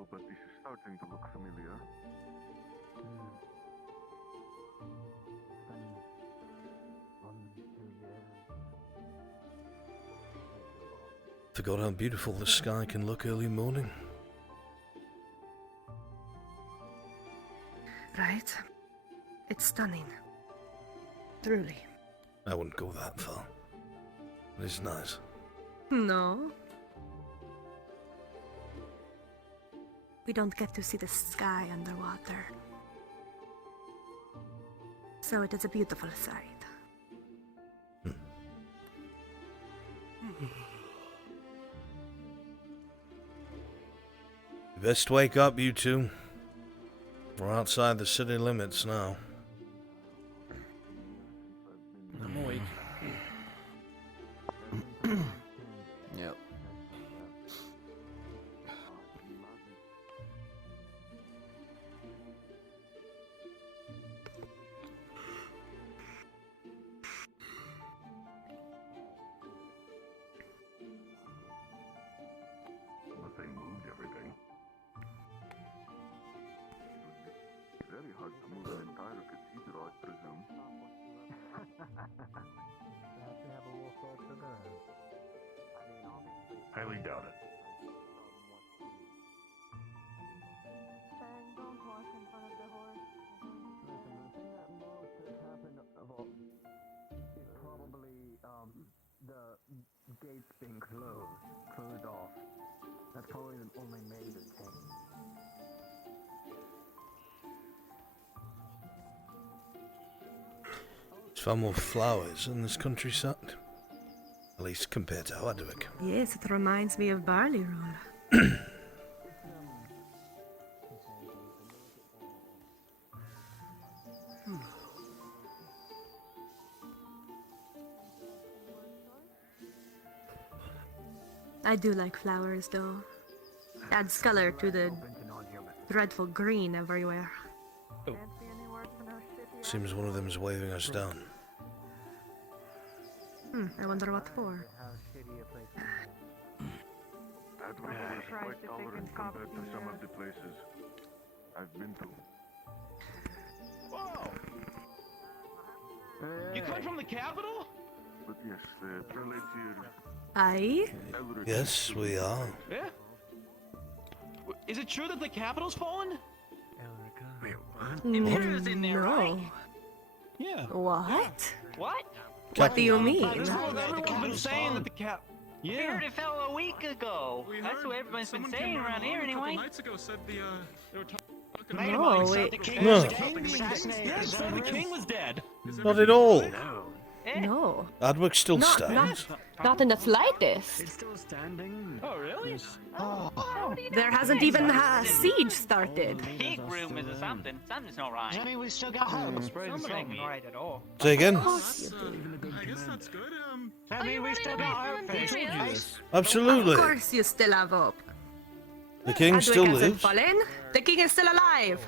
ago, but this is starting to look familiar. Forgot how beautiful the sky can look early morning. Right? It's stunning. Truly. I wouldn't go that far. But it's nice. No. We don't get to see the sky underwater. So it is a beautiful sight. Best wake up, you two. We're outside the city limits now. I'm awake. Yep. But they moved everything. Very hard to move an entire cathedral, I presume. Highly doubt it. And don't walk in front of the horse. Listen, the thing that most has happened is probably the gates being closed off. That's probably the only major change. There's far more flowers in this countryside. At least compared to Hardwick. Yes, it reminds me of Barley Roll. I do like flowers, though. Adds color to the dreadful green everywhere. Can't see any worse than how shitty Seems one of them is waving us down. I wonder what for. That was always Christ, quite if they tolerant can cop compared to the, some of the places I've been to. Whoa! You coming from the capital? But yes, the prelates here... Aye? Elric- Yes, we are. Yeah. Is it true that the capital's fallen? Emperor's in there, right? Yeah. What? What? What do you mean? Everyone's been saying that the cap. I Yeah. heard it fell a week ago. That's what everyone's been saying around here anyway. Nights ago said they were talking No, wait. No, Yeah, so the king was dead. not at all. Eh? No. Hardwick still Not, stands. not in the slightest. It's still standing. Oh, really? There hasn't even a siege started. Big rumors or something. Something's not right. I mean, we still got hope. Something ain't right at all. Say again? I guess that's good. I mean, we still got hope. Absolutely. Of course you still have hope. The king Adwick still hasn't lives. fallen. The king is still alive.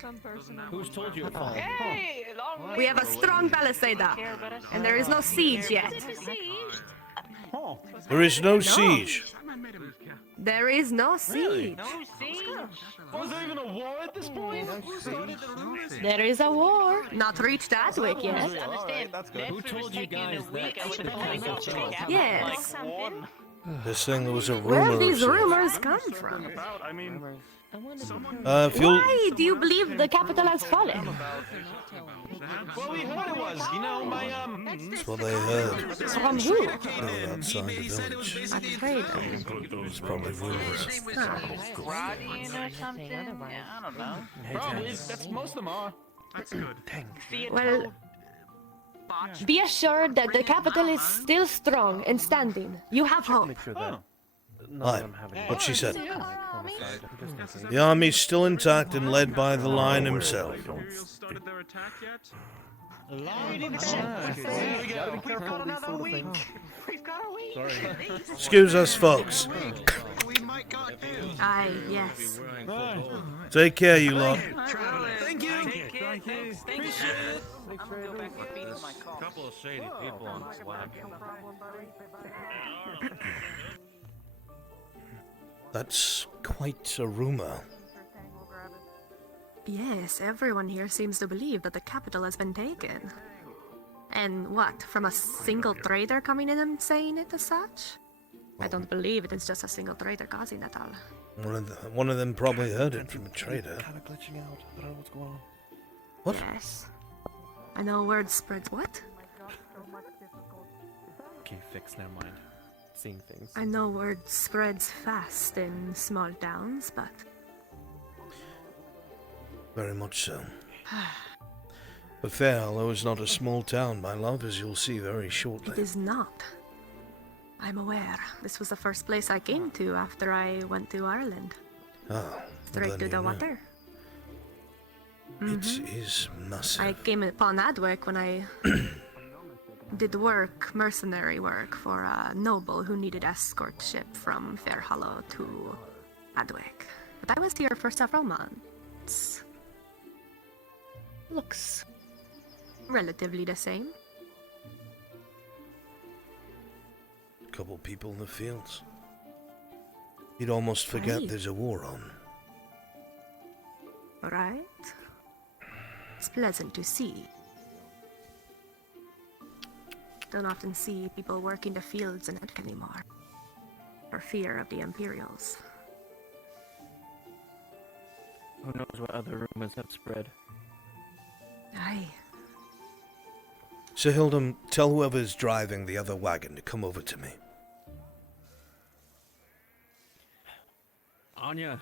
some person. Who's told you it fallen? Hey, long We have a strong palisade up, and there is no siege yet. Oh. There is no siege. There is no siege. No siege. Was there even a war at this point? There is a war. Not reached Adwick yet. Understand? Who told you guys that? Yes. They're saying there was a Where rumor. do these of something. rumors come from? I mean, If you'll, Why do you believe the capital has fallen? Well, we heard it was. You know, my that's what they heard. From who? They were outside the village. Afraid. It's probably rumors. Guardian or something? Yeah, I don't know. Probably. That's most of them are. That's good. Well, be assured that the capital is still strong and standing. You have hope. Oh. Right, what she said. The army's still intact and led by the Lion himself. Imperials started their attack yet? We've got another week. We've got a week. Excuse us, folks. Aye, yes. Take care, you lot. Thank you. Thank you. I'm gonna go back and feed my car. Couple of shady people on Slack. That's quite a rumor. Yes, everyone here seems to believe that the capital has been taken. And what, from a single trader coming in and saying it as such? I don't believe it is just a single trader causing it all. One of them probably heard it from a trader. Kind of glitching out. I don't know what's going on. What? Yes. I know word spreads what? Okay, fix. Never mind. Seeing things. I know word spreads fast in small towns, but... Very much so. But Fairhollow is not a small town, my love, as you'll see very shortly. It is not. I'm aware. This was the first place I came to after I went to Ireland. Ah, Straight then to you the know. water. It is massive. I came upon Adwick when I did work, mercenary work, for a noble who needed escort ship from Fairhollow to Adwick. But I was here for several months. Looks relatively the same. Couple people in the fields. You'd almost forget Right. there's a war on. Right? It's pleasant to see. Don't often see people working the fields in Edk anymore. For fear of the Imperials. Who knows what other rumors have spread? Aye. Sir Hildum, tell whoever's driving the other wagon to come over to me. Anya,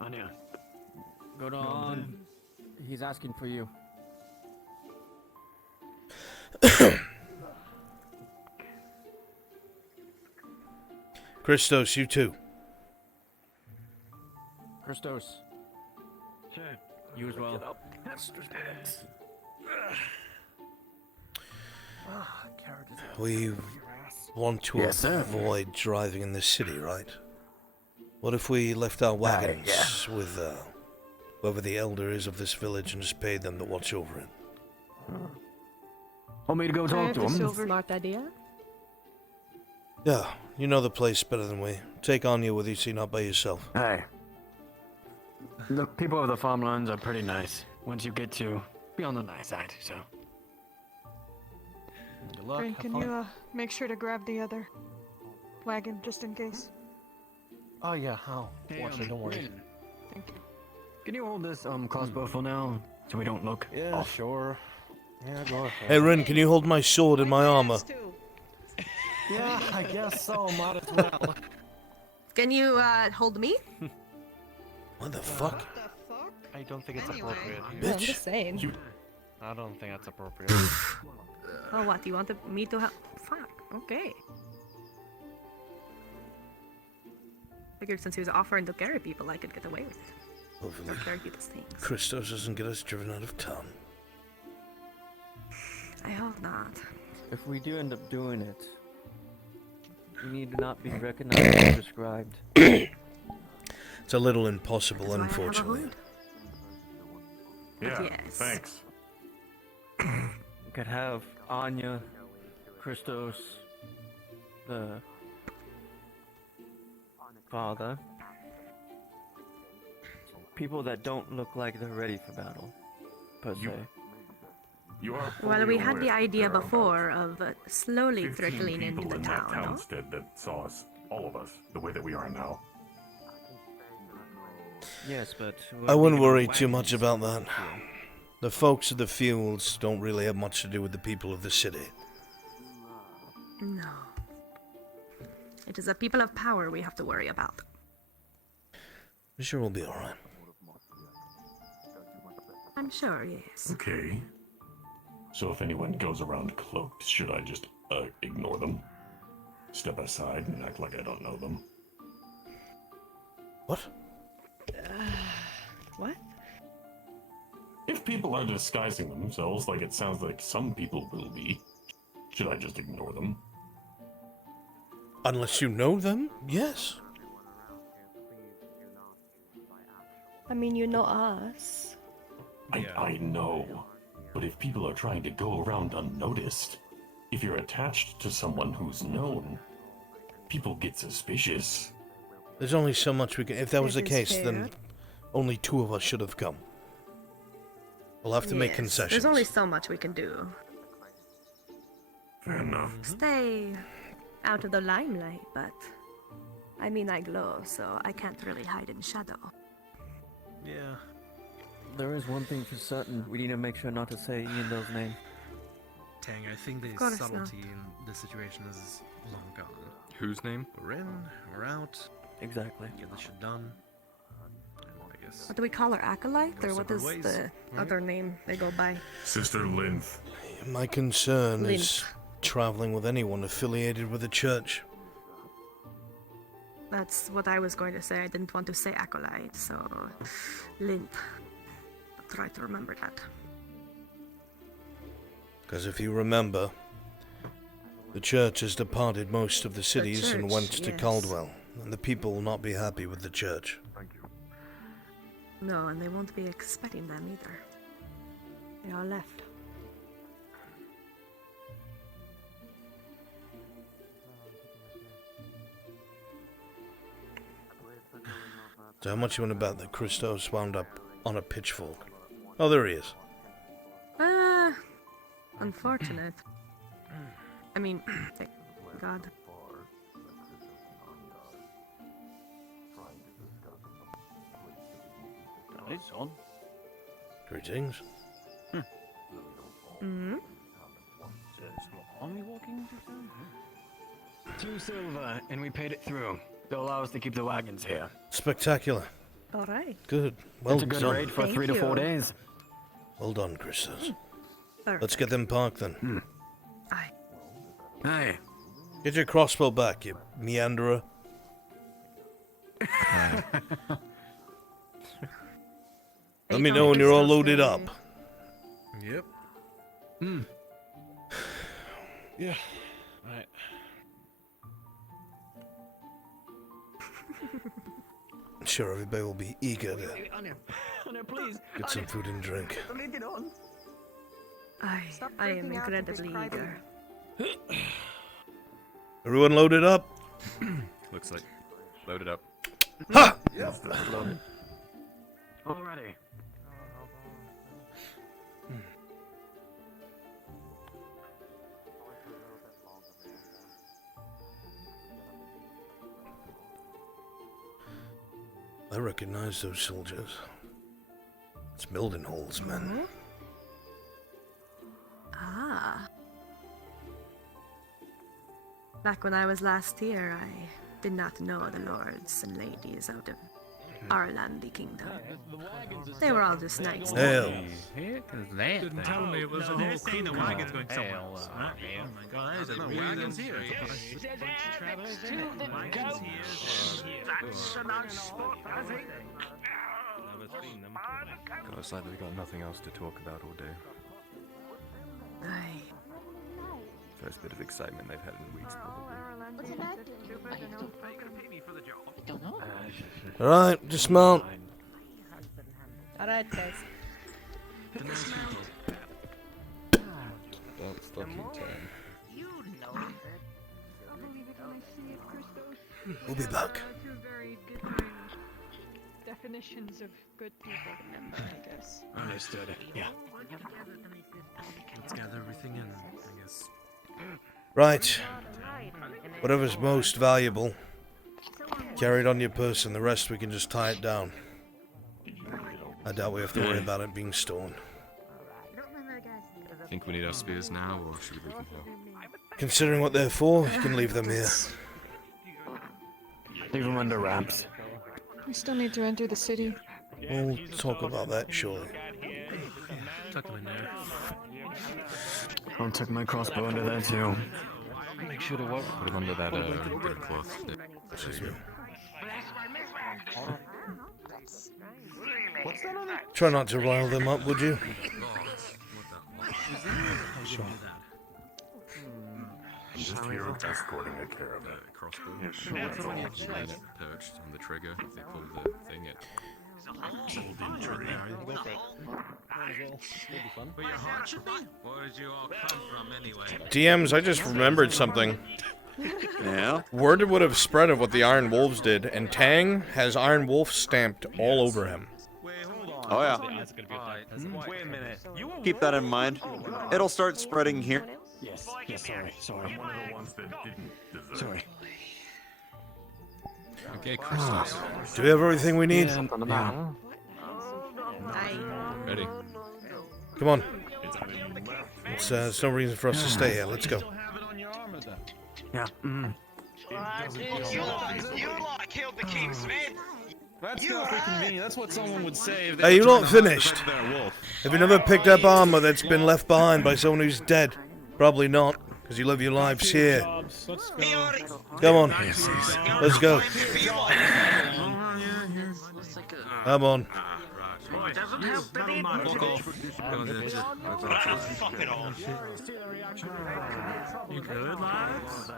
Anya. go on. He's asking for you. Christos, you too. Christos, Sure. you as well. We want to Yes, sir. avoid driving in the city, right? What if we left our wagons with whoever the elder is of this village and just paid them to watch over it? Want me to go talk to him? Smart idea. Yeah, you know the place better than we. Take Anya with you so you're not by yourself. Hey. The people of the farmlands are pretty nice. Once you get to be on the nice side, so. Good luck. Ray, have can fun. you make sure to grab the other wagon just in case? Oh yeah, I'll watch it. Don't worry. Rin, Thank you. Can you hold this crossbow for now, so we don't look Yeah, off? sure. Yeah, go ahead. Hey Rin, can you hold my sword and my armor? Yeah, I guess so. Might as well. Can you hold me? What the fuck? I don't think it's appropriate. I'm Bitch. just saying. I don't think that's appropriate. Oh, what? You wanted me to help? Fuck. Okay. Figured since he was offering to carry people, I could get away with it. Hopefully, Or carry people's things. Christos doesn't get us driven out of town. I hope not. If we do end up doing it, we need to not be recognized or described. It's a little impossible, That's why I have a unfortunately. hood. Yeah, Yes. thanks. We could have Anya, Christos, the father. People that don't look like they're ready for battle, per se. You are Well, fully we had the aware idea there are before of slowly about 15 trickling into people the in that town, no? townstead that saw us, all of us, the way that we are now. Yes, but I wouldn't worry too much about that. The folks of the fields don't really have much to do with the people of the city. No. It is the people of power we have to worry about. I'm sure we'll be alright. I'm sure, yes. Okay. So if anyone goes around cloaked, should I just ignore them? Step aside and act like I don't know them? What? What? If people are disguising themselves like it sounds like some people will be, should I just ignore them? Unless you know them? Yes. I mean, you know us. I know. But if people are trying to go around unnoticed, if you're attached to someone who's known, people get suspicious. There's only so much we can... If that was the This is case, then only 2 of us should have come. We'll have to make Yes, concessions. There's only so much we can do. Fair enough. Stay out of the limelight, but I mean, I glow, so I can't really hide in shadow. Yeah. There is one thing for certain. We need to make sure not to say Yindo's name. Tang, I think the course subtlety in this situation is long gone. Whose name? We're in, we're out, Exactly. get this shit done. I guess. What do we call her, acolyte, Go or what separate is ways, the right? other name they go by? Sister Lymph. My concern Lynn. is traveling with anyone affiliated with the church. That's what I was going to say. I didn't want to say acolyte, so Limp. I'll try to remember that. Because if you remember, the church has departed most of the cities and church, went to yes. Caldwell, and the people will not be happy with the church. No, and they won't be expecting them either. They all left. So how much you want about that Christos wound up on a pitchfork? Oh, there he is. Unfortunate. I mean, thank God. Nice on. Greetings. Mm-hmm. Are we walking to 2 silver, and we paid it through. They'll allow us to keep the wagons here. Spectacular. All right. Good. Well It's a good done. raid for Thank 3 to 4 you. days. Well done, Christos. Perfect. Let's get them parked then. Aye. Hey. Get your crossbow back, you meanderer. Let me know when you're all loaded up. Yep. Yeah. Right. I'm sure everybody will be eager to Anya, please. get some food and drink. Get on. I am freaking out at this incredibly eager. Everyone loaded up? Looks like loaded up. Ha! Already. I recognize those soldiers. It's Mildenhall's men. Ah. Back when I was last here, I did not know the lords and ladies out of our landy kingdom. They were all just nice. Hail. Didn't tell me it was a whole saying the wagon's going somewhere else. Huh? Oh my god, is it no wagons here? Wagons here. That's a nice spot, I think. God, it's like we got nothing else to talk about all day. Aye. First bit of excitement they've had in weeks, probably. What's an acting? Alright, dismount. Alright, guys. Don't stop you, Tam. I'll believe it when I see it, Christos. We'll be back. Two very different definitions of good people, I guess. Understood. Yeah. Let's gather everything in, I guess. Right. Whatever's most valuable, carry it on your person. The rest we can just tie it down. I doubt we have to worry about it being stolen. Think we need our spears now, or should we leave them here? Considering what they're for, you can leave them here. Leave them under wraps. We still need to enter the city. We'll talk about that shortly. Tuck them in there. I'll tuck my crossbow under there too. Make sure to what? Put them under that bit of cloth. Excuse me. Try not to rile them up, would you? I'm just here escorting a caravan. Crossbow. Perched on the trigger. If they pull the thing, it. Where did you all come from anyway? DMs, I just remembered something. Yeah. Word would have spread of what the Iron Wolves did, and Tang has Iron Wolf stamped all over him. Oh yeah. Wait a minute. Keep that in mind. It'll start spreading here. Yes. Yes. Sorry. I'm one of the ones that didn't deserve Sorry. Okay, Christos. Do we have everything we need? Yeah. Ready. Come on. It's either you left There's no reason for us to stay here. Let's go. Yeah. You lot killed the king's men. That's awfully convenient. That's what someone would say if they Hey, were you trying not to hide finished. their wolf. Have you never picked up armor that's been left behind by someone who's dead? Probably not, because you live your lives here. Come on. Let's go. Come on. Fuck it all. You good, lads?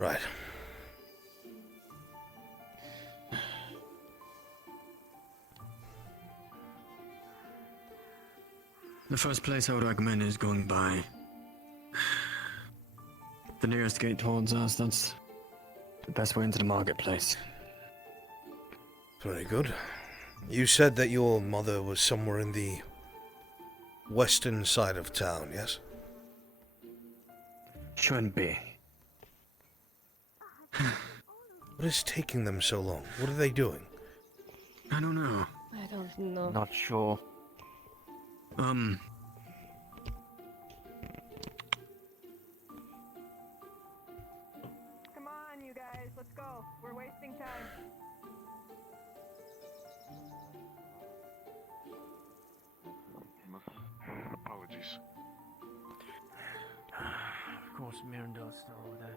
Right. The first place I would recommend is going by the nearest gate towards us. That's the best way into the marketplace. Very good. You said that your mother was somewhere in the western side of town, yes? Shouldn't be. What is taking them so long? What are they doing? I don't know. I don't know. Not sure. Come on, you guys, let's go. We're wasting time. Apologies. Of course, Mirandel's still over there.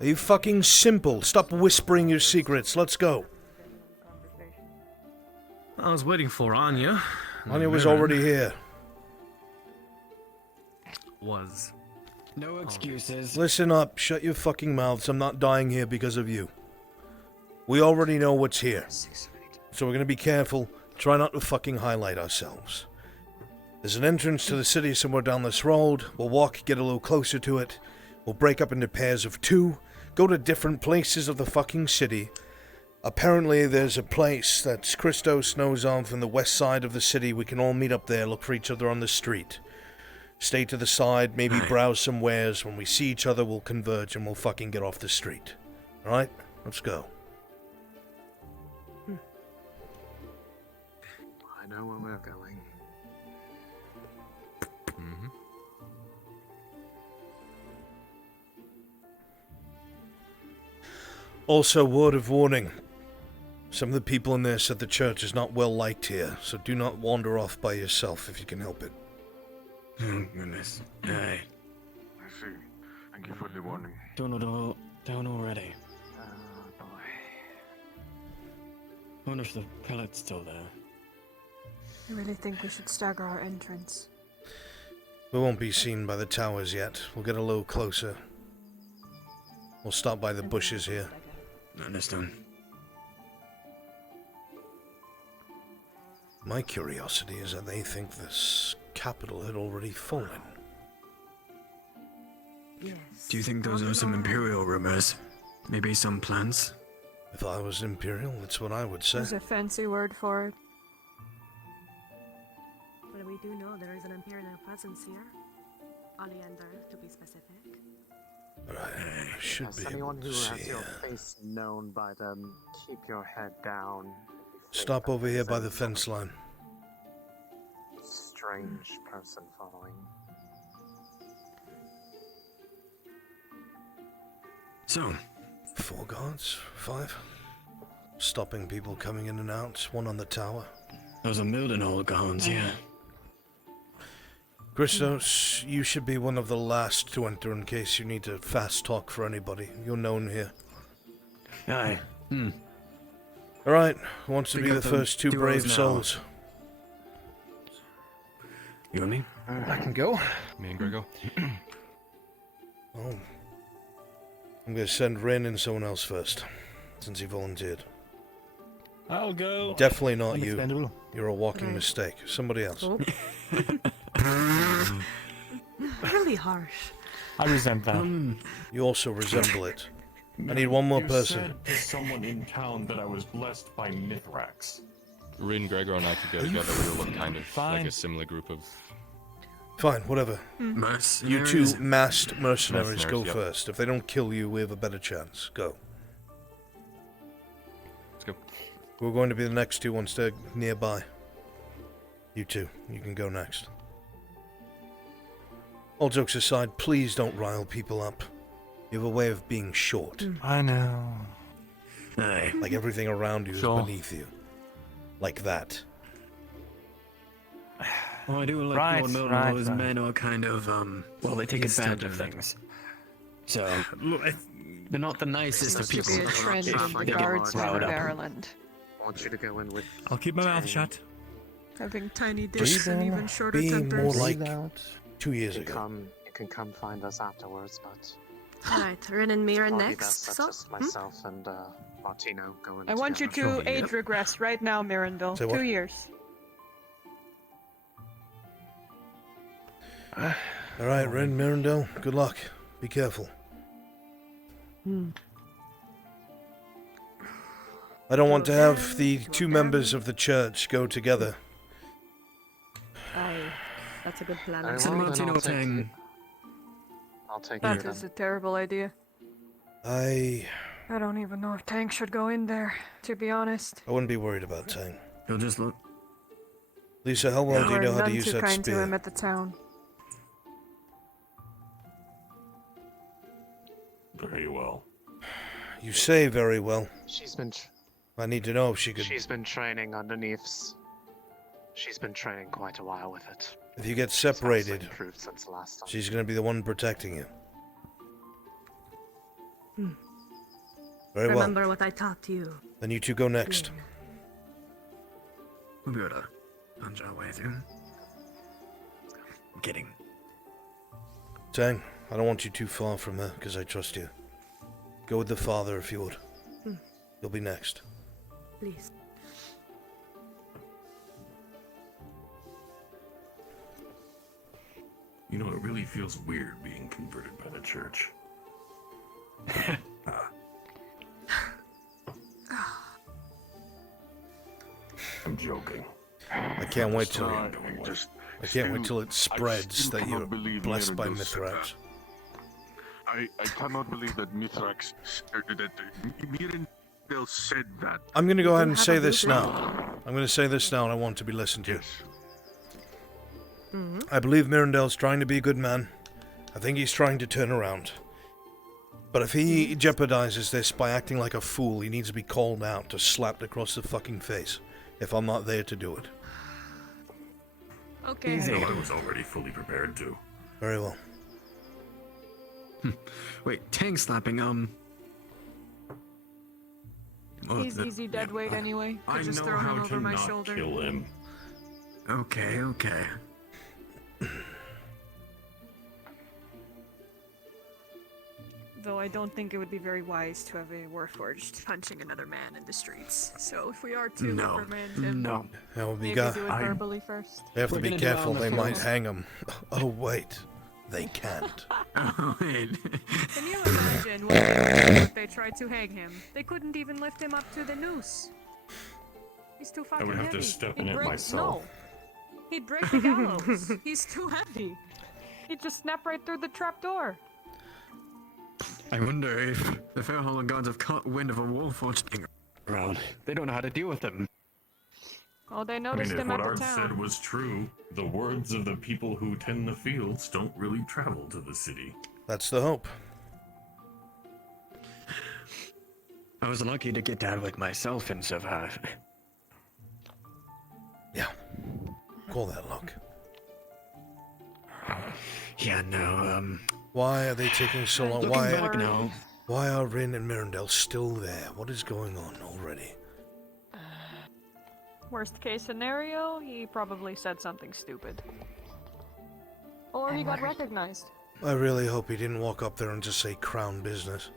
Are you fucking simple? Stop whispering your secrets. Let's go. I was waiting for Anya. Anya was already here. Was. No excuses. Listen up. Shut your fucking mouths. I'm not dying here because of you. We already know what's here. So we're gonna be careful. Try not to fucking highlight ourselves. There's an entrance to the city somewhere down this road. We'll walk, get a little closer to it. We'll break up into pairs of two. Go to different places of the fucking city. Apparently there's a place that Christos knows of in the west side of the city. We can all meet up there, look for each other on the street. Stay to the side, maybe browse some wares. When we see each other, we'll converge and we'll fucking get off the street. Alright? Let's go. I know where we're going. Mm-hmm. Also, word of warning. Some of the people in there said the church is not well liked here, so do not wander off by yourself if you can help it. Oh, goodness. Hey. I see. Thank you for the warning. Down already. Boy. I wonder if the pellet's still there. I really think we should stagger our entrance. We won't be seen by the towers yet. We'll get a little closer. We'll stop by the bushes here. Understood. My curiosity is that they think this capital had already fallen. Yes. Do you think those are some Imperial rumors? Maybe some plans? If I was Imperial, that's what I would say. There's a fancy word for it. Well, we do know there is an Imperial presence here. Oleander, to be specific. I should As be anyone able who to see has your face known by them, keep your head down. Stop over here by the fence line. Strange person following. So, 4 guards? 5? Stopping people coming in and out. 1 on the tower. those are Mildenhall guards, yeah. Christos, you should be one of the last to enter in case you need to fast talk for anybody. You're known here. Aye. Alright, who wants to Pick be the up the first two duos brave now. souls? You and me? I can go. Me and Gregor. Oh. I'm going to send Rin and someone else first, since he volunteered. I'll go. Definitely not you. Understandable. You're a walking Right. mistake. Somebody else. Oh. Really harsh. I resent that. You also resemble it. I need one more you person. said to someone in town that I was blessed by Mithrax. Rin, Gregor, and I could go together. We all look kind of like Fine. a similar group of. Fine, whatever. You two Mercenaries. masked mercenaries go Mercenaries, yep. first. If they don't kill you, we have a better chance. Go. Let's go. We're going to be the next two once they're nearby. You two, you can go next. All jokes aside, please don't rile people up. You have a way of being short. I know. Aye. Like everything around you is Sure. beneath you. Like that. Well, I do like Right, Lord Milton. right, Those right. men are kind of, well, they take He's advantage of stubborn. things. So, they're not the nicest of Seems to people. be a trend if in the they get guards riled of up. Maryland. I want you to go in with. I'll keep my mouth shut. Having Tiny Just dicks and even shorter be tempers. more like Breathe out. 2 years You ago. you can come find us afterwards, but Alright, Rin and Mir probably next. best that So, just myself and Martino go in. I want you together. to age regress right now, Mirandel. Say what? 2 years. Alright, Ren, Mirandel, good luck. Be careful. I don't want to have the two members of the church go together. aye, that's a good plan. Very Send well, then Martino I'll take Tang. you. I'll take you That is then. a terrible idea. I I don't even know if Tank should go in there, to be honest. wouldn't be worried about Tang. He'll just look. Lisa, how well do you We're know how to none use too that kind to him spear? at the town. Very well. You say very well. She's been I need to know if she could. she's been training underneath. She's been training quite a while with it. If you get She's vastly separated, improved since the last time. she's going to be the one protecting you. Very well. Remember what I taught you. Then you two go next. We'll be able to punch our way through. I'm kidding. Tang, I don't want you too far from her, because I trust you. Go with the father if you would. You'll be next. Please. You know, it really feels weird being converted by the church. I'm joking. I can't wait till I'm going with. I can't wait till it spreads still that you're cannot believe blessed by Mirandel said Mithrax. I cannot believe that Mithrax that Mirandel said that. I'm going to go ahead and have say a this blueprint. now. I'm going to say this now, and I want to be listened to. Yes. I believe Mirandel's trying to be a good man. I think he's trying to turn around. But if he jeopardizes this by acting like a fool, he needs to be called out or slapped across the fucking face. If I'm not there to do it. Okay. I was already fully prepared to. Very well. Wait, Tang slapping, oh, He's easy dead weight anyway. I just know throw him how over to my not shoulder. kill him. Okay, okay. Though I don't think it would be very wise to have a Warforged punching another man in the streets. So if we are to No. reprimand him, No. Now we maybe got. do it verbally first. They have to We're be gonna do it careful. on the They might floor. hang him. Oh wait, they can't. Oh, wait. Can you imagine what if they tried to hang him? They couldn't even lift him up to the noose. He's too fucking would have to heavy. step He'd in it break, myself. No. He'd break the gallows. He's too heavy. He'd just snap right through the trap door. I wonder if the Fairhollow gods have caught wind of a Warforged thing around. They don't know how to deal with them. Oh, they I noticed mean, if him what at the Art town. said was true, the words of the people who tend the fields don't really travel to the city. That's the hope. I was lucky to get down with myself and survive. Yeah. Call that luck. Yeah, no, Why are they taking so long? looking Why? back now, Why are Rin and Mirandel still there? What is going on already? Worst case scenario, he probably said something stupid. Or he got recognized. I really hope he didn't walk up there and just say crown business.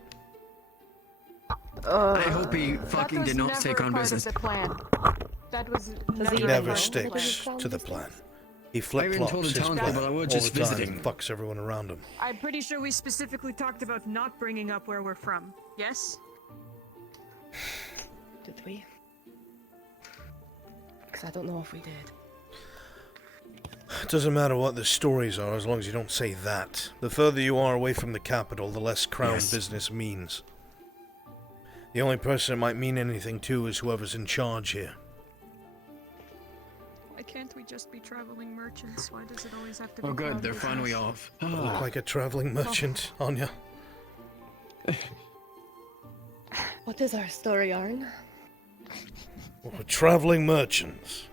I hope he fucking did not take on business. That was never part of the plan. That was He never never part of the sticks plan. to the plan. He I flip-flops even told the his townspeople plan that we're all just the time visiting. and fucks everyone around him. I'm pretty sure we specifically talked about not bringing up where we're from. Yes? Did we? Because I don't know if we did. It doesn't matter what the stories are as long as you don't say that. The further you are away from the capital, the less crown business means. The only person it might mean anything to is whoever's in charge here. Why can't we just be traveling merchants? Why does it always have to be Oh good, crown they're business? finally off. You look like a traveling merchant, Anya. What is our story, Arn? We're traveling merchants.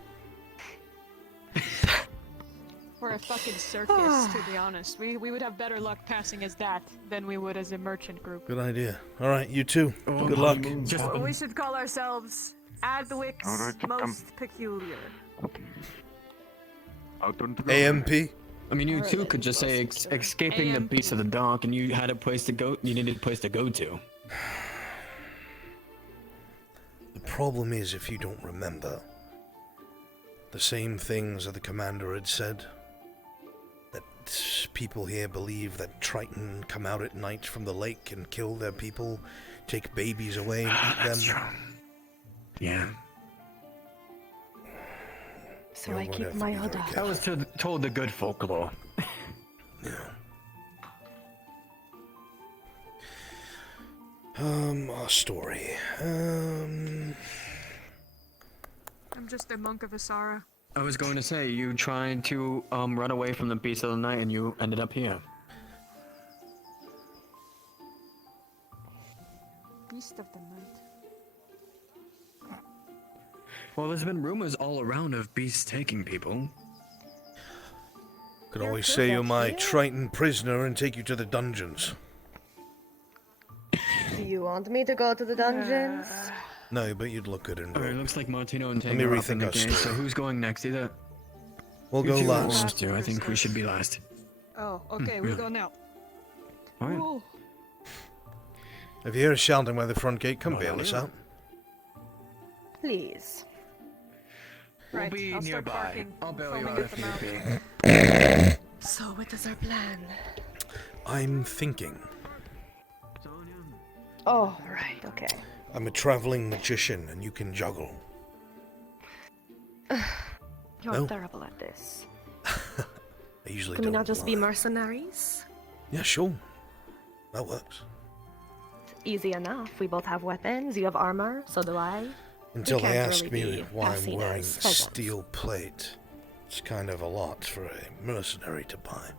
We're a fucking circus, to be honest. We would have better luck passing as that than we would as a merchant group. Good idea. Alright, you too. Good luck. We should call ourselves Adwick's Most Peculiar. AMP? I mean, you too could just say escaping the beasts of the dark, and you had a place to go. You needed a place to go to. The problem is if you don't remember the same things that the commander had said. That people here believe that Triton come out at night from the lake and kill their people, take babies away and eat them. True. Yeah. So I keep my hood up. That was told the good folklore. Our story. I'm just a monk of Asara. I was going to say, you tried to run away from the beast of the night, and you ended up here. Beast of the night. Well, there's been rumors all around of beasts taking people. Could always say you're my Triton prisoner and take you to the dungeons. Do you want me to go to the dungeons? No, but you'd look good in Alright, looks like Martino and Let me Tango are up in rethink the our game, story. so who's going next? Either We'll you go two or last. us two. I think we should be last. Oh, okay, we really? go now. Alright. Ooh. If you hear us shouting by the front gate, come bail us out. Please. Right, We'll be I'll start nearby. barking, I'll bail you foaming out at if the need mouth. be. So what is our plan? I'm thinking. Oh, right, okay. I'm a traveling magician and you can juggle. You're No. terrible at this. I usually Can we don't. not just be lie. mercenaries? Yeah, sure. That works. Easy enough. We both have weapons. You have armor, so do I. Until We they can't ask really me be why I'm passing wearing as peasants. steel plate. It's kind of a lot for a mercenary to buy.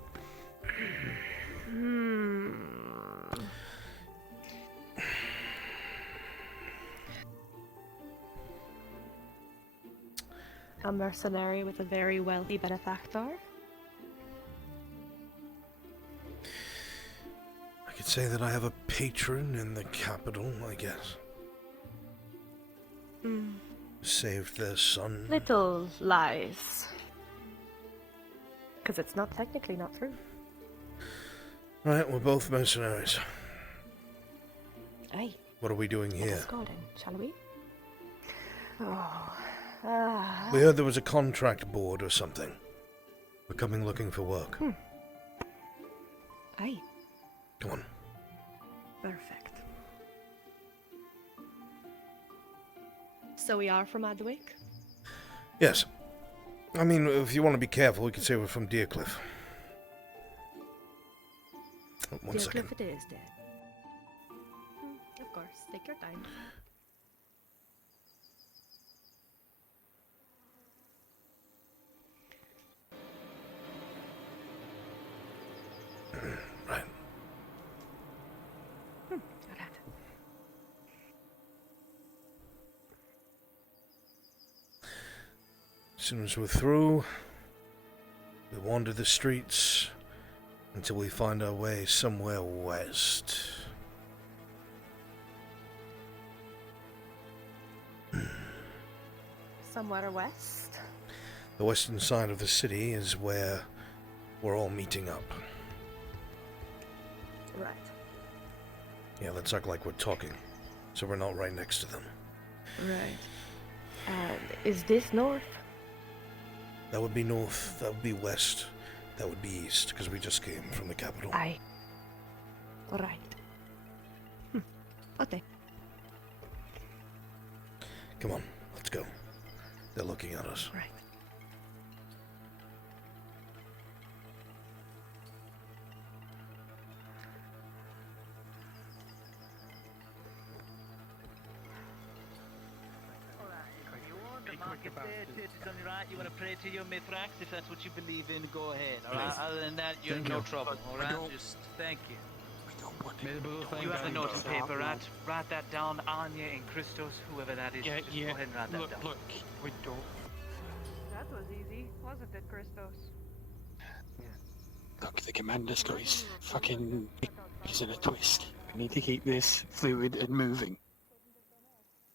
A mercenary with a very wealthy benefactor. I could say that I have a patron in the capital, I guess. Saved their son. Little lies. Because it's not technically not true. Right, we're both mercenaries. Aye. What are we doing here? Let's go then, shall we? Oh. We heard there was a contract board or something. We're coming looking for work. Aye. Come on. Perfect. So we are from Adwick? Yes. I mean, if you want to be careful, we could say we're from Deercliff. Oh, one second. Deercliff it is, then. Of course, take your time. Right. Alright. As soon as we're through, we wander the streets until we find our way somewhere west. somewhere west. The western side of the city is where we're all meeting up. Right. Yeah, let's act like we're talking, so we're not right next to them. Right. And is this north? That would be north, that would be west, that would be east, because we just came from the capital. Aye. Alright. Okay. Come on, let's go. They're looking at us. Right. You want to pray to your Mithrax if that's what you believe in, go ahead. Alright, other than that, you're in no trouble. Alright, just thank you. You have the note and paper, right? Write that down, Anya and Christos, whoever that is. Yeah, just yeah. go ahead and write that down. Look, we don't. That was easy, wasn't it, Christos? Look, the commander's got his fucking he's in a twist. We need to keep this fluid and moving.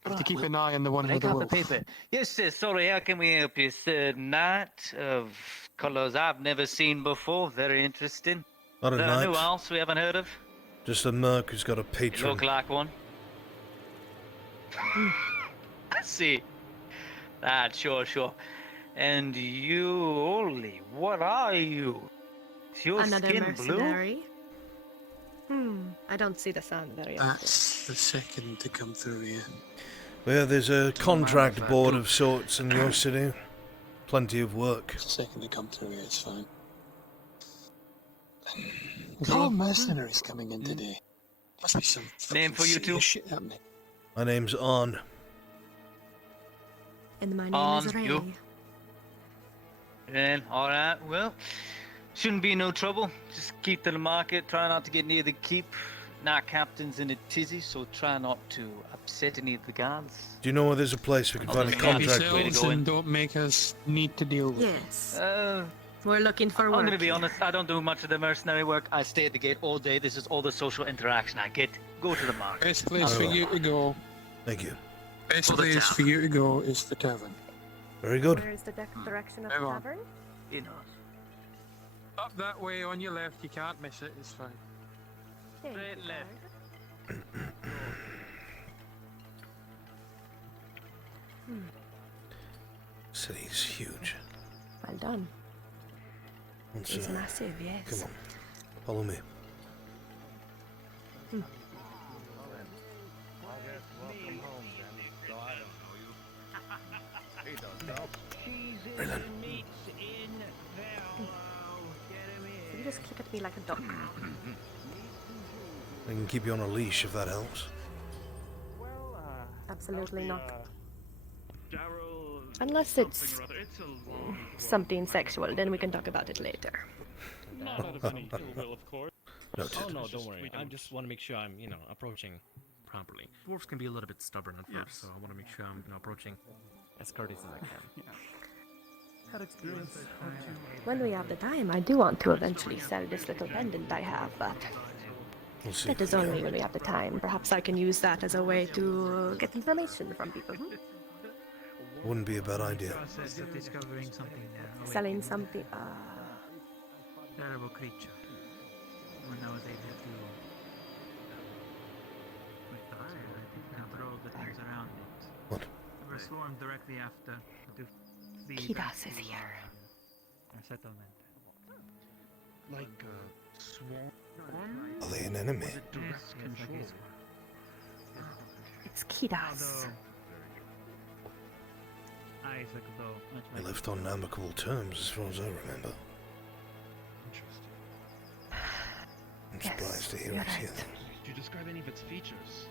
We have to keep an eye on the one with Take the out wolf. the paper. Yes, sir. Sorry, how can we help you? Third night of colors I've never seen before. Very interesting. Not a Is there knight. a new house we haven't heard of? Just a merc who's got a You patron. look like one. I see. Right, sure. And you, Oli, what are you? Is your Another skin mercenary? I don't see the sun very often. That's the second to come through here. Well, there's a contract board of sorts in your city. Plenty of work. Second to come through here, it's fine. There's a lot of mercenaries coming in today. Must be some Name for you serious two? shit happening. My name's Arn. And my name is Ray. you. And alright, well, shouldn't be no trouble. Just keep to the market, try not to get near the keep. Not captain's in a tizzy, so try not to upset any of the guards. Do you know where there's a place we can find a contract board? And don't make us need to deal with Yes. We're looking for work. I'm gonna be here. honest, I don't do much of the mercenary work. I stay at the gate all day. This is all the social interaction I get. Go to the market. Best place for you to go. Thank you. Best For the place town. for you to go is the tavern. Very good. Where is the direction of Hang the on. tavern? You know. Up that way on your left, you can't miss it, it's fine. Straight left. City's huge. Well done. Let's, It's massive, yes. Come on, follow me. Raylan. You just look at me like a dog. I can keep you on a leash if that helps. Absolutely not. Unless it's something sexual, then we can talk about it later. Not out of any ill will, of course. Noted. Oh no, don't worry. I just want to make sure I'm, approaching properly. Dwarves can be a little bit stubborn at first, so I want to make sure I'm, approaching as courteous as I can. Had experience. When we have the time, I do want to eventually sell this little pendant I have, but We'll see. that is only when we have the time. Perhaps I can use that as a way to get information from people. Wouldn't be a bad idea. Process of discovering something Selling something. terrible creature. When I was able to retire, I think I throw the things around it. What? We were swarmed directly after the Kidas is here. our settlement. Like a swarm? Are they an enemy? Yes, control. It's Kidas. Isaac, though, much They like left on amicable terms, as far as I remember. I'm surprised to hear us here. Could you describe any of its features?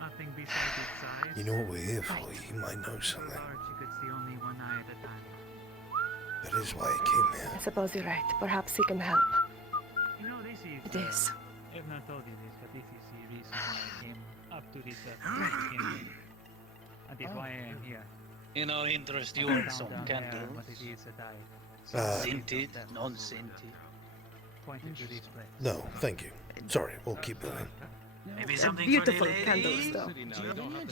nothing besides its size. You know what we're here for. You might know something. Large, you could see only one eye at a time. That is why I came here. I suppose you're right. Perhaps he can help. You know, this is... It is. I've not told you this, but this is the reason why I came up to this beginning. That is why I am here. In our interest, you I want found some down there candles? what it is that I Scented, non-scented. pointed to this place. No, thank you. Sorry, we'll keep moving. Maybe something beautiful for the candles, ladies? though.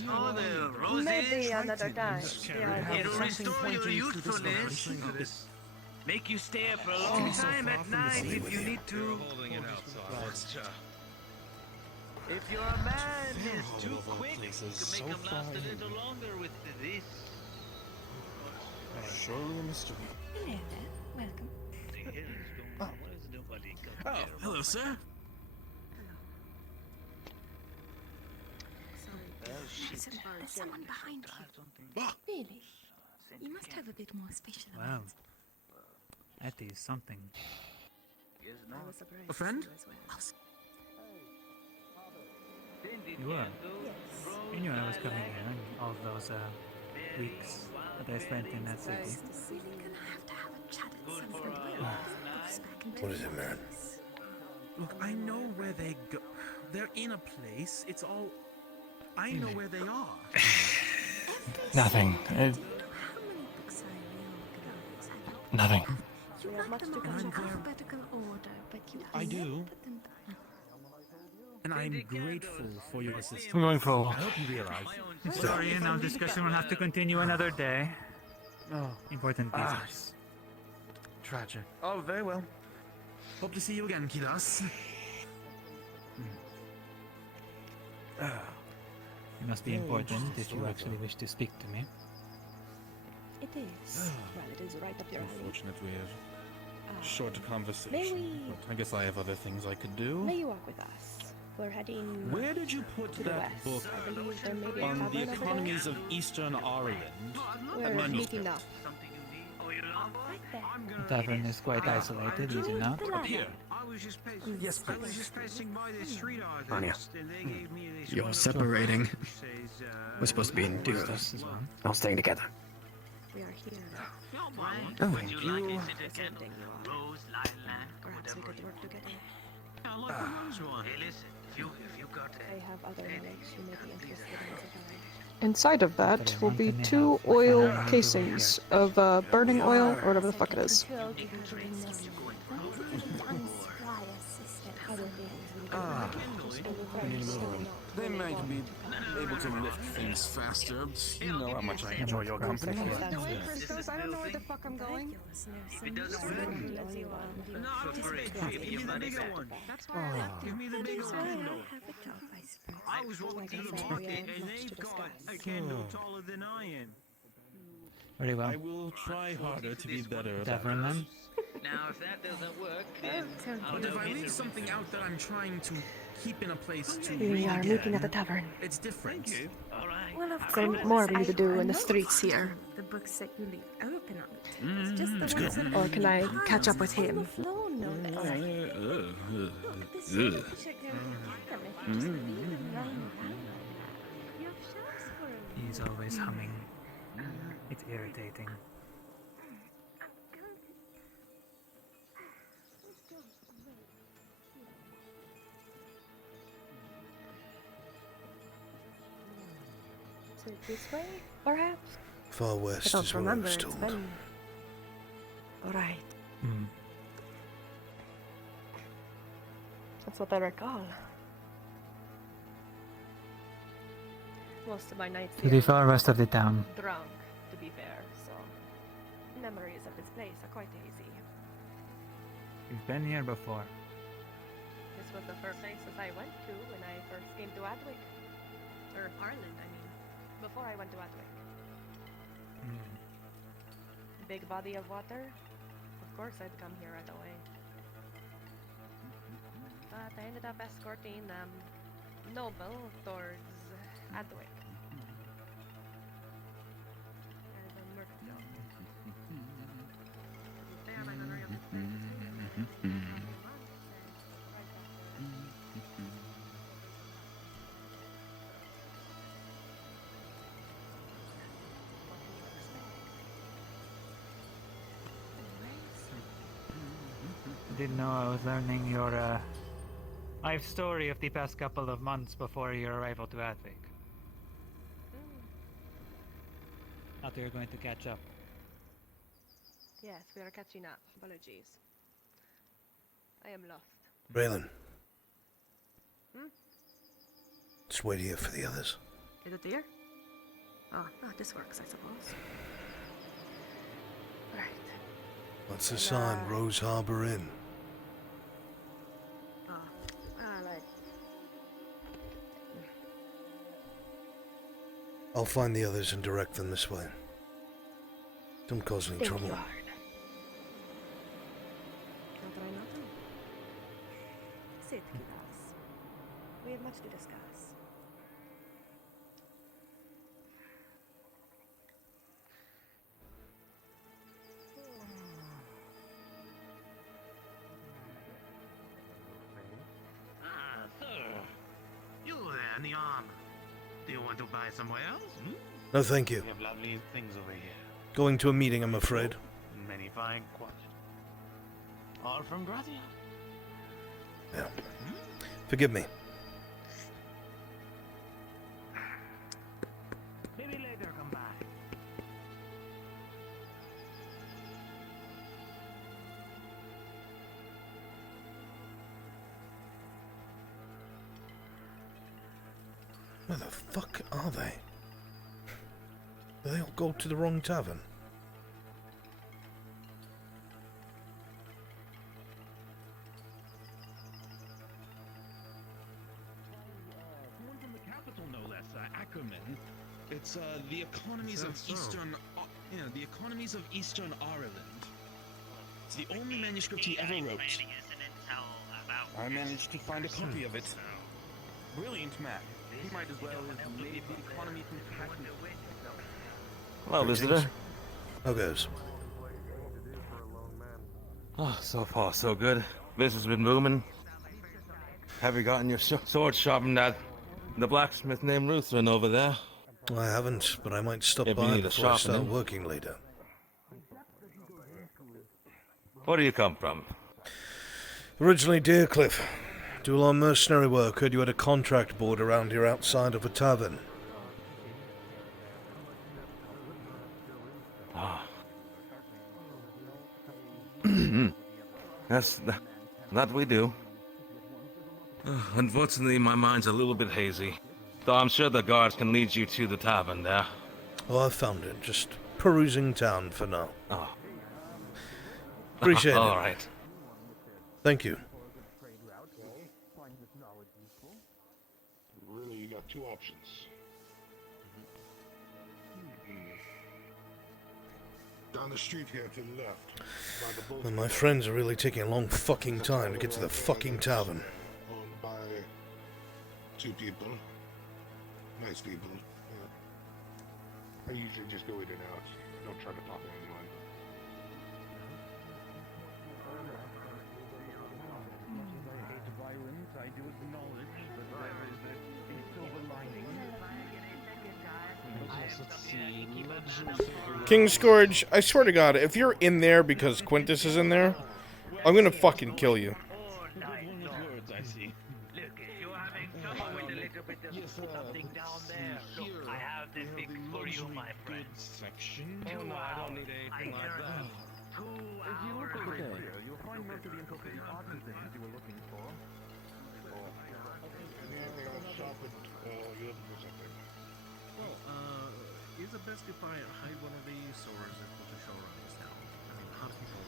Oh, the roses. Maybe another time. Yeah, It'll restore your youthfulness. Make you stay up for a long time at night if you need to. If your man is too quick, you can make him last a little longer with this. Surely a mystery. Hello there. Welcome. Oh, hello, sir. There's someone behind you. Really? You must have a bit more special. Wow. That is something. A friend? You were? You knew I was coming here and all those weeks that I spent in that city. What is it, Marin? Look, I know where they go. They're in a place. It's all. I know where they are. Nothing. Nothing. You have them all in alphabetical order, but you I do. put them down. And I'm grateful for your assistance. I'm going for a walk. I hope you realize. Sorry, and our discussion will have to continue another day. Oh, important business. Tragic. Oh, very well. Hope to see you again, Kidas. It must be important if you actually wish to speak to me. It is. Well, it is right up your alley. Unfortunate we have short conversation. May we- But I guess I have other things I could do. May you walk with us? We're heading. Where did you put to the that west. book I believe there may be a on the tavern over economies there. of Eastern Ireland? We're meeting up. Right there. The tavern is quite isolated, is it not? Up here. Yes, please. I was just passing by the street Anya, artist, and they gave me this you're one. separating. Says, We're supposed to be in duos, As well. not staying together. We are here. Oh, Would you like a city Presenting candle? you all. Rose, lilac, Perhaps we whatever could you work together. I like the rose one. Hey, listen, if you got I have other knowledge you may be interested in as a guide. Inside of that will be 2 oil casings of burning oil, or whatever the fuck it is. They might be able to lift things faster. But you know how much I enjoy your company. I don't know where the fuck I'm going. if it doesn't work, for free, give me your money back. That's fine. Give me the big old candle. I was walking to the market, and they've got a candle taller than I am. Very well. I will try harder to be better. Tavern then? Now, if that doesn't work, then I'll But know if I hit leave the something out that I'm trying to keep in a place to We read are again, meeting at the tavern. it's different. All right. Well, of So course, more we need to I do in the know streets here. The books that you leave open on the table. It's just the Let's ones go. that Or can I catch up with him? No, no, no. He's always humming. It's irritating. So this way, perhaps? Far I west don't is what I remember. was It's told. been. Alright. That's what I recall. Most of my nights To the here far west of the town. drunk, to be fair, so memories of this place are quite hazy. You've been here before. This was the first places I went to when I first came to Adwick. Or Ireland, I mean. Before I went to Adwick. Big body of water. Of course I'd come here right away. But I ended up escorting Noble towards Adwick. There's a Murkville. Didn't know I was learning your life story of the past couple of months before your arrival to Adwick. Thought we were going to catch up. Yes, we are catching up. Apologies. I am lost. Raylan, Let's wait here for the others. Is it there? Oh, this works, I suppose. Right. What's the sign? Rose Harbor Inn. Alright. I'll find the others and direct them this way. Don't cause any trouble. Not that I know them. Sit, kiddos. We have much to discuss. You there in the arm. Do you want to buy somewhere else? Hmm? No, thank you. We have lovely things over here. Going to a meeting, I'm afraid. Many fine qualities. All from Gratia. Yeah. Forgive me. Maybe later come by. Where the fuck are they? Do they all go to the wrong tavern? One from the capital, no less, Ackerman. It's the economies of Eastern, the economies of Eastern Ireland. It's the only manuscript he ever wrote. I managed to find a copy of it. Brilliant man. He might as well have made the economy from patent. Hello, visitor. How goes? Oh, so far so good. Business has been booming. Have you gotten your sword sharpened at the blacksmith named Ruthven over there? I haven't, but I might stop If you by need a before I start sharpening. working later. Where do you come from? Originally Deercliff. Do a lot of mercenary work. Heard you had a contract board around here outside of a tavern. Ah. Yes, that we do. Unfortunately, my mind's a little bit hazy. Though I'm sure the guards can lead you to the tavern there. Oh, I found it. Just perusing town for now. Oh. Appreciate it. All right. Thank you. Really, you got two options. Down the street here to the left. By the boat. And my friends are really taking a long fucking time to get to the fucking tavern. Owned by two people. Nice people. Yeah. I usually just go in and out. Don't try to talk to anyone. I do acknowledge that there is a silver lining. King Scourge, I swear to God, if you're in there because Quintus is in there, I'm gonna fucking kill you. Words, I see. Look, if you're having trouble with a little bit of something down there, look, I have this fix for you, my friend. Section? Oh no, I don't need anything like that. If you look over here, you'll find most of the incorporated arts and things you were looking for. Well, is it best if I hide one of these, or is it to show around this town? I mean, how do people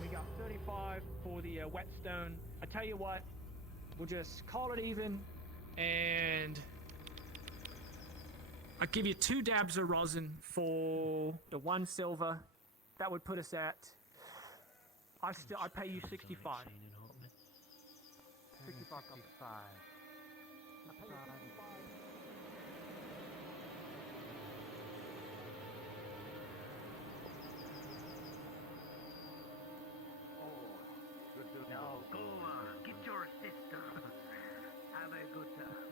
We got 35 for the whetstone. I tell you what, we'll just call it even, and I'll give you 2 dabs of rosin for the 1 silver. That would put us at. I pay you 65. 65 comes 5. I pay you 65. No, go get your sister. Have a good time.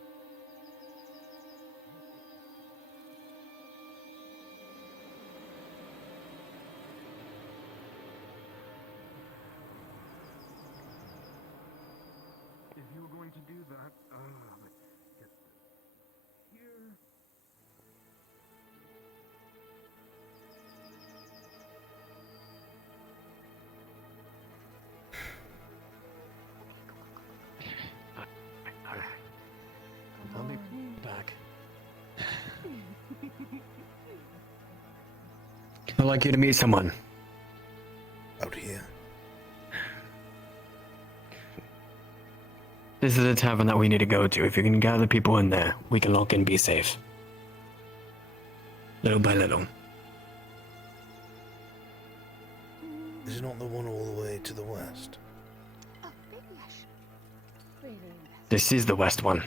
If you were going to do that, let's get here. I'd like you to meet someone. Out here. This is a tavern that we need to go to. If you can gather people in there, we can look and be safe. Little by little. Is it not the one all the way to the west? This is the west one.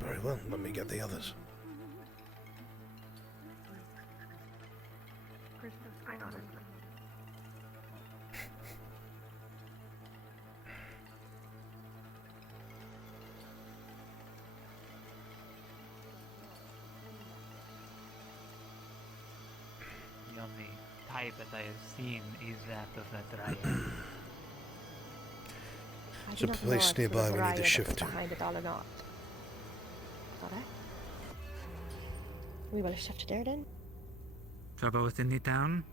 Very well, let me get the others. The only type that I have seen is that of a dryad. There's a place nearby we need to shift to. Behind it all or not. Got it? We will shift there then. Trouble within the town?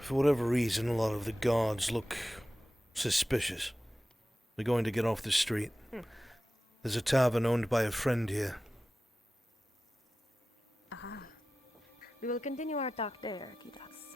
For whatever reason, a lot of the guards look suspicious. We're going to get off the street. There's a tavern owned by a friend here. Aha. We will continue our talk there, Kitas.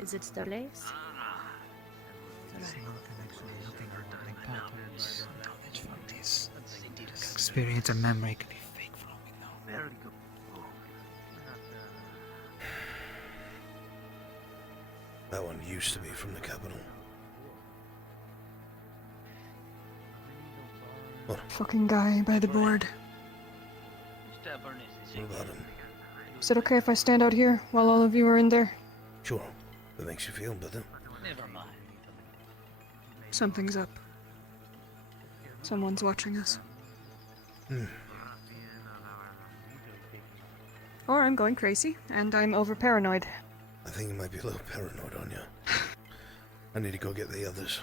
Is it still lace? Experience and memory could be fake for all we know. Very good. That one used to be from the capital. What? Fucking guy by the board. What about him? Is it okay if I stand out here while all of you are in there? Sure. That makes you feel better. Never mind. Something's up. Someone's watching us. Or I'm going crazy, and I'm over paranoid. I think you might be a little paranoid on you. I need to go get the others.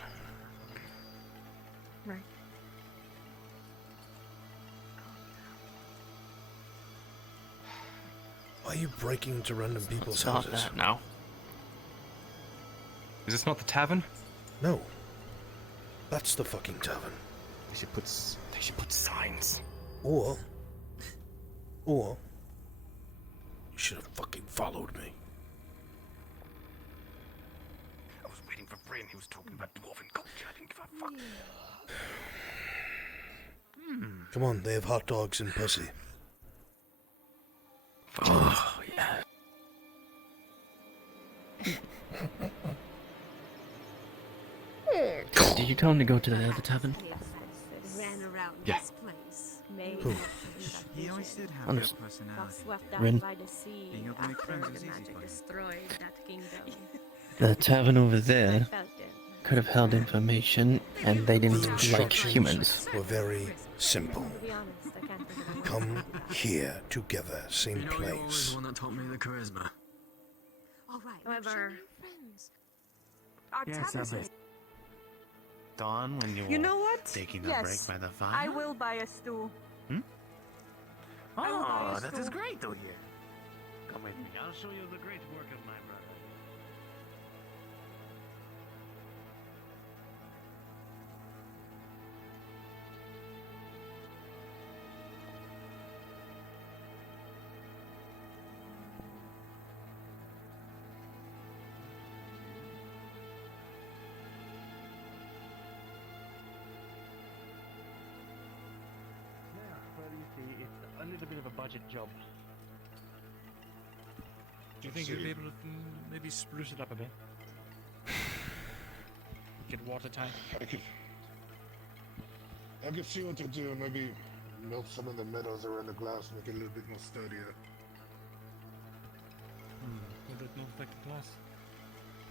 Right. Why are you breaking into random people's Stop houses? that now. Is this not the tavern? No. That's the fucking tavern. They should put signs. Or you should have fucking followed me. I was waiting for Brain. He was talking about dwarven culture. I didn't give a fuck. Come on, they have hot dogs and pussy. Oh, yeah. Did you tell him to go to the other tavern? Ran around Yeah. this place. Made Who? He always did have Honest. good personality. got swept out Rin. by the sea Being able to make after friends the is easy magic for him. destroyed that kingdom. The tavern over there Felt it. could have held information, and they didn't like Instructions humans. were very simple. To be honest, I can't think of Come here together, same You know, you're always place. the one that taught me the charisma. All right. However, Our Yes, tavern- Abby. Dawn, when you You were know what? taking a Yes, break by the fire? I will buy a stew. Oh, Yes, that is so- great to hear. Come with me. I'll show you the great work of my brother. Well, you see, it's a little bit of a budget job. Do you think you'd be able to maybe spruce it up a bit? Get watertight? I could see what to do. Maybe melt some of the metals around the glass, make it a little bit more sturdier. Would it not affect the glass?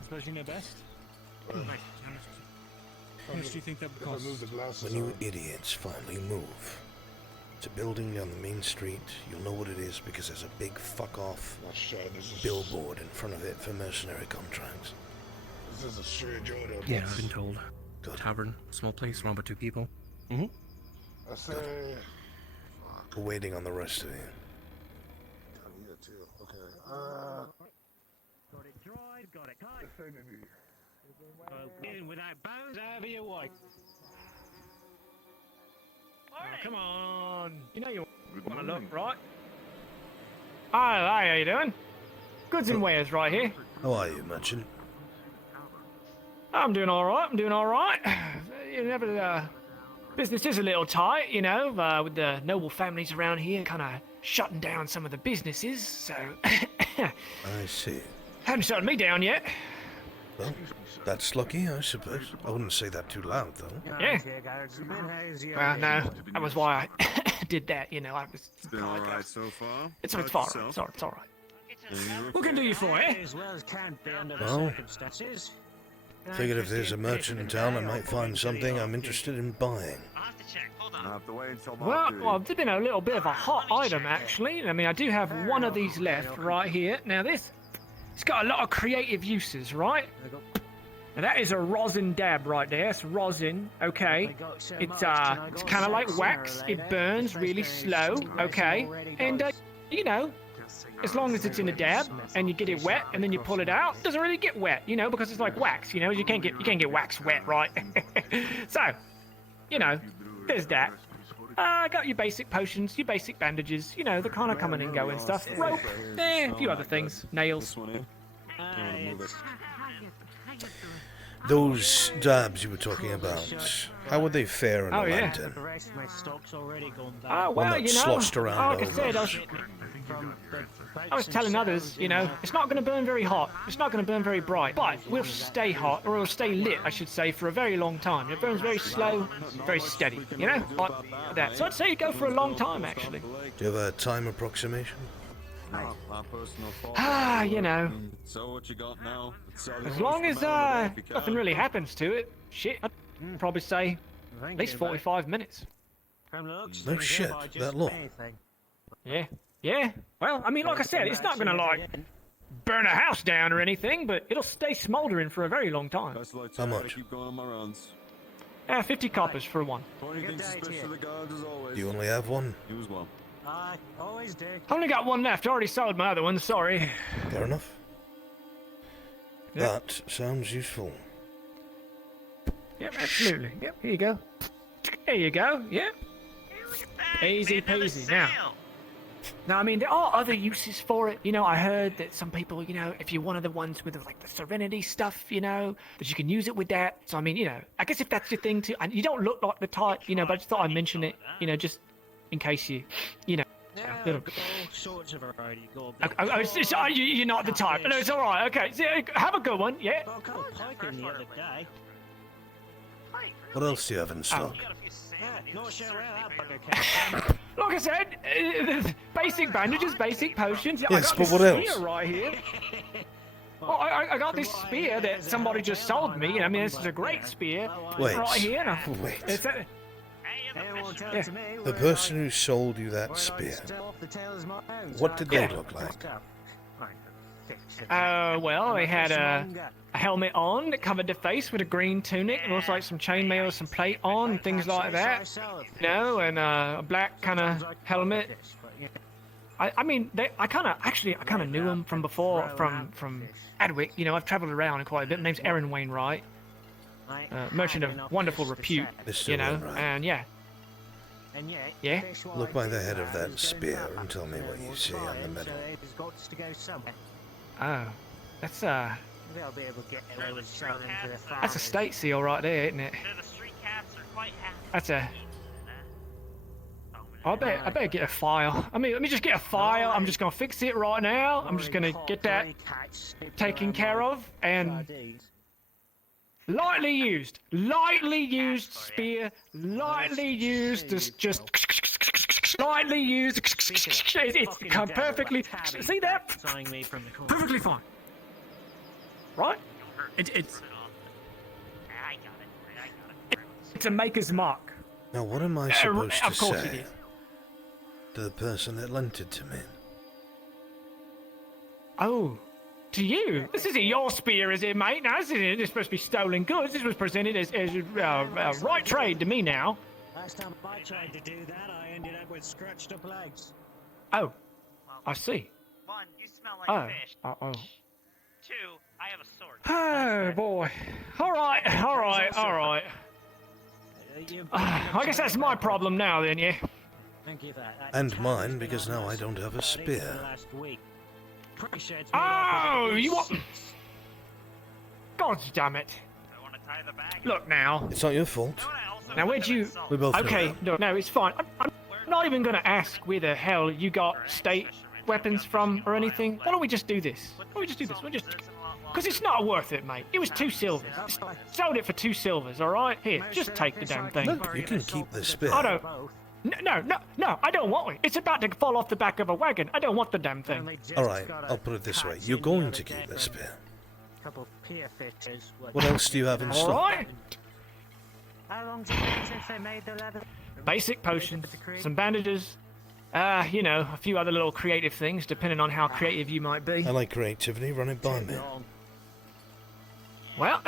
Suppose you know best? Right. How much do you think that would cost? When you idiots finally move to building down the main street, you'll know what it is because there's a big fuck off billboard in front of it for mercenary contracts. This is a strange order. Yeah, I've been told. Good. Tavern, small place, run by 2 people. Mm-hmm. I say. We're waiting on the rest of you. Yeah, too. Okay. Got it dried, got it cut. In without bones, over your wife. Oh, come on. You know you want to look, right? Hi, how you doing? Goods and wares right here. How are you, merchant? I'm doing alright, You never, business is a little tight, you know, with the noble families around here kind of shutting down some of the businesses, so... I see. Haven't shut me down yet. Well, that's lucky, I suppose. I wouldn't say that too loud, though. Yeah. Well, no, that was why I did that, you know, I was... It's been alright so far. It's alright, it's alright. What can do you for, eh? Well, figured if there's a merchant in town, I might find something I'm interested in buying. Well, there's been a little bit of a hot item, actually. I mean, I do have one of these left right here. Now, it's got a lot of creative uses, right? Now, that is a rosin dab right there. It's rosin, okay? It's kind of like wax. It burns really slow, okay? And, you know, as long as it's in a dab and you get it wet and then you pull it out, it doesn't really get wet, you know, because it's like wax, you know, you can't get wax wet, right? So, you know, there's that. I got your basic potions, your basic bandages, you know, the kind of coming and going stuff. Rope, a few other things, nails. Those dabs you were talking about, how would they fare in a lantern? Oh, well, one that you know, sloshed around like I said, I was telling others, you know, it's not going to burn very hot, it's not going to burn very bright, but we'll stay hot, or it'll stay lit, I should say, for a very long time. It burns very slow, very steady, you know, like that. So I'd say you go for a long time, actually. Do you have a time approximation? You know, So what you got now? as long as nothing really happens to it, shit, I'd probably say at least 45 minutes. No shit, that long. Yeah. Well, I mean, like I said, it's not gonna like burn a house down or anything, but it'll stay smoldering for a very long time. How much? 50 coppers for one. Do you only have one? Use one. I always do. I only got one left. I already sold my other one. Sorry. Fair enough. That sounds useful. Yep, absolutely. Yep, here you go. There you go. Yep. Easy peasy. Now, I mean, there are other uses for it. You know, I heard that some people, you know, if you're one of the ones with like the Serenity stuff, you know, that you can use it with that. So, I mean, you know, I guess if that's your thing too, and you don't look like the type, you know, but I just thought I'd mention it, you know, just in case you know. Yeah, little... all sorts of variety. You're not the type. No, it's all right. Okay, so, have a good one. Yeah. Well, I got a pike in the other day. What else do you have in stock? Not sure where that bugger came from. Like I said, basic bandages, basic potions. Yes, I got but this what else? spear right here. Well, I got this spear that somebody just sold me. I mean, this is a great spear. Wait. Right here. Wait. It's a, The person who sold you that spear, what did they look like? Well, they had a helmet on that covered the face with a green tunic, and also like some chainmail with some plate on, and things like that. You know, and a black kind of helmet. I mean, I kind of knew him from before, from Adwick. You know, I've travelled around quite a bit. My name's Aaron Wainwright, merchant of wonderful repute. You know, and yeah. Look by the head of that spear and tell me what you see on the middle. Oh, that's a state seal right there, isn't it? That's a. I better get a file. I mean, let me just get a file. I'm just gonna fix it right now. I'm just gonna get that taken care of and. Lightly used spear, lightly used, just lightly used, it's perfectly, see that? Perfectly fine. Right? It's a maker's mark. Now, what am I supposed to of course it say is. to the person that lent it to me? Oh, to you? This isn't your spear, is it, mate? No, this isn't. It's supposed to be stolen goods. This was presented as right trade to me now. Last time I tried to do that, I ended up with scratched up legs. Oh, I see. One, you smell like fish. Oh. Two, I have a sword. Oh boy. All right. I guess that's my problem now, then, yeah. Thank you for that. And mine, because now I don't have a spear. Oh, you want? God damn it! Look now. It's not your fault. Now where'd you? We both know Okay, that. no, it's fine. I'm not even gonna ask where the hell you got state weapons from or anything. Why don't we just do this? We'll just, because it's not worth it, mate. It was 2 silvers. Sold it for 2 silvers. All right, here, just take the damn thing. Look, you can keep the spear. I don't. No, I don't want it. It's about to fall off the back of a wagon. I don't want the damn thing. Alright, I'll put it this way. You're going to keep the spear. Couple pier fishes. What else do you have in stock? Alright. How long did it take since they made the leather? Basic potions, some bandages, you know, a few other little creative things, depending on how creative you might be. I like creativity. Run it by me. Well,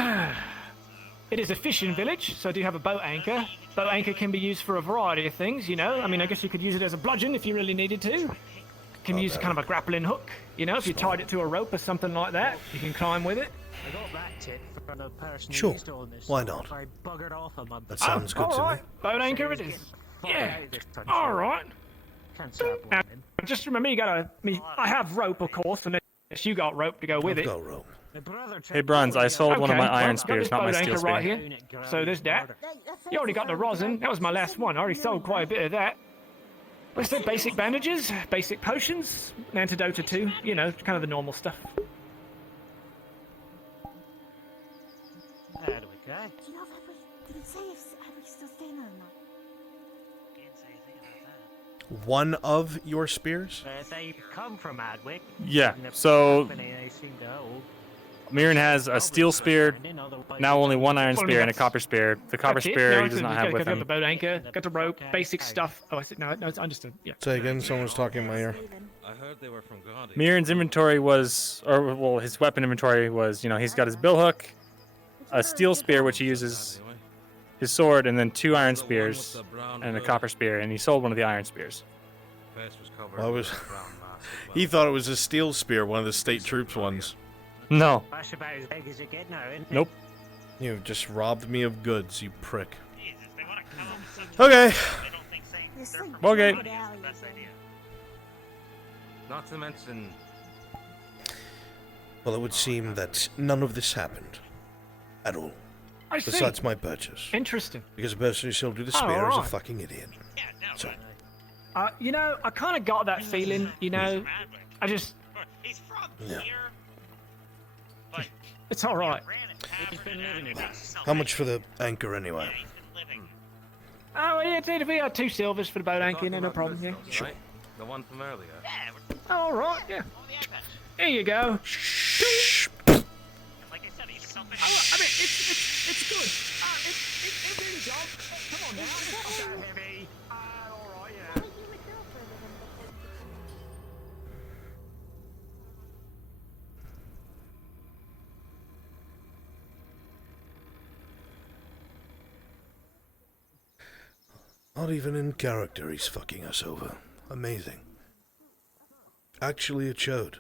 it is a fishing village, so I do have a boat anchor. Boat anchor can be used for a variety of things, you know. I mean, I guess you could use it as a bludgeon if you really needed to. Can use kind of a grappling hook, you know, if you tied it to a rope or something like that, you can climb with it. I got that tip from the person Sure, who stole this. why not? I buggered off on my That sounds good to me. Boat anchor it is. Yeah. All right. Now, just remember, you gotta. I mean, I have rope, of course, unless you got rope to go with it. Got rope. Hey, Bruns, I sold one of my iron well, spears, got not my this steel boat spear. anchor right here. So there's that. You already got the rosin. That was my last one. I already sold quite a bit of that. What's the basic bandages, basic potions, an antidote or 2, you know, kind of the normal stuff. There we go. Do you know if did it say if Edward's still staying or not? One of your spears? They come from Adwick. Yeah, And the so company, they seem to hold. Mirren has a steel spear, now only 1 iron Well, I mean, spear and a that's- copper spear. The copper That's it. spear No, he does not have with got him. the boat anchor, got the rope, basic stuff. Oh, I said no, it's understood. Yeah. Say again, someone's talking in my ear. I heard they were from Gandhi. Mirren's inventory was, or well, his weapon inventory was, you know, he's got his billhook, a steel spear which he uses, his sword, and then 2 iron spears and a copper spear, and he sold one of the iron spears. He thought it was a steel spear, one of the state troops ones. No. That's about as big as it get now, isn't it? Nope. You've just robbed me of goods, you prick. Okay. Okay. Not to mention. Well, it would seem that none of this happened. At all. I see. Besides my purchase. Interesting. Because the person who sold you the Oh, spear is a alright. fucking idiot. So, You know, I kind of got that feeling, you know. I just. yeah. It's all right. How much for the anchor anyway? Oh, yeah, dude, we had 2 silvers for the boat anchor, no problem, yeah. Sure. The one from earlier. All right, yeah. Here you go. Shh. I mean, it's good. It did the job. Come on now. It's not that heavy. All right, yeah. Not even in character he's fucking us over. Amazing. Actually, it showed.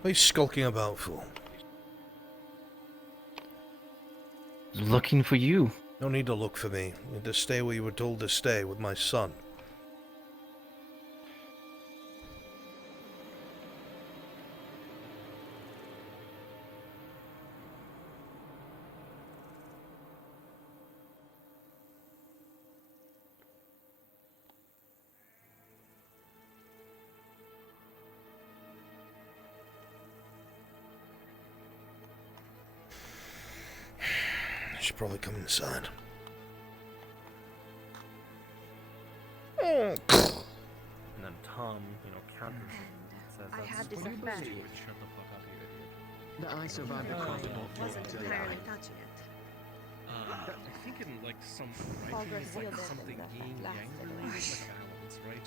What are you skulking about for? Looking for you. No need to look for me. You need to stay where you were told to stay with my son. I should probably come inside. And then Tom, you know, counters it. Says I that's had this what you advantage. do. Shut the fuck up, you idiot. That I survived the crossbow Wasn't to the entirely eye. touching it. I think in like some Fogger writing, it's like sealed it something and yin that yang lasted. related, like balance, right?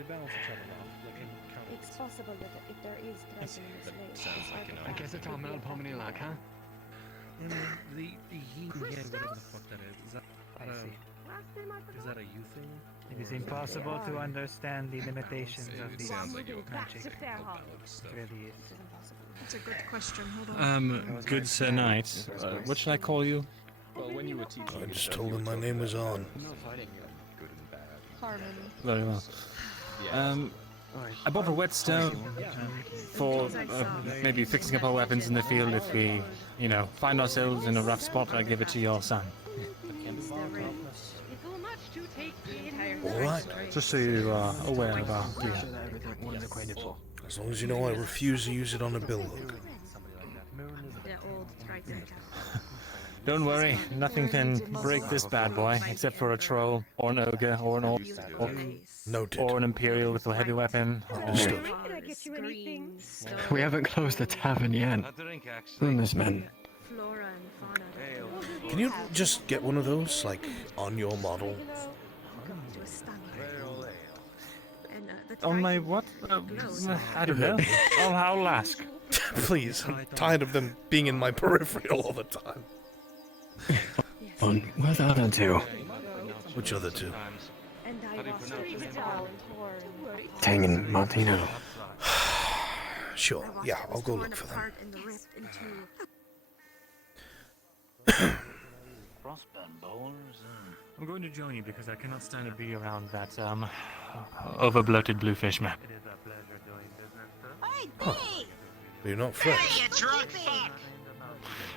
They balance each other off, like in counter. It's possible that if there is dragon in this lake, sounds like an I guess it's all male pomini like, huh? The yin yang, whatever the fuck that is that a you thing? It is impossible to understand the limitations of the magic. It really is. That's a good question. Hold on. Good Sir Knight. What should I call you? Well, when you were teaching, I just told him my name was on. Harmony. Very well. I bought a whetstone for maybe fixing up our weapons in the field if we, you know, find ourselves in a rough spot. I give it to your son. Alright. Just so you are aware of our gear. As long as you know I refuse to use it on a billhook. The old Triton. Don't worry, nothing can break this bad boy, except for a troll, or an ogre, or an orc, Noted. or an imperial with a heavy weapon. Understood. We haven't closed the tavern yet. Goodness, man. Flora and fauna. Can you just get one of those, like, on your model? To a stunning. And, the On my what? I don't know. I'll ask. Please, I'm tired of them being in my peripheral all the time. Where's the other two? Which other two? And I was tall and torn. Tang and Martino. Sure, yeah, I'll go look for them. And ripped into Frostburn bowlers. I'm going to join you because I cannot stand to be around that, over-bloated bluefish man. It is a pleasure doing business, sir. Huh. You're not fresh. You drunk fuck!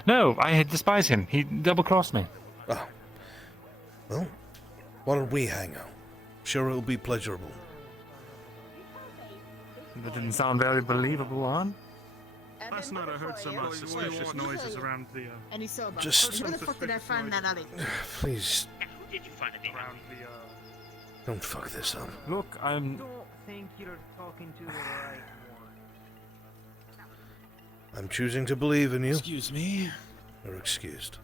No, I despise him. He double-crossed me. Oh. Well, why don't we hang out? Sure, it'll be pleasurable. That didn't sound very believable, on. Last night I heard some suspicious noises around the. Any sober. Just- Where the fuck did I find that alley? Please, Who did you find it Around the. don't fuck this up. Look, I'm... Don't think you're talking to the right one. I'm choosing to believe in you. Excuse me. You're excused.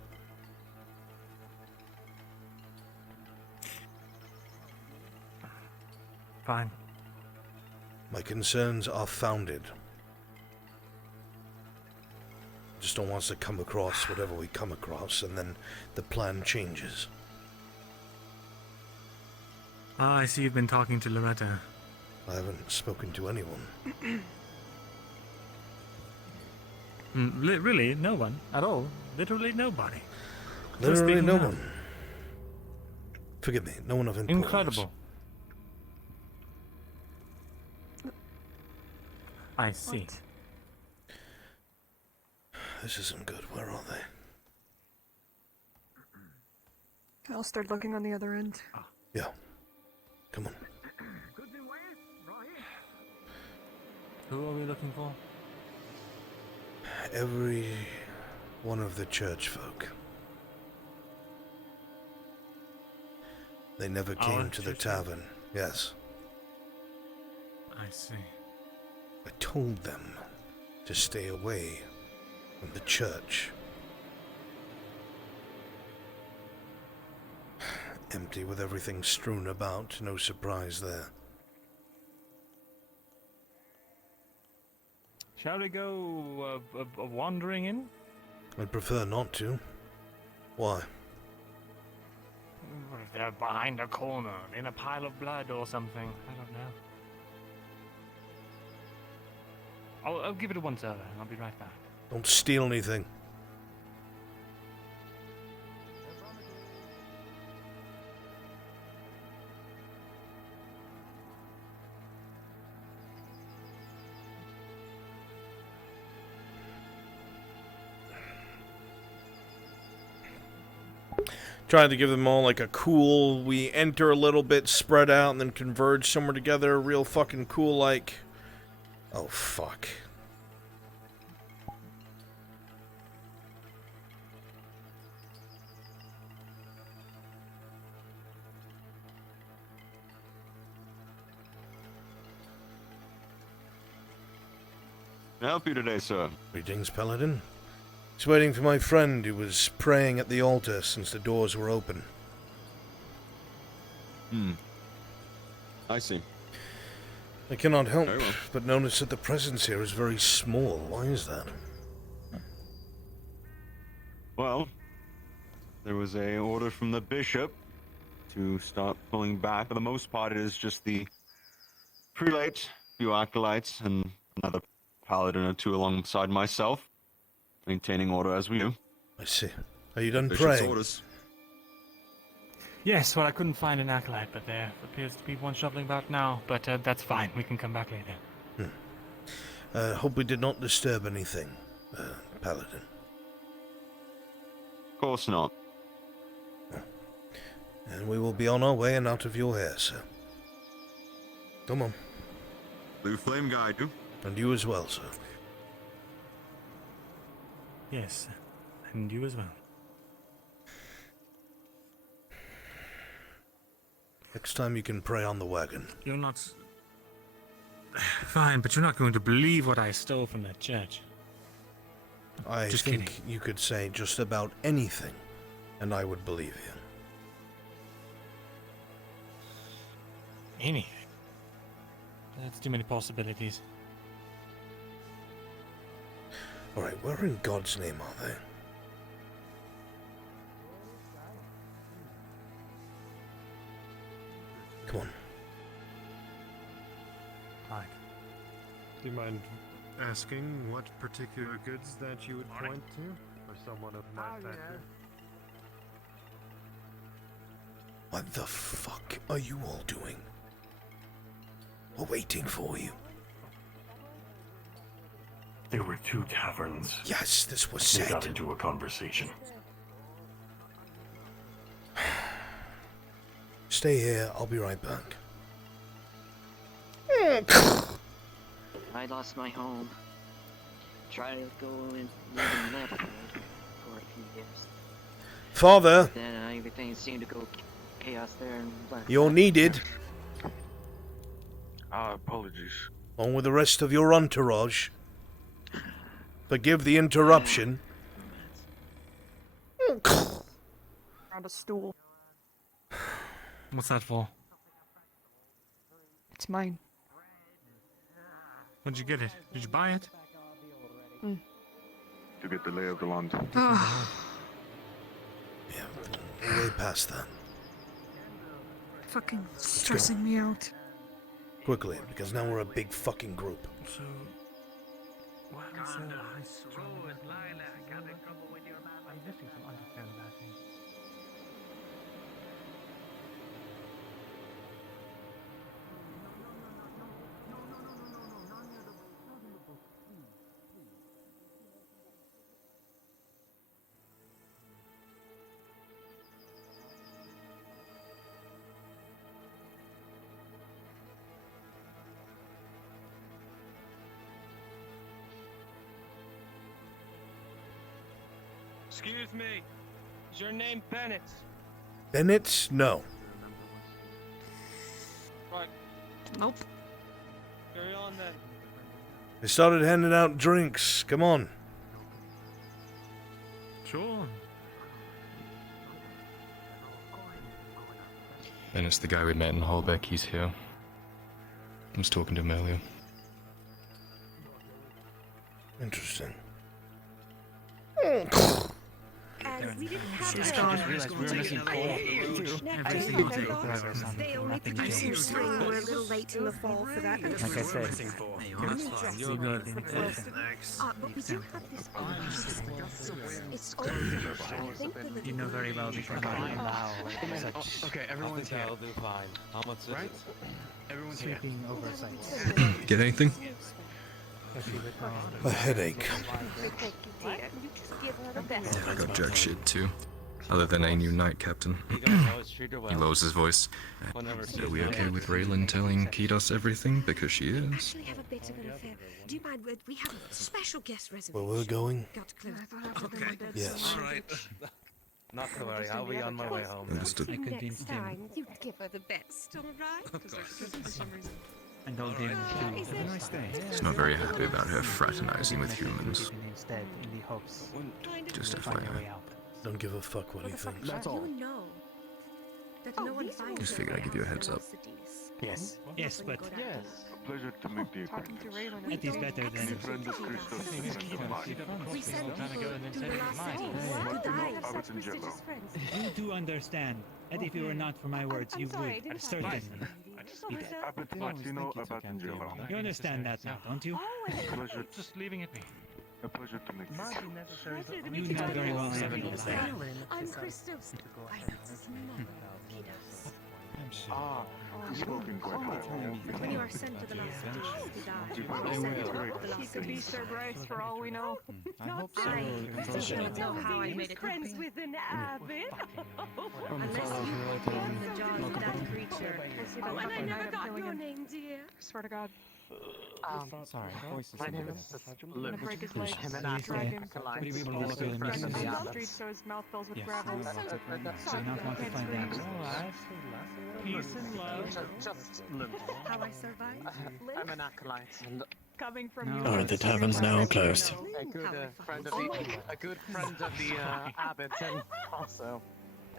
Fine. My concerns are founded. Just don't want us to come across whatever we come across, and then the plan changes. Ah, I see you've been talking to Loretta. I haven't spoken to anyone. Really? No one? At all? Literally nobody? Literally speaking no now. one. Forgive me, no one of importance. Incredible. I see. This isn't good. Where are they? I'll start looking on the other end. Yeah. Come on. Who are we looking for? Every one of the church folk. They never Our came to the church folk? tavern. Yes. I see. I told them to stay away from the church. Empty with everything strewn about, no surprise there. Shall we go wandering in? I'd prefer not to. Why? What if they're behind a corner, in a pile of blood or something? I don't know. I'll give it a once over, and I'll be right back. Don't steal anything. Trying to give them all like a cool, we enter a little bit, spread out, and then converge somewhere together. Real fucking cool, like... Oh, fuck. Can I help you today, sir? Greetings, Paladin. Just waiting for my friend who was praying at the altar since the doors were open. I see. I cannot help Very well. but notice that the presence here is very small. Why is that? Well, there was a order from the bishop to start pulling back. For the most part, it is just the prelate, few acolytes, and another paladin or two alongside myself, maintaining order as we do. I see. Are you done Bishop's praying? orders. Yes, well, I couldn't find an acolyte, but there appears to be one shuffling about now. But that's fine. We can come back later. Hope we did not disturb anything, Paladin. Of course not. And we will be on our way and out of your hair, sir. Come on. Blue Flame guide you. And you as well, sir. Yes, and you as well. Next time you can pray on the wagon. You're not... Fine, but you're not going to believe what I stole from that church. I Just think kidding. you could say just about anything, and I would believe you. Anything? That's too many possibilities. Alright, where in God's name are they? Come on. Right. Do you mind asking what particular goods that you would point to for someone of my stature? What the fuck are you all doing? We're waiting for you. There were two taverns. Yes, this was They said. got into a conversation. Stay here, I'll be right back. I lost my home. Tried to go and live in Leftwood for a few years. Father, Then everything seemed to go chaos there and left. you're needed, Apologies. along with the rest of your entourage. Forgive the interruption. Grab a stool. What's that for? It's mine. When'd you get it? Did you buy it? To get the lay of the land. Way past that. Fucking stressing me out. Quickly, because now we're a big fucking group. So... What is I'm missing some understand back in. Excuse me. Is your name Bennett? Bennett? No. Right. Nope. Carry on then. They started handing out drinks. Come on. Sure. And it's the guy we met in Holbeck. He's here. I was talking to him earlier. Interesting. We didn't have She's to- gone. I just realized we were missing Cole. Everything will take They only produce in spring. We're a little late in the fall for that. Like I said, But we do have this. It's all. you know very well because Okay, everyone's here. I'll do fine. How much is Right? it? Everyone's here. sweeping oversight. Get anything? A headache. I got jack shit too. Other than a new knight captain. He lowers his voice. Are we okay with Raylan telling Kidos everything? Because she is. Actually have a bit of an affair. Do you mind? We have a special guest reservation. Where we're going? Got to close. Okay. Yes. Not to worry, I'll be on my way home. Understood. Next time, you give her the best, all right? Because for some reason. and told him to have a nice day. He's not very happy about her fraternizing with humans. Instead, in the hopes Just to find a way FYI. out. Don't give a fuck what he thinks. That's all. You know that no one finds Just figured I'd give you a heads up. Yes. Yes, but A pleasure to meet you. Talking to Raylan. it is better than. Friend of Christos. We sent people to the last You do understand that if it were not for my words, you would certainly be dead. Abbot Martino, Abbot Angelo. You understand that now, don't you? Pleasure. Just leaving it me. A pleasure to meet you. You know very well I am I'm Christos. I know this mother. Ah, you spoken quite well. when you are sent to the last place to die, I you are sent will. to the He last could be place. Sir Bryce for all we know. I hope so. I still don't know how I made it Friends with an abbot. unless you put in the jaws of that creature. Oh, and I never got your name, dear. Swear to God. Sorry, voices my are name good. is I'm gonna break his leg. I'm an Drag him. Would you be able to look at the Drag him missing to the abbot? street so his mouth fills with Yes. gravel. Do you not want to find out? Peace and love. just limp. How I survived? I'm an acolyte and Coming from No. you. Are the taverns now closed? a good friend of the abbot, and also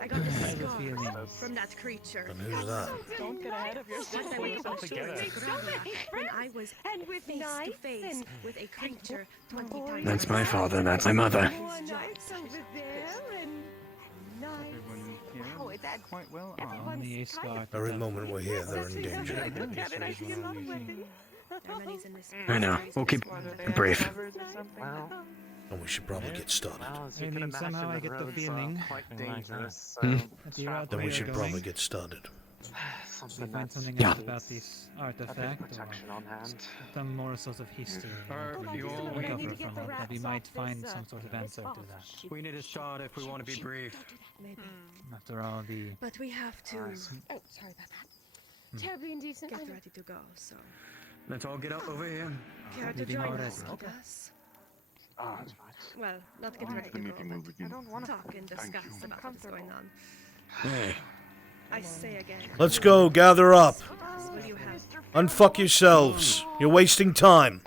I got the I have a scar feeling. from that creature. And who's that? Don't get ahead of yourself. Once I was able to when I was And with face to knives face and with a creature 20 times. That's my father, that's my mother. more knives over there and knives. Oh, that's Quite well on the escort. Every moment we're here, they're in danger. I see a lot of weapons. Enemies in this I know. We'll keep it brief. well, And we should probably get started. as I you can mean, imagine, somehow I the get the roads feeling- are quite dangerous. Hmm? So That the route Then we we are should going, probably get started. we something find that's something yeah. out about this a bit artifact or protection on hand. some more sort of history Are you all to waiting? recover from it, that we might find some sort of answer to that. We need a shot if we want to be brief. Maybe. After all the... But we have to Oh, sorry about that. Terribly indecent. get ready to go, so. Let's all get out over here. Care to Leaving join already. us, Kidas? Ah, that's fine. Well, not get ready to The go, meeting will but begin. talk and discuss about what's going on. Hey. I say again. Let's go, gather up. Will you have? Unfuck yourselves. You're wasting time.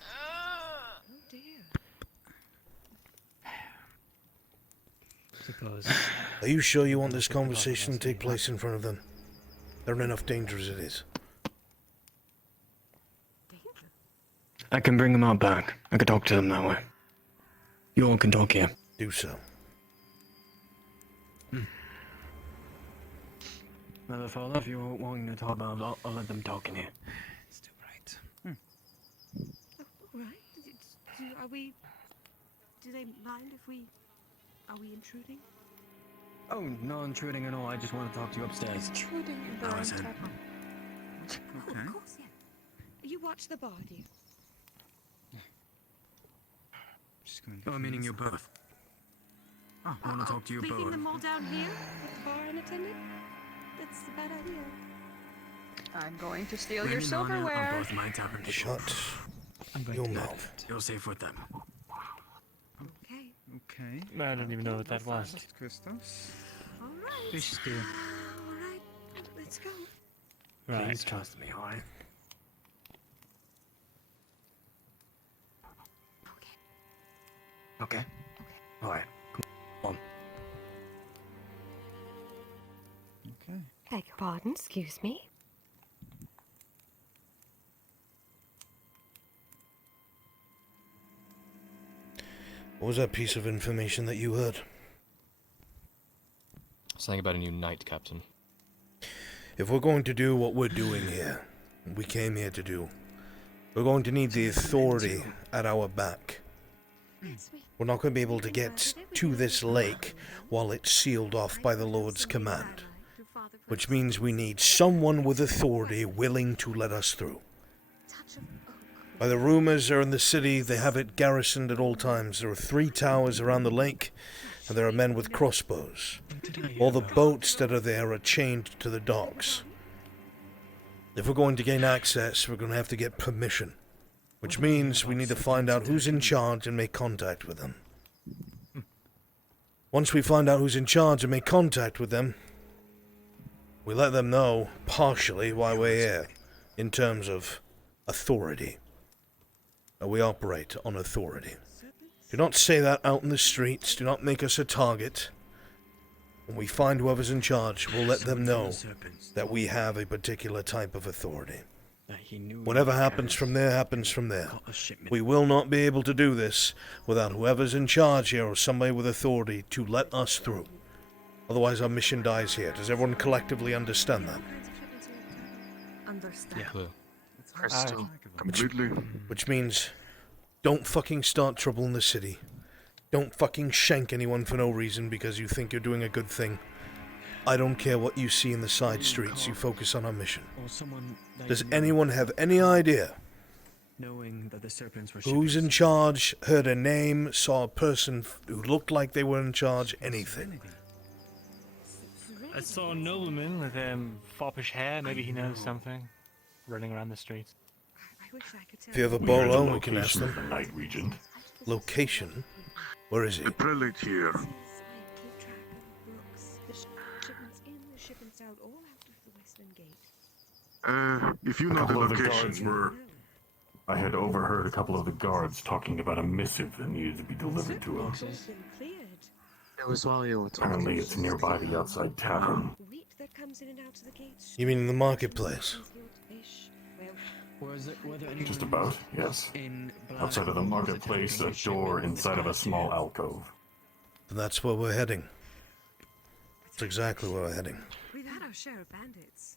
Suppose. Are you sure you want this conversation to take place in front of them? They're in enough danger as it is. I can bring them out back. I can talk to them that way. You all can talk here. Do so. Another fellow, if you're wanting to talk about it, I'll let them talk in here. It's too bright. Right. Are we? Do they mind if we? Are we intruding? Oh, no intruding at all. I just want to talk to you upstairs. Intruding in That was it. Oh, of course, yeah. You watch the bar, do you? Oh, meaning you both. Oh, I want to talk to you Leaving both. them all down here with the bar unattended? That's a bad idea. I'm going to steal Bring your it on in, silverware. on both my tavern tables. Shut I'm going your to mouth. You're safe with them. Okay. Okay. I don't even know what that was. Christos. All right. Fish stew. All right. Let's go. Right. Please trust me, alright? Okay. Alright. Come on. Okay. Beg your pardon. Excuse me. What was that piece of information that you heard? Something about a new knight, Captain. If we're going to do what we're doing here, we came here to do, we're going to need the authority at our back. We're not going to be able to get to this lake while it's sealed off by the Lord's command, which means we need someone with authority willing to let us through. By the rumors are in the city, they have it garrisoned at all times. There are 3 towers around the lake, and there are men with crossbows. All the boats that are there are chained to the docks. If we're going to gain access, we're going to have to get permission, which means we need to find out who's in charge and make contact with them. Once we find out who's in charge and make contact with them, we let them know, partially, why we're here, in terms of authority. We operate on authority. Do not say that out in the streets. Do not make us a target. When we find whoever's in charge, we'll let them know that we have a particular type of authority. Whatever happens from there happens from there. We will not be able to do this without whoever's in charge here or somebody with authority to let us through. Otherwise our mission dies here. Does everyone collectively understand that? Understand. Yeah. Crystal. Completely. Which means, don't fucking start trouble in the city. Don't fucking shank anyone for no reason because you think you're doing a good thing. I don't care what you see in the side streets, you focus on our mission. Does anyone have any idea who's in charge, heard a name, saw a person who looked like they were in charge, anything? I saw a nobleman with foppish hair. Maybe he knows something. Running around the streets. If you have a bolo, we can ask them. Location? Where is he? The prelate here. If you know the location, I had overheard a couple of the guards talking about a missive that needed to be delivered to him. It was while you were talking. Apparently it's nearby the outside tavern. You mean in the marketplace? Just about, yes. Outside of the marketplace, a door inside of a small alcove. And that's where we're heading. That's exactly where we're heading. We've had our share of bandits.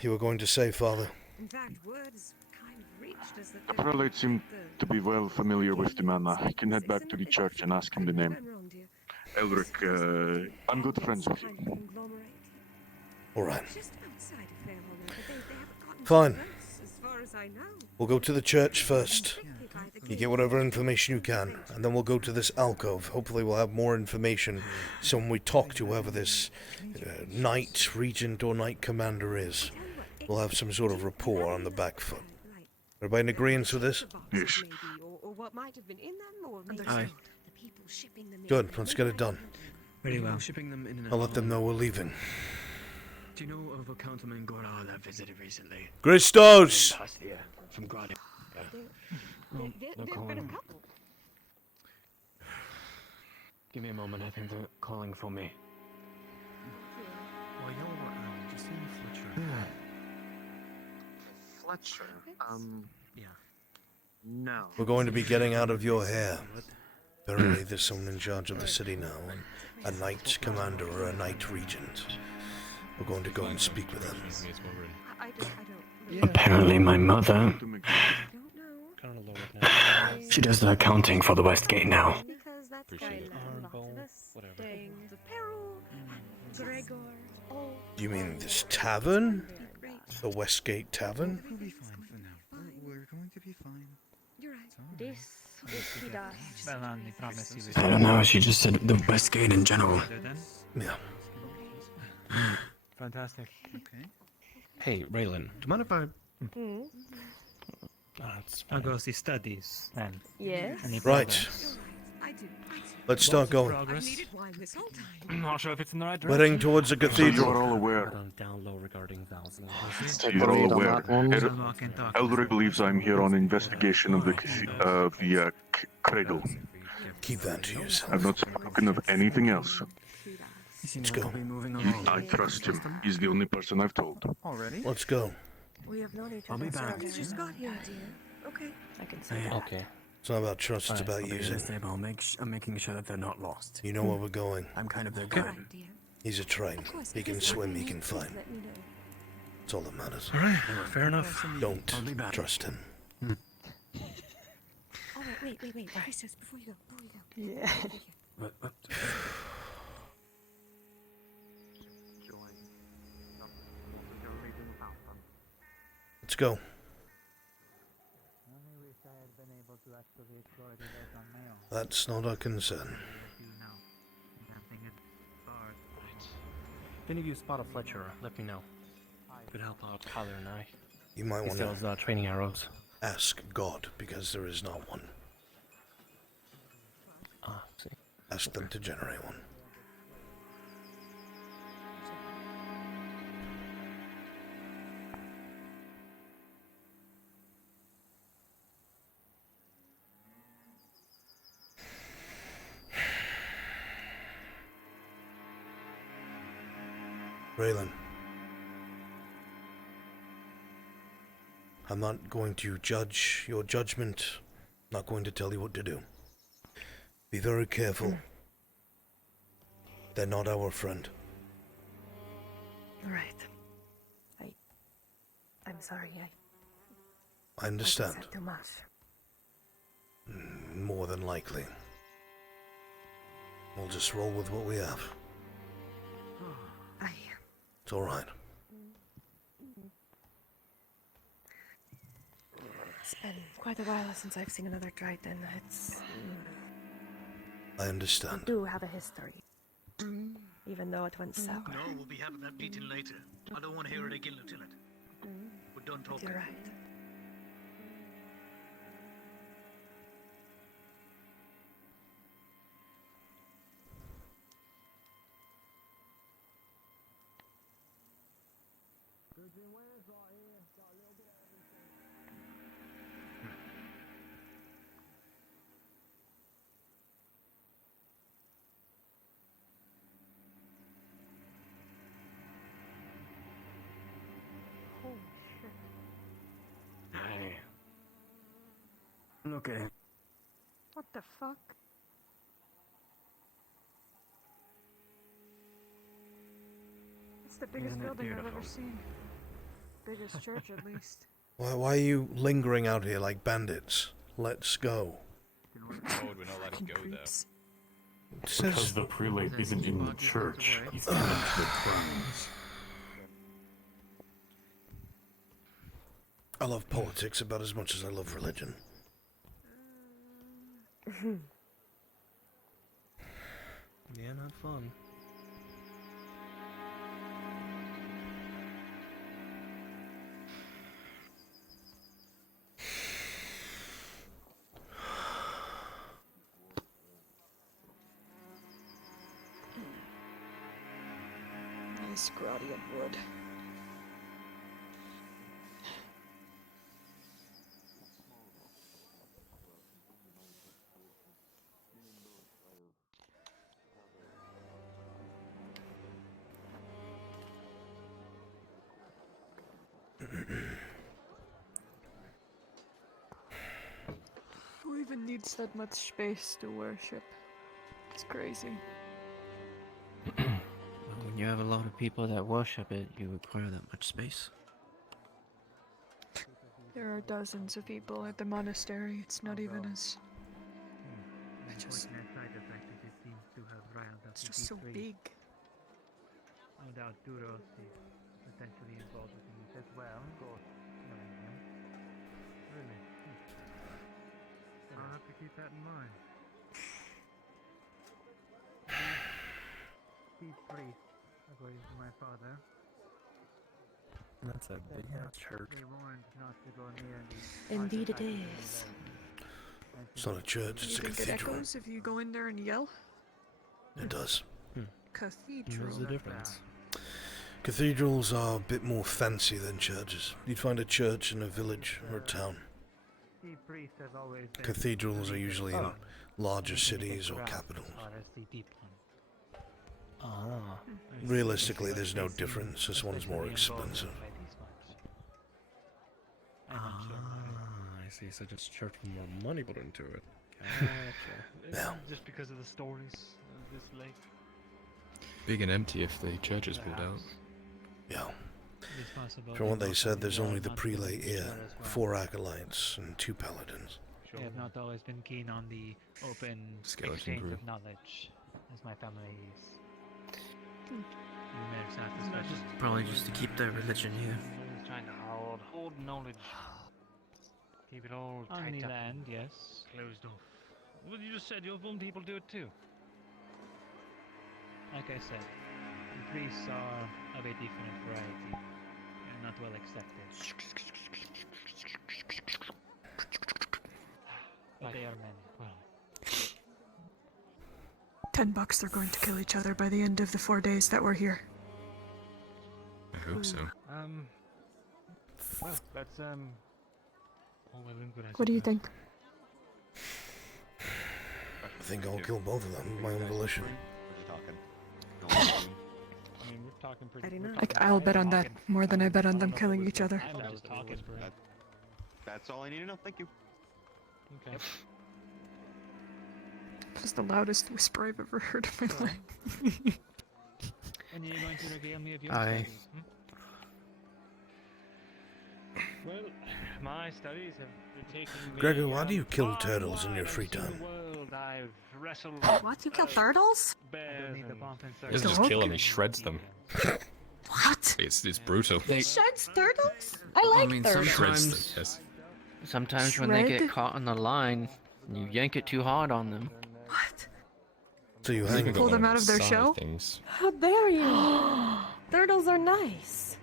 You were going to say, Father? In fact, word has kind of reached us that The prelate seemed to be well familiar with the man. I can head back to the church and ask him the name. Elric, I'm good friends with him. Alright. Fine. We'll go to the church first. You get whatever information you can, and then we'll go to this alcove. Hopefully we'll have more information, so when we talk to whoever this knight, regent, or knight commander is, we'll have some sort of rapport on the back foot. Everybody in agreement with this? Yes. Aye. Good, let's get it done. Very well. I'll let them know we're leaving. Do you know of a councilman Goral that visited recently? Christos! From Grad. Give me a moment, I think they're calling for me. Well, you're just seeing Fletcher. Fletcher? Yeah. No. We're going to be getting out of your hair. Apparently there's someone in charge of the city now, a knight commander or a knight regent. We're going to go and speak with them. Apparently my mother... She does the accounting for the Westgate now. You mean this tavern? The Westgate Tavern? We'll be fine for now. We're going to be fine. You're right. This whiskey does. I don't know, she just said the Westgate in general. Yeah. Fantastic. Okay. Hey, Raylan, do you mind if I... I'll go see studies then. Yes. Right. Let's start going. I'm not sure if it's in the right direction. Heading towards the cathedral. You're all aware. Down low regarding vows and You're all aware. Elric believes I'm here on investigation of the cradle. Keep that to yourself. I've not spoken of anything else. Let's go. I trust him. He's the only person I've told. Already? Let's go. We have known each I'll other. be back. You just got here, dear. Okay. I can see that. Okay. It's not about trust, it's about I'll be using. stable. I'm making sure that they're not lost. You know where we're going. I'm kind of their guide. He's a train. He can swim, he can fly. That's all that matters. Alright, fair enough. Don't trust him. All right, wait. Princess, before you go. Yeah. What? Let's go. That's not our concern. If any of you spot a Fletcher, let me know. Could help out Tyler and I. You might He want sells to training arrows. ask God, because there is not one. See. Ask them to generate one. Raylan, I'm not going to judge your judgment. I'm not going to tell you what to do. Be very careful. They're not our friend. Right. I'm sorry. I understand. I said too much. More than likely. We'll just roll with what we have. It's alright. It's been quite a while since I've seen another Triton. It's... I understand. We do have a history. Even though it went sour. No, we'll be having that meeting later. I don't want to hear it again, Lieutenant. We're done talking. You're right. Hey. Look at him. What the fuck? It's the biggest Isn't it building I've ever beautiful? seen. Biggest church, at least. Why are you lingering out here like bandits? Let's go. Why would we not let him go there? Because the prelate isn't in the church. He's in the grounds. I love politics about as much as I love religion. Yeah, not fun. Nice grotty of wood. Who even needs that much space to worship? It's crazy. When you have a lot of people that worship it, you require that much space. There are dozens of people at the monastery. It's not even as... It's just so big. No doubt Duros is potentially involved with things as well. Really? I'll have to keep that in mind. These priests, according to my father, That's a big ass church. they warned not to go near the... Indeed it is. It's not a church, it's a You think it cathedral. echoes if you go in there and yell? It does. Cathedral. What's the difference? Cathedrals are a bit more fancy than churches. You'd find a church in a village or a town. The priest has always been... Cathedrals are usually in larger cities or capitals. Ah. Realistically, there's no difference. This one's more expensive. Ah, I see. So just charge more money put into it. Gotcha. Yeah. Just because of the stories of this lake. Big and empty if the church is pulled out. Yeah. From what they said, there's only the prelate here, 4 acolytes, and 2 paladins. They have not always been keen on the open Skeleton exchange crew. of knowledge, as my family is. Probably just to keep their religion here. Always trying to hold knowledge. Keep it all On tight the up. land, yes. Closed off. Well, you just said your own people do it too. Like I said, the priests are of a different variety and not well accepted. But they are many. Well, $10 they're going to kill each other by the end of the 4 days that we're here. I hope so. Well, that's all well and good. What do you think? I think I'll kill both of them of my own volition. What are you talking? I mean, we're talking pretty. Very nice. I'll bet on that more than I bet on them killing each other. I was talking. That's all I need to know. Thank you. Okay. That's the loudest whisper I've ever heard in my life. And you're going to regale me of your Aye. studies, Well, my studies have taken me Gregor, why do you kill turtles in your free the time? world. I've wrestled What? You kill turtles? bears and He doesn't just kill them, he shreds them. What? It's brutal. He sheds turtles? I like turtles. Shreds them, yes. Sometimes when they Shred? get caught on the line, you yank it too hard on them. What? So you You hang can them. go Pull them on out of their side shell? Things. How dare you? Turtles are nice.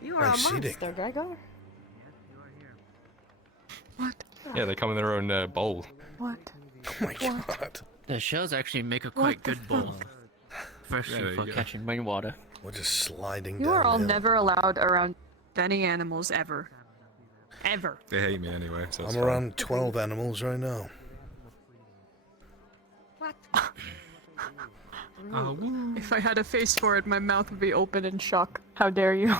You are a Nice eating. Monster, Gregor. What? Yeah, they come in their own bowl. What? Oh my god. The shells actually make a quite good bowl. Especially there for you go. catching rainwater. We're just sliding You are all downhill. never allowed around any animals ever. Ever. They hate me anyway, so it's I'm fine. around 12 animals right now. What? If I had a face for it, my mouth would be open in shock. How dare you?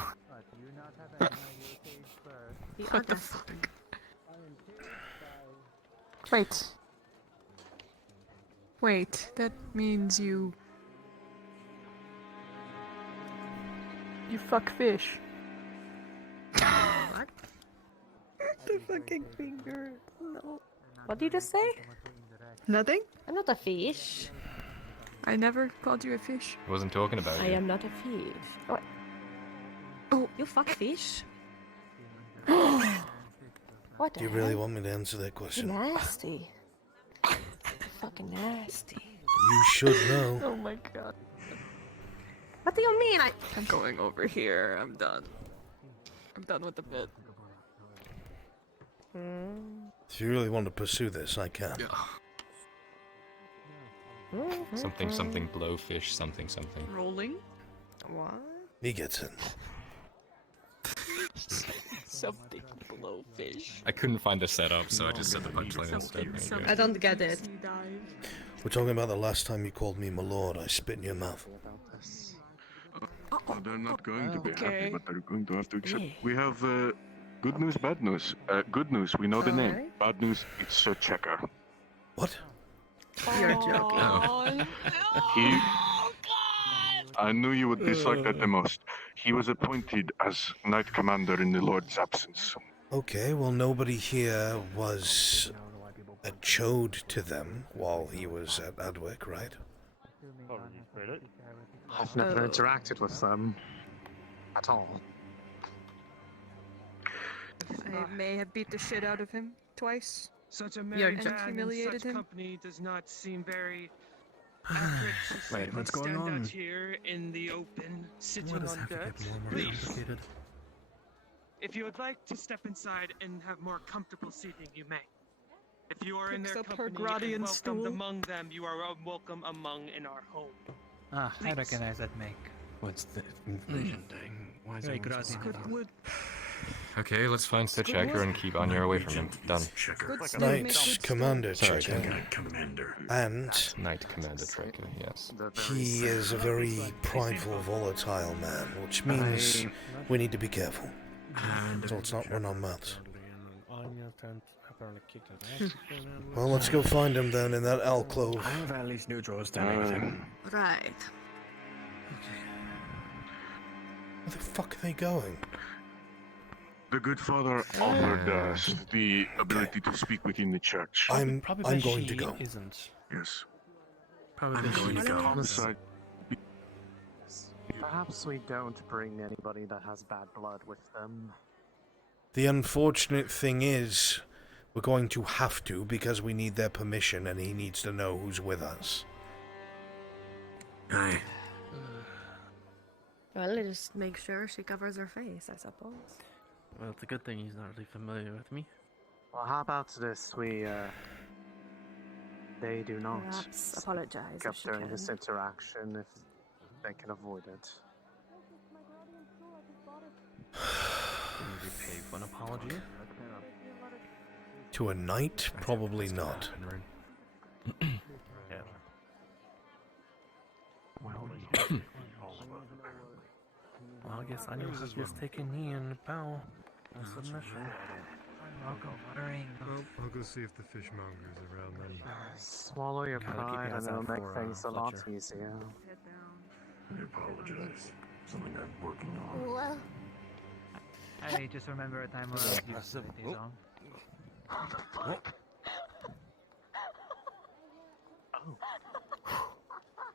What the fuck? Wait. Wait, that means you... You fuck fish. What? The fucking finger. No. What did you just say? Nothing? I'm not a fish. I never called you a fish. I wasn't talking about I you. am not a fish. What? Oh. You fuck fish? What the Do you really want me to answer that You're question? nasty. You're fucking nasty. You should know. Oh my god. What do you mean? I'm going over here. I'm done. I'm done with the bit. If you really want to pursue this, I can. Something, something, blowfish, something, something. Rolling? What? He gets it. Something blowfish. I couldn't find a setup, so I just said the punchline instead. There you go. I don't get it. We're talking about the last time you called me my lord. I spit in your mouth. Oh, they're not going to be happy, Okay. but they're going to have to accept. We have good news, bad news. Good news, we know the name. Alright. Bad news, it's Sir Checker. What? You're joking. Oh. He. I knew you would dislike that the most. He was appointed as Knight Commander in the Lord's absence. Okay, well, nobody here was a chode to them while he was at Adwick, right? I've never interacted with them at all. I may have beat the shit out of him twice. Such a Yeah, merry and man in humiliated such him. company does not seem very accurate to Wait, simply what's going stand on? out here in the open, sitting Why does it on have to dirt. get more and more Please, complicated? if you would like to step inside and have more comfortable seating, you may. If you are in Picks their up her company Gradian and welcomed stool. among them, you are welcome among in our home. Ah, I Please. recognize that make. What's the invasion thing? Why is Very everyone so Gradian. hostile? Okay, let's find Sir Checker and keep on your way from him. Done. Knight Commander Sorry, Checker. Commander. And Knight Commander Checker, yes. he is a very prideful, volatile man, which means we need to be careful. So let's not run our mouths. Anya turned apparently kicked his ass. Well, let's go find him then in that alcove. I have at least neutral standing with him. Right. Where the fuck are they going? The good father offered us the ability to speak within the church. I'm going to she go. Isn't. Yes. Probably I'm going to she go. isn't. Homicide. Perhaps we don't bring anybody that has bad blood with them. The unfortunate thing is, we're going to have to because we need their permission and he needs to know who's with us. Aye. Well, just make sure she covers her face, I suppose. Well, it's a good thing he's not really familiar with me. Well, how about this? They do not Perhaps apologize up if she during can. this interaction if they can avoid it. Maybe pay for an apology. To a knight? Probably not. I guess I will just take a knee and bow in submission. Welcome, Buttering. I'll go see if the fishmonger's around then. Swallow your Gotta keep pride your and eyes it'll out make for, things a lot Fletcher. easier. Head down. I apologize. Something I'm working on. Well, Hey, just remember a time where I used to these on. What the fuck?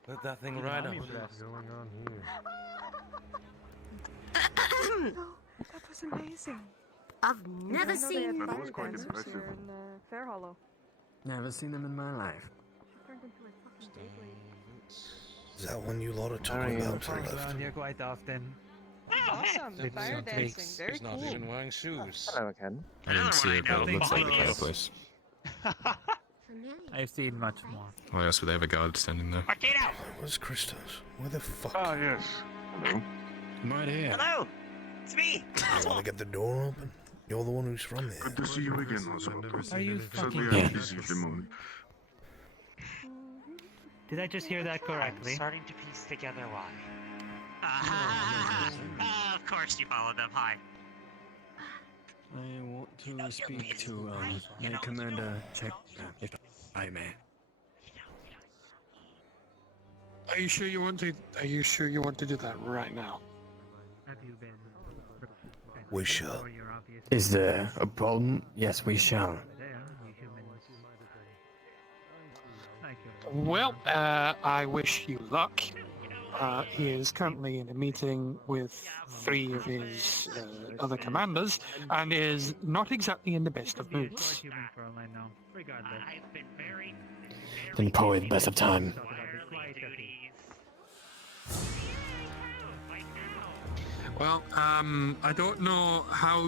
Let that thing ride on. What's going on here? That was amazing. I've never seen. That was quite impressive. Here in Fairhollow. Never seen them in my life. She turned into a fucking Beyblade. Is that one you lot are talking about to the left? Around here quite often. Awesome. Maybe Fire some dancing. takes. Very He's not cool. even wearing shoes. Hello again. I didn't see it, but it looks like the kind of place. I've seen much more. Why else would they have a guard standing there? Where's Christos? Where the fuck? Ah, yes. Hello. I'm right here. Hello! It's me! You want to get the door open? You're the one who's from there. Good to see you again, Oswald. Are you Sadly, fucking I'm busy at the moment. Did I just hear that I'm correctly? starting to piece together why. Of course you followed them. Hi. I want to speak to Commander Check, if I may. Are you sure you want to? Are you sure you want to do that right now? Have you been? We shall. Is there a problem? Yes, we shall. There, you humans. Like your Well, I wish you luck. He is currently in a meeting with 3 of his other commanders and is not exactly in the best of moods. human for all I know. Regardless. I've been very, Then probably the best of time. Well, I don't know how.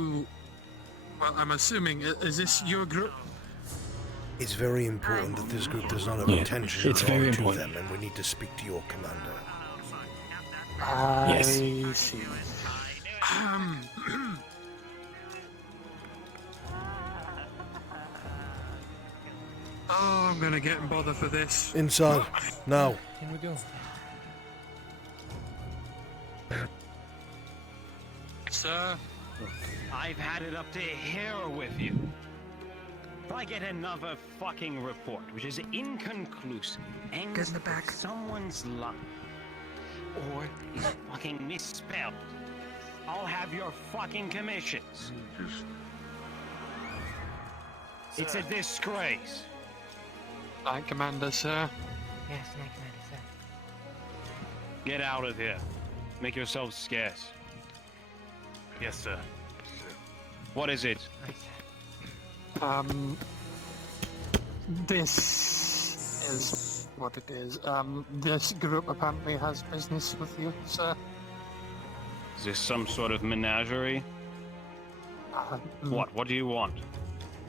Well, I'm assuming is this your group? It's very important that this group does not have Yeah, attention it's drawn very to important. them, and we need to speak to your commander. I Yes. see. Oh, I'm gonna get in bother for this. Inside, now. Here we go. Sir, I've had it up to here with you. If I get another fucking report, which is inconclusive, ends with someone's line, or is fucking misspelled, I'll have your fucking commissions. It's a disgrace. Night Commander, sir. Yes, Night Commander, sir. Get out of here. Make yourselves scarce. Yes, sir. What is it? This is what it is. This group apparently has business with you, sir. Is this some sort of menagerie? What? What do you want?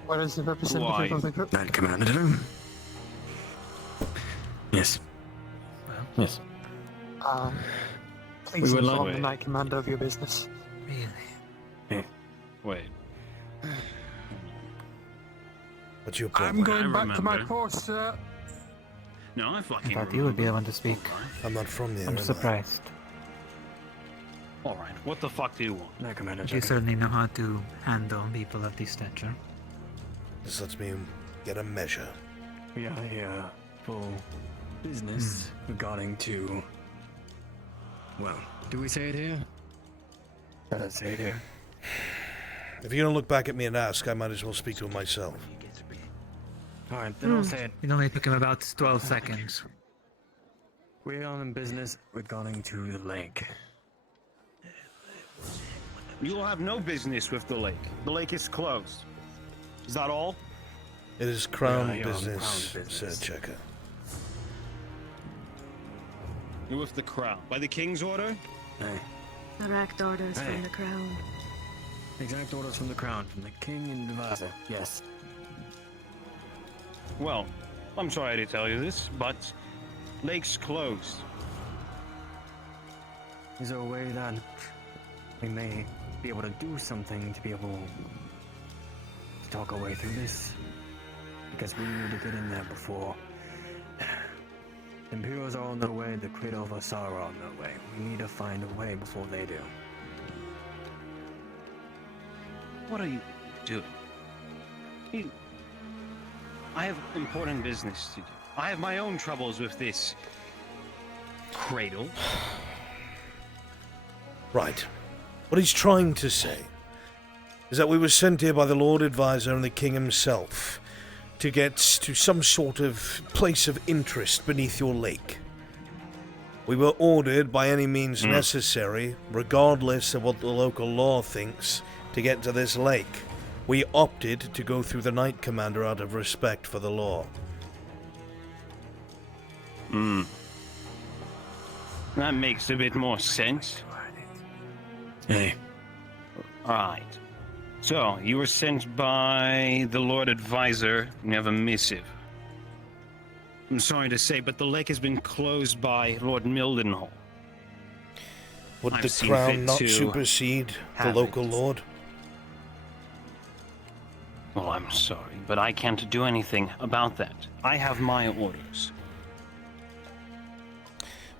What is the Who are representative you? of the group? Night Commander. Yes. Yes. Please We would inform like- the Night Commander of your business. Wait. What's your I'm problem? going back to my remember. post, sir. No, I I fucking thought you would be the one to speak. I'm not from there. I'm am I? surprised. Alright, what the fuck do you want? Night Commander You Check. certainly know how to handle people of this stature. This lets me get a measure. We are here for business regarding to. Well, do we say it here? Let's say it here. If you don't look back at me and ask, I might as well speak to him myself. Alright, then I'll say it. It only took him about 12 seconds. We are on business regarding to the lake. You will have no business with the lake. The lake is closed. Is that all? It is crown Yeah, business, crown business. said Checker. You're with the crown. By the king's order? Hey. Direct orders Hey. from the crown. Exact orders from the crown, from the king and advisor. Yes. Well, I'm sorry to tell you this, but lake's closed. Is there a way that we may be able to do something to be able to talk our way through this? Because we need to get in there before. The Imperials are on their way, the Cradle of Asar are on their way. We need to find a way before they do. What are you doing? I have important business to do. I have my own troubles with this cradle. Right. What he's trying to say is that we were sent here by the Lord Advisor and the King himself to get to some sort of place of interest beneath your lake. We were ordered by any means necessary, regardless of what the local law thinks, to get to this lake. We opted to go through the Knight Commander out of respect for the law. That makes a bit more sense. Hey. Right. So, you were sent by the Lord Advisor, and you have a missive. I'm sorry to say, but the lake has been closed by Lord Mildenhall. Would I've the seen Crown fit not to supersede the have local it. lord? Well, I'm sorry, but I can't do anything about that. I have my orders.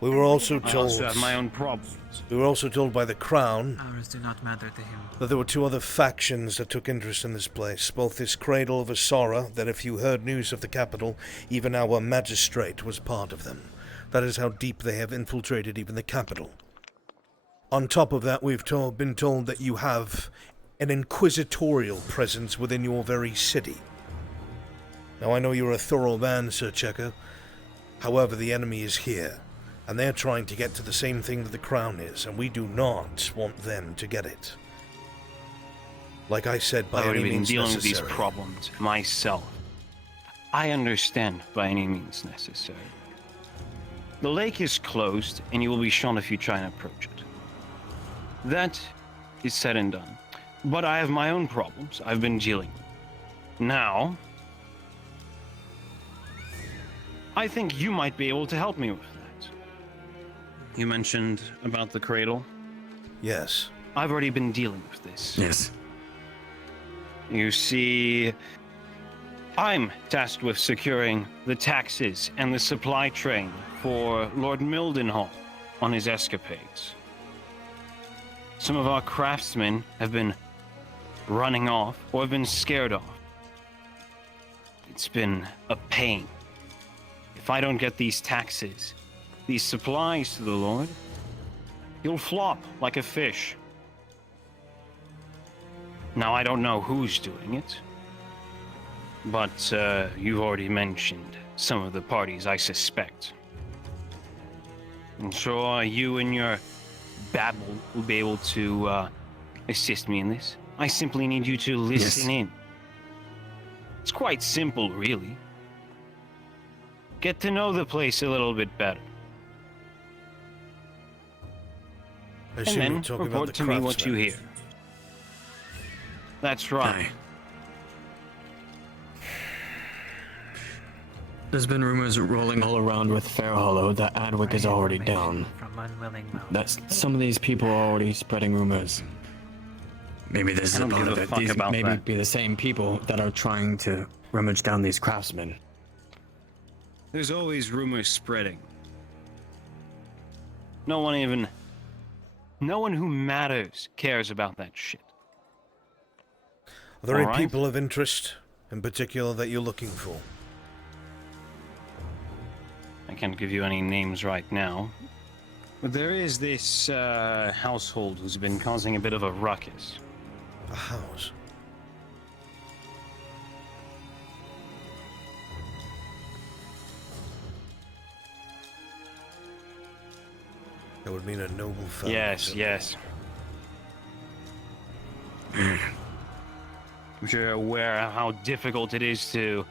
We were also I told. also have my own problems. We were also told by the Crown Ours do not matter to him. that there were two other factions that took interest in this place. Both this Cradle of Asara, that if you heard news of the capital, even our magistrate was part of them. That is how deep they have infiltrated even the capital. On top of that, we've been told that you have an inquisitorial presence within your very city. Now, I know you're a thorough man, Sir Checker. However, the enemy is here, and they're trying to get to the same thing that the Crown is, and we do not want them to get it. Like I said, by I've any already been means dealing necessary. with these problems myself. I understand by any means necessary. The lake is closed, and you will be shot if you try and approach it. That is said and done. But I have my own problems I've been dealing with. Now, I think you might be able to help me with that. You mentioned about the cradle? Yes. I've already been dealing with this. Yes. You see, I'm tasked with securing the taxes and the supply train for Lord Mildenhall on his escapades. Some of our craftsmen have been running off or have been scared off. It's been a pain. If I don't get these taxes, these supplies to the Lord, he'll flop like a fish. Now, I don't know who's doing it, but you've already mentioned some of the parties I suspect. I'm sure you and your babble will be able to assist me in this. I simply need you to listen in. It's quite simple, really. Get to know the place a little bit better. I And assume then you're talking about report the to me what you craftsmen. hear. That's right. There's been rumors rolling all around with Fairhollow that Adwick is already down. From unwilling mouth. That some of these people are already spreading rumors. Maybe this is I don't part give of a it. fuck These about maybe that. be the same people that are trying to rummage down these craftsmen. There's always rumors spreading. No one who matters cares about that shit. Are there any Alright. people of interest in particular that you're looking for? I can't give you any names right now. But there is this household who's been causing a bit of a ruckus. A house? That would mean a noble family. Yes. I'm sure you're aware of how difficult it is to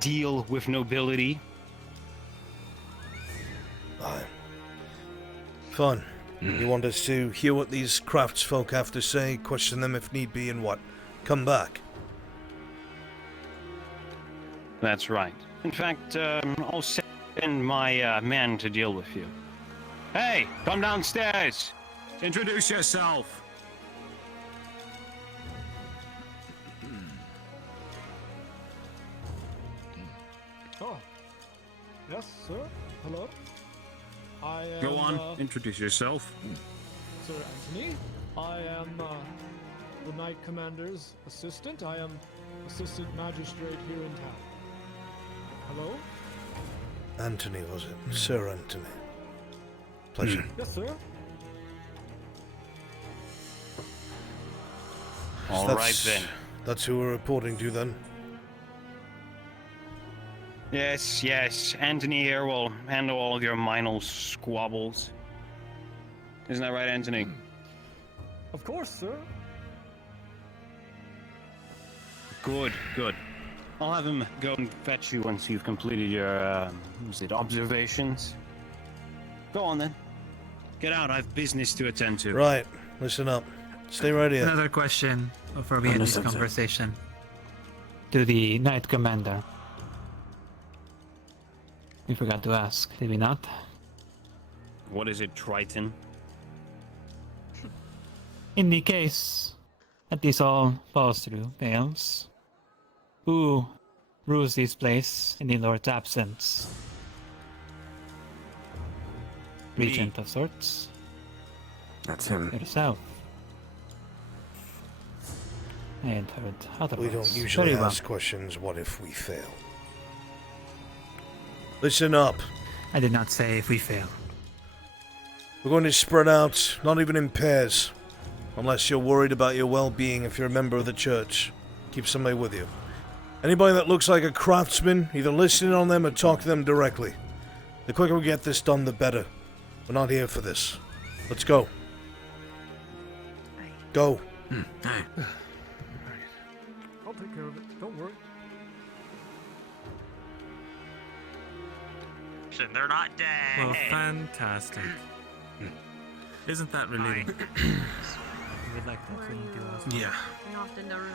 deal with nobility. Aye. Fine. You want us to hear what these craftsfolk have to say, question them if need be, and what? Come back. That's right. In fact, I'll send my man to deal with you. Hey, come downstairs. Introduce yourself. Oh, yes, sir. Hello. I am. Go on, introduce yourself. Sir Anthony. I am the Knight Commander's assistant. I am Assistant Magistrate here in town. Hello? Anthony, was it? Sir Anthony. Pleasure. Yes, sir. All right then. That's who we're reporting to then. Yes, yes. Anthony here will handle all of your minor squabbles. Isn't that right, Anthony? Of course, sir. Good, good. I'll have him go and fetch you once you've completed your, observations. Go on then. Get out, I have business to attend to. Right, listen up. Stay right here. Another question before we end this Understood, sir. conversation. To the Knight Commander. We forgot to ask, did we not? What is it, Triton? In the case that this all falls through, fails, who rules this place in the Lord's absence? Regent of sorts? That's him. Yourself. I had heard otherwise. We don't usually Very well. ask questions, what if we fail? Listen up. I did not say if we fail. We're going to spread out, not even in pairs. Unless you're worried about your well-being if you're a member of the church. Keep somebody with you. Anybody that looks like a craftsman, either listen on them or talk to them directly. The quicker we get this done, the better. We're not here for this. Let's go. Go. Hey. I'll take care of it. Don't worry. They're not dead. Well, fantastic. Isn't that relieving? We would like that thing to us. Yeah. Not in the room.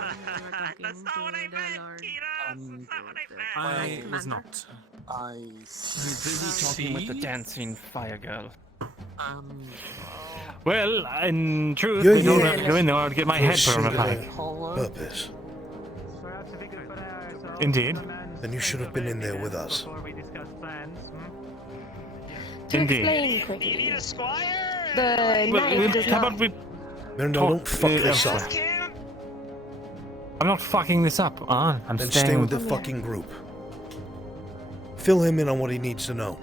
That's not what I meant, Kinos. That's not what I meant. I was not. Busy talking with the dancing fire girl. Well, in truth, You're I don't here have to go in there or get my head for a purified. purpose. Indeed. Then you should have been in there with us. To Indeed. explain quickly, the knight does How not. about we No, don't fuck this up. I'm not fucking this up. I'm Then staying stay with the fucking group. Fill him in on what he needs to know.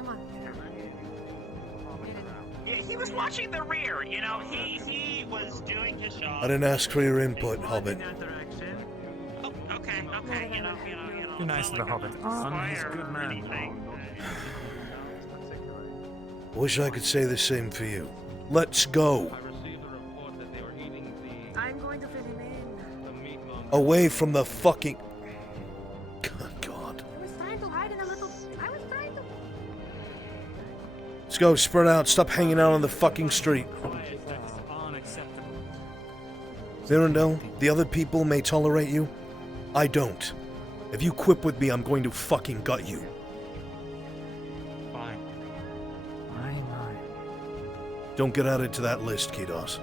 Yeah, he was watching the rear, you know, he was doing his job. I didn't ask for your input, Hobbit. Oh, okay, you know. You're nice to the Hobbit. He's a good man. Wish I could say the same for you. Let's go. I'm going to fill him in. Away from the fucking... God. I was trying to hide in a little... I was trying to... Let's go, spread out. Stop hanging out on the fucking street. Virendell, the other people may tolerate you. I don't. If you quip with me, I'm going to fucking gut you. Fine. My. Don't get added to that list, Kidos.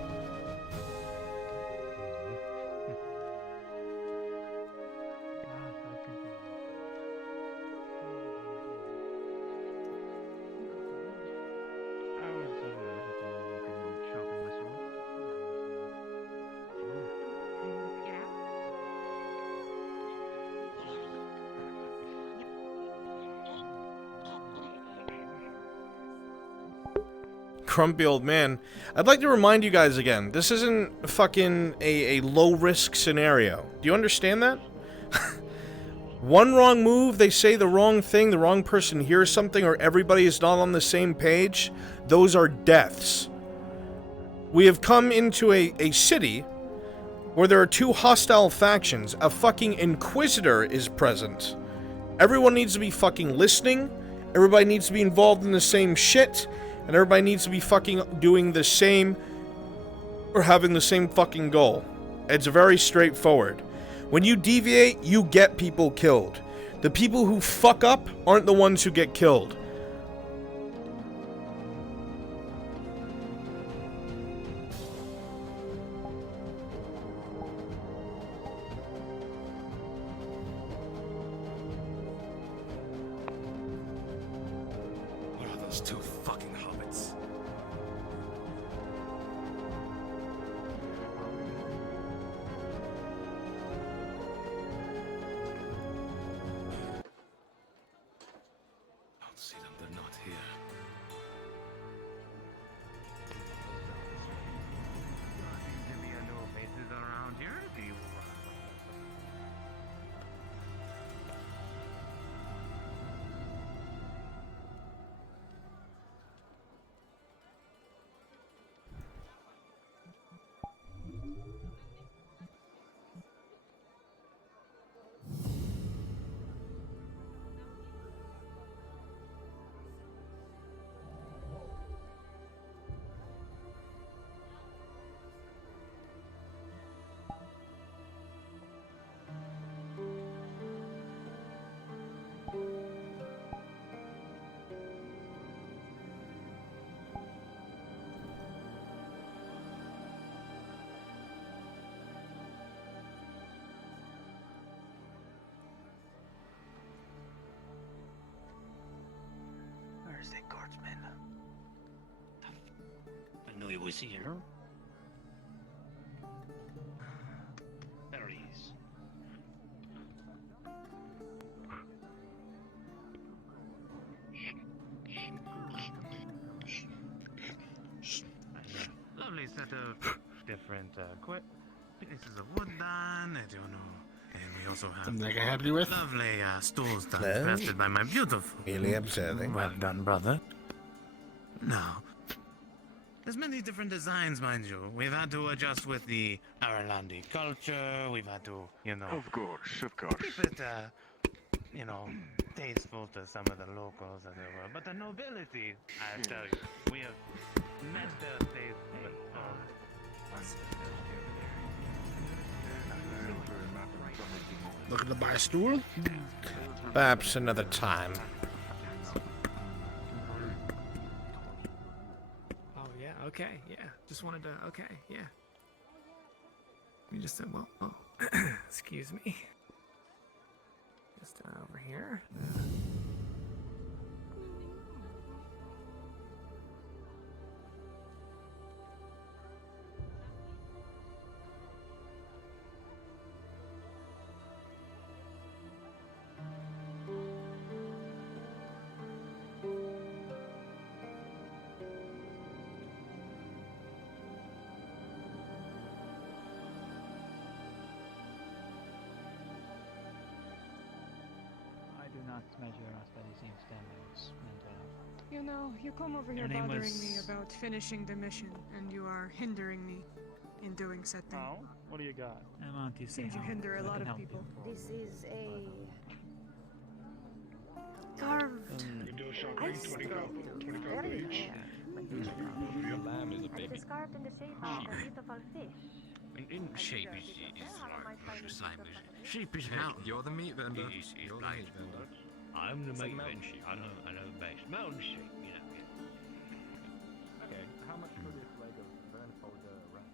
Grumpy old man. I'd like to remind you guys again, this isn't fucking a low-risk scenario. Do you understand that? One wrong move, they say the wrong thing, the wrong person hears something, or everybody is not on the same page. Those are deaths. We have come into a city where there are two hostile factions. A fucking Inquisitor is present. Everyone needs to be fucking listening. Everybody needs to be involved in the same shit. And everybody needs to be fucking doing the same, or having the same fucking goal. It's very straightforward. When you deviate, you get people killed. The people who fuck up aren't the ones who get killed. What are those two fucking hobbits? was here. There he is. Lovely set of different pieces of wood done, I don't know. And we also have Something I can help you with? lovely stools done, No. crafted by my beautiful. Merely observing. Well done, brother. No. There's many different designs, mind you. We've had to adjust with the Aralandi culture. We've had to, you know, Of course, of course. keep it, you know, tasteful to some of the locals, as it were. But the nobility, I tell you, we have met their taste with all. Looking to buy a stool? Perhaps another time. Oh yeah, okay, yeah. Just wanted to. Okay, yeah. You just said, well, excuse me. Just over here. I do not measure us by the same standards, mental health. You know, you come over here Your name bothering was- me about finishing the mission, and you are hindering me in doing said thing. Oh, what do you got? I'm on to say Seems you how hinder a I lot can of help people. This is a Carved ice sculpture. Very rare. Lamb is a And it baby. is carved in the shape of a beautiful fish. In shape is shape is how You're the meat vendor. You're the meat vendor. I'm the It's like meat mountain vendor. sheep. I know best. Mountain sheep, you know. Okay, how much for this leg of Fairhollow rat?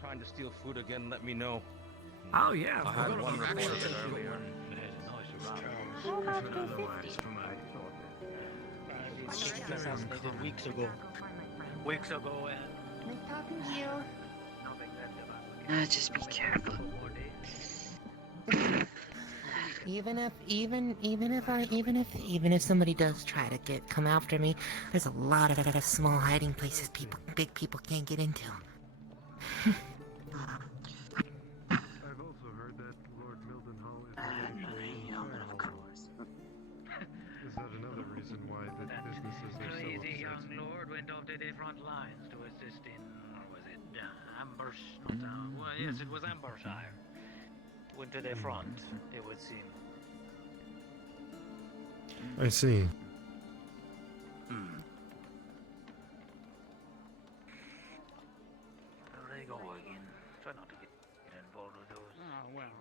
Trying to steal food again, let me know. Oh yeah, I had one actually report of it take you earlier. How about 250? This house dated weeks ago. Weeks ago, and Nice talking to you. Just be careful. Even if somebody does try to come after me, there's a lot of small hiding places big people can't get into. I've also heard that Lord Mildenhall is actually of course. Is that another reason why the businesses are so Crazy young upset? lord went off to the front lines to assist in, or was it well, yes, it was Ambershire. Went to the front, it would seem. I see. There they go again. Try not to get involved with those. Oh, well,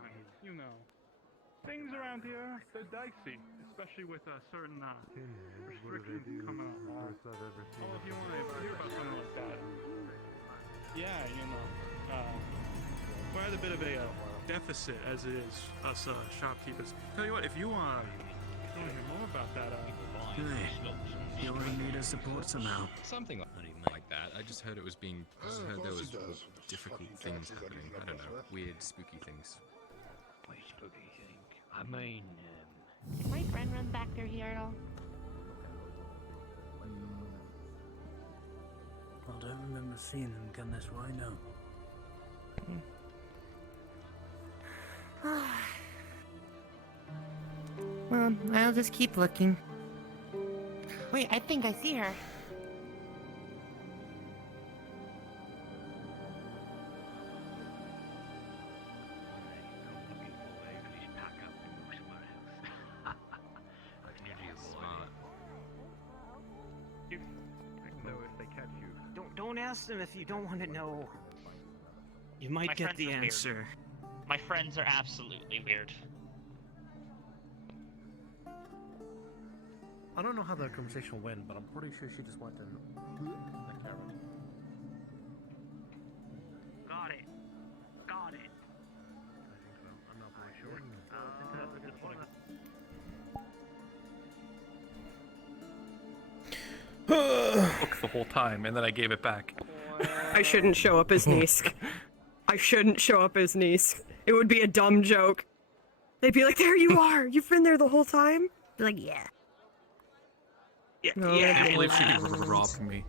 you know. Things around here, they're dicey, especially with certain restrictions coming up. Oh, if you want to hear about something like that. Yeah, you know, we're at a bit of a deficit as it is, us shopkeepers. Tell you what, if you want to hear more about that, You will need our support somehow. Something like that. I just heard it was being. I just heard there was difficult things happening. I don't know. Weird, spooky things. Wait, spooky thing. I mean, Did my friend run back through here at all? I don't remember seeing them come this way, no. Well, I'll just keep looking. Wait, I think I see her. Don't ask them if you don't want to know. You might My get friends the are weird. answer. My friends are absolutely weird. I don't know how the conversation went, but I'm pretty sure she just went and that Karen. Got it. Got it. I think so. I'm not really sure. The whole time, and then I gave it back. I shouldn't show up as Nisk. I shouldn't show up as Nisk. It would be a dumb joke. They'd be like, there you are! You've been there the whole time? Be like, yeah. No, I can't believe she robbed me.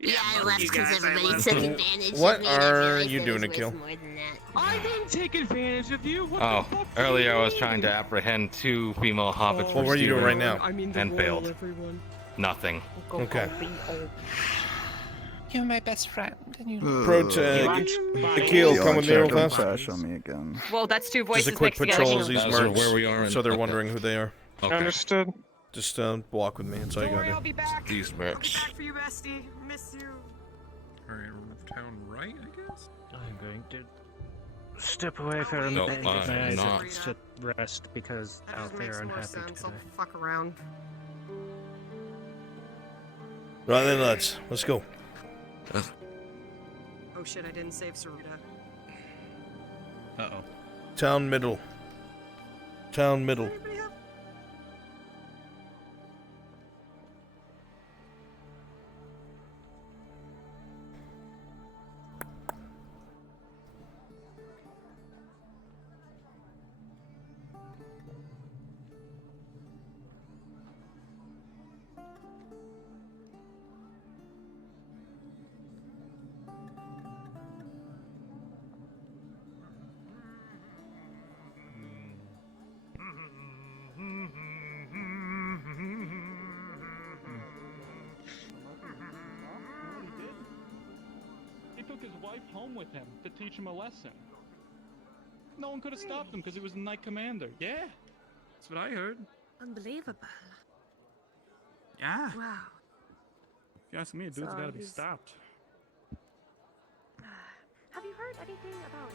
Yeah, I left because everybody took advantage What of me. and I are realized you I doing, was Akil? worth more than that. I didn't take advantage of you. What Oh, the fuck? earlier I was trying to apprehend 2 female hobbits. What were you doing right now? I mean, the And royal, failed. everyone. Nothing. Okay. You're my best friend, and you. Akil, come with me real fast. Crash on me again. Well, that's two voices Just a quick next together. patrol as these Those are mercs, where we are in- so they're okay. wondering who they are. Okay. Understood. Just walk with me. That's all you gotta do. I'll be back. These mercs. Back for you, bestie. Miss you. Alright, town right, I guess? I'm going to step away for a No, minute. I'm Get my not. eyes to rest because That out just there makes more unhappy sense. today. I'll fuck around. Right then, lads. Let's go. Oh shit, I didn't save Sarita. Uh-oh. Town middle. Town middle. He took his wife home with him to teach him a lesson. No one could have stopped him because he was the Knight Commander. Yeah. That's what I heard. Unbelievable. Yeah. Wow. If you ask me, a dude's So gotta be he's- stopped. Have you heard anything about...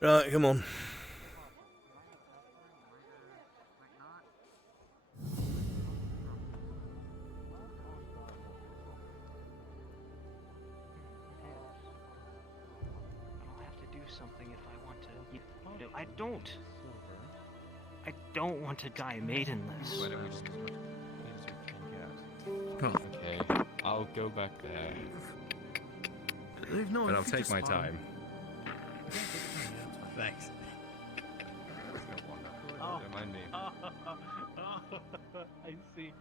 Right, come on. I'll have to do something if I want to. No, I don't. I don't want to die maidenless. Okay, I'll go back there. No, But I'll take my time. Thanks. Oh. Remind me. I see.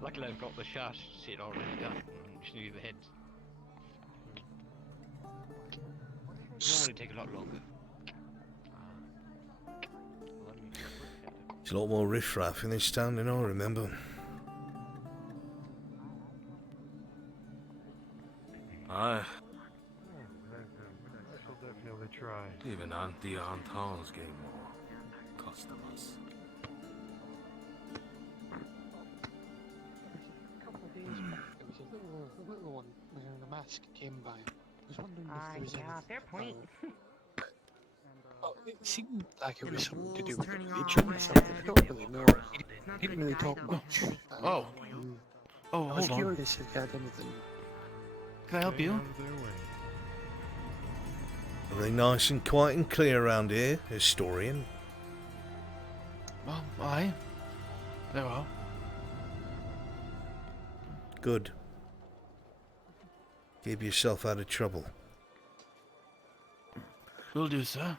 Luckily I've got the shash shit already done. Just need the head. It will only take a lot longer. There's a lot more riffraff in this town than I remember. Aye. I shall definitely try. Even Auntie Anton's getting more customers. A couple of days back, there was a little one wearing a mask came by. I was wondering if there was yeah, anything. fair point. It seemed like it was something to do with turning religion all or something. I don't really know. He didn't really talk much. Oh. Oh, I was hold on. curious if you had anything. Can I help you? Everything nice and quiet and clear around here, historian. Well, aye. There are. Good. Keep yourself out of trouble. Will do, sir.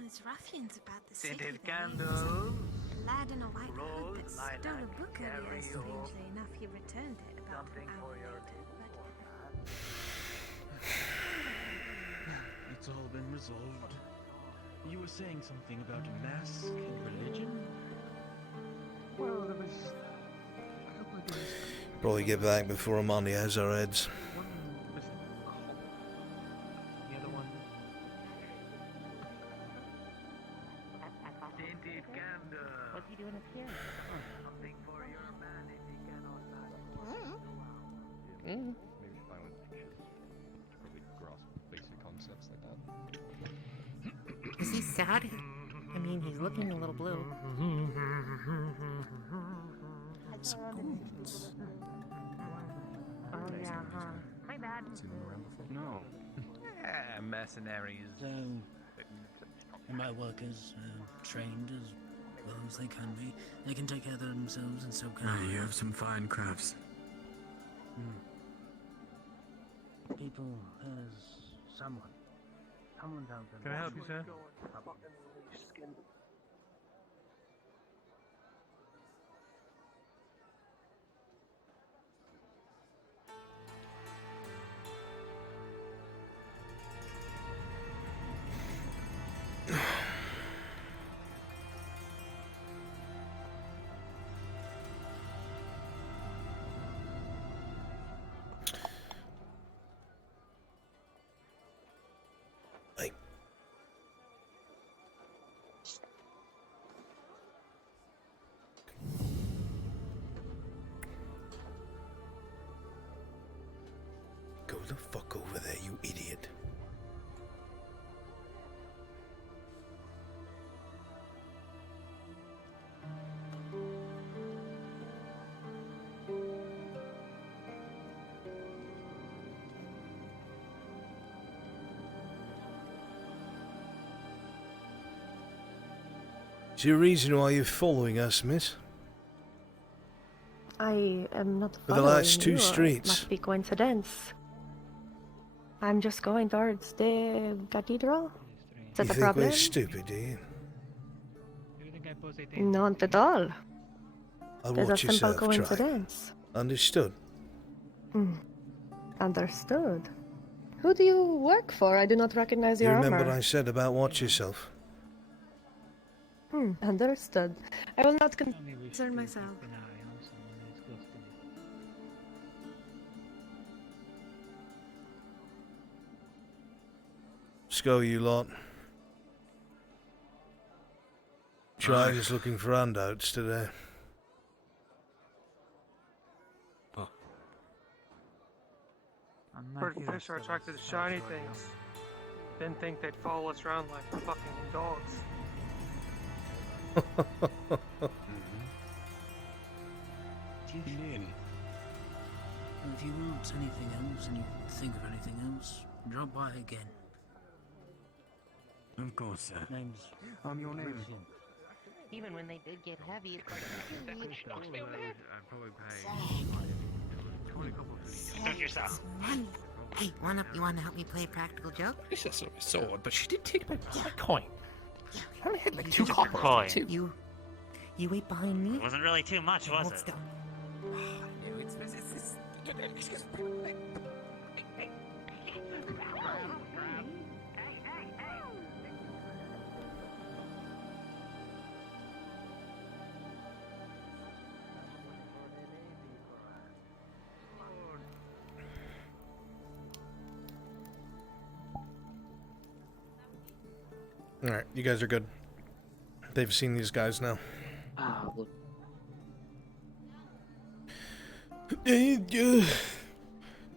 There's ruffians about the city. Scented There. candles. A lad in a white hood that lilac, stole a book earlier. carry Strangely enough, he returned it about Something an hour for your later. It's all been resolved. You were saying something about mask and religion? Well, there was a couple of days. Probably get back before Amani has our heads. The other one. Scented candle. What's he doing up here? Something for your man if he cannot Maybe find with pictures to probably grasp basic concepts like that. Is he sad? I mean, he's looking a little blue. Oh yeah, huh? My bad. No. Yeah, mercenaries. And my workers trained as well as they can be. They can take care of themselves, and so can I. You have some fine crafts. People, there's someone. Someone's out there. Can I help you, sir? Go the fuck over there, you idiot. Is there a reason why you're following us, miss? I am not For the following last two you. streets. It must be coincidence. I'm just going towards the cathedral. Is that You a think problem? we're stupid, do you? Not at all. I'll There's a watch simple yourself, try. coincidence. Understood. Understood. Who do you work for? I do not recognize You your remember armor. what I said about watch yourself? Understood. I will not concern myself. Let's go, you lot. Giant's looking for handouts today. Bird and fish are attracted to shiny things. Didn't think they'd follow us around like fucking dogs. If you want anything else and you think of anything else, drop by again. Of course, sir. Name's Your name. Even when they did get heavy, it's like I'd probably pay 20 couple Suit yourself. Hey, you wanna help me play a practical joke? This is a sword, but she did take my coin. I only had like You 2 took copper. my Two. You wait behind me? It wasn't really too much, was Hold it? still. Alright, you guys are good. They've seen these guys now. Do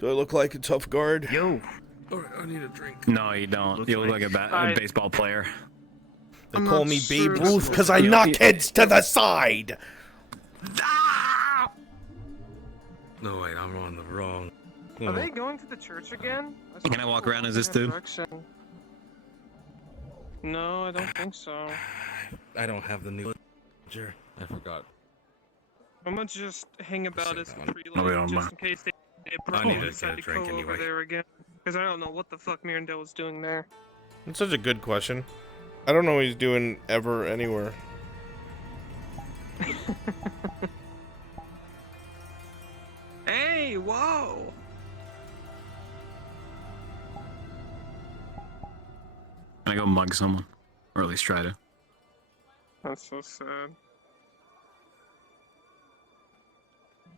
I look like a tough guard? Yo. Alright, I need a drink. No, you don't. You look like a baseball player. They call me Babe Ruth because I knock heads to the side! No, wait, I'm on the wrong. Are they going to the church again? Can I walk around as this dude? No, I don't think so. I don't have the new ledger. I forgot. I'm gonna just hang about as a I'll be freeloader on just my- in case they I need abruptly to decide get a to drink go over anyway. there again. Because I don't know what the fuck Mirandel was doing there. That's such a good question. I don't know what he's doing ever anywhere. Hey, whoa! Can I go mug someone? Or at least try to. That's so sad.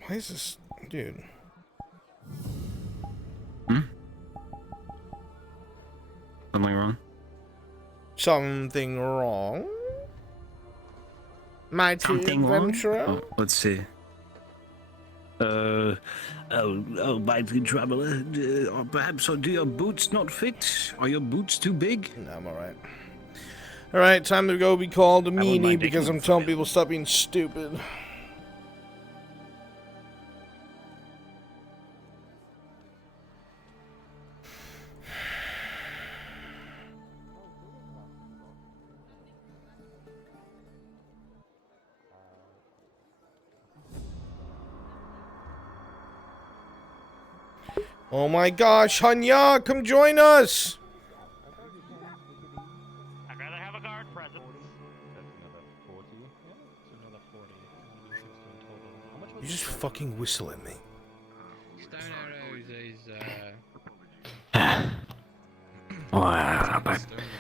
Why is this... Dude. Something wrong? Something wrong? Mighty Something wrong? adventurer? Oh, let's see. Oh, mighty traveler. Or perhaps do your boots not fit? Are your boots too big? No, I'm alright. Alright, time to go be called a won't mind meanie taking because one I'm from telling people stop being stupid. Oh my gosh, Hanya, come join us! I'd rather have a guard present. You just fucking whistle at me. Stone arrows is Well,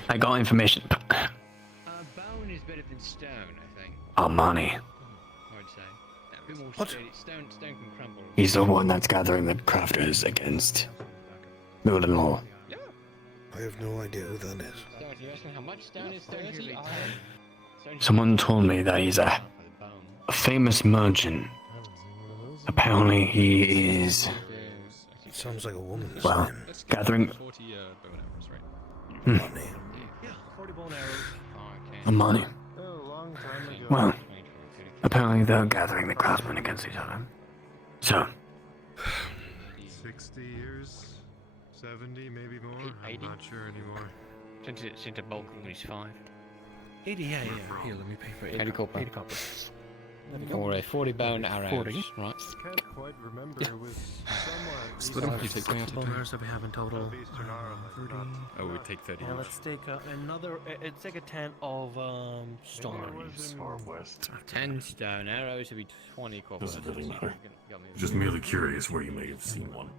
I got information. bone is better than stone, I think. Armani. I would say. A bit more sturdy. Stone can crumble. He's the one that's gathering the crafters against Milden Law. I have no idea who that is. Stone, you asking how much stone is 30? Someone told me that he's a famous merchant. Apparently he is... It sounds like a woman's well, name. gathering... 40 bone arrows, right? Money. Armani. Well, apparently they're gathering the craftsmen against each other. So, 60 years? 70, maybe more? I'm not sure anymore. Since the bulk of is 5. 80, yeah. Here, let me pay for 80 copper. 80 copper. For a 40 bone arrows, 40. right? I can't quite remember. It was somewhere Split them. You take 20 out of Bone 10. arrows that we have in total. of Eastern Ireland. 30. Oh, we take 30 Yeah, each. let's take another. It's like a 10 of stone arrows. Far west. 10 stone arrows would be 20 copper. Doesn't really matter. Just merely curious where you may have seen one.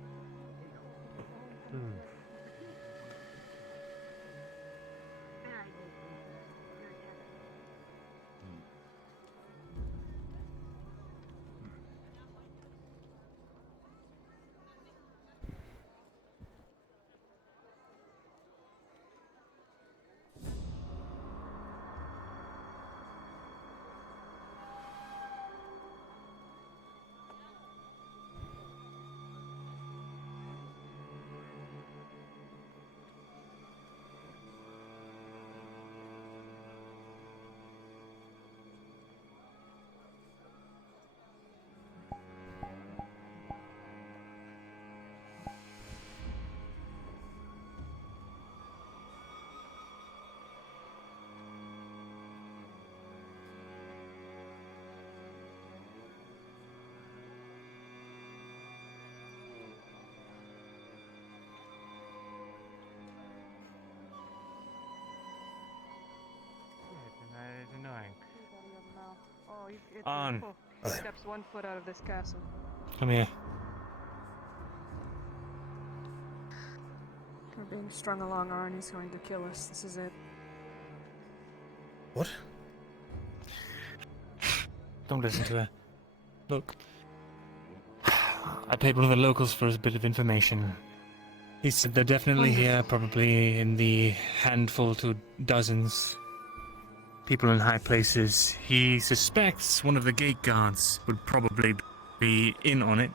It's annoying. Oh, it's On. beautiful. He steps 1 foot out of this castle. Come here. We're being strung along, Arnie's going to kill us. This is it. What? Don't listen to her. Look. I paid one of the locals for a bit of information. He said they're definitely here, probably in the handful to dozens. People in high places. He suspects one of the gate guards would probably be in on it.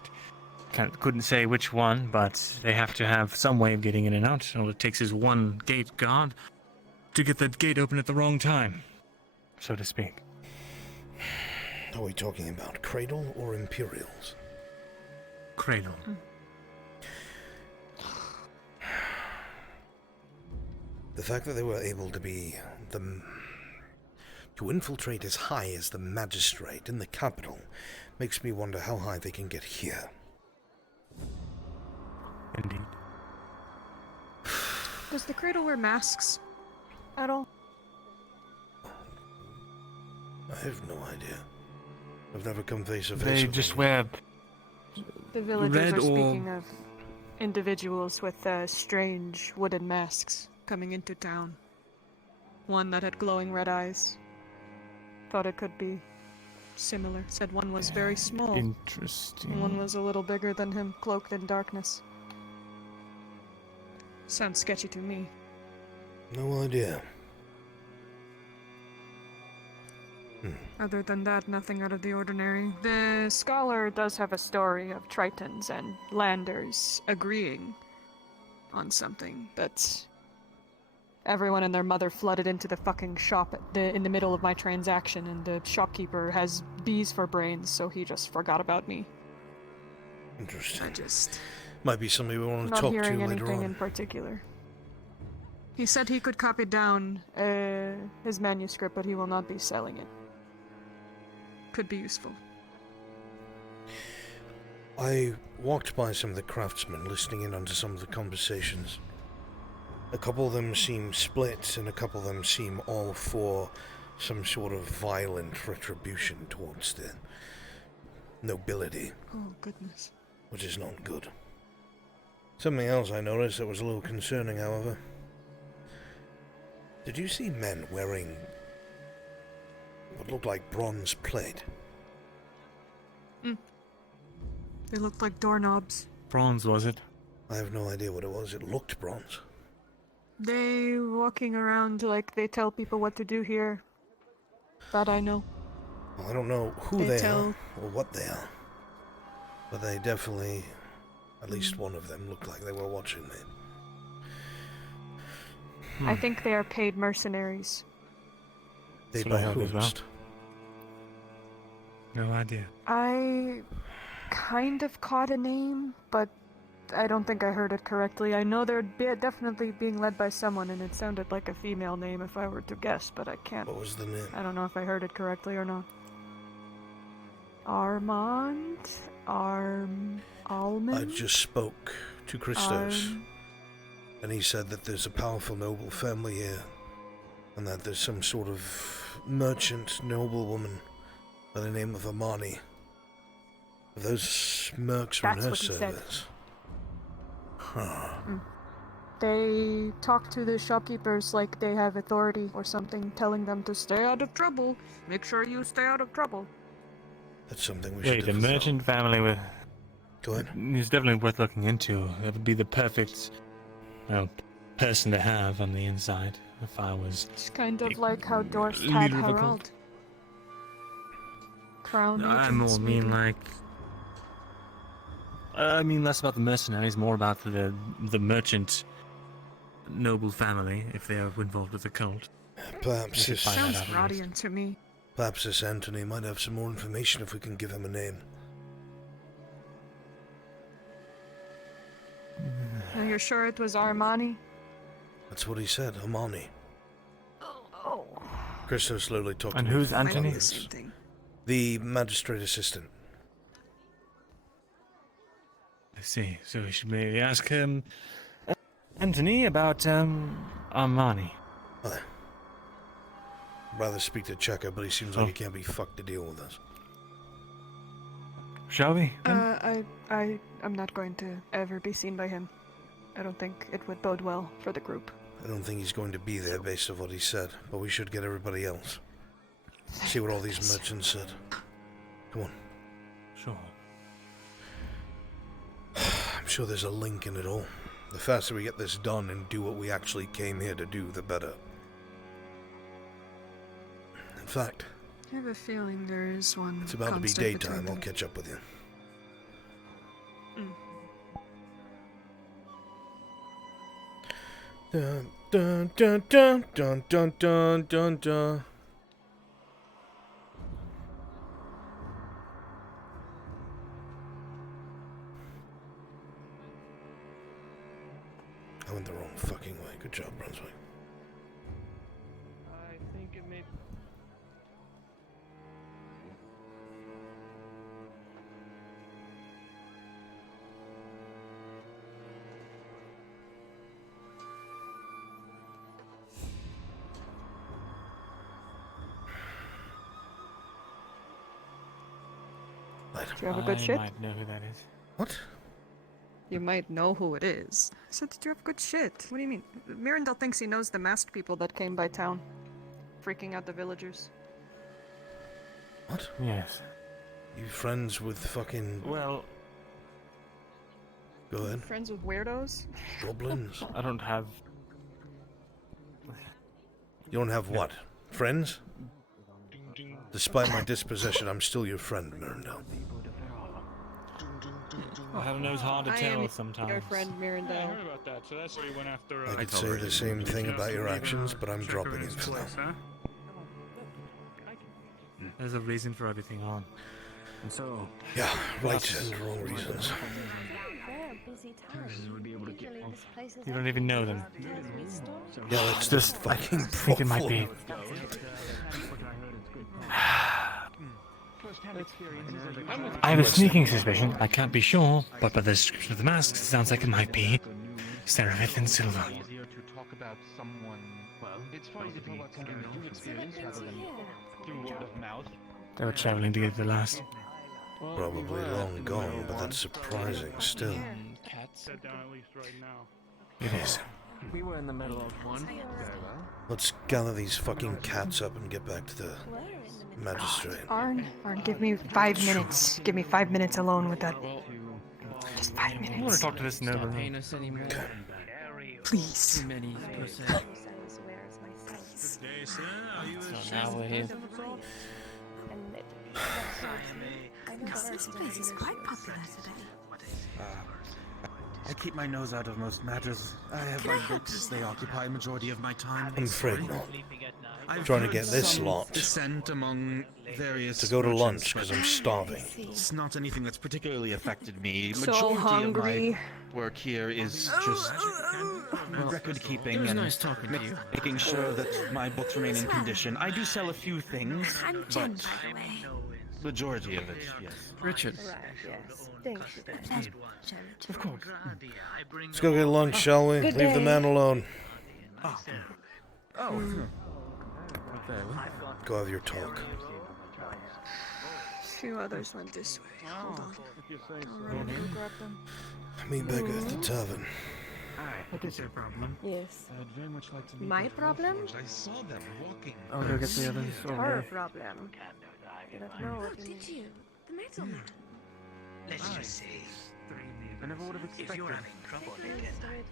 Couldn't say which one, but they have to have some way of getting in and out. All it takes is one gate guard to get the gate open at the wrong time, so to speak. Are we talking about Cradle or Imperials? Cradle. The fact that they were able to to infiltrate as high as the magistrate in the capital makes me wonder how high they can get here. Indeed. Does the cradle wear masks at all? I have no idea. I've never come face to face They with just them. wear The villagers red are or speaking of individuals with strange wooden masks coming into town. One that had glowing red eyes. Thought it could be similar. Said one was very small. interesting. And one was a little bigger than him, cloaked in darkness. Sounds sketchy to me. No idea. Other than that, nothing out of the ordinary. The scholar does have a story of Tritons and Landers agreeing on something, but everyone and their mother flooded into the fucking shop in the middle of my transaction, and the shopkeeper has bees for brains, so he just forgot about me. Interesting. I just... Might be somebody we want to not talk to hearing later anything on. in particular. He said he could copy down his manuscript, but he will not be selling it. Could be useful. I walked by some of the craftsmen, listening in onto some of the conversations. A couple of them seem split, and a couple of them seem all for some sort of violent retribution towards the nobility. Oh, goodness. Which is not good. Something else I noticed that was a little concerning, however. Did you see men wearing what looked like bronze plate? They looked like doorknobs. Bronze, was it? I have no idea what it was. It looked bronze. They walking around like they tell people what to do here. That I know. Well, I don't know who They they tell- are or what they are. But they definitely, at least one of them, looked like they were watching me. I think they are paid mercenaries. They That's what I by heard as well. whomst? No idea. I kind of caught a name, but I don't think I heard it correctly. I know they're definitely being led by someone, and it sounded like a female name if I were to guess, but I can't. What was the name? I don't know if I heard it correctly or not. Armand? Almond? I just spoke to Christos, and he said that there's a powerful noble family here, and that there's some sort of merchant noblewoman by the name of Amani. Those mercs were in That's her what he said. service. Huh. They talk to the shopkeepers like they have authority or something, telling them to stay out of trouble. Make sure you stay out of trouble. That's something we Wait, should a have merchant family with... Go ahead. He's definitely worth looking into. It would be the perfect, person to have on the inside if I was... It's kind of like how dwarfs leader had of a cult. Harald. Crown I more agents, mean maybe? like... I mean less about the mercenaries, more about the merchant noble family, if they are involved with the cult. Perhaps We should this, find that Sounds out at least. radiant to me. perhaps this Anthony might have some more information if we can give him a name. Are you sure it was Armani? That's what he said, Amani. Oh. Christos slowly talked And to me who's for Anthony? 5 minutes. The magistrate assistant. I see. So we should maybe ask Anthony about Armani. I'd rather speak to Checker, but he seems like he can't be fucked to deal with us. Shall we? I'm not going to ever be seen by him. I don't think it would bode well for the group. I don't think he's going to be there based on what he said, but we should get everybody else. See what all these merchants said. Come on. Sure. I'm sure there's a link in it all. The faster we get this done and do what we actually came here to do, the better. In fact, I have a feeling there is one. it's about to be constant between daytime. I'll them. catch up with you. Dun dun dun dun dun dun dun dun dun. I went the wrong fucking way. Good job, Brunswick. I think it may. Do you have a good I shit? might know who that is. What? You might know who it is. I said, did you have good shit? What do you mean? Mirandel thinks he knows the masked people that came by town. Freaking out the villagers. What? Yes. You friends with fucking... Well... Go ahead. Friends with weirdos? Goblins? I don't have... You don't have what? Friends? Despite my dispossession, I'm still your friend, Mirandel. I don't know, it's hard to I tell am sometimes. your friend Yeah, I Mirandel. heard about that. So that's why he went after. I could say the same thing about your actions, but I'm dropping it for now. Huh? There's a reason for everything on. And so, Yeah, right and wrong reasons. You don't even know them. Yeah, let's Just fucking think it might be. I have a sneaking suspicion. I can't be sure, but by the description of the mask, it sounds like it might be Seraph and Silva. Easier to talk about someone. Well, it's fine to talk about someone through experience rather than through word of mouth. They were traveling together last. Probably long gone, but that's surprising still. Sit down at least right now. It is. we were in the middle of one. Let's gather these fucking cats up and get back to the magistrate. Arn, give me 5 minutes. Give me 5 minutes alone with that. Just 5 I want to minutes. talk to this noble. Please. So now we're here. This place is quite popular today. I keep my nose out of most matters. I have my books. They occupy a majority of my time. I'm afraid not. I've Trying to heard get this some lot dissent among various to go to merchants, lunch because but I'm starving. It's not anything that's particularly affected me. So Majority hungry. of my work here is just record keeping and making sure that my books remain in condition. I do sell a few things, I'm Jen, but by the way. majority of it, yes. Richard. Right, yes. Thank you. Of course. Let's go get lunch, shall we? Good Leave the day. man alone. Oh. Go have your talk. A few others went this way. Hold on. I'll run and go grab them. Meet back at the tavern. What is your problem? Yes. I'd very much like to meet My you. problem? I saw them walking. Oh, look at the others It's over her there. problem. I don't know what you mean. Did you? The metal man. Let's just say, I never would have expected. if you're having trouble late at night,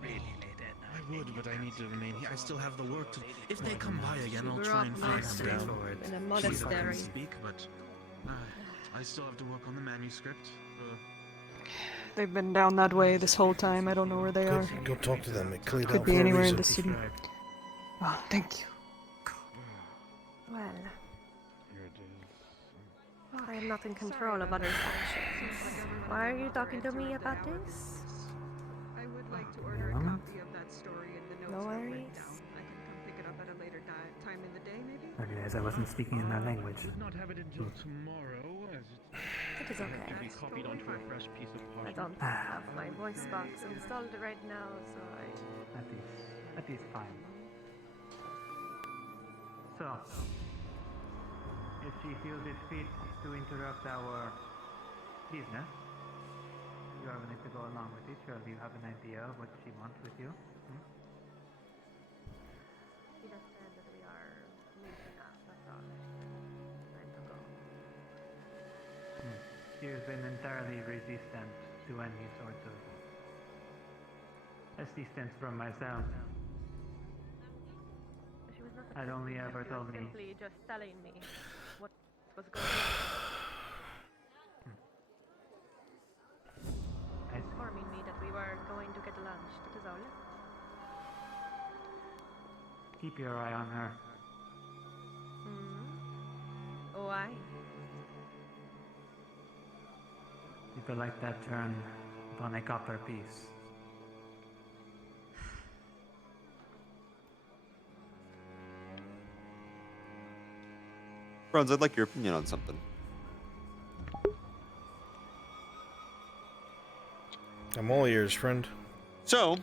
really late at night, I would, but I need to remain here. I still have the work to. If they come by again, I'll We're try up and north find them. in a I monastery. can speak, but I still have to work on the manuscript. They've been down that way this whole time. I don't know where they are. Go talk to them. It cleared Could out be for a anywhere in reason. the city. Oh, thank you. Well, I am not in control of others' actions. Why are you talking to me about this? I would like to order a copy of that story in the notes No I wrote worries. down. I can come pick it up at a later time in the day, maybe? I realized I wasn't speaking in their language. Did not have it until tomorrow, as It is okay. to be copied onto a fresh piece of I parchment. don't have my voice box installed right now, so That is fine. So, if she feels it fit to interrupt our business, you are willing to go along with it. Surely you have an idea of what she wants with you. she just said that we are leaving us, that's all. Time to go. She has been entirely resistant to any sort of assistance from myself. She was not I'd only assisting, ever she was told me. simply just telling me what was going on. Informing me that we were going to get lunch, that is all. Keep your eye on her. Why? People like that turn upon a copper piece. Franz, I'd like your opinion on something. I'm all ears, friend. So,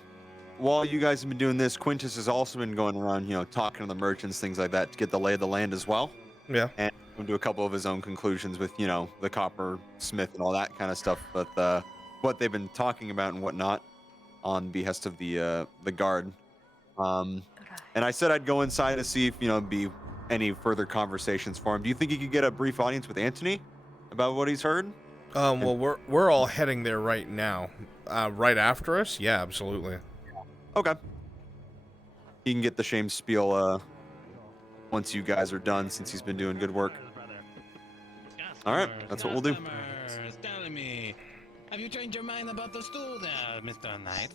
while you guys have been doing this, Quintus has also been going around, talking to the merchants, things like that, to get the lay of the land as well. Yeah. And come to a couple of his own conclusions with, you know, the copper smith and all that kind of stuff, but what they've been talking about and whatnot on behest of the guard. And I said I'd go inside to see if, you know, be any further conversations for him. Do you think he could get a brief audience with Anthony about what he's heard? Well, we're all heading there right now. Right after us? Yeah, absolutely. Okay. He can get the shame spiel once you guys are done, since he's been doing good work. All right, that's what we'll do. Tell me, have you changed your mind about the stool there, Mr. Knight?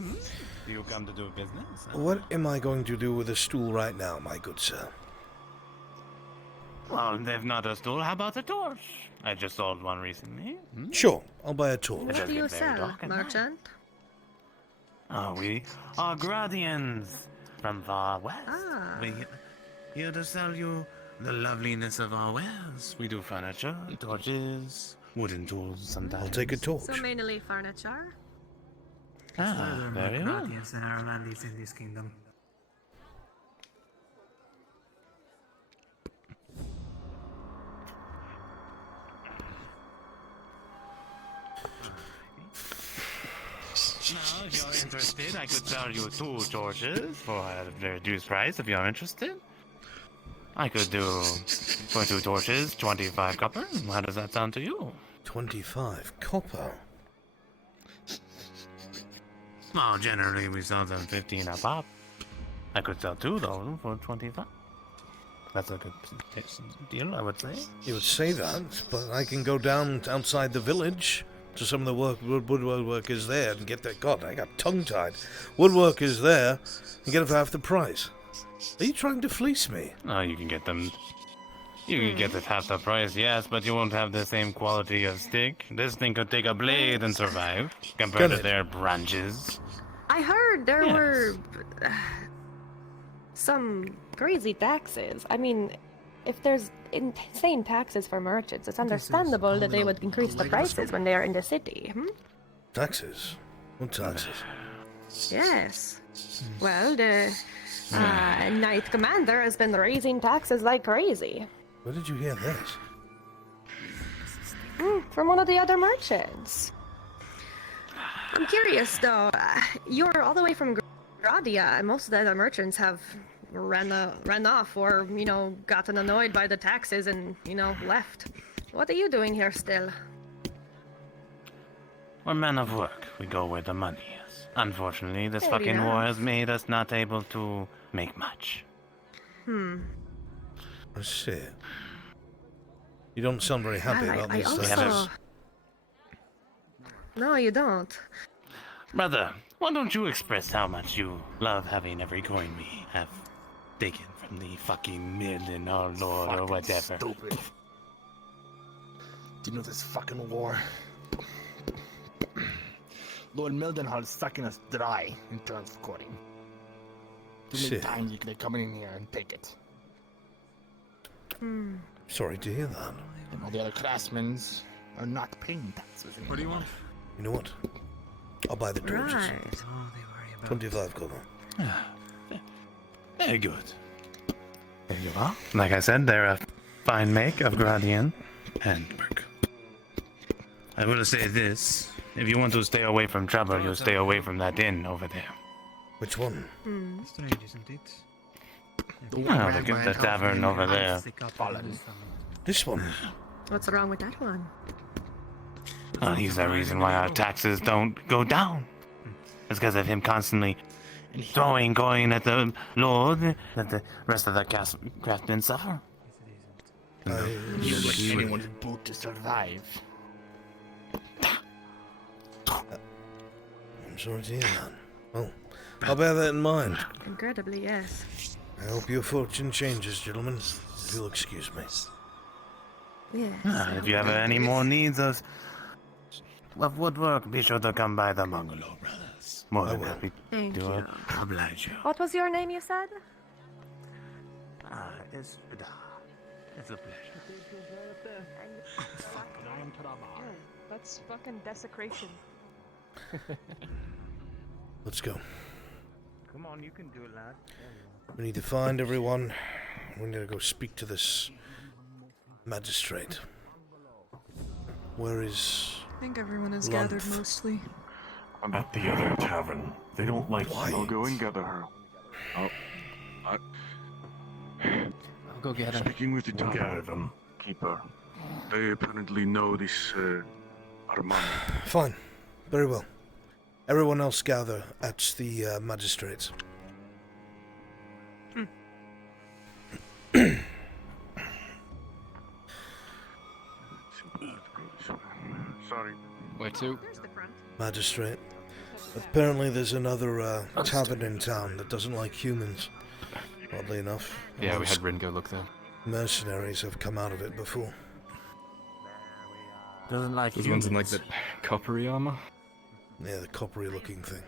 Do you come to do business? What am I going to do with a stool right now, my good sir? Well, if not a stool, how about a torch? I just sold one recently. Sure, I'll buy a torch. What do you sell, merchant? Oh, we are Guardians from far west. Ah. We here to sell you the loveliness of our wares. We do furniture, torches, wooden tools sometimes. I'll take a torch. So mainly furniture? Ah, very well. Guardians and our land is in this kingdom. Now, if you're interested, I could sell you 2 torches for a very reduced price if you're interested. I could do, for 2 torches, 25 copper. How does that sound to you? 25 copper? Well, generally we sell them 15 a pop. I could sell 2 though for 25. That's a good deal, I would say. You would say that, but I can go down outside the village to some of the woodworkers there and get that. God, I got tongue-tied. Woodworkers there and get it for half the price. Are you trying to fleece me? Oh, you can get them. You can get it half the price, yes, but you won't have the same quality of stick. This thing could take a blade and survive, compared to their branches. I heard there were some crazy taxes. I mean, if there's insane taxes for merchants, it's understandable that they would increase the prices when they are in the city. Taxes? What taxes? Yes. Well, the Knight Commander has been raising taxes like crazy. Where did you hear this? From one of the other merchants. I'm curious though, you're all the way from Gradia, and most of the other merchants have ran off or, you know, gotten annoyed by the taxes and, you know, left. What are you doing here still? We're men of work. We go where the money is. Unfortunately, this Fair fucking enough. war has made us not able to make much. I see. You don't sound very happy Well, about I this. also... No, you don't. Brother, why don't you express how much you love having every coin we have taken from the fucking million or lord or whatever. Stupid. Do you know this fucking war? Lord Mildenhall's sucking us dry in terms of courting. Too many Shit. times you could come in here and take it. Sorry to hear that. And all the other craftsmen are not paying taxes anymore. What do you want? You know what? I'll buy the torches. Right. 25 copper. Very good. There you are. Like I said, they're a fine make of Gradian handwork. I will say this. If you want to stay away from trouble, you'll stay away from that inn over there. Which one? Strange, isn't it? Oh, the tavern over there. This one. What's wrong with that one? He's the reason why our taxes don't go down. It's because of him constantly throwing coin at the Lord that the rest of the craftsmen suffer. You're like anyone's boot to survive. I'm sorry to hear that. Well, I'll bear that in mind. Incredibly, yes. I hope your fortune changes, gentlemen. If you'll excuse me. Yes. If you have any more needs of woodwork, be sure to come by the bungalow, brothers. More than happy Thank to you. oblige you. What was your name, you said? It's a pleasure. That's fucking desecration. Let's go. Come on, you can do it, lad. We need to find everyone. We need to go speak to this Magistrate. Where is... I think everyone is Lumph? gathered mostly. I'm at the other tavern. They don't like Why? I'll go and gather her. I'll go get her. Speaking with the tavern keeper. They apparently know this Armani. Fine. Very well. Everyone else gather at the magistrates. Sorry. Where to? Magistrate. Apparently there's another tavern in town that doesn't like humans. Oddly enough. Yeah, we had Ringo look there. Mercenaries have come out of it before. Doesn't like Those humans. ones in like the coppery armor? Yeah, the coppery looking thing.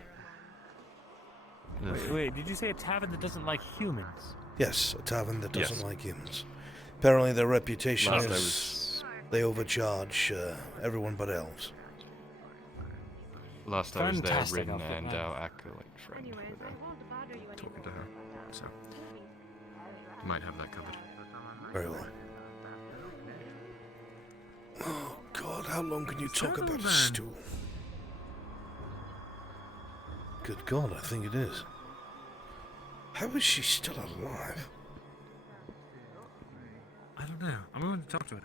Wait, did you say a tavern that doesn't like humans? Yes, a tavern that doesn't Yes. like humans. Apparently their reputation Last I is they overcharge everyone but elves. Last I was there, Fantastic Rin outfit, and man. our acolyte friend were talking to her, so might have that covered. Very well. Oh God, how long can you talk about a stool? Good God, I think it is. How is she still alive? I don't know. I'm going to talk to her.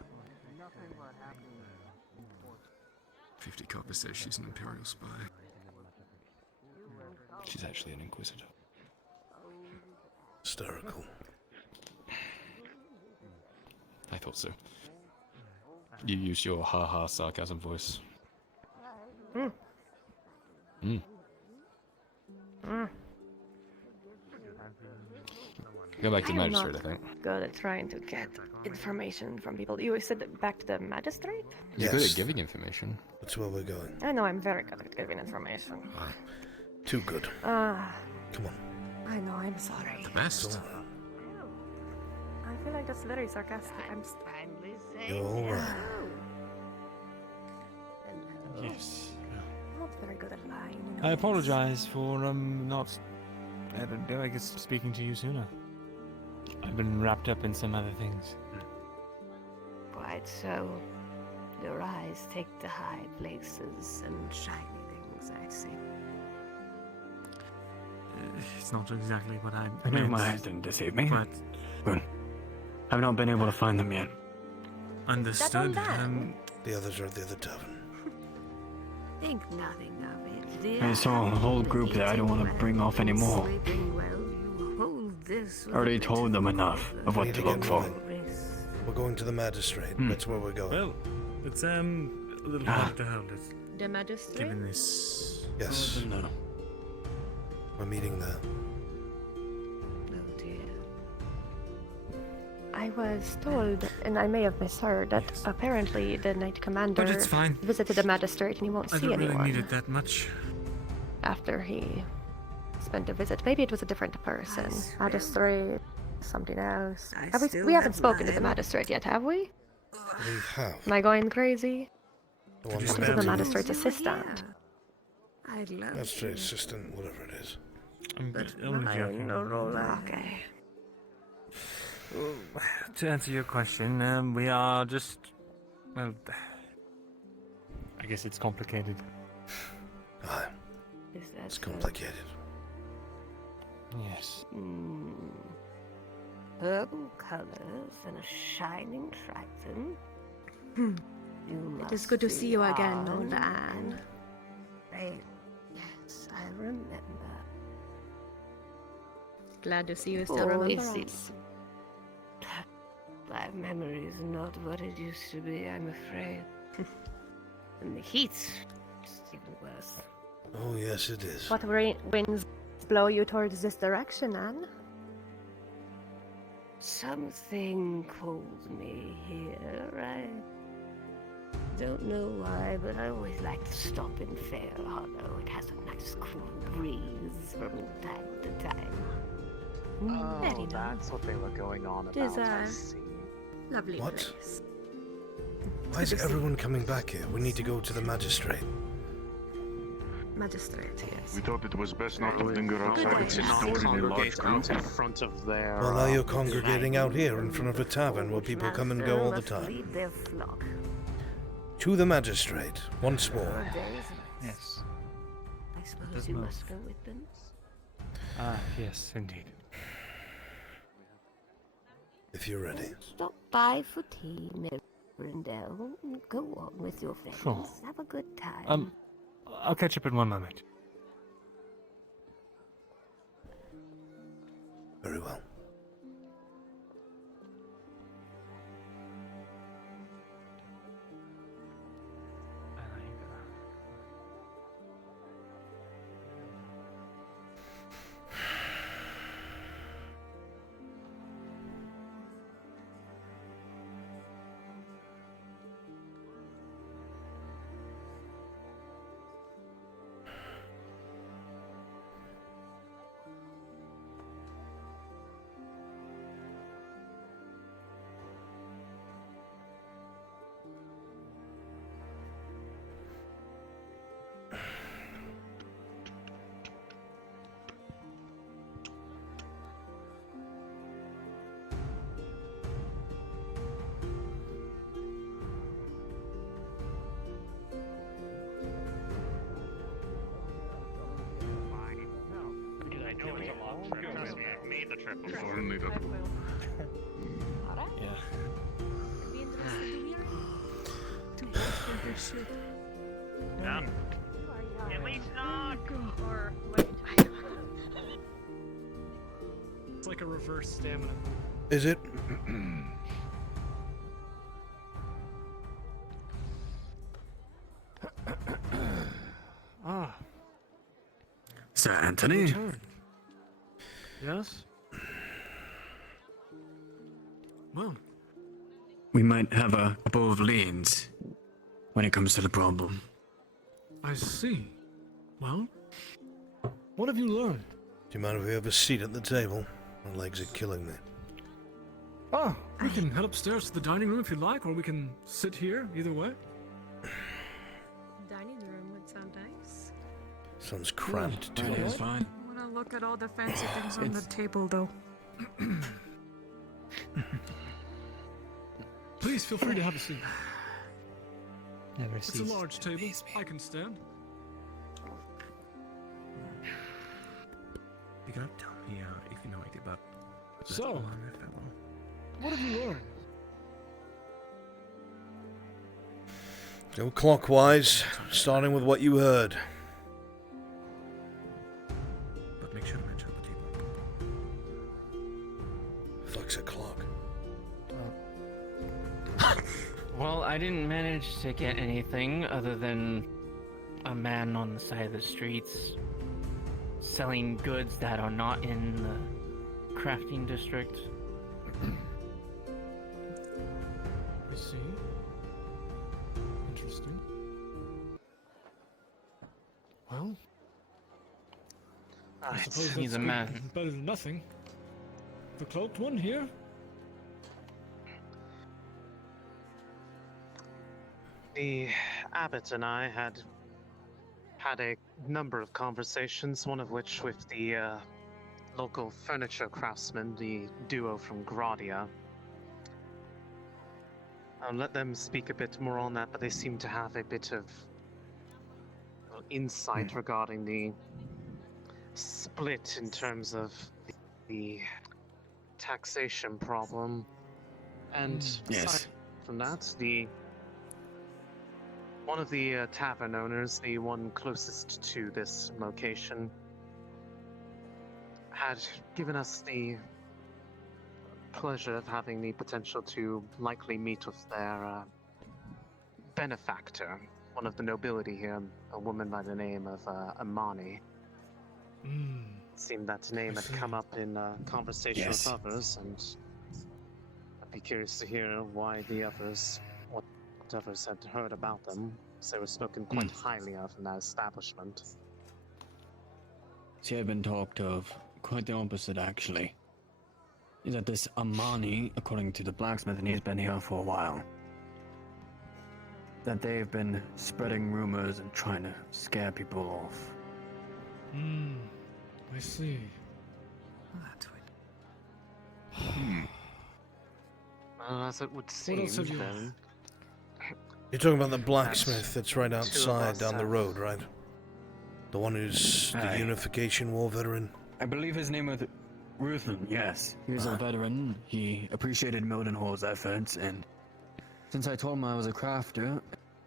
50 copper says she's an Imperial spy. She's actually an Inquisitor. Hysterical. I thought so. You used your ha-ha sarcasm voice. Go back to I'm magistrate, not I think. good at trying to get information from people. You said back to the magistrate? You're good at giving information. That's where we're going. I know I'm very good at giving information. Too good. Come on. I know, I'm sorry. The best. I feel like that's very sarcastic. I'm You're all right. Yes. I'm not very good at lying. I apologize for not, I don't know, I guess speaking to you sooner. I've been wrapped up in some other things. Quite so. Your eyes take the high places and shiny things, I see. It's not exactly what I I know meant, my eyes didn't deceive me. but Good. I've not been able to find them yet. understood. The others are at the other tavern. Think nothing of it, dear. I saw a whole group that I don't want to bring off anymore. Sleeping well, you hold this I already told them enough of what to look for. We're going to the magistrate. That's where we're going. Well, it's a little hard to hold it. The magistrate? Given this. Yes. We're meeting there. Oh dear. I was told, and I may have misheard, that apparently the Knight Commander But it's fine. visited the magistrate and he won't I see don't really anyone need it that much. after he spent a visit. Maybe it was a different person. Magistrate, something else. We haven't spoken to the magistrate yet, have we? We have. Am I going crazy? The one This is the magistrate's assistant. I'd love Magistrate assistant, whatever it is. I'm Okay. To answer your question, we are just, well, I guess it's complicated. It's complicated. Yes. Purple colors and a shining triton. It is good to see you again, old Anne. Yes, I remember. Glad to see you still remember us. My memory is not what it used to be, I'm afraid. And the heat's just even worse. Oh, yes, it is. What winds blow you towards this direction, Anne? Something calls me here. I don't know why, but I always like to stop in Fairhollow. It has a nice cool breeze from time to time. Oh, that's what they were going on It is, about. I see. Lovely What? place. Why is everyone coming back here? We need to go to the magistrate. Magistrate, yes. We thought it was best not to linger outside Good of the day. store in a large Congregate out crowd. in front of their. Well, now you're congregating out here in front of a tavern where people come and go all the time. Lead their flock. To the magistrate, once more. Yes. I suppose does you move. must go with them. Ah, yes, indeed. If you're ready. Stop by for tea, Mirandel. Go on with your friends. Sure. Have a good time. I'll catch up in one moment. Very well. Made the trip Before we move up. Yeah. Yeah. At least not. Or It's like a reverse stamina. Is it? Ah. Sir Anthony? Return. Yes? Well, We might have a couple of leads when it comes to the problem. I see. Well, what have you learned? Do you mind if we have a seat at the table? My legs are killing me. Oh, we can head upstairs to the dining room if you like, or we can sit here, either way. dining room would sound nice. Sounds cramped too. I want to look at all the fancy things on the table, though. Please feel free to have a seat. Never It's a ceased large to table. amaze me. I can stand. You gotta tell me if you know anything about what's So, going on there, fellow. what have you learned? Go clockwise, starting with what you heard. But make sure to mention the table. Fuck's a clock. Well, I didn't manage to get anything other than a man on the side of the streets selling goods that are not in the crafting district. I see. Interesting. Well, I Right, suppose he's that's a good- man. better than nothing. The cloaked one here? The abbot and I had a number of conversations, one of which with the local furniture craftsmen, the duo from Gradia. I'll let them speak a bit more on that, but they seem to have a bit of insight regarding the split in terms of the taxation problem. And Yes. aside from that, one of the tavern owners, the one closest to this location, had given us the pleasure of having the potential to likely meet with their benefactor, one of the nobility here, a woman by the name of Amani. It seemed that name had come up in conversation Yes. with others, and I'd be curious to hear why the others, what others had heard about them, as they were spoken quite highly of in that establishment. See, I've been talked of quite the opposite, actually. Is that this Amani, according to the blacksmith, and he's been here for a while. that they've been spreading rumors and trying to scare people off. I see. Well, as it would What seem, else have you- then. You're talking about the blacksmith that's right Two of outside us down the have- road, right? The one who's the Aye. Unification War veteran? I believe his name was Ruthlin, yes. He was a veteran. He appreciated Mildenhall's efforts, and since I told him I was a crafter,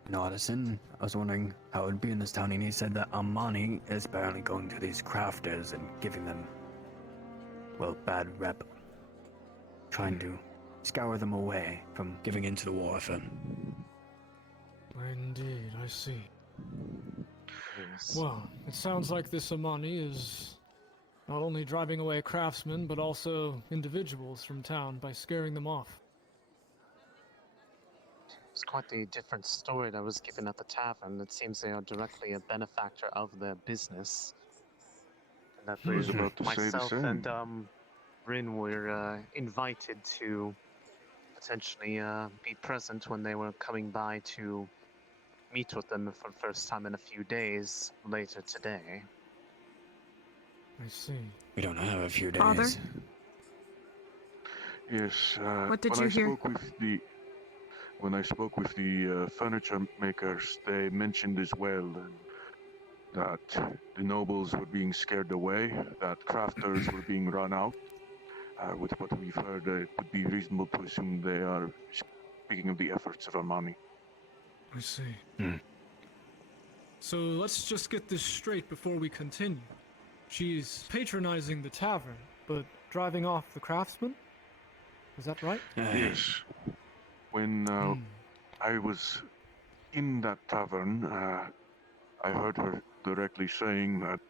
an artisan, I was wondering how it would be in this town, and he said that Armani is apparently going to these crafters and giving them, well, bad rep. Trying to scour them away from giving into the war effort. Indeed, I see. Well, it sounds like this Amani is not only driving away craftsmen, but also individuals from town by scaring them off. It's quite the different story that was given at the tavern. It seems they are directly a benefactor of their business. And that I was about to say the myself same. and Rin were invited to potentially be present when they were coming by to meet with them for the first time in a few days later today. I see. We don't have a few days. Father? Yes. What did when you I hear? Spoke with the, when I spoke with the furniture makers, they mentioned as well that the nobles were being scared away, that crafters were being run out. With what we've heard, it would be reasonable to assume they are speaking of the efforts of Armani. I see. So let's just get this straight before we continue. She's patronizing the tavern, but driving off the craftsmen? Is that right? Yes. When I was in that tavern, I heard her directly saying that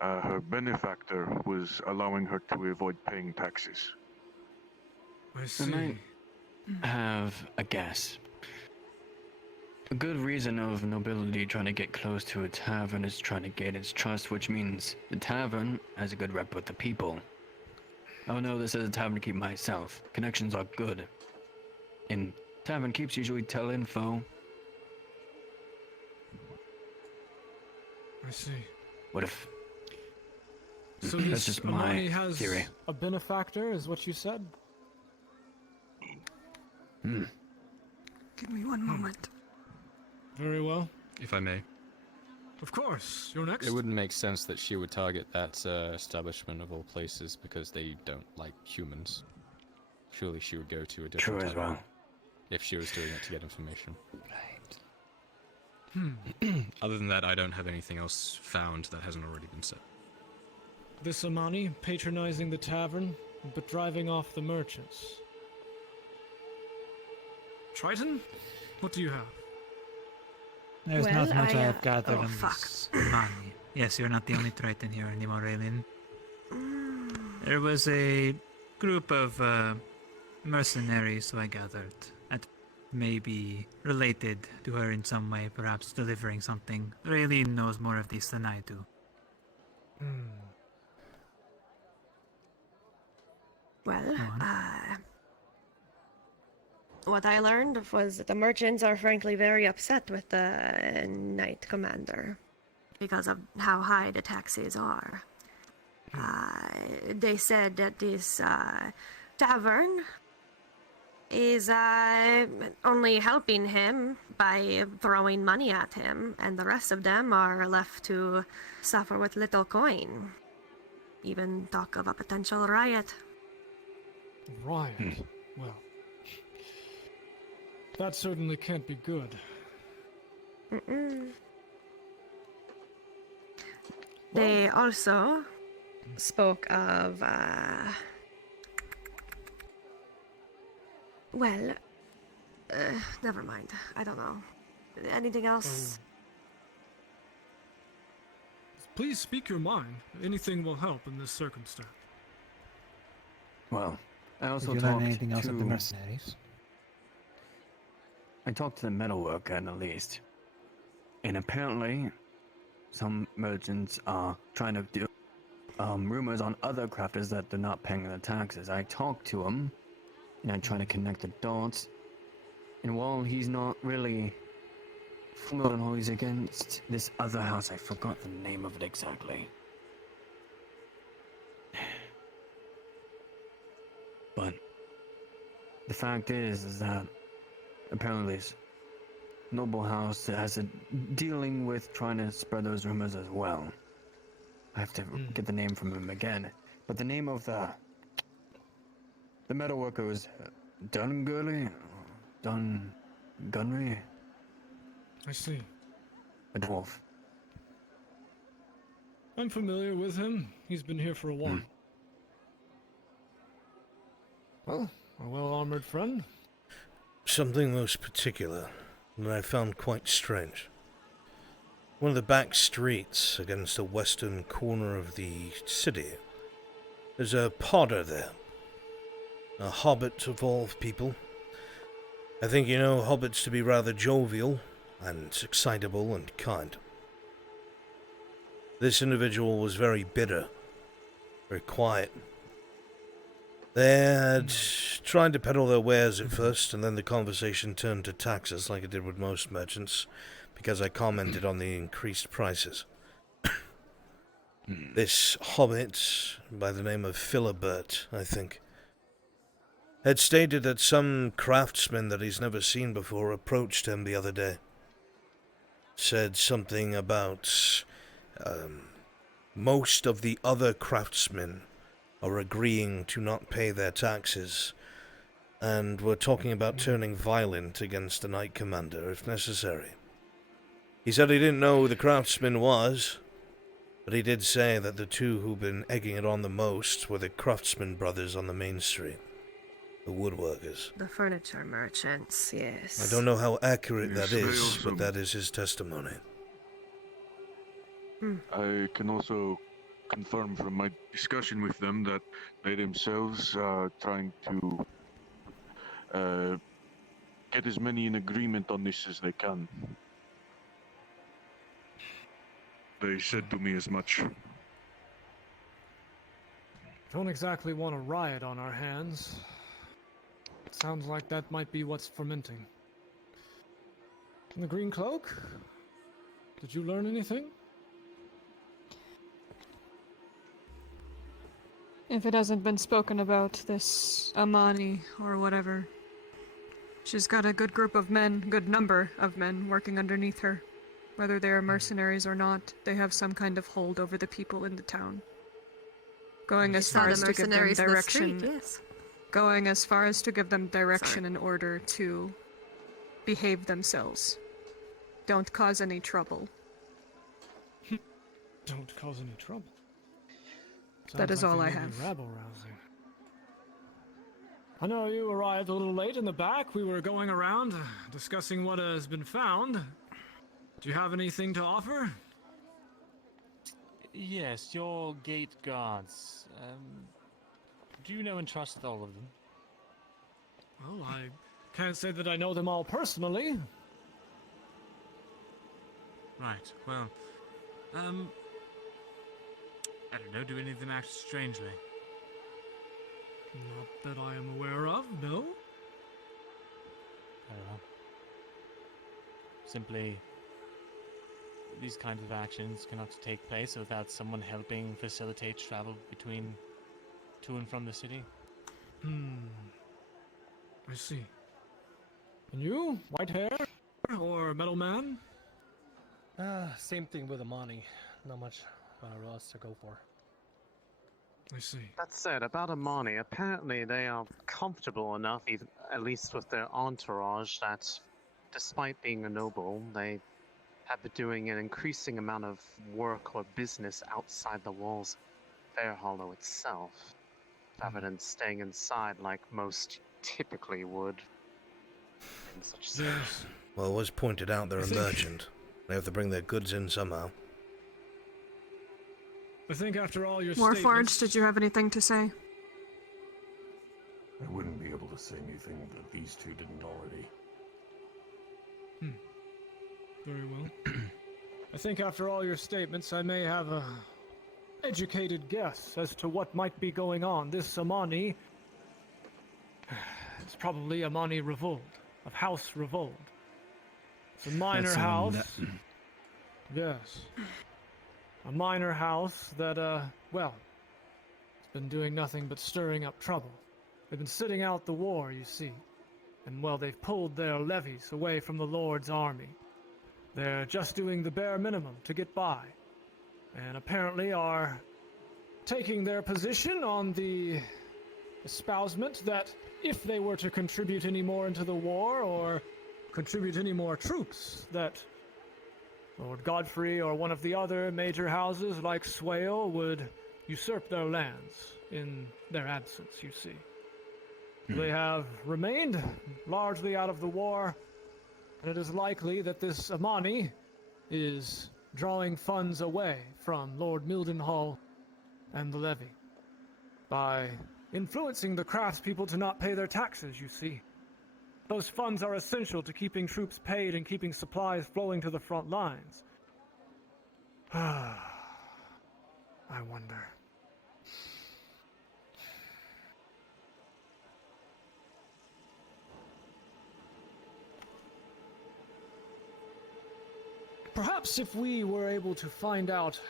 her benefactor was allowing her to avoid paying taxes. I see. I have a guess. A good reason of nobility trying to get close to a tavern is trying to gain its trust, which means the tavern has a good rep with the people. I don't know this is a tavern to keep myself. Connections are good. And tavern keeps usually tell info. I see. What if... So That's this just Amani my has theory. a benefactor, is what you said? Give me one moment. Very well. If I may. Of course, you're next. It wouldn't make sense that she would target that establishment of all places because they don't like humans. Surely she would go to a different True as tavern well. if she was doing it to get information. Other than that, I don't have anything else found that hasn't already been said. This Amani patronizing the tavern, but driving off the merchants. Triton, what do you have? There's Well, not much I I, have gathered oh, on fuck. this Amani. Yes, you're not the only Triton here anymore, Raylin. There was a group of mercenaries, so I gathered, that may be related to her in some way, perhaps delivering something. Raylin knows more of this than I do. Well, what I learned was that the merchants are frankly very upset with the Knight Commander because of how high the taxes are. They said that this tavern is only helping him by throwing money at him, and the rest of them are left to suffer with little coin. Even talk of a potential riot. Riot. Well, that certainly can't be good. They also spoke of, never mind. I don't know. Anything else? Please speak your mind. Anything will help in this circumstance. Well, I also Did you learn talked anything else of the to- mercenaries? I talked to the metalworker at least. And apparently, some merchants are trying to do rumors on other crafters that they're not paying the taxes. I talked to him, and I'm trying to connect the dots. And while he's not really Mildenhall is against this other house. I forgot the name of it exactly. But the fact is that apparently this noble house has a dealing with trying to spread those rumors as well. I have to get the name from him again. But the name of the metalworker was Dungurley? Gunry? I see. A dwarf. I'm familiar with him. He's been here for a while. Well, a well-armored friend. Something most particular that I found quite strange. One of the back streets against the western corner of the city. There's a potter there. A hobbit of all people. I think you know hobbits to be rather jovial and excitable and kind. This individual was very bitter, very quiet. They had tried to peddle their wares at first, and then the conversation turned to taxes like it did with most merchants, because I commented on the increased prices. This hobbit, by the name of Philibert, I think, had stated that some craftsman that he's never seen before approached him the other day. Said something about most of the other craftsmen are agreeing to not pay their taxes, and were talking about turning violent against the Knight Commander if necessary. He said he didn't know who the craftsman was, but he did say that the two who've been egging it on the most were the craftsman brothers on the main street. The woodworkers. The furniture merchants, yes. I don't know how accurate Yes, that they is, also- but that is his testimony. I can also confirm from my discussion with them that they themselves are trying to get as many in agreement on this as they can. They said to me as much. Don't exactly want a riot on our hands. Sounds like that might be what's fermenting. And the green cloak? Did you learn anything? If it hasn't been spoken about, this Amani or whatever, she's got a good group of men, good number of men working underneath her. Whether they are mercenaries or not, they have some kind of hold over the people in the town. Going as Saw far the as to give them mercenaries in the direction. street, yes. Going as far as to give them direction in order to behave themselves. Don't cause any trouble. Don't cause any trouble. That is Sounds all like I they may be have. Rabble-rousing. I know you arrived a little late in the back. We were going around discussing what has been found. Do you have anything to offer? Yes, your gate guards. Do you know and trust all of them? Well, I can't say that I know them all personally. Right, well, I don't know, do any of them act strangely? Not that I am aware of, no. I don't know. Simply, these kinds of actions cannot take place without someone helping facilitate travel between to and from the city. I see. And you? White hair? Or metal man? Same thing with Amani. Not much else to go for. I see. That said, about Amani, apparently they are comfortable enough, even, at least with their entourage, that despite being a noble, they have been doing an increasing amount of work or business outside the walls of Fairhollow itself, rather than staying inside like most typically would in such Yes. Well, it was pointed out they're I a think- merchant. They have to bring their goods in somehow. I think after all your Warforged, statements... did you have anything to say? I wouldn't be able to say anything that these two didn't already. Very well. I think after all your statements, I may have a educated guess as to what might be going on. This Amani is probably Amani Revolt, of House Revolt. It's a minor That's the one house. that- Yes. A minor house that, well, it's been doing nothing but stirring up trouble. They've been sitting out the war, you see. And, well, they've pulled their levies away from the Lord's army. They're just doing the bare minimum to get by. And apparently are taking their position on the espousement that if they were to contribute any more into the war or contribute any more troops, that Lord Godfrey or one of the other major houses like Swale would usurp their lands in their absence, you see. They have remained largely out of the war, and it is likely that this Amani is drawing funds away from Lord Mildenhall and the levy by influencing the craftspeople to not pay their taxes, you see. Those funds are essential to keeping troops paid and keeping supplies flowing to the front lines. I wonder. Perhaps if we were able to find out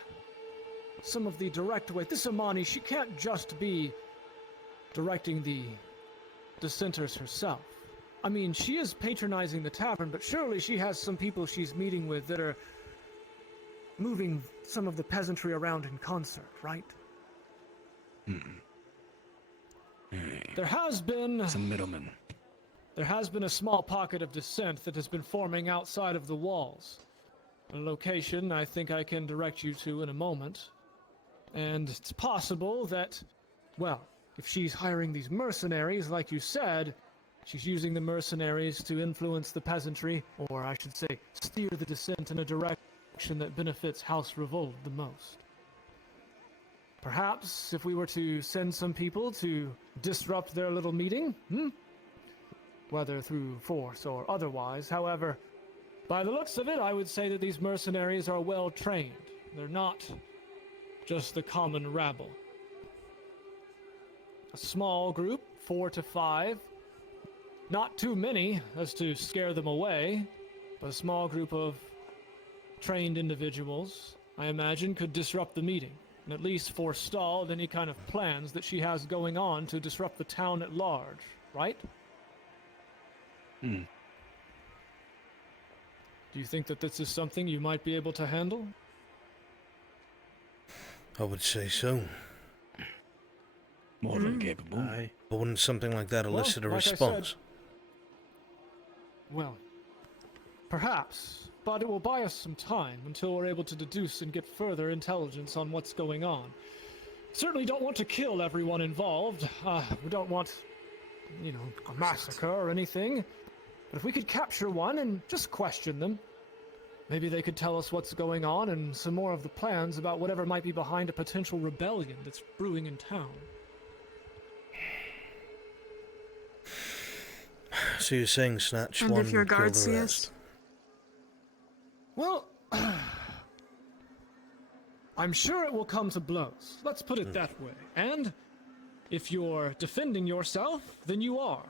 some of the direct way. This Amani, she can't just be directing the dissenters herself. I mean, she is patronizing the tavern, but surely she has some people she's meeting with that are moving some of the peasantry around in concert, right? There has been some middlemen. There has been a small pocket of dissent that has been forming outside of the walls. A location I think I can direct you to in a moment. And it's possible that, well, if she's hiring these mercenaries, like you said, she's using the mercenaries to influence the peasantry, or I should say, steer the dissent in a direction that benefits House Revolt the most. Perhaps if we were to send some people to disrupt their little meeting, whether through force or otherwise. However, by the looks of it, I would say that these mercenaries are well trained. They're not just the common rabble. A small group, 4 to 5. Not too many as to scare them away, but a small group of trained individuals, I imagine, could disrupt the meeting, and at least forestall any kind of plans that she has going on to disrupt the town at large, right? Do you think that this is something you might be able to handle? I would say so. More than capable. But wouldn't something like that elicit a like I response? said, well, perhaps, but it will buy us some time until we're able to deduce and get further intelligence on what's going on. Certainly don't want to kill everyone involved. We don't want, you know, a massacre or anything. But if we could capture one and just question them, maybe they could tell us what's going on and some more of the plans about whatever might be behind a potential rebellion that's brewing in town. So you're saying snatch And one, if your kill guards the see rest? us? Well, I'm sure it will come to blows. Let's put it that way. And if you're defending yourself, then you are.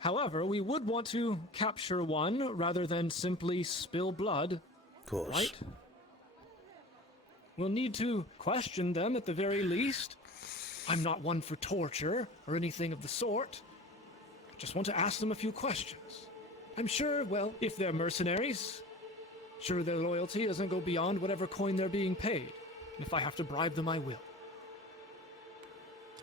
However, we would want to capture one rather than simply spill blood. Of course. Right? We'll need to question them at the very least. I'm not one for torture or anything of the sort. Just want to ask them a few questions. I'm sure, well, if they're mercenaries, sure their loyalty doesn't go beyond whatever coin they're being paid. And if I have to bribe them, I will.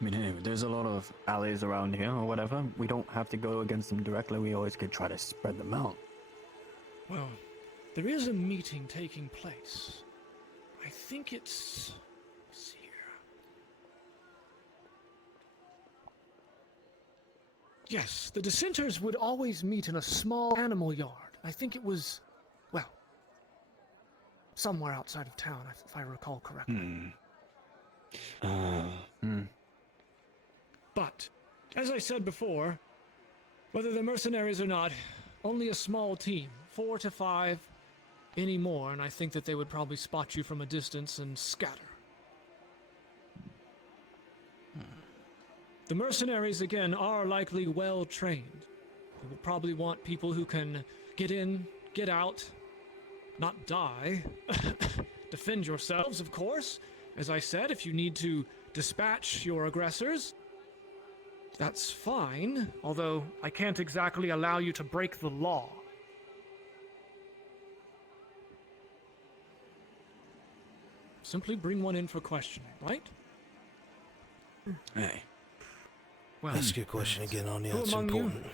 I mean, anyway, there's a lot of allies around here or whatever. We don't have to go against them directly. We always could try to spread them out. Well, there is a meeting taking place. I think it's... let's see here. Yes, the dissenters would always meet in a small animal yard. I think it was, well, somewhere outside of town, if I recall correctly. But, as I said before, whether they're mercenaries or not, only a small team, 4 to 5 anymore, and I think that they would probably spot you from a distance and scatter. The mercenaries, again, are likely well trained. They will probably want people who can get in, get out, not die. Defend yourselves, of course. As I said, if you need to dispatch your aggressors, that's fine, although I can't exactly allow you to break the law. Simply bring one in for questioning, right? Hey. Well, ask your question again, Anya. who It's among you- important.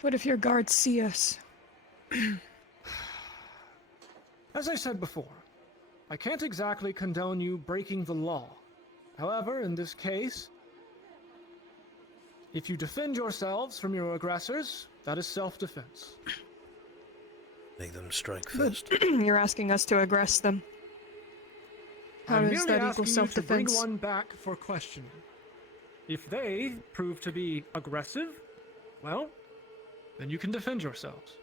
What if your guards see us? As I said before, I can't exactly condone you breaking the law. However, in this case, if you defend yourselves from your aggressors, that is self-defense. Make them strike But first. you're asking us to aggress them. How I'm does merely that asking equal you to bring self-defense? one back for questioning. If they prove to be aggressive, well, then you can defend yourselves.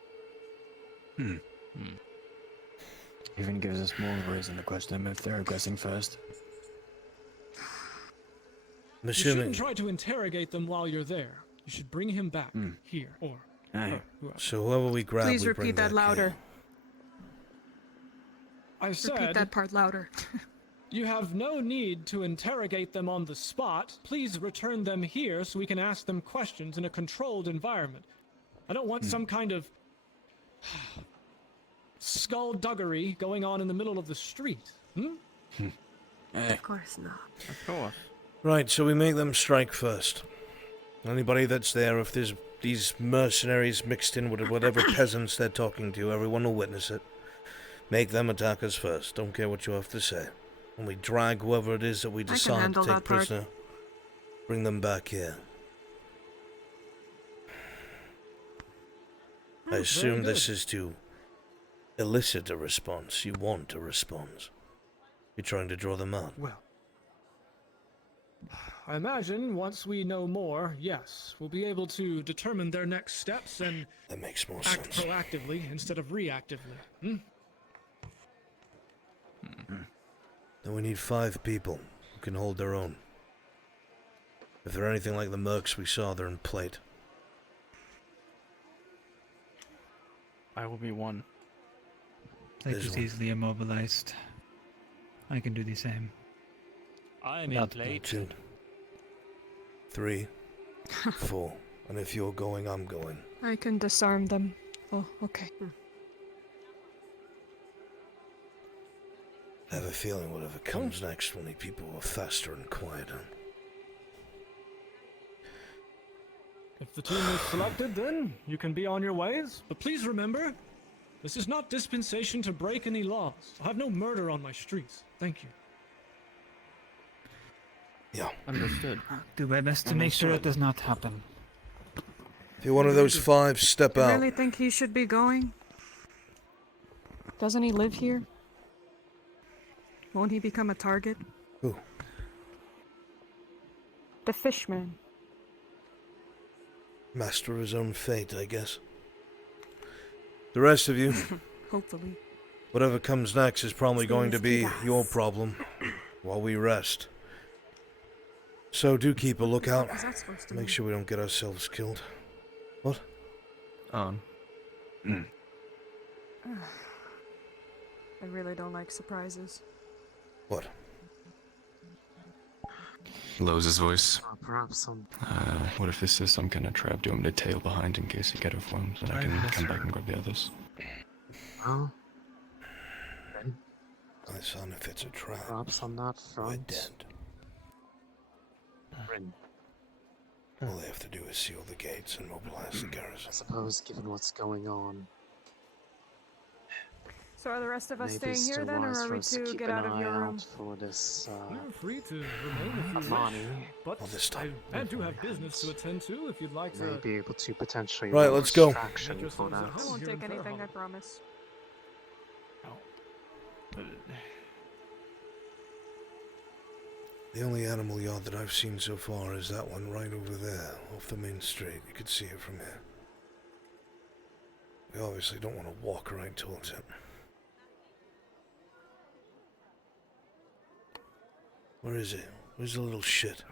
Even gives us more reason to question them if they're aggressing first. I'm You assuming. shouldn't try to interrogate them while you're there. You should bring him back here, or Aye. whoever. So whoever we grab, Please we bring repeat that back louder. here. I said Repeat that part louder. you have no need to interrogate them on the spot. Please return them here so we can ask them questions in a controlled environment. I don't want some kind of skullduggery going on in the middle of the street. Of course not. Of course. Right, so we make them strike first. Anybody that's there, if there's these mercenaries mixed in with whatever peasants they're talking to, everyone will witness it. Make them attack us first. Don't care what you have to say. When we drag whoever it is that we can decide to handle take that part. prisoner, bring them back here. I assume this is to elicit a response. You want a response. You're trying to draw them out. Well, I imagine once we know more, yes, we'll be able to determine their next steps and that makes more act sense. proactively instead of reactively. Then we need 5 people who can hold their own. If they're anything like the mercs we saw, they're in plate. I will be one. They There's was one. easily immobilized. I can do the same. I'm in plate. 2, 3, 4. And if you're going, I'm going. I can disarm them. Oh, okay. I have a feeling whatever comes next will need people who are faster and quieter. If the team is selected, then you can be on your ways. But please remember, this is not dispensation to break any laws. I have no murder on my streets. Thank you. Yeah. Understood. Do my best to make sure it does not happen. If you're one of those 5, step You out. really think he should be going? Doesn't he live here? Won't he become a target? Who? The fishman. Master of his own fate, I guess. The rest of you, Hopefully. whatever comes next is probably going to be Mysterious your problem while we rest. So do keep a lookout. Is that supposed to Make mean? sure we don't get ourselves killed. What? On. I really don't like surprises. What? Lowers his voice. Perhaps some. What if this is some kind of trap? Do you want me to tail behind in case you get overwhelmed, and I can come back and grab the others? Oh. My son, if it's a trap, Perhaps on that we're front. dead. Rin. All they have to do is seal the gates and mobilize the garrison. I suppose, given what's going on, So are the rest of us maybe staying here still then, or wise are for we us to to keep get an out of eye your room? out for this. You're free to remain if you wish, Amani. but All this time. I do have business to attend to if you'd like to. May be able to potentially. Right, roll let's go. distraction Make for yourselves at that. I won't Here in take anything, I Fairhollow. promise. The only animal yard that I've seen so far is that one right over there, off the main street. You could see it from here. We obviously don't want to walk right towards it. Where is it? Where's the little shit?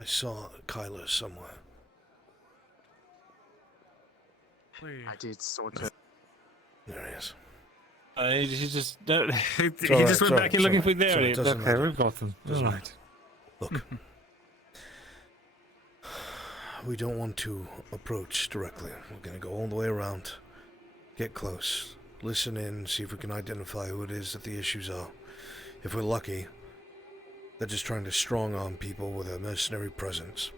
I saw Kyler somewhere. I did sort of. There he is. He just he alright, just went back in looking for there. it doesn't Okay, matter. we've got them. Doesn't All matter. right. Look. We don't want to approach directly. We're going to go all the way around, get close, listen in, see if we can identify who it is that the issues are. If we're lucky, they're just trying to strong-arm people with a mercenary presence.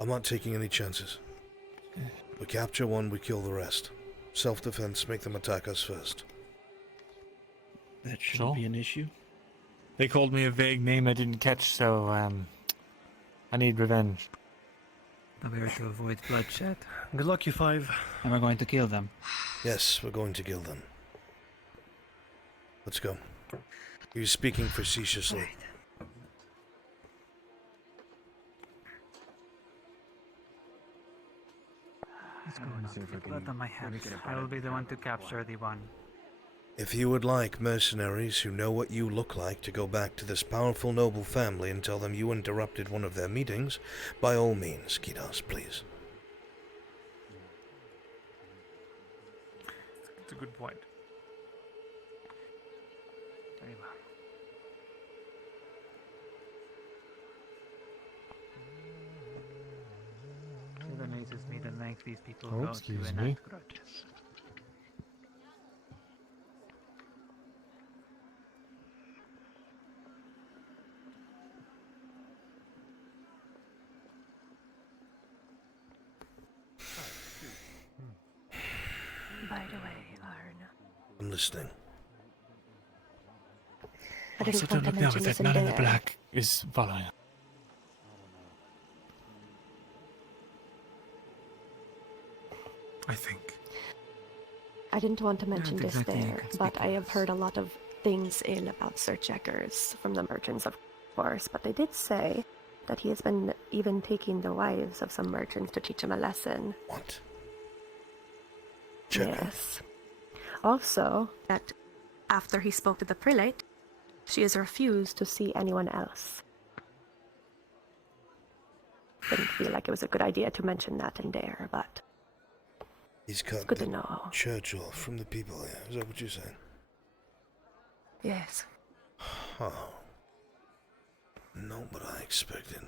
I'm not taking any chances. We capture one, we kill the rest. Self-defense, make them attack us first. That shouldn't be an issue. They called me a vague name I didn't catch, so I need revenge. I'm here to avoid bloodshed. Good luck, you five. And we're going to kill them. Yes, we're going to kill them. Let's go. He was speaking facetiously. Let's go now. Get blood on my hands. I will be the one to capture the one. If you would like mercenaries who know what you look like to go back to this powerful noble family and tell them you interrupted one of their meetings, by all means, Kidas, please. It's a good point. Very well. It amazes me the length these people go to enact grudges. By the way, Arn, I'm listening. I didn't Also, want don't to look now, mention but this that in man in the there. black is following. I think. I didn't want to mention this exactly you there, can but speak I to have heard a lot of things ill about Sir Checkers from the merchants, of course, but they did say that he has been even taking the wives of some merchants to teach him a lesson. What? Yes. Also, that after he spoke to the prelate, she has refused to see anyone else. Didn't feel like it was a good idea to mention that in there, but He's cut good the to know. church off from the people here. Is that what you're saying? Yes. Oh. Not what I expected.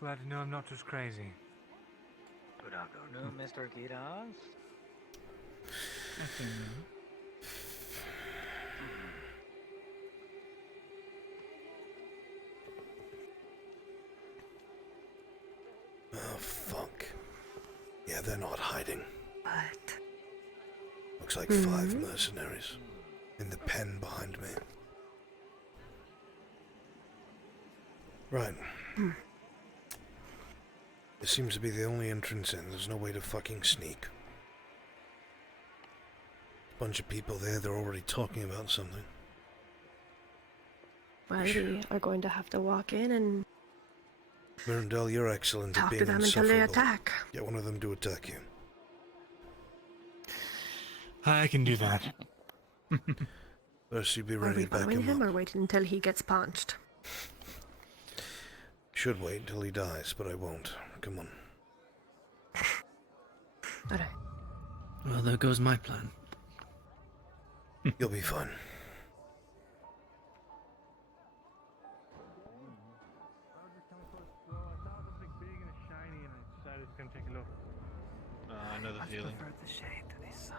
Glad to know I'm not just crazy. Good afternoon, Mr. Kidas. Oh, fuck. Yeah, they're not hiding. What? Looks like 5 mercenaries in the pen behind me. Right. This seems to be the only entrance in. There's no way to fucking sneak. Bunch of people there, they're already talking about something. Well, we are going to have to walk in and Mirandel, you're excellent at talk being to them until they insufferable. attack. Get one of them to attack you. I can do that. First, you be Are ready we to back following him him up. or wait until he gets punched? Should wait until he dies, but I won't. Come on. Alright. Well, there goes my plan. You'll be fine. I know the feeling. The shade to the sun.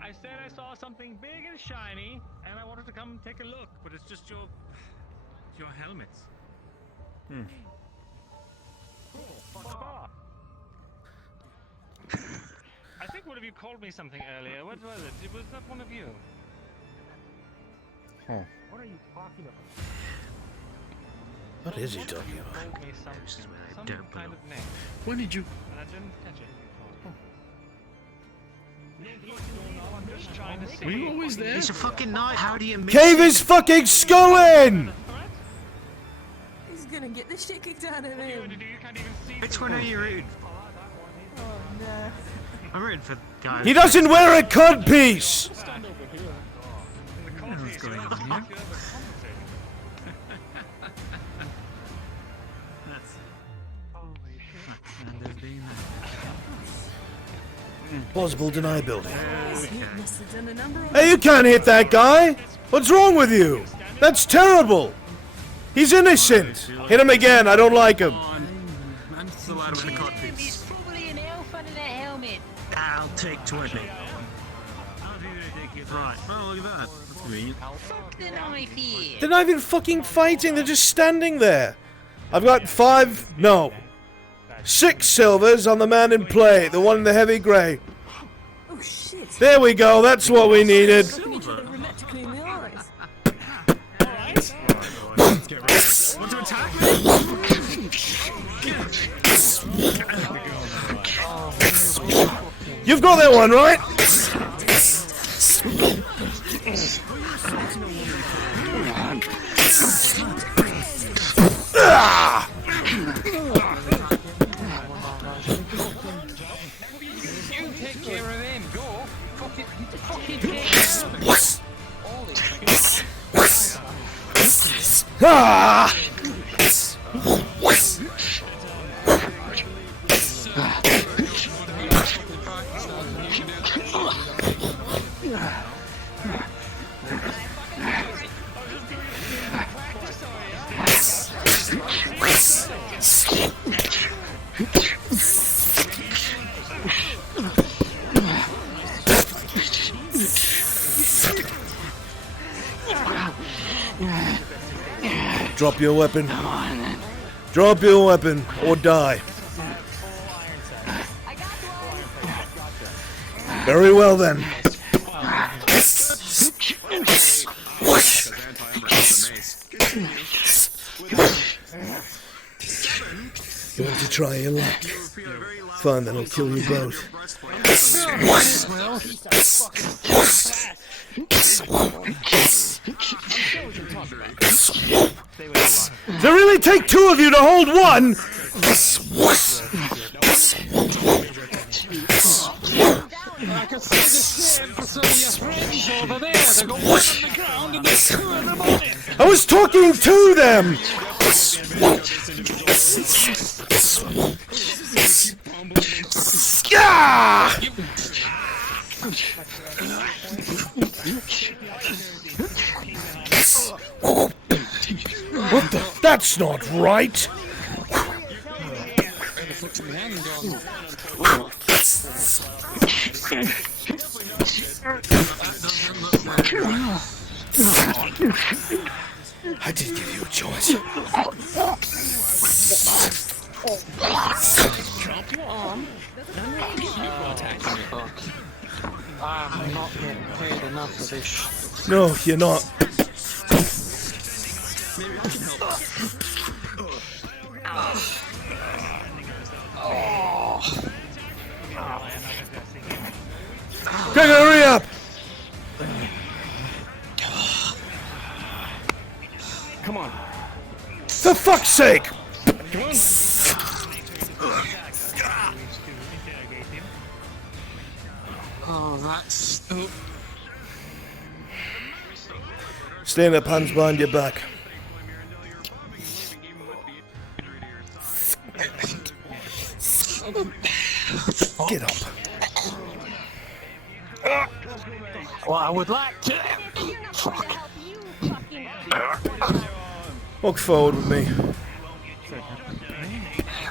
I said I saw something big and shiny, and I wanted to come take a look, but it's just your helmets. Cool. Fuck off. I think one of you called me something earlier. What was it? Was that one of you? What are you talking about? What is he talking about? Told me some kind of name. When did you? And I didn't catch it. I'm just trying to see. Were you always there? It's a fucking night. How do you miss Cave his fucking skull in! gonna get the shit kicked out of him. Which one are you rooting for? Oh no. I'm rooting for the guy. He doesn't wear a codpiece! What's going on here? That's being Plausible deniability. He must have done a number on Hey, you can't hit that guy! What's wrong with you? That's terrible! He's innocent! Hit him again, I don't like him. That's the lad with the codpiece. He's probably an elf under that helmet. I'll take 20. Right, oh look at that. That's convenient. Fuck the knife here. They're not even fucking fighting, they're just standing there. I've got 6 silvers on the man in play, the one in the heavy grey. Oh shit. There we go, that's what we needed. Looking each other romantically in the eyes. Want to attack me? You've got that one, right? Ah! You take care of him. Go. Fucking take care of him. Ah! Drop your weapon. Drop your weapon or die. Very well then. You want to try your luck? Fine, then I'll kill you both. Does it really take 2 of you to hold one? I can see the stand for some of your friends over there. They got one on the ground and there's 2 of them on it. I was talking to them! Ah! What the? That's not right! I did give you a choice. Drop your arm. I'm not getting paid enough for this. No, you're not. Gregor, hurry up! Come on. For fuck's sake! Come on. Oh, that's... Oh. Stand up, hands behind your back. Get up. Well, I would like to... Fuck. Walk forward with me.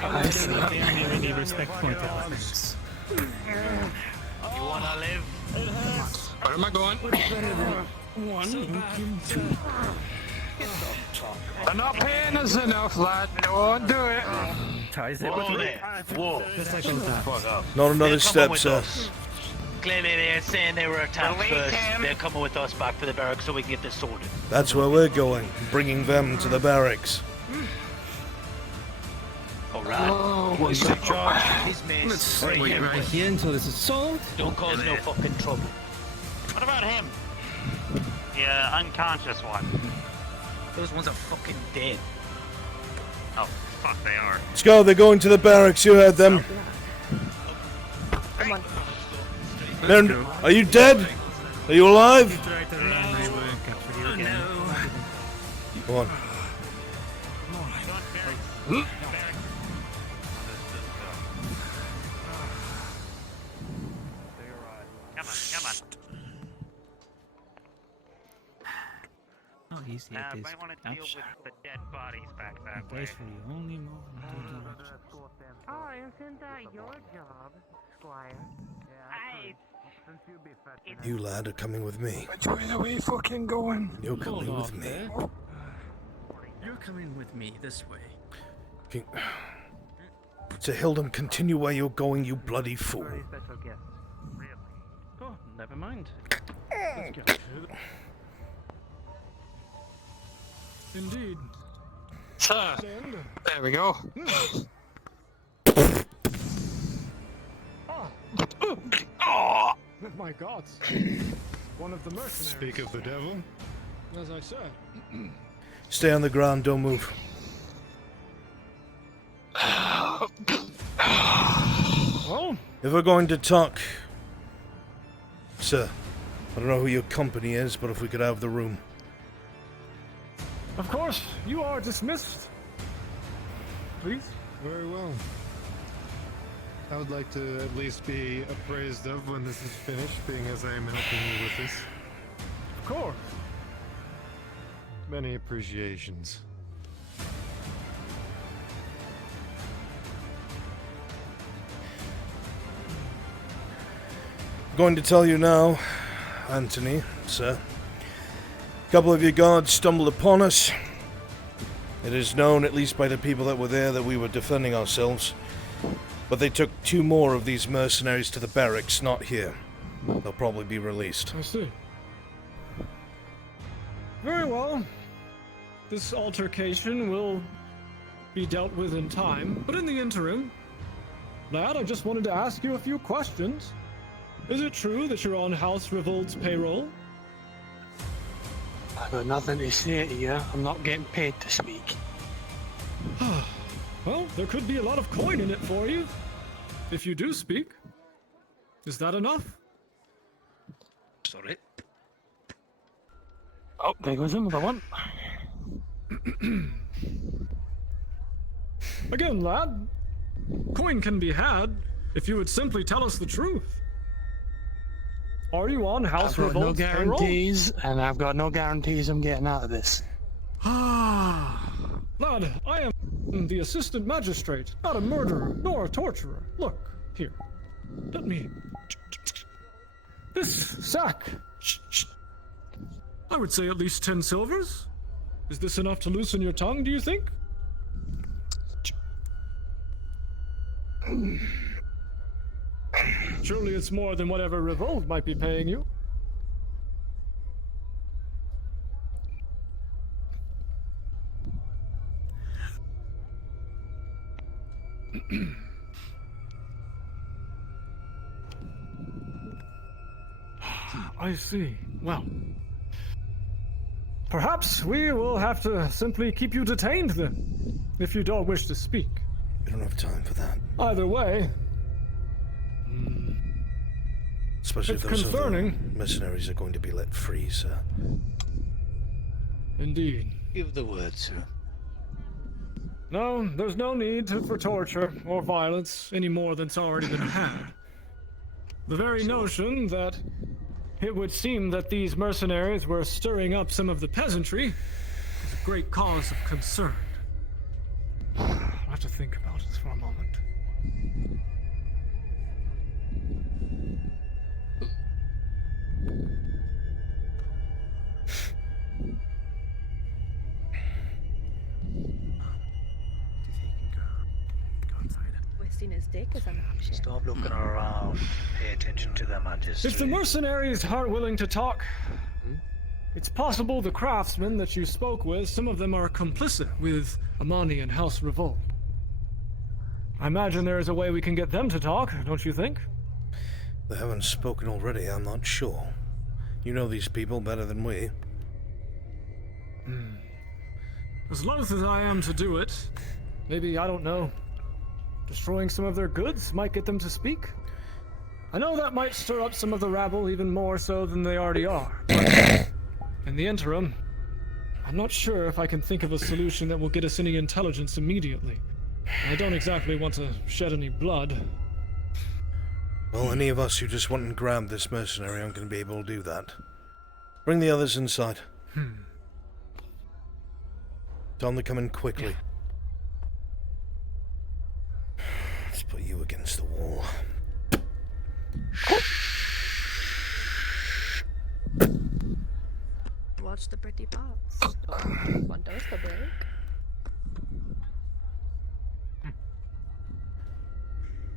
Really respectful to others. You wanna live? Where am I going? One. They're not paying us enough, lad. Don't do it. Ties it with me. Whoa. Not another step, sir. Clearly they're saying they were attacked first. They're coming with us back to the barracks so we can get this sorted. That's where we're going, bringing them to the barracks. Alright. What's the charge? His mates. Let's wait right here until this is solved. Don't cause no fucking trouble. What about him? The unconscious one. Those ones are fucking dead. Oh, fuck, they are. Let's go, they're going to the barracks, you heard them. Come on. Man, are you dead? Are you alive? Come on. Come on. Oh, easy Now, it you is. might want to deal Capture. with the dead bodies back that way. Place for you only move in two directions. Oh, isn't that your job, Squire? You lad are coming with me. Which way are we fucking going? You're coming Hold with on me. there. You're coming with me this way. King... To Hildum, continue where you're going, you bloody fool. Special guest. Really? Oh, never mind. Let's go. Indeed. Sir, there we go. Oh my God! One of the mercenaries. Speak of the devil. As I said. Stay on the ground, don't move. Well, If we're going to talk... Sir, I don't know who your company is, but if we could have the room. of course, you are dismissed. Please. Very well. I would like to at least be appraised of when this is finished, being as I am helping you with this. Of course. Many appreciations. Going to tell you now, Anthony, sir. A couple of your guards stumbled upon us. It is known, at least by the people that were there, that we were defending ourselves. But they took 2 more of these mercenaries to the barracks, not here. They'll probably be released. I see. Very well. This altercation will be dealt with in time, but in the interim, lad, I just wanted to ask you a few questions. Is it true that you're on House Revolt's payroll? I've got nothing to say to you. I'm not getting paid to speak. Well, there could be a lot of coin in it for you, if you do speak. Is that enough? Sorry. Oh, there goes another one. Again, lad, coin can be had if you would simply tell us the truth. Are you on House I've got no Revolt's payroll? guarantees, and I've got no guarantees I'm getting out of this. Lad, I am the assistant magistrate, not a murderer nor a torturer. Look, here. Let me... This sack. I would say at least 10 silvers. Is this enough to loosen your tongue, do you think? Surely it's more than whatever Revolt might be paying you. I see. Well, perhaps we will have to simply keep you detained then, if you don't wish to speak. We don't have time for that. Either way, Especially it's if those concerning. other mercenaries are going to be let free, sir. Indeed. Give the word, sir. No, there's no need for torture or violence any more than's already been had. The very notion that it would seem that these mercenaries were stirring up some of the peasantry is a great cause of concern. I'll have to think about it for a moment. Twisting his dick is an option. Stop looking around. Pay attention to the magistrate. If the mercenaries aren't willing to talk, it's possible the craftsmen that you spoke with, some of them are complicit with Amani and House Revolt. I imagine there is a way we can get them to talk, don't you think? They haven't spoken already, I'm not sure. You know these people better than we. As loath as I am to do it, Maybe, I don't know, destroying some of their goods might get them to speak? I know that might stir up some of the rabble even more so than they already are, but in the interim, I'm not sure if I can think of a solution that will get us any intelligence immediately. I don't exactly want to shed any blood. Well, any of us who just went and grabbed this mercenary aren't going to be able to do that. Bring the others inside. Tell them to come in quickly. Let's put you against the wall. Watch the pretty pots. One dose to break.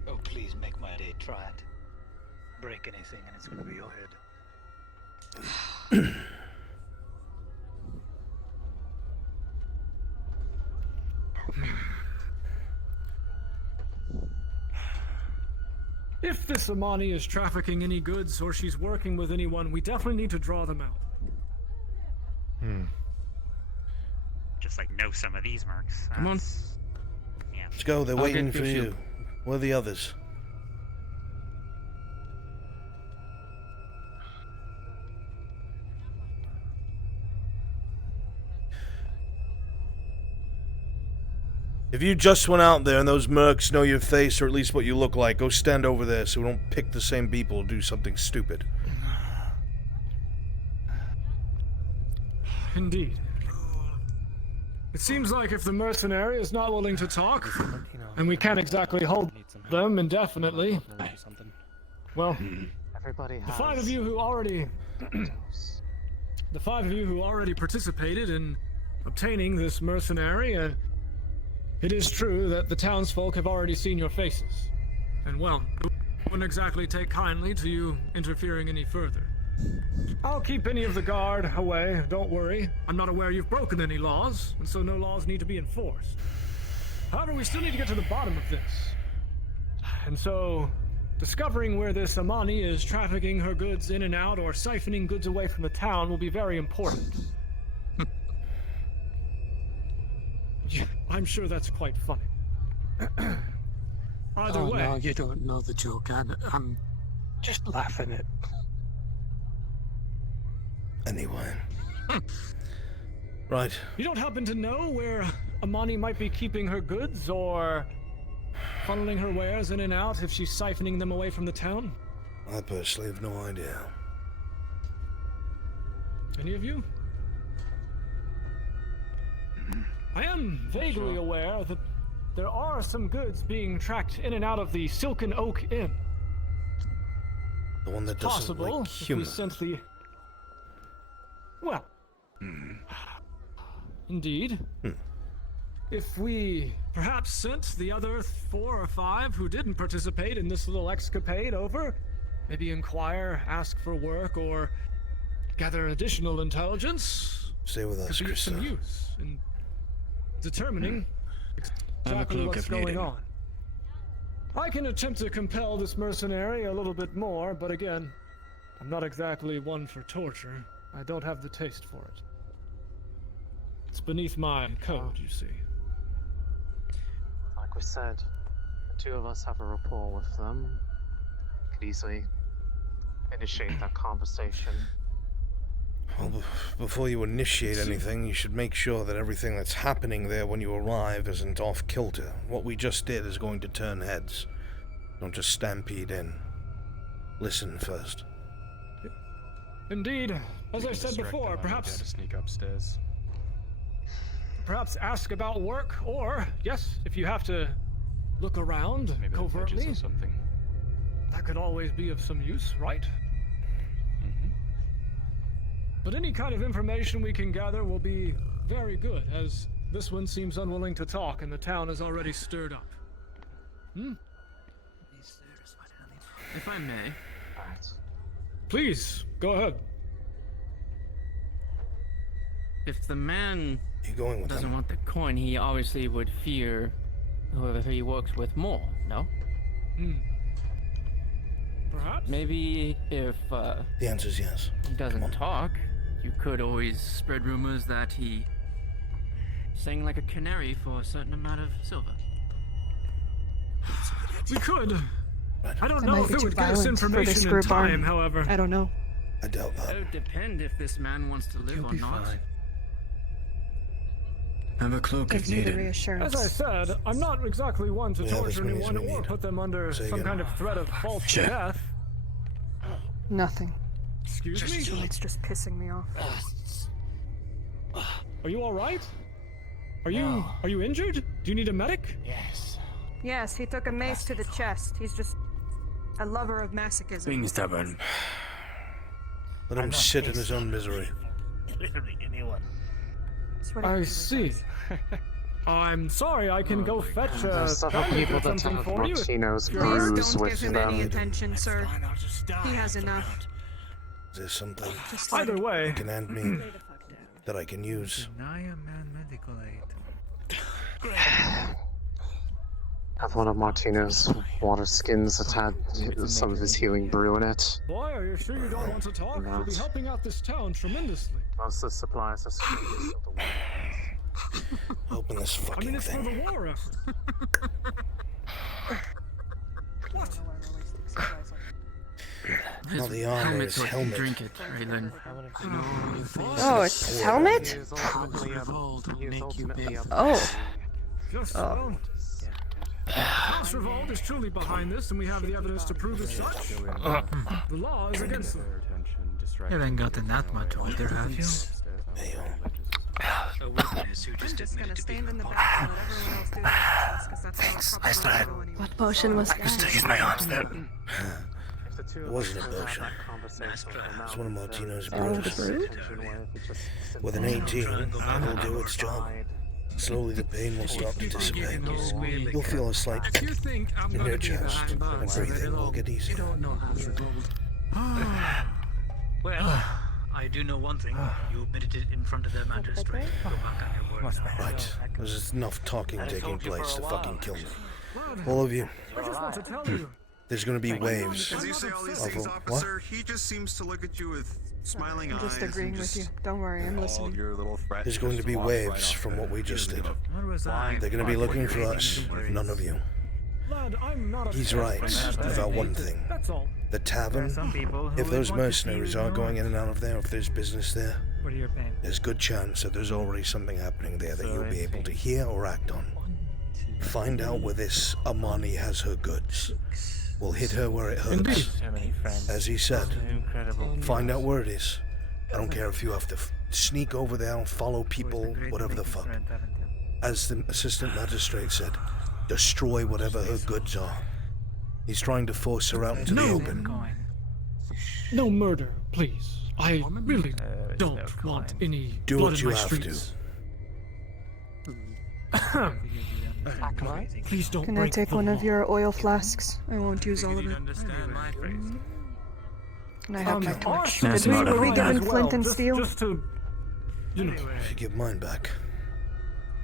Oh, please make my day. Try it. Break anything, and it's gonna be your head. If this Amani is trafficking any goods or she's working with anyone, we definitely need to draw them out. Just like know some of these mercs. Come on. Yeah. Let's go, they're waiting for you. Where are the others? If you just went out there and those mercs know your face or at least what you look like, go stand over there so we don't pick the same people to do something stupid. Indeed. It seems like if the mercenary is not willing to talk, and we can't exactly hold them indefinitely, well, Everybody the has. five of you who already participated in obtaining this mercenary, it is true that the townsfolk have already seen your faces. And well, it wouldn't exactly take kindly to you interfering any further. I'll keep any of the guard away, don't worry. I'm not aware you've broken any laws, and so no laws need to be enforced. However, we still need to get to the bottom of this. And so, discovering where this Amani is trafficking her goods in and out or siphoning goods away from the town will be very important. Yeah, I'm sure that's quite funny. Either way. No, you don't know the joke, and I'm just laughing at. Anyway. Right. You don't happen to know where Amani might be keeping her goods or funneling her wares in and out if she's siphoning them away from the town? I personally have no idea. Any of you? I am vaguely aware that there are some goods being tracked in and out of the Silken Oak Inn. The one that It's doesn't possible like if we humans. sent the... Well... Indeed. If we perhaps sent the other 4 or 5 who didn't participate in this little escapade over, maybe inquire, ask for work, or gather additional intelligence, Stay with us, could be of some Krista. use in determining Have a exactly cloak what's if going needed. on. I can attempt to compel this mercenary a little bit more, but again, I'm not exactly one for torture. I don't have the taste for it. It's beneath my code, you see. Like we said, the two of us have a rapport with them. Could easily initiate that conversation. Well, before you initiate anything, you should make sure that everything that's happening there when you arrive isn't off kilter. What we just did is going to turn heads. Don't just stampede in. Listen first. Indeed, as I said Distract before, them, I might perhaps dare to sneak upstairs. perhaps ask about work, or yes, if you have to look around Maybe the covertly, pitches or something. that could always be of some use, right? But any kind of information we can gather will be very good, as this one seems unwilling to talk and the town is already stirred up. If I may. Please, go ahead. If the man You going with doesn't them? want the coin, he obviously would fear whoever he works with more, no? Perhaps? Maybe if The answer's yes. he doesn't talk, you could always spread rumors that he Saying like a canary for a certain amount of silver. We could. I don't That know might if be it too would get us violent for this information in group, time, however. I don't know. I doubt that. It would depend if this man wants to live You'll or be not. fine. Have a cloak if Gives you the needed. reassurance. As I said, I'm not exactly one to We have as torture many as anyone we or need. put them under Say some again. kind of threat of false Sure. death. Nothing. Excuse me? It's just pissing me off. Are you all right? Are you injured? Do you need a medic? Yes. Yes, he took a mace to the chest. He's just a lover of masochism. Being stubborn. Let him sit in his own misery. Literally anyone. That's what he I usually see. does. I'm sorry, I can go fetch There's several bandage people or that something have for you. Martino's Please bruise don't with give him any them. attention, sir. Fine, I'll just die. He has enough. Is there something Just let Either him- way, you can hand me that I can use? Deny a man medical aid. Have one of Martino's water skins that had some of his healing brew in it. boy, are you sure you don't want to talk? You'll be helping out this town tremendously. Most of the supplies are skins of the water. Open this I fucking mean, it's for thing. the war effort. What? Well, the armor is so I can helmet. drink it, Raylan. Oh, it's his helmet? He is ultimately a Oh. Just Oh. well. House Revolt is truly behind this, and we have the evidence to prove as such. The law is against them. You haven't gotten that much older, have you? A witness who just I'm just gonna admitted to being stand in the a back and let everyone else do this, because that's Thanks, how I still had- What potion was I can still that? use my arms there. It wasn't a potion. It's one of Martino's Oh, the brews. brew? With an 18, it will do its job. Slowly the pain will start to dissipate. You'll feel a slight If you think I'm in gonna your be chest, behind and bars for very breathing will long, get you easier. don't know House Revolt. Well, I do know one thing. You admitted it in front of the magistrate. Go back on your word now. Right. There's enough talking taking place to fucking kill me. All of you. I just want to tell you. There's gonna be waves As you say all these of things, what? officer, he just seems to look at you with smiling I'm eyes. just agreeing and with you. just Don't worry, I'm listening. There's going to be waves from what we just did. What was that? They're gonna be looking for us, none of you. Lad, I'm not a He's right about one thing. That's all. The tavern, Some people who if those would want to mercenaries see you are going north. in and out of there, if there's business there, What are your pain? there's good chance that there's already something happening there that you'll be able to hear or act on. Find out where this Amani has her goods. We'll hit her where it hurts. So many friends. As he said, Incredible. find out where it is. I don't care if you have to sneak over there and follow people, whatever the fuck. As the assistant magistrate said, destroy whatever her goods are. He's trying to force her out into the open. No murder, please. I really don't want any Do blood what in you my have streets. Please don't Can I break take the one of law. your oil flasks? I won't use all of it. Understand my phrase. Can I have my Our torch? That's Did we, not were we a- given as well, flint and just- steel? Just to, you know. If you give mine back.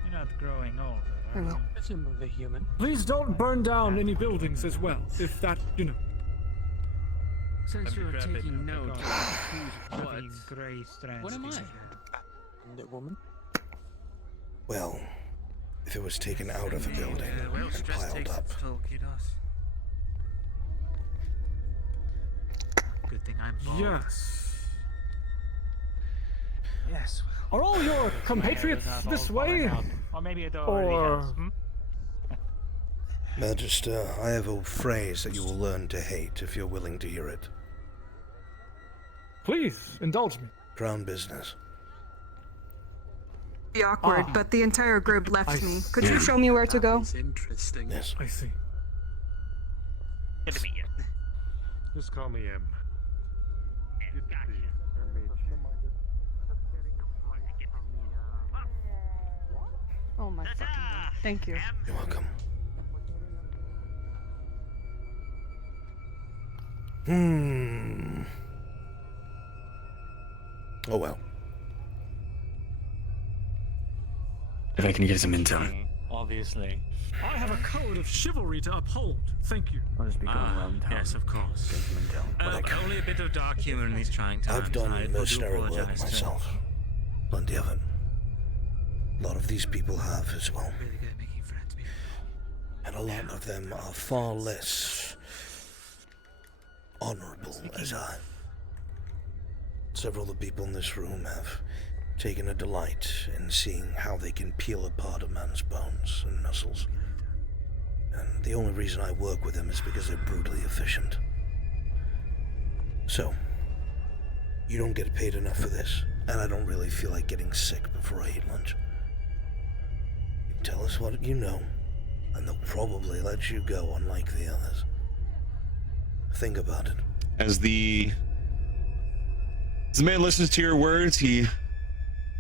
You're not growing older. I will. Presumably human. Please don't burn down any buildings as well, if that, you know. Since you are taking note, What? Grey strands. What am I? The woman? Well, if it was taken out of a building Well, and stress piled takes up. its toll, kiddos. Good thing I'm bald. Yes. Yes. Are all your compatriots this way? Or maybe it Or- already has. Hmm? Magister, I have a phrase that you will learn to hate if you're willing to hear it. Please, indulge me. Crown business. Be awkward, Ah. but the entire group left I me. Could you show me where to go? It's interesting. Yes. I see. Good to meet you. Just call me M. Good to see you. Or meet you. Oh my fucking god. Thank you. You're welcome. Oh well. If I can get some intel. Obviously. I have a code of chivalry to uphold. Thank you. I'll just be going around town. Yes, of course. Get some intel. Only a bit of dark humor in these trying times. I've done I do mercenary work apologize to- myself. Plenty of it. A lot of these people have as well. And a lot of them are far less honorable as I. Several of the people in this room have taken a delight in seeing how they can peel apart a man's bones and muscles. And the only reason I work with them is because they're brutally efficient. So, you don't get paid enough for this, and I don't really feel like getting sick before I eat lunch. You tell us what you know, and they'll probably let you go, unlike the others. Think about it. As the man listens to your words, he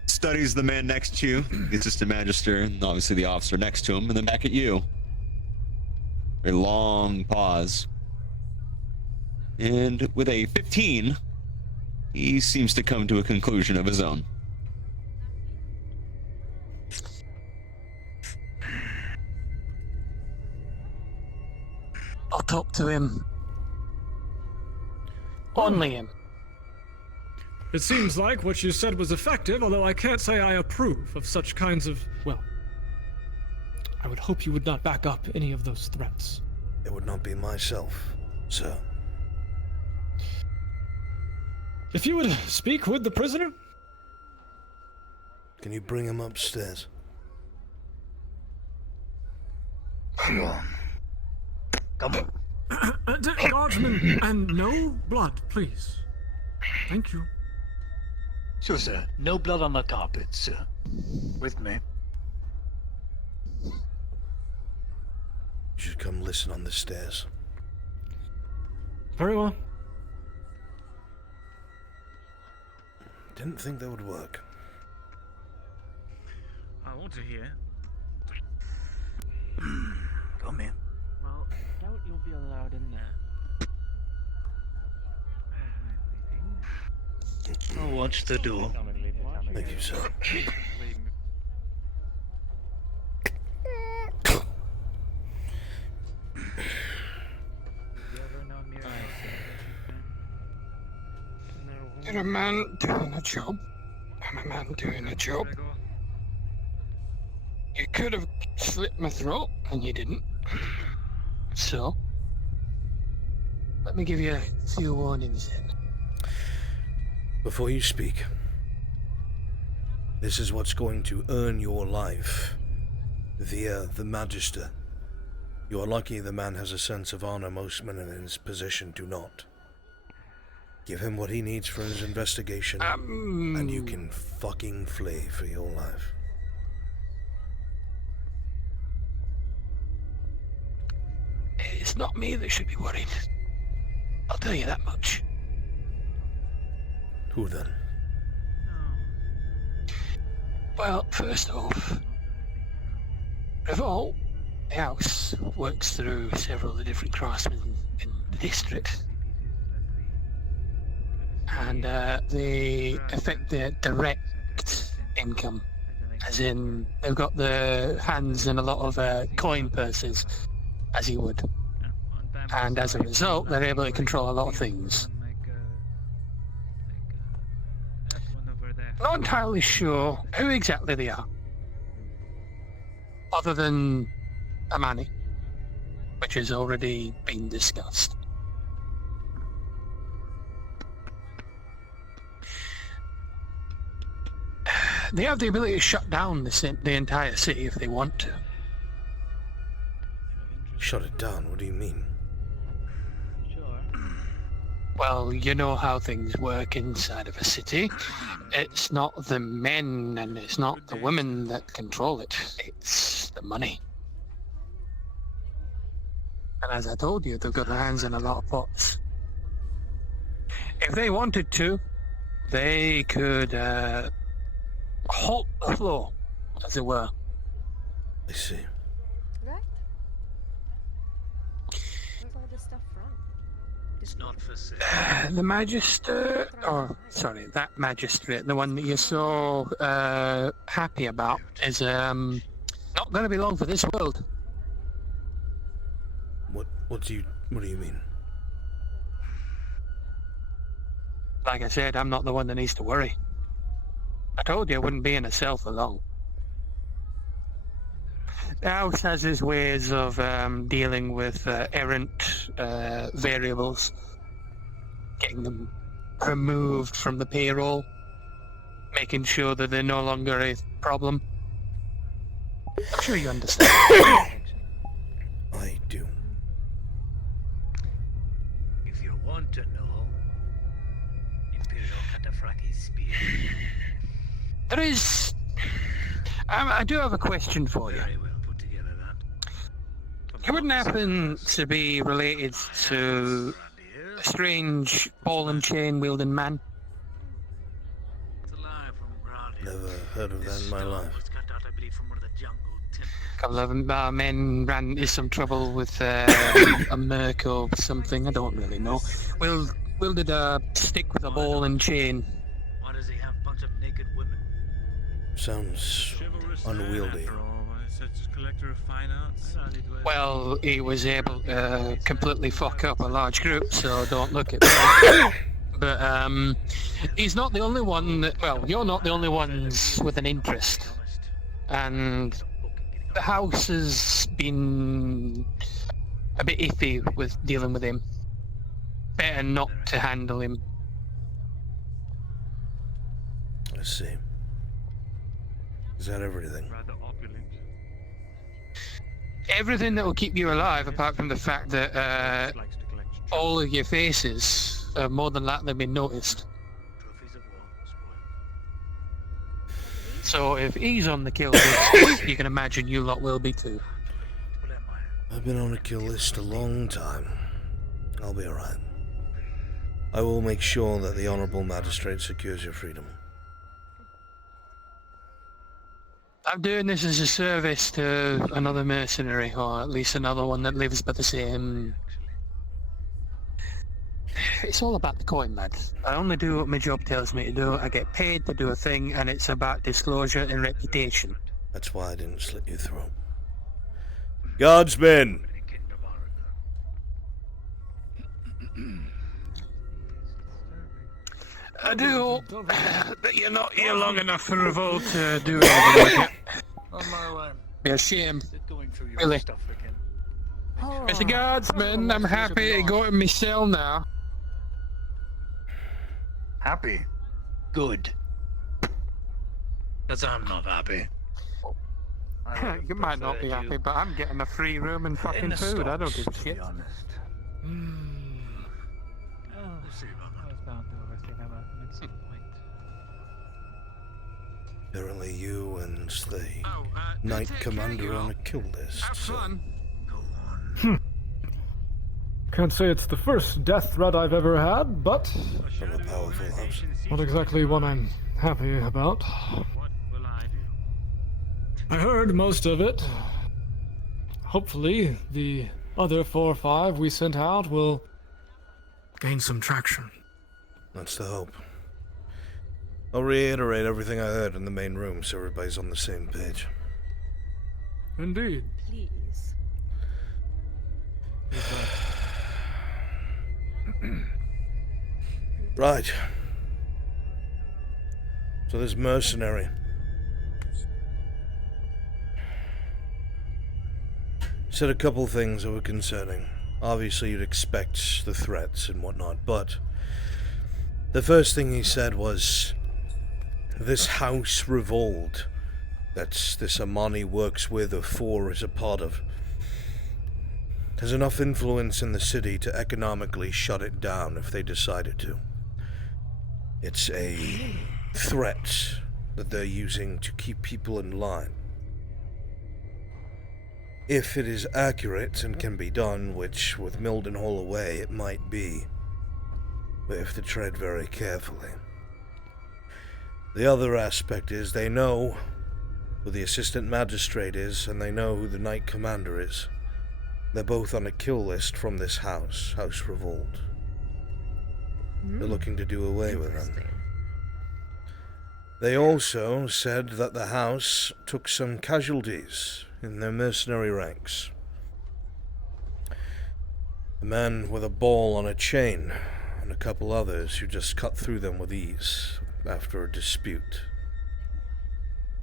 studies the man next to you, the assistant magister, and obviously the officer next to him, and then back at you. A long pause. And with a 15, he seems to come to a conclusion of his own. I'll talk to him. Only him. It seems like what you said was effective, although I can't say I approve of such kinds of, well, I would hope you would not back up any of those threats. It would not be myself, sir. If you would speak with the prisoner? Can you bring him upstairs? Come on. Guardsman, and no blood, please. Thank you. Sure, sir. No blood on the carpet, sir. With me. You should come listen on the stairs. Very well. Didn't think that would work. I want to hear. Come in. Well, I doubt you'll be allowed in there. I'll watch the door. Thank you, sir. You're a man doing a job. I'm a man doing a job. You could have slit my throat, and you didn't. So, let me give you a few warnings then. Before you speak, this is what's going to earn your life via the Magister. You are lucky the man has a sense of honor most men in his position do not. Give him what he needs for his investigation, and you can fucking flee for your life. It's not me that should be worried. I'll tell you that much. Who then? Well, first off, Revolt, the house, works through several of the different craftsmen in the district. And they affect their direct income. As in, they've got the hands in a lot of coin purses, as you would. And as a result, they're able to control a lot of things. Not entirely sure who exactly they are. Other than Amani, which has already been discussed. They have the ability to shut down the entire city if they want to. Shut it down? What do you mean? Well, you know how things work inside of a city. It's not the men and it's not the women that control it. It's the money. And as I told you, they've got their hands in a lot of pots. If they wanted to, they could halt the flow, as it were. I see. Right? Where's all this stuff from? It's not for sale. The magister, that magistrate, the one that you're so happy about, is not going to be long for this world. What do you mean? Like I said, I'm not the one that needs to worry. I told you I wouldn't be in a cell for long. The house has its ways of dealing with errant variables, getting them removed from the payroll, making sure that they're no longer a problem. I'm sure you understand. I do. If you want to know, Imperial Cataphracti spear. There is... I do have a question for you. Very well put together, that. You wouldn't happen to be related to a strange ball and chain wielding man? Never heard of that in my life. A couple of men ran into some trouble with a merc or something, I don't really know. Wielded a stick with a ball and chain. Why does he have a bunch of naked women? Sounds unwieldy. Collector of fine arts. Well, he was able to completely fuck up a large group, so don't look at me. But he's not the only one that, well, you're not the only ones with an interest. And the house has been a bit iffy with dealing with him. Better not to handle him. I see. Is that everything? Everything that will keep you alive, apart from the fact that all of your faces have more than likely been noticed. So if he's on the kill list, you can imagine you lot will be too. I've been on a kill list a long time. I'll be alright. I will make sure that the Honourable Magistrate secures your freedom. I'm doing this as a service to another mercenary, or at least another one that lives by the same... It's all about the coin, lad. I only do what my job tells me to do. I get paid to do a thing, and it's about disclosure and reputation. That's why I didn't slit your throat. Guardsmen! I do hope that you're not here long enough for Revolt to do anything like it. On my way. Be a shame. Going through your Really. stuff again. Mr. Guardsman, I'm happy to go to my cell now. Happy? Good. Because I'm not happy. You might not be happy, but I'm getting a free room and fucking food. I don't give a shit. Apparently you and the Knight Commander are on a kill list. Can't say it's the first death threat I've ever had, but From a powerful house. not exactly one I'm happy about. I heard most of it. Hopefully, the other 4 or 5 we sent out will gain some traction. That's the hope. I'll reiterate everything I heard in the main room so everybody's on the same page. Indeed. Please. Right. So this mercenary. Said a couple things that were concerning. Obviously you'd expect the threats and whatnot, but the first thing he said was this house revolt that this Amani works with or for is a part of has enough influence in the city to economically shut it down if they decided to. It's a threat that they're using to keep people in line. If it is accurate and can be done, which with Mildenhall away it might be, we have to tread very carefully. The other aspect is they know who the Assistant Magistrate is, and they know who the Knight Commander is. They're both on a kill list from this house, House Revolt. They're looking to do away with them. They also said that the house took some casualties in their mercenary ranks. A man with a ball on a chain, and a couple others who just cut through them with ease after a dispute.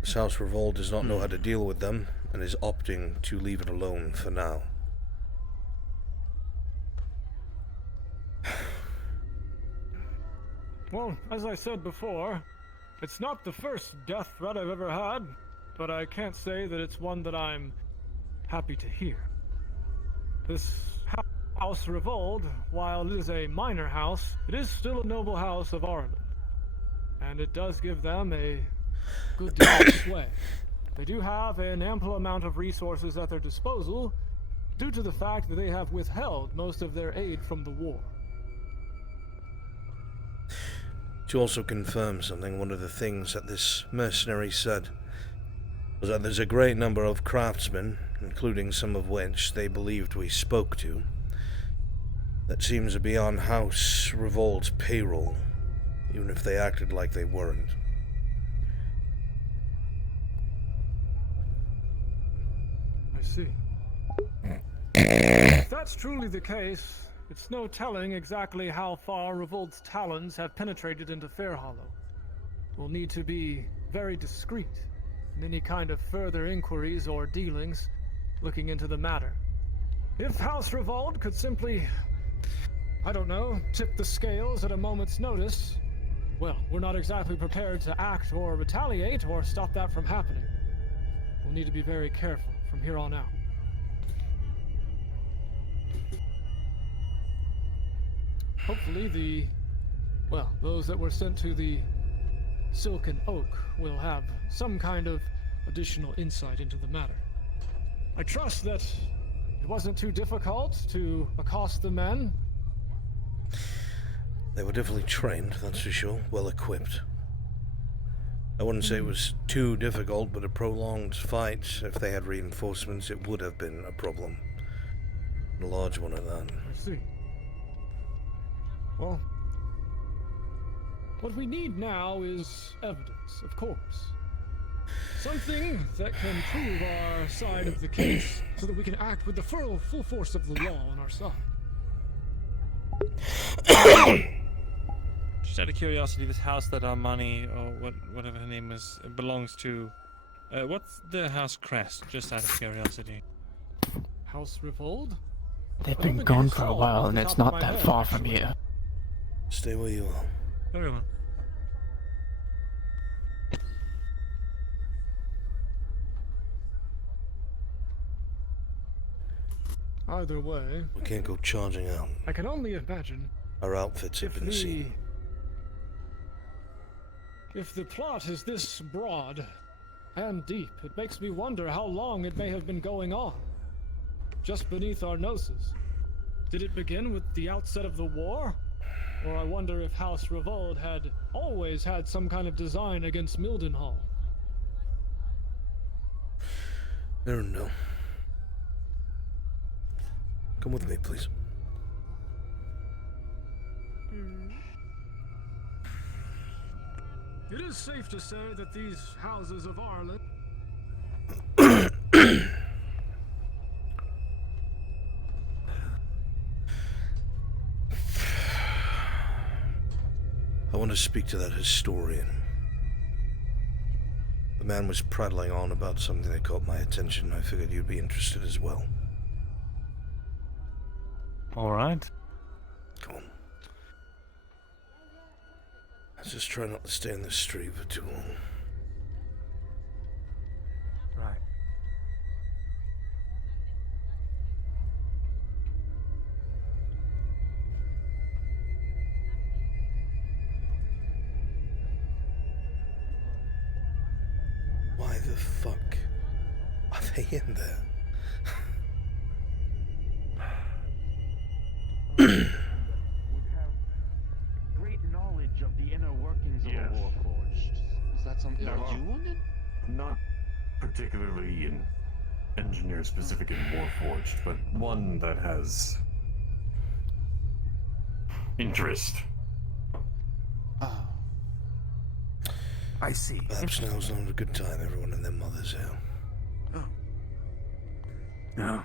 This House Revolt does not know how to deal with them, and is opting to leave it alone for now. Well, as I said before, it's not the first death threat I've ever had, but I can't say that it's one that I'm happy to hear. This House Revold, while it is a minor house, it is still a noble house of Ireland. And it does give them a good deal of sway. They do have an ample amount of resources at their disposal, due to the fact that they have withheld most of their aid from the war. To also confirm something, one of the things that this mercenary said was that there's a great number of craftsmen, including some of which they believed we spoke to, that seems to be on House Revold's payroll, even if they acted like they weren't. I see. If that's truly the case, it's no telling exactly how far Revolt's talons have penetrated into Fairhollow. We'll need to be very discreet in any kind of further inquiries or dealings looking into the matter. If House Revolt could simply, I don't know, tip the scales at a moment's notice, well, we're not exactly prepared to act or retaliate or stop that from happening. We'll need to be very careful from here on out. Hopefully those that were sent to the Silken Oak will have some kind of additional insight into the matter. I trust that it wasn't too difficult to accost the men. They were definitely trained, that's for sure, well equipped. I wouldn't say it was too difficult, but a prolonged fight, if they had reinforcements, it would have been a problem. A large one at that. I see. Well, what we need now is evidence, of course. Something that can prove our side of the case, so that we can act with the full force of the law on our side. Just out of curiosity, this house that Armani, or whatever her name is, belongs to, what's the house crest, just out of curiosity? House Revold? They've been gone for a while, and it's not that far from here. Stay where you are. Very well. Either way, We can't go charging out. I can only imagine Our outfits have been seen. If the plot is this broad and deep, it makes me wonder how long it may have been going on. Just beneath our noses. Did it begin with the outset of the war? Or I wonder if House Revold had always had some kind of design against Mildenhall. Never know. Come with me, please. It is safe to say that these houses of Ireland... I want to speak to that historian. The man was prattling on about something that caught my attention. I figured you'd be interested as well. Alright. Come on. Let's just try not to stay in the street for too long. Right. Why the fuck are they in there? Great knowledge of the inner workings of a Warforged. Is that something that you wanted? Not particularly an engineer specific in Warforged, but one that has interest. Oh. I see. Perhaps now's not a good time, everyone and their mothers here. No.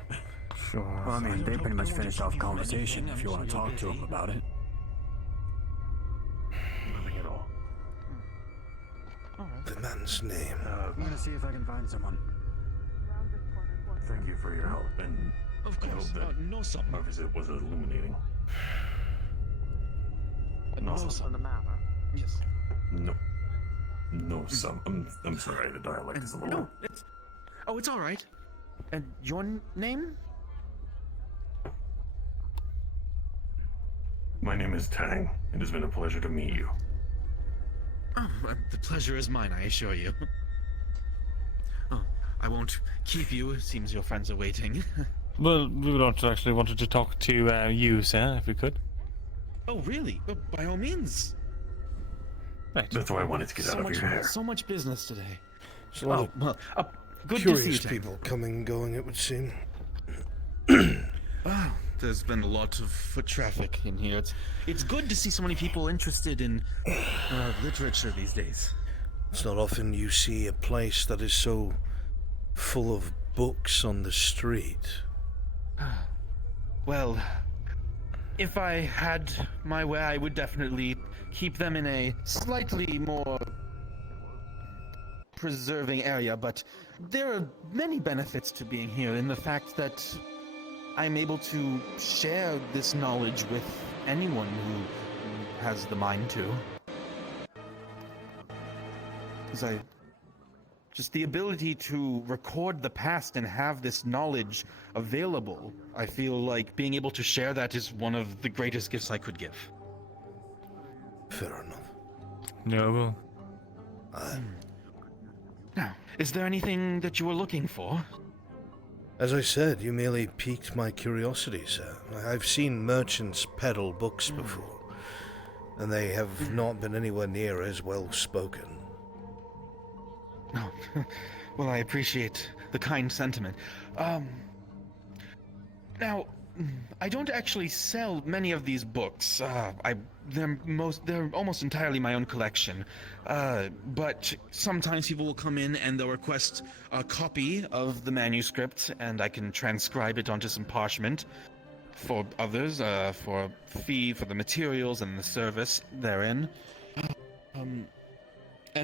Sure. Well, I mean, they pretty much finished off conversation if you want to talk to them about it. Nothing at all. The man's name. I'm gonna see if I can find someone. Thank you for your help, and Of I course. hope that No something. our visit was illuminating. No No, something. the matter. Yes. no, no. I'm sorry. The dialect is a little. No, it's. Oh, it's all right. And your name? My name is Tang. It has been a pleasure to meet you. Oh, the pleasure is mine, I assure you. Oh, I won't keep you. It seems your friends are waiting. Well, we would actually wanted to talk to you, sir, if we could. Oh, really? Well, by all means. Right. That's why I wanted to get out of your hair. So much business today. There's a lot well, good curious to see you, Tang. people coming and going, it would seem. Wow, there's been a lot of foot traffic in here. It's good to see so many people interested in literature these days. It's not often you see a place that is so full of books on the street. Well, if I had my way, I would definitely keep them in a slightly more preserving area, but there are many benefits to being here in the fact that I'm able to share this knowledge with anyone who has the mind to. Because just the ability to record the past and have this knowledge available, I feel like being able to share that is one of the greatest gifts I could give. Fair enough. Noble. Now, is there anything that you were looking for? As I said, you merely piqued my curiosity, sir. I've seen merchants peddle books before, and they have not been anywhere near as well spoken. No. Well, I appreciate the kind sentiment. Now, I don't actually sell many of these books. They're almost entirely my own collection. But sometimes people will come in and they'll request a copy of the manuscript, and I can transcribe it onto some parchment for others, for a fee for the materials and the service therein. And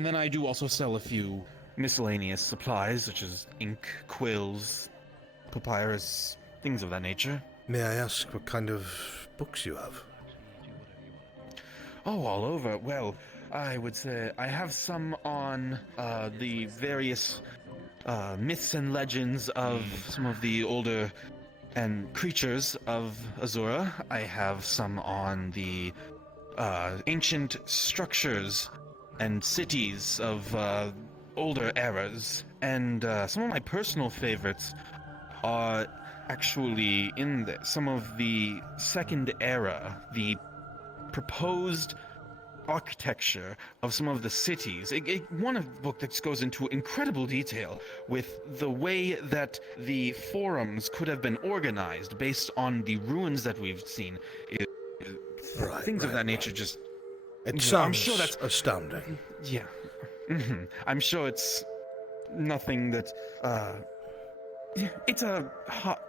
then I do also sell a few miscellaneous supplies, such as ink, quills, papyrus, things of that nature. May I ask what kind of books you have? Oh, all over. Well, I would say I have some on the various myths and legends of some of the older and creatures of Azura. I have some on the ancient structures and cities of older eras. And some of my personal favorites are actually in some of the second era, the proposed architecture of some of the cities. One of the book that goes into incredible detail with the way that the forums could have been organized based on the ruins that we've seen. Things of that nature just... It sounds I'm sure that's astounding. Yeah. I'm sure it's nothing that...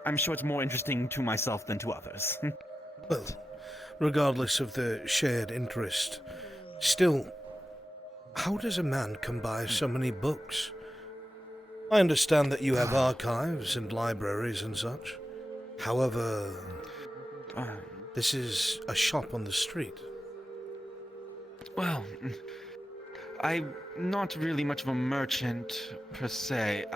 I'm sure it's more interesting to myself than to others. Well, regardless of the shared interest, still, how does a man come by so many books? I understand that you have archives and libraries and such. However, this is a shop on the street. Well, I'm not really much of a merchant, per se.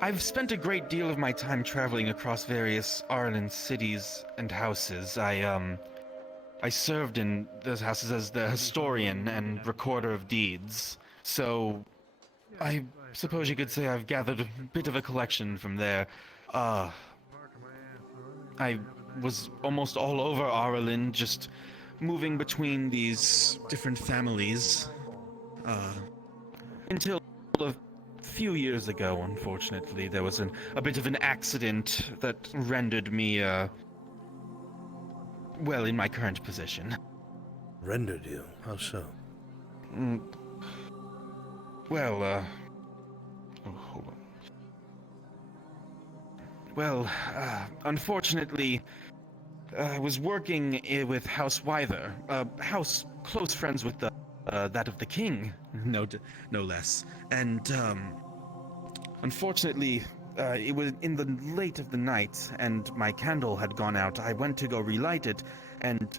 I've spent a great deal of my time traveling across various Ireland cities and houses. I served in those houses as the historian and recorder of deeds. So, I suppose you could say I've gathered a bit of a collection from there. I was almost all over Ireland, just moving between these different families, until a few years ago, unfortunately, there was a bit of an accident that rendered me, well, in my current position. Rendered you? How so? Well, hold on. Well, unfortunately, I was working with House Wyther, house close friends with that of the king, no less. And Unfortunately, it was in the late of the night, and my candle had gone out. I went to go relight it, and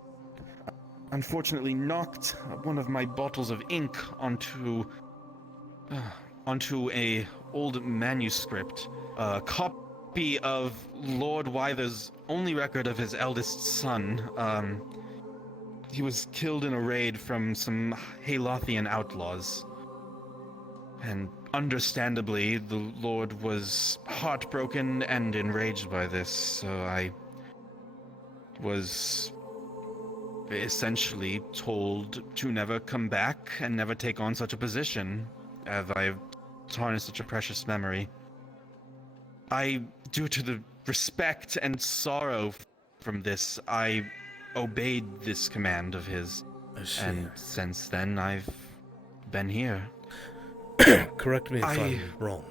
unfortunately knocked one of my bottles of ink onto a old manuscript, a copy of Lord Wyther's only record of his eldest son. He was killed in a raid from some Halothian outlaws. And understandably, the Lord was heartbroken and enraged by this, so I was essentially told to never come back and never take on such a position, as I've tarnished such a precious memory. Due to the respect and sorrow from this, I obeyed this command of his, and since then I've been here. Correct me if I'm wrong.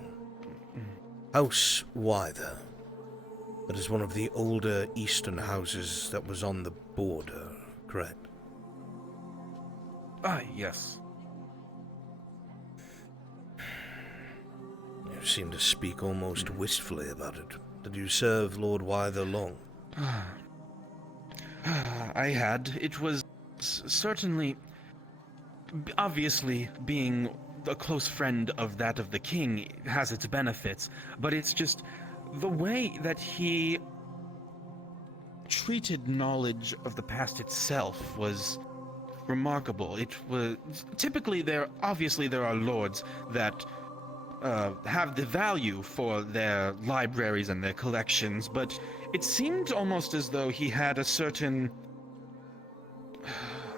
House Wyther. That is one of the older eastern houses that was on the border, correct? Yes. You seem to speak almost wistfully about it. Did you serve Lord Wyther long? I had. It was certainly, obviously, being a close friend of that of the king has its benefits, but it's just the way that he treated knowledge of the past itself was remarkable. It was typically there are lords that have the value for their libraries and their collections, but it seemed almost as though he had a certain,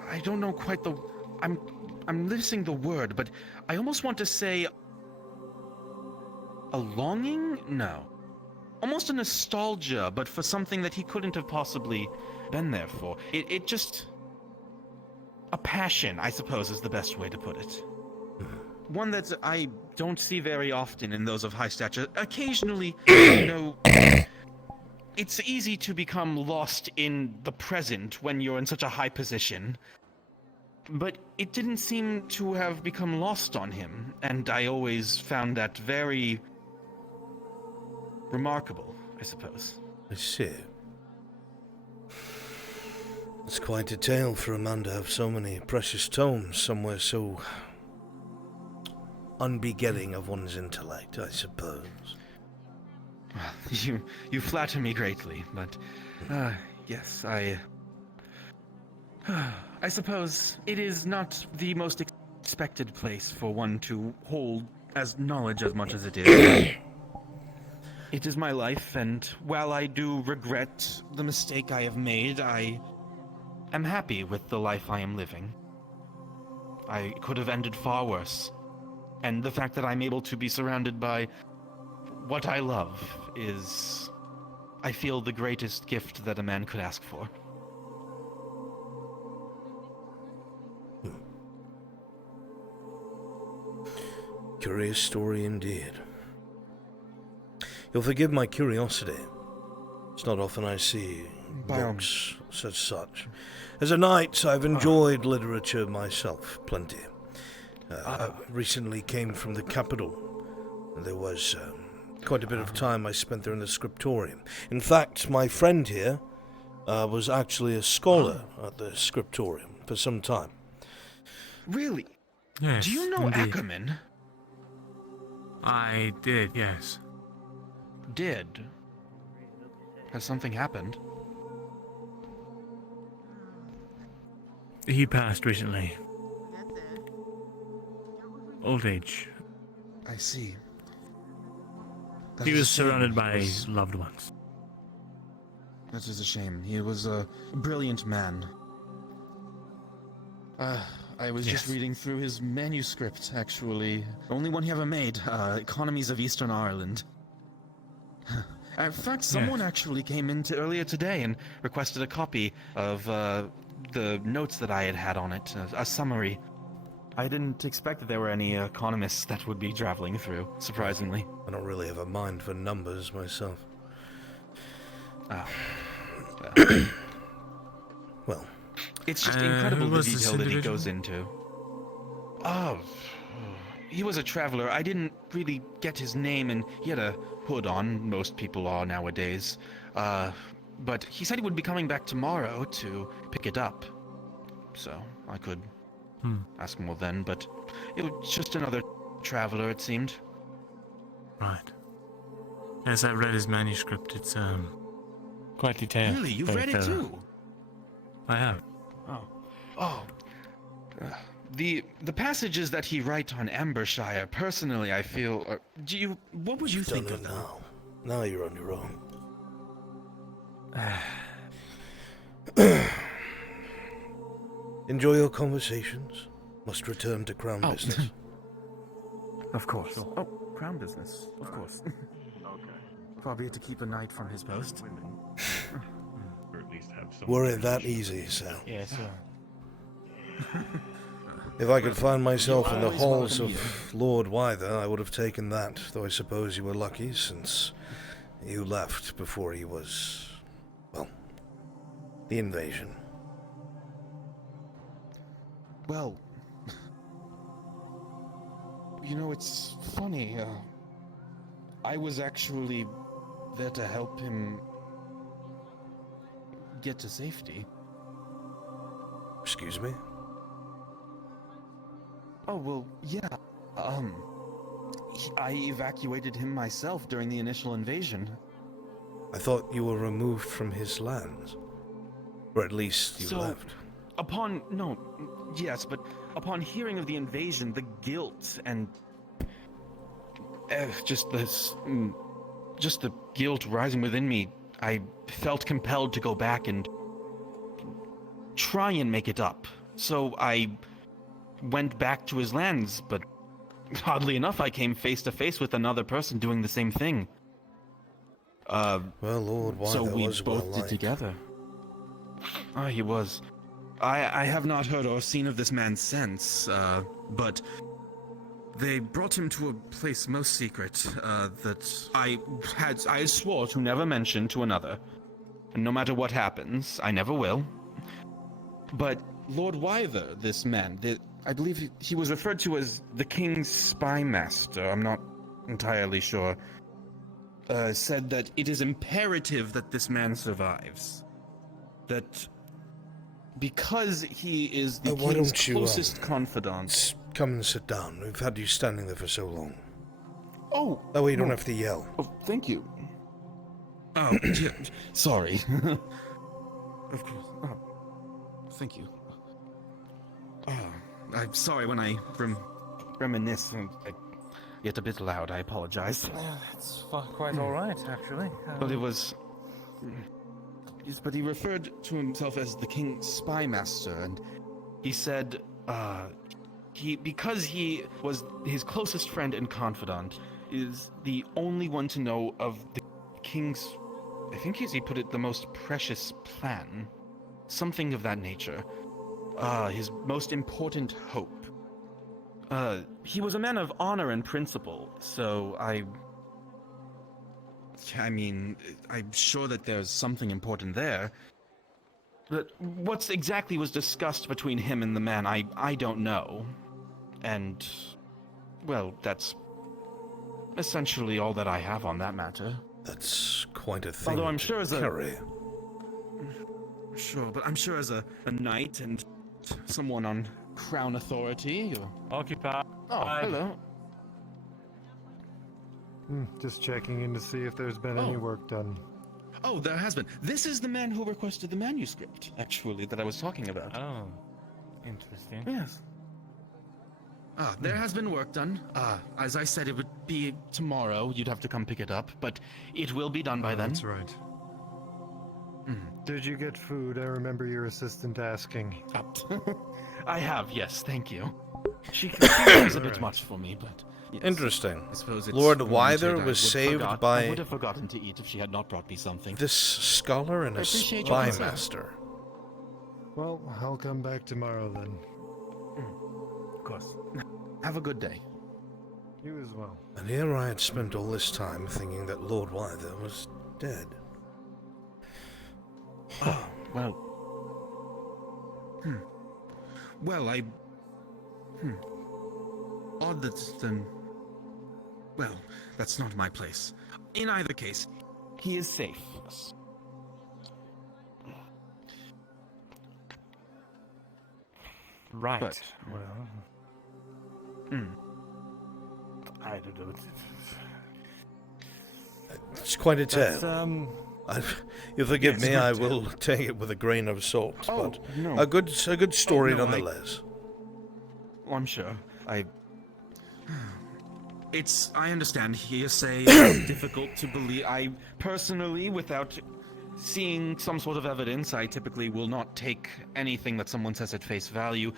I don't know quite the, I'm missing the word, but I almost want to say a longing? No. Almost a nostalgia, but for something that he couldn't have possibly been there for. It just, a passion, I suppose, is the best way to put it. One that I don't see very often in those of high stature. Occasionally, it's easy to become lost in the present when you're in such a high position. But it didn't seem to have become lost on him, and I always found that very remarkable, I suppose. I see. It's quite a tale for a man to have so many precious tomes somewhere so unbegetting of one's intellect, I suppose. You flatter me greatly, but yes, I suppose it is not the most expected place for one to hold as knowledge as much as it is. It is my life, and while I do regret the mistake I have made, I am happy with the life I am living. I could have ended far worse, and the fact that I'm able to be surrounded by what I love is, I feel, the greatest gift that a man could ask for. Curious story indeed. You'll forgive my curiosity. It's not often I see books such. As a knight, I've enjoyed literature myself, plenty. I recently came from the capital. There was quite a bit of time I spent there in the scriptorium. In fact, my friend here was actually a scholar at the scriptorium for some time. Really? Yes, Do you know indeed. Ackerman? I did, yes. Did? Has something happened? He passed recently. Old age. I see. He was surrounded by loved ones. That is a shame. He was a brilliant man. I was just reading through his manuscript, actually. Only one he ever made, Economies of Eastern Ireland. In fact, someone actually came in earlier today and requested a copy of the notes that I had on it, a summary. I didn't expect that there were any economists that would be traveling through, surprisingly. I don't really have a mind for numbers myself. Well, it's just incredible the detail that he goes into. he was a traveler. I didn't really get his name, and he had a hood on. Most people are nowadays. But he said he would be coming back tomorrow to pick it up. So I could ask more then, but it was just another traveler, it seemed. Right. Yes, I read his manuscript. It's quite detailed. Really? You've very read it thorough. too? I have. Oh. The passages that he writes on Ambershire, personally, I feel. What would you think of them? Now you're on your own. Enjoy your conversations. Must return to Crown business. Of course. Oh, Crown business. Of course. Probably to keep a knight from his post. Or at least have some. Were it that easy, Sal? Yes, sir. If I could find myself in the always halls welcome of Lord Wyther, I would have taken that, though I suppose you were lucky, since you left before he was, well, the invasion. Well, you know, it's funny. I was actually there to help him get to safety. Excuse me? Oh, well, yeah. I evacuated him myself during the initial invasion. I thought you were removed from his lands. Or at least you left. Yes, but upon hearing of the invasion, the guilt and just the guilt rising within me, I felt compelled to go back and try and make it up. So I went back to his lands, but oddly enough, I came face to face with another person doing the same thing. Well, Lord Wyther so we was both well did liked. together. Ah, he was. I have not heard or seen of this man since, but they brought him to a place most secret, that I swore to never mention to another. And no matter what happens, I never will. But Lord Wyther, this man, I believe he was referred to as the King's Spy Master, I'm not entirely sure, said that it is imperative that this man survives. That because he is the why King's don't you, closest confidant. Come and sit down. We've had you standing there for so long. Oh! That way you don't no. have to yell. Oh, thank you. Oh, sorry. Of course. Oh, thank you. Oh, I'm sorry when I reminisce and I get a bit loud. I apologize. It's quite all right, actually. But it was... Yes, but he referred to himself as the King's Spy Master, and he said, because he was his closest friend and confidant, is the only one to know of the King's, I think as he put it, the most precious plan. Something of that nature. His most important hope. He was a man of honor and principle, so I mean, I'm sure that there's something important there. But what exactly was discussed between him and the man, I don't know. And, well, that's essentially all that I have on that matter. That's quite a thing. Although I'm sure as a... carry. Sure, but I'm sure as a knight and someone on crown authority, or... Occupy. Oh, hello. Just checking in to see if there's been any work done. Oh, there has been. This is the man who requested the manuscript, actually, that I was talking about. Oh, interesting. Yes. There has been work done. As I said, it would be tomorrow. You'd have to come pick it up, but it will be done by then. That's right. Did you get food? I remember your assistant asking. I have, yes, thank you. She was a bit much for me, but... Yes. Interesting. I suppose it's Lord warranted. Wyther I was would saved forgot- by... I would have forgotten to eat if she had not brought me something. This scholar and I a appreciate your spy concern. master. Well, I'll come back tomorrow then. Of course. Have a good day. You as well. And here I had spent all this time thinking that Lord Wyther was dead. Oh, well... Well, Odd that then. Well, that's not my place. In either case, he is safe. Right. But, well, I don't know. It's quite a That's, tale. You forgive yes, me, I good will take it with a grain of salt, Oh, but no. a good story Oh, no, nonetheless. I'm sure. I understand hearsay is difficult to believe. I personally, without seeing some sort of evidence, I typically will not take anything that someone says at face value,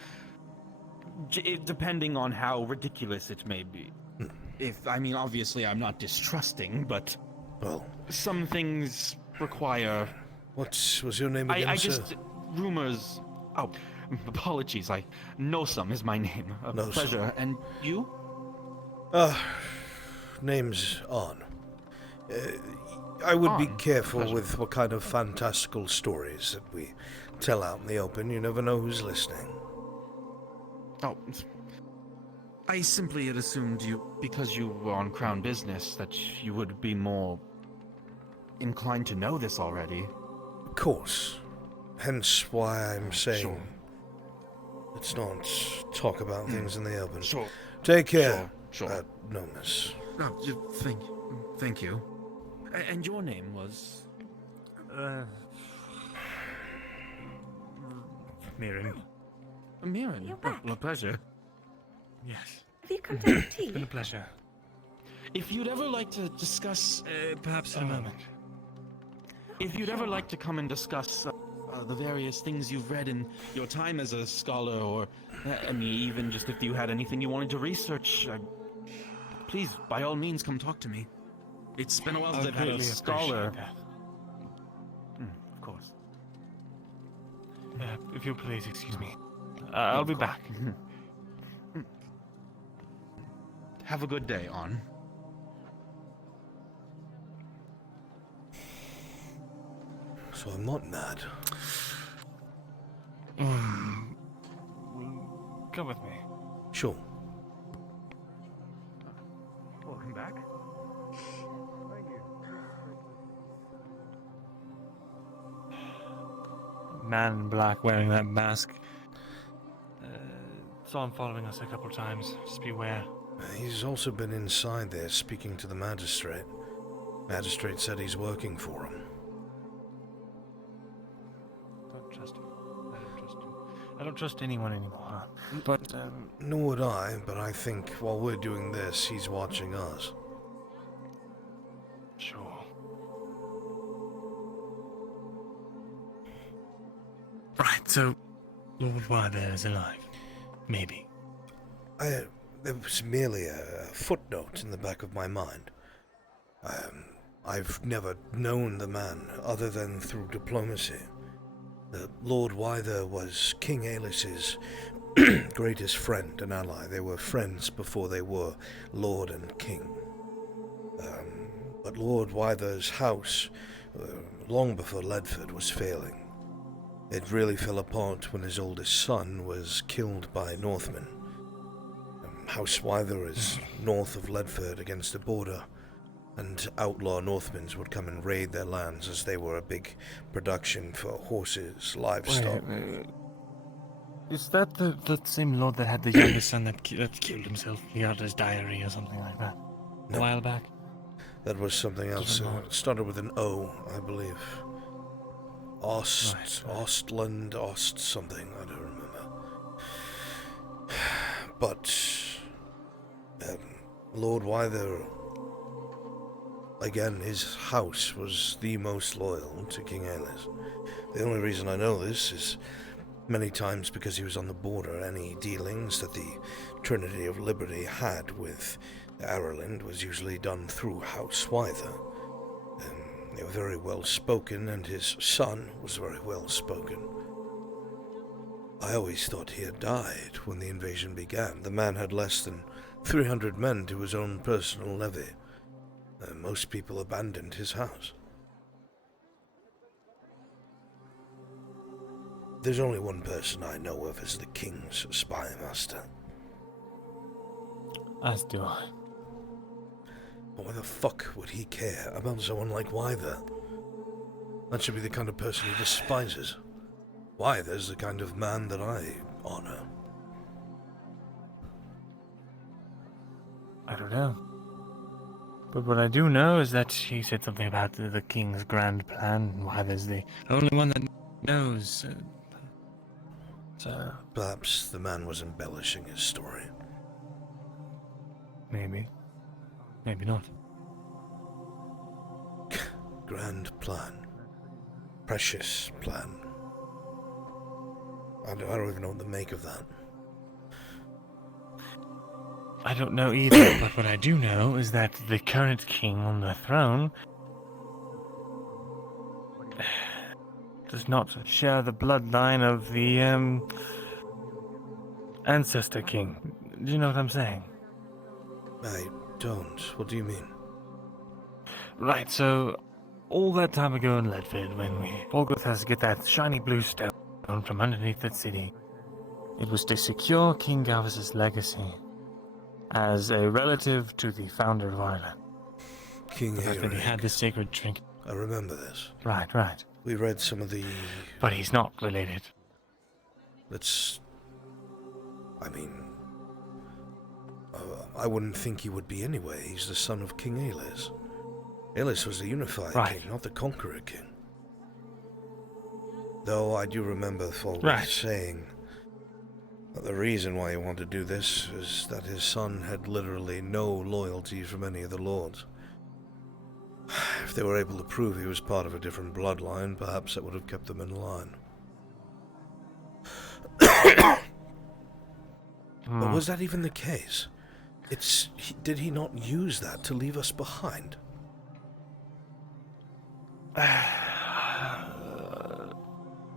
depending on how ridiculous it may be. Obviously I'm not distrusting, but well, some things require. What was your name again, sir? Rumors. Oh, apologies. Nosum is my name. A Nosum. pleasure. And you? Name's On. I would be On. careful Pleasure. with what kind of fantastical stories that we tell out in the open. You never know who's listening. Oh, I simply had assumed because you were on Crown business, that you would be more inclined to know this already. Of course. Hence why I'm saying Sure. let's not talk about things in the open. Sure. Take care, Sure. Nomus. Thank you. And your name was? Mirren. Mirren. You're back. Well, a pleasure. Yes. Have you come down tea? It's been a pleasure. If you'd ever like to discuss, Perhaps in a moment. if you'd ever like to come and discuss the various things you've read in your time as a scholar, or even just if you had anything you wanted to research, please, by all means, come talk to me. It's been a while since I've had a scholar. Of course. If you please, excuse me. I'll be back. Have a good day, On. So I'm not mad. Come with me. Sure. Welcome back. Man in black wearing that mask. Saw him following us a couple times. Just beware. He's also been inside there speaking to the magistrate. Magistrate said he's working for him. Don't trust him. I don't trust him. I don't trust anyone anymore. But, Nor would I, but I think while we're doing this, he's watching us. Sure. Right, so Lord Wyther is alive. Maybe. There was merely a footnote in the back of my mind. I've never known the man other than through diplomacy. Lord Wyther was King Aelis's greatest friend and ally. They were friends before they were Lord and King. But Lord Wyther's house, long before Ledford, was failing. It really fell apart when his oldest son was killed by Northmen. House Wyther is north of Ledford against the border, and outlaw Northmen would come and raid their lands as they were a big production for horses, livestock. Wait. Is that the same lord that had the youngest son that killed himself? He got his diary or something like that a while back? That was something else. It started with an O, I believe. Ostland, Ost something, I don't remember. But Lord Wyther, again, his house was the most loyal to King Aelis. The only reason I know this is many times because he was on the border. Any dealings that the Trinity of Liberty had with Ireland was usually done through House Wyther. They were very well spoken, and his son was very well spoken. I always thought he had died when the invasion began. The man had less than 300 men to his own personal levy. Most people abandoned his house. There's only one person I know of as the King's spy master. As do I. But why the fuck would he care about someone like Wyther? That should be the kind of person he despises. Wyther's the kind of man that I honor. I don't know. But what I do know is that he said something about the king's grand plan. Wyther's the only one that knows. So perhaps the man was embellishing his story. Maybe. Maybe not. Grand plan. Precious plan. I don't even know what to make of that. I don't know either, but what I do know is that the current king on the throne does not share the bloodline of the, ancestor king. Do you know what I'm saying? I don't. What do you mean? Right, so all that time ago in Ledford, when Volgoth has to get that shiny blue stone from underneath that city, it was to secure King Galvus's legacy as a relative to the founder of Ireland. King Eric. That he had this sacred trinket. I remember this. Right, right. We read some of the... But he's not related. I mean... I wouldn't think he would be anyway. He's the son of King Aelis. Aelis was the unified king, not the conqueror king. Though I do remember Fulbert saying that the reason why he wanted to do this is that his son had literally no loyalty from any of the lords. If they were able to prove he was part of a different bloodline, perhaps that would have kept them in line. But was that even the case? Did he not use that to leave us behind?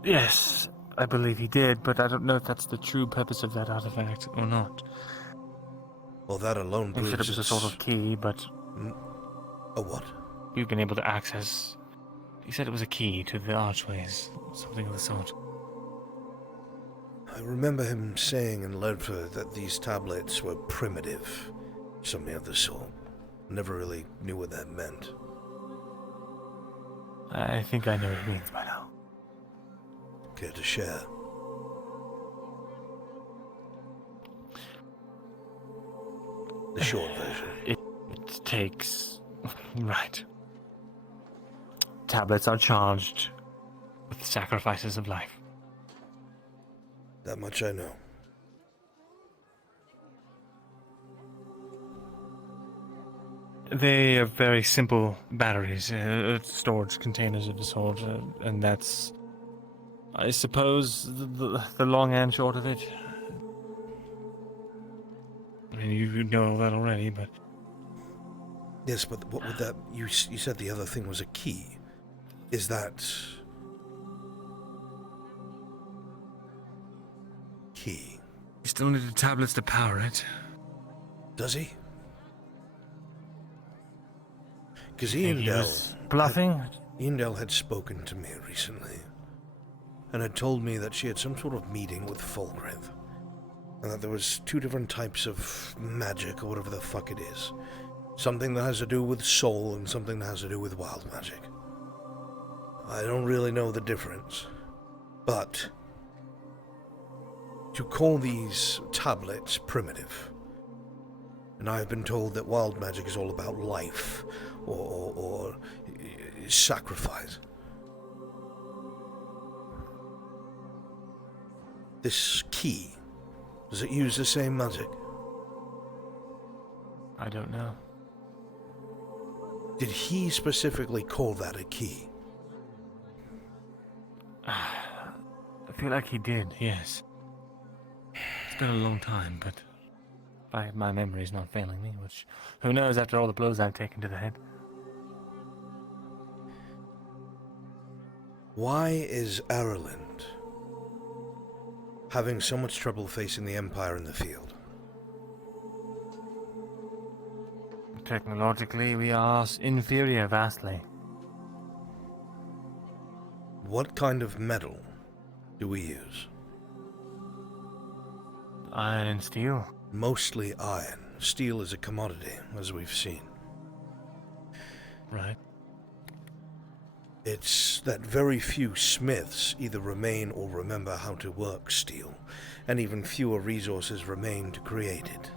Yes, I believe he did, but I don't know if that's the true purpose of that artifact or not. Well, that alone proves he said it was a sort of key, but... A what? You've been able to access... He said it was a key to the archways, something of the sort. I remember him saying in Ledford that these tablets were primitive, something of the sort. Never really knew what that meant. I think I know what it means by now. Care to share? The short version. It takes... Right. Tablets are charged with sacrifices of life. That much I know. They are very simple batteries, storage containers of the sort, and that's, I suppose, the long and short of it. I mean, you know that already, but... Yes, but what would that... You said the other thing was a key. Is that... key? You still need the tablets to power it. Does he? Because Iandel... bluffing? Iandel had spoken to me recently, and had told me that she had some sort of meeting with Fulgrith, and that there was two different types of magic, or whatever the fuck it is. Something that has to do with soul, and something that has to do with wild magic. I don't really know the difference, but... to call these tablets primitive, and I have been told that wild magic is all about life, or sacrifice. This key, does it use the same magic? I don't know. Did he specifically call that a key? I feel like he did, yes. It's been a long time, but my memory's not failing me, which, who knows after all the blows I've taken to the head. Why is Ireland having so much trouble facing the Empire in the field? Technologically, we are inferior vastly. What kind of metal do we use? Iron and steel. Mostly iron. steel is a commodity, as we've seen. Right. It's that very few smiths either remain or remember how to work steel, and even fewer resources remain to create it.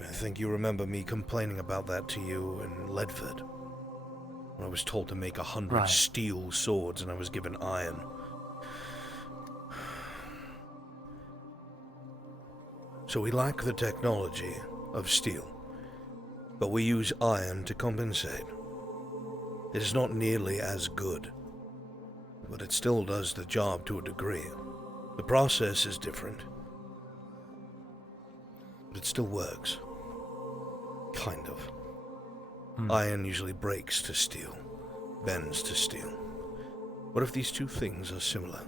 I think you remember me complaining about that to you in Ledford, when I was told to make 100 steel swords and I was given iron. So we lack the technology of steel, but we use iron to compensate. It is not nearly as good, but it still does the job to a degree. The process is different, but it still works. Kind of. Iron usually breaks to steel, bends to steel. What if these two things are similar?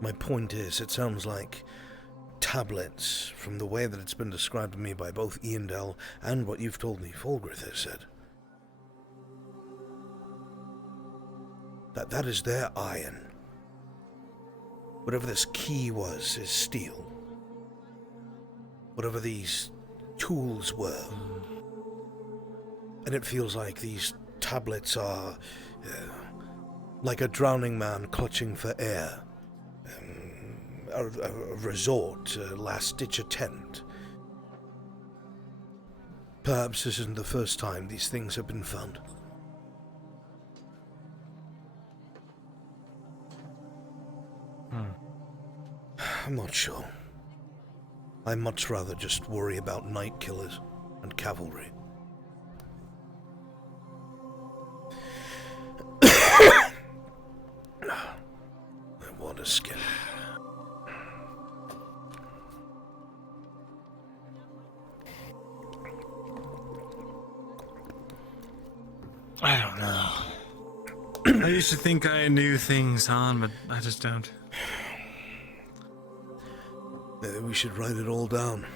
My point is, it sounds like tablets, from the way that it's been described to me by both Iandel and what you've told me Fulgrith has said. That is their iron. Whatever this key was is steel. Whatever these tools were. And it feels like these tablets are like a drowning man clutching for air. A resort, a last-ditch attempt. Perhaps this isn't the first time these things have been found. I'm not sure. I'd much rather just worry about night killers and cavalry. I want a skin. I don't know. I used to think I knew things, Han, but I just don't. Maybe we should write it all down.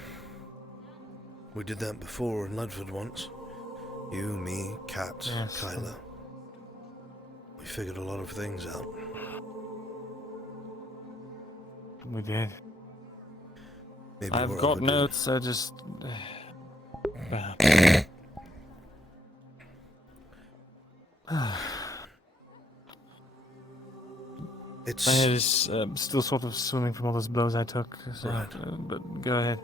We did that before in Ledford once. You, me, Kat, Yes. Kyla. We figured a lot of things out. We did. Maybe I've we're got overdue. notes, I just... It's... My head is still sort of swimming from all those blows I took, so, Right. But go ahead.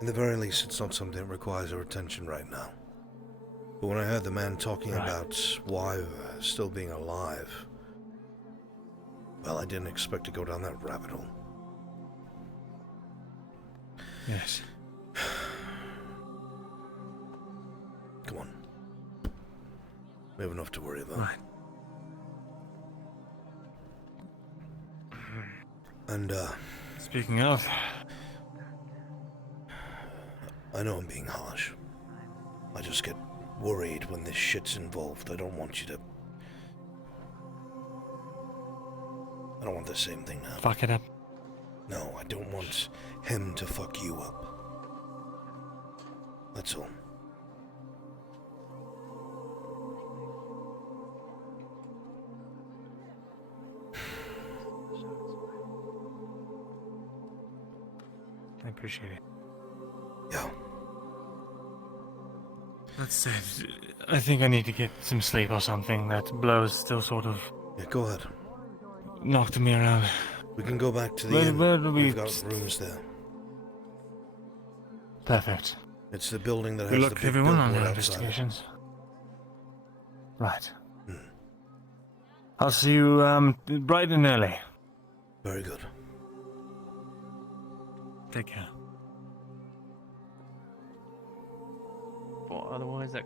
At the very least, it's not something that requires our attention right now. But when I heard the man talking about why still being alive, well, I didn't expect to go down that rabbit hole. Yes. Come on. We have enough to worry about. Right. And, Speaking of... I know I'm being harsh. I just get worried when this shit's involved. I don't want you to... I don't want the same thing now. Fuck it up. No, I don't want him to fuck you up. That's all. I appreciate it. Yeah. That said, I think I need to get some sleep or something. That blow's still sort of... Yeah, go ahead. Knocked me around. We can go back to the Where- inn. where do we We've got rooms there. Perfect. It's the building that Good has luck the to big everyone on billboard their outside. investigations. Right. I'll see you bright and early. Very good. Take care. Well, otherwise that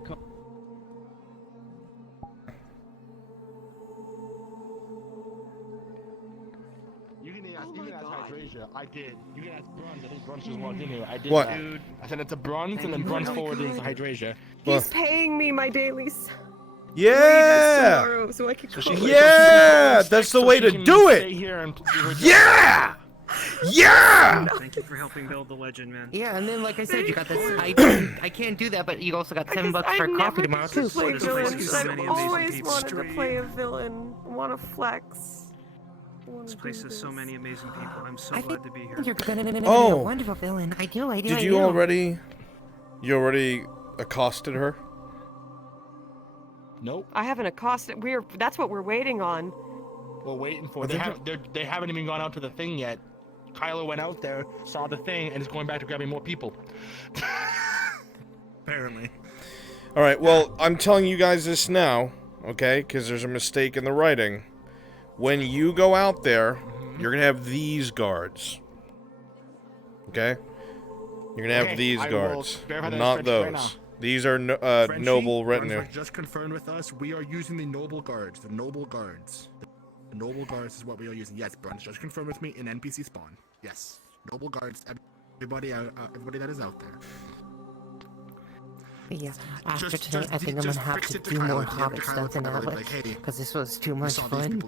You can ask Hydrasia. I did. You can ask Bruns. I think Bruns just walked in here. I did What? that. I sent it to Bruns, and then Bruns forwarded it to Hydrasia. He's paying me my dailies. Yeah! Tomorrow, so I can go. Yeah! That's the way to do it! Yeah! Yeah! Thank you for helping build the legend, man. Yeah, and then like I said, you got this. I can't do that, but you also got $7 for coffee tomorrow too. Play villains. so I've many always amazing wanted to people. play a villain. Want to flex. This place has so many amazing people. I'm so I glad to be here. You're gonna be a Oh. wonderful villain. I do. Did you already... You already accosted her? Nope. I haven't accosted. That's what we're waiting on. We're waiting for. Are They they they haven't even gone out to the thing yet. Kylo went out there, saw the thing, and is going back to grabbing more people. Apparently. Alright, well, I'm telling you guys this now, okay? Because there's a mistake in the writing. When you go out there, you're going to have these guards. Okay? You're going to have these guards. Not those. These are noble retinue. Brunswick just confirmed with us, we are using the noble guards. The noble guards. The noble guards is what we are using. Yes, Bruns just confirmed with me in NPC spawn. Yes. Noble guards, everybody that is out there. Yeah, after today, I think I'm gonna have to do more Hobbit stuff than that, because this was too much fun.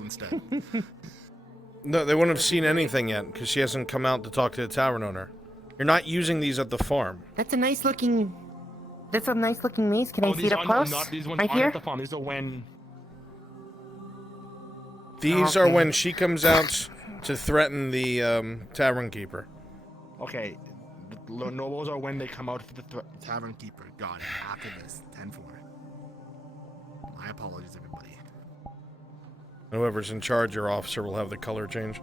No, they wouldn't have seen anything yet, because she hasn't come out to talk to the tavern owner. You're not using these at the farm. That's a nice looking maze. Can I see it up close? These ones right aren't here? at the farm. These are when... These are when she comes out to threaten the tavern keeper. Okay, the nobles are when they come out for the tavern keeper. Got it. After this, 10-4. My apologies, everybody. Whoever's in charge, your officer, will have the color change.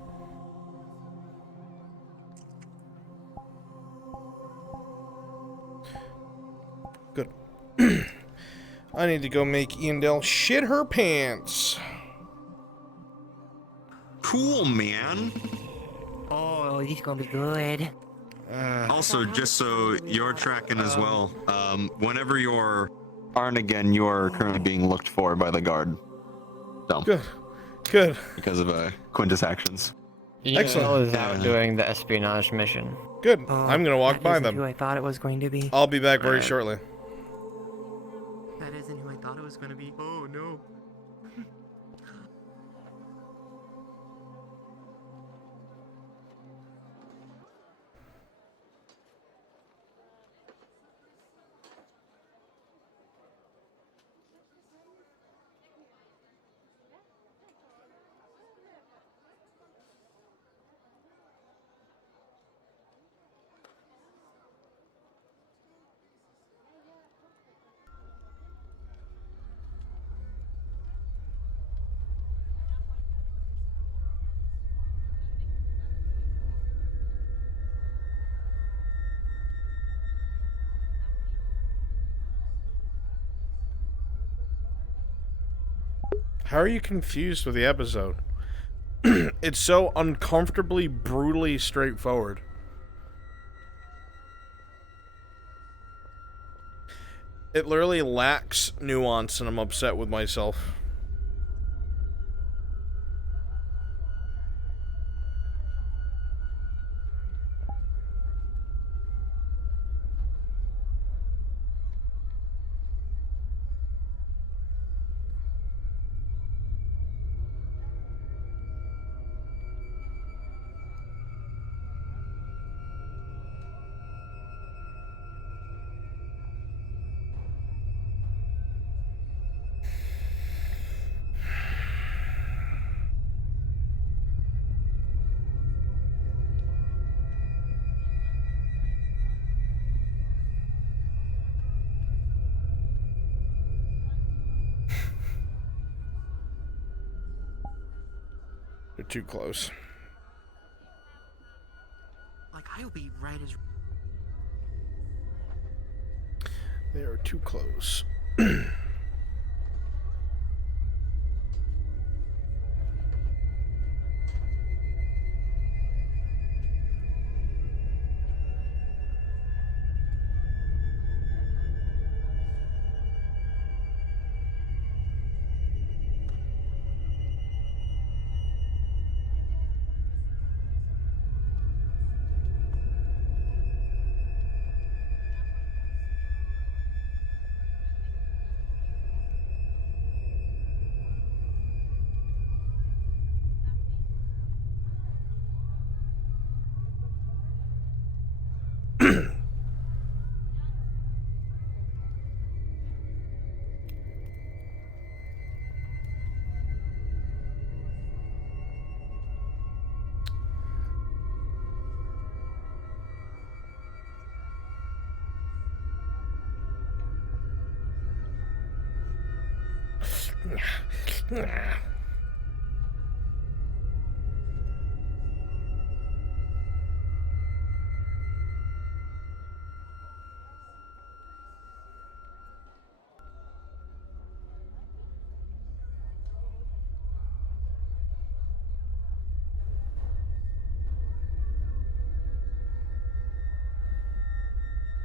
Good. I need to go make Iandel shit her pants. Cool, man. Oh, he's gonna be good. Also, just so you're tracking as well, whenever you're aren't again, you are currently being looked for by the guard. So good. Because of Quintus' actions. Excellent. Is out doing the espionage mission. Good. I'm gonna walk by them. Who I thought it was going to be. I'll be back very shortly. That isn't who I thought it was going to be. Oh no. How are you confused with the episode? It's so uncomfortably, brutally straightforward. It literally lacks nuance, and I'm upset with myself. They're too close. Like, I'll be right as... They are too close.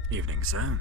Evening, sir.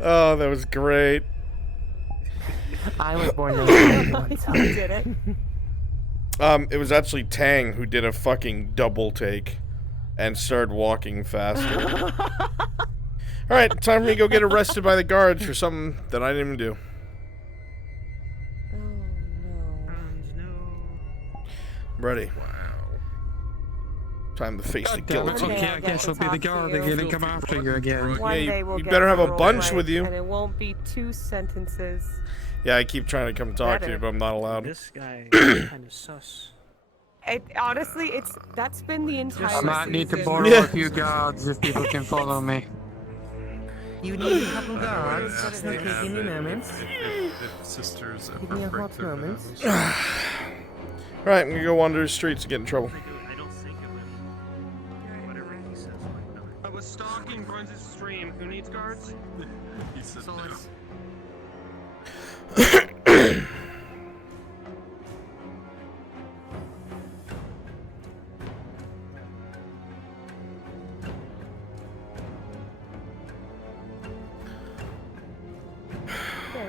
Oh, that was great. I was born there. Did it? It was actually Tang who did a fucking double take and started walking faster. Alright, time for me to go get arrested by the guards for something that I didn't even do. Ready. Time to face the guilt. Okay, I guess I'll be the guard again and come after you again. One Yeah, day you we'll get better have a to bunch roleplay, with you. And it won't be 2 sentences. Yeah, I keep trying to come talk to you, but I'm not allowed. This guy is kind of sus. Honestly, that's been the entire I might need to season. borrow a few guards if people can follow me. You need a couple guards. Okay, give me moments. If sisters Give me a break hot their moment. Right, I'm gonna go wander the streets and get in trouble. I don't think it will. Whatever he says. I was stalking Brunswick stream. Who needs guards? He said no. There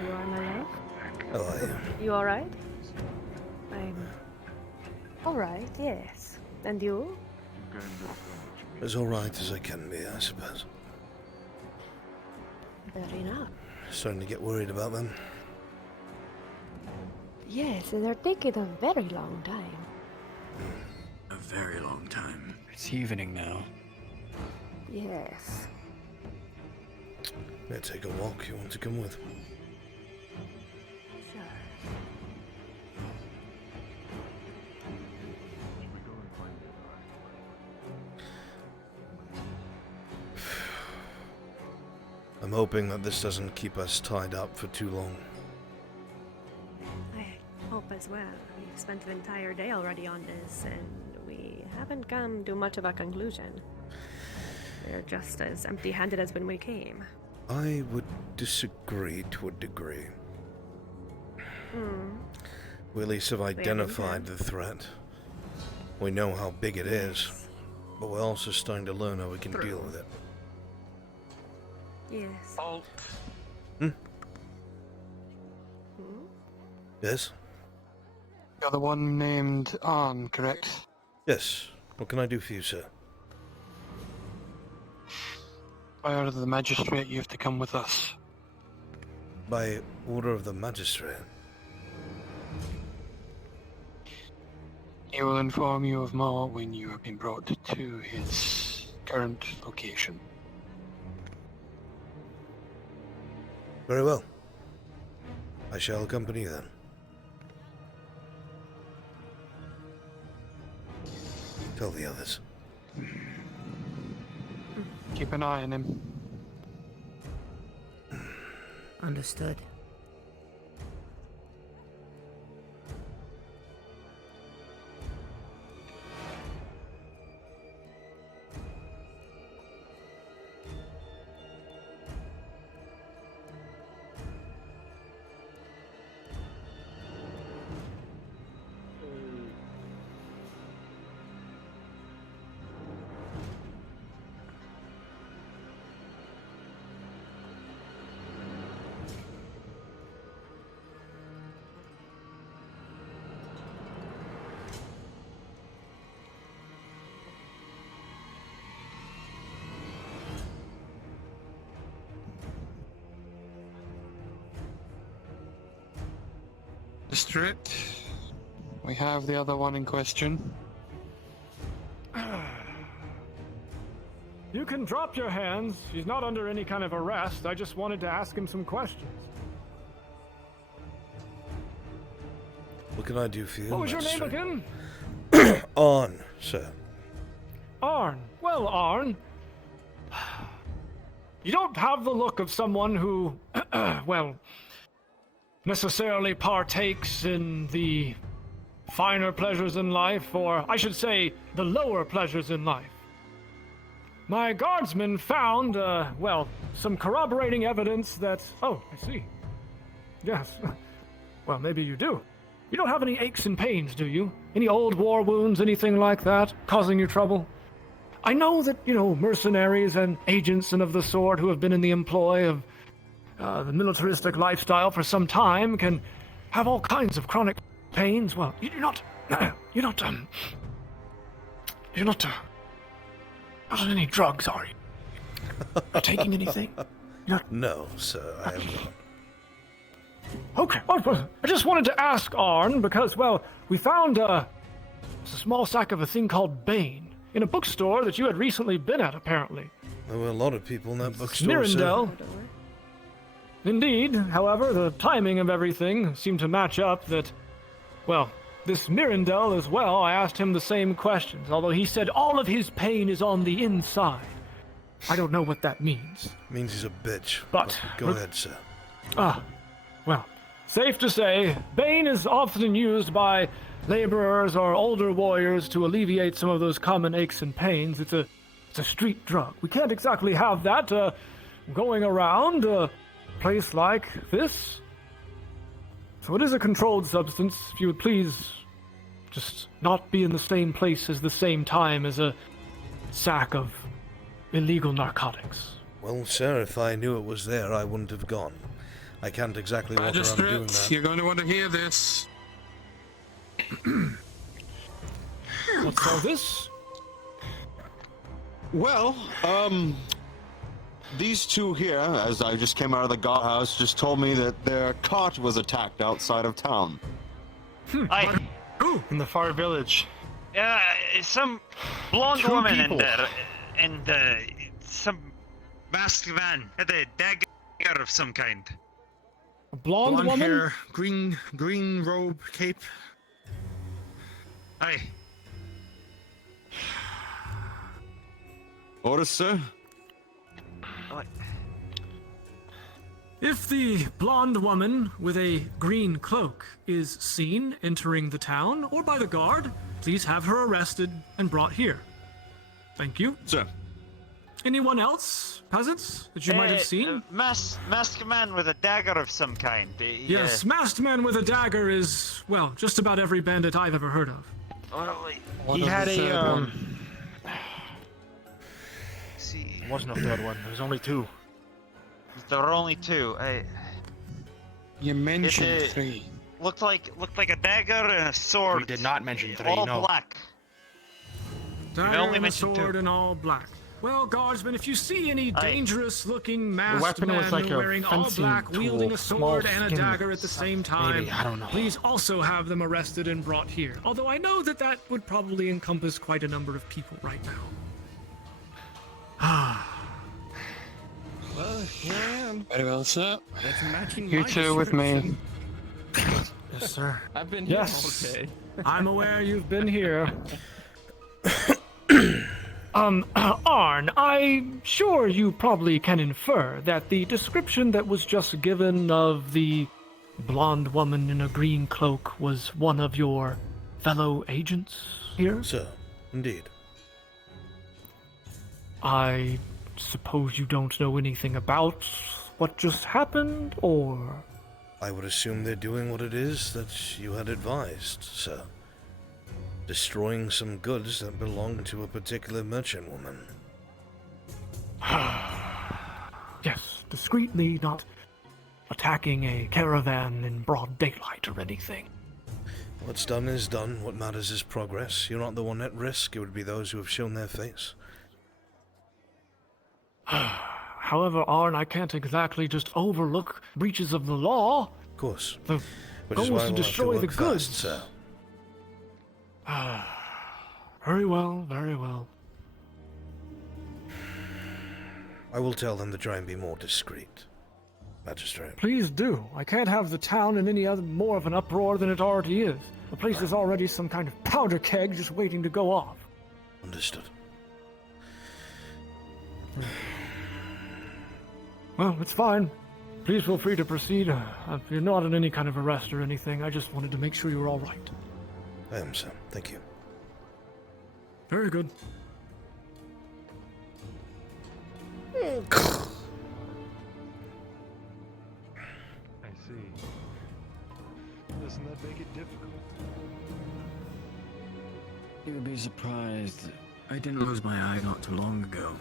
you are, my love. How are you? You alright? I'm alright, yes. And you? As alright as I can be, I suppose. Fair enough. Starting to get worried about them. Yes, they're taking a very long time. A very long time. It's evening now. Yes. May I take a walk? You want to come with? Sure. I'm hoping that this doesn't keep us tied up for too long. I hope as well. We've spent an entire day already on this, and we haven't come to much of a conclusion. We're just as empty-handed as when we came. I would disagree to a degree. We at least have identified the threat. We know how big it is, but we're also starting to learn how we can deal with it. Yes. Yes? You're the one named Arn, correct? Yes. What can I do for you, sir? By order of the magistrate, you have to come with us. By order of the magistrate. He will inform you of more when you have been brought to his current location. Very well. I shall accompany you then. Tell the others. Keep an eye on him. Understood. District. We have the other one in question. You can drop your hands. He's not under any kind of arrest. I just wanted to ask him some questions. What can I do for you, What was your name magistrate? again? On, sir. Arn. Well, Arn, you don't have the look of someone who, well, necessarily partakes in the finer pleasures in life, or I should say, the lower pleasures in life. My guardsmen found, well, some corroborating evidence that... Oh, I see. Yes. Well, maybe you do. You don't have any aches and pains, do you? Any old war wounds, anything like that, causing you trouble? I know that, you know, mercenaries and agents and of the sort who have been in the employ of the militaristic lifestyle for some time can have all kinds of chronic pains. Well, you're not on any drugs, are you? Not taking anything? No, sir, I am not. Okay, well, I just wanted to ask Arn because, well, we found a small sack of a thing called Bane in a bookstore that you had recently been at, apparently. There were a lot of people in that bookstore, sir. Mirandel. Indeed, however, the timing of everything seemed to match up that, well, this Mirandel as well, I asked him the same questions, although he said all of his pain is on the inside. I don't know what that means. Means he's a bitch. But go ahead, sir. Well, safe to say, Bane is often used by laborers or older warriors to alleviate some of those common aches and pains. It's a street drug. We can't exactly have that going around a place like this. So it is a controlled substance. If you would please just not be in the same place at the same time as a sack of illegal narcotics. Well, sir, if I knew it was there, I wouldn't have gone. I can't exactly walk around doing that. You're going to want to hear this. What's all this? Well, these two here, as I just came out of the guardhouse, just told me that their cart was attacked outside of town. Aye. In the far village. Some blonde Two woman people. and some masked man had a dagger of some kind. A blonde woman? Hair, green robe, cape. Aye. Orders, sir? If the blonde woman with a green cloak is seen entering the town or by the guard, please have her arrested and brought here. Thank you. Sir. Anyone else, peasants, that you might have seen? Masked man with a dagger of some kind. Yes, masked man with a dagger is, well, just about every bandit I've ever heard of. He had a See. It wasn't a third one. There was only two. There were only two. You mentioned three. Looked like a dagger and a sword. We did not mention three. All no. black. Dagger only and a mentioned sword two. and all black. Well, guardsmen, if you see any dangerous-looking masked weapon men was like a wearing all fencing black, wielding tool, a small sword and a skin, dagger at the same time, maybe, I don't know. please also have them arrested and brought here. Although I know that that would probably encompass quite a number of people right now. Well, here I am. Very well, sir. That's matching You my two with me. description. Yes, sir. I've been Yes. here all day. I'm aware you've been here. Arn, I'm sure you probably can infer that the description that was just given of the blonde woman in a green cloak was one of your fellow agents here? Sir, indeed. I suppose you don't know anything about what just happened, or? I would assume they're doing what it is that you had advised, sir. Destroying some goods that belong to a particular merchant woman. Yes, discreetly, not attacking a caravan in broad daylight or anything. What's done is done. What matters is progress. You're not the one at risk. It would be those who have shown their face. However, Arn, I can't exactly just overlook breaches of the law. Of course. The Which is goal why is to we'll have to destroy the work goods. fast, sir. Very well, very well. I will tell them to try and be more discreet, Magistrate. Please do. I can't have the town in any other more of an uproar than it already is. The place is already some kind of powder keg just waiting to go off. Understood. Well, it's fine. Please feel free to proceed. You're not in any kind of arrest or anything. I just wanted to make sure you were all right. I am, sir. Thank you. Very good. I see. Doesn't that make it difficult? You would be surprised. I didn't lose my eye not too long ago.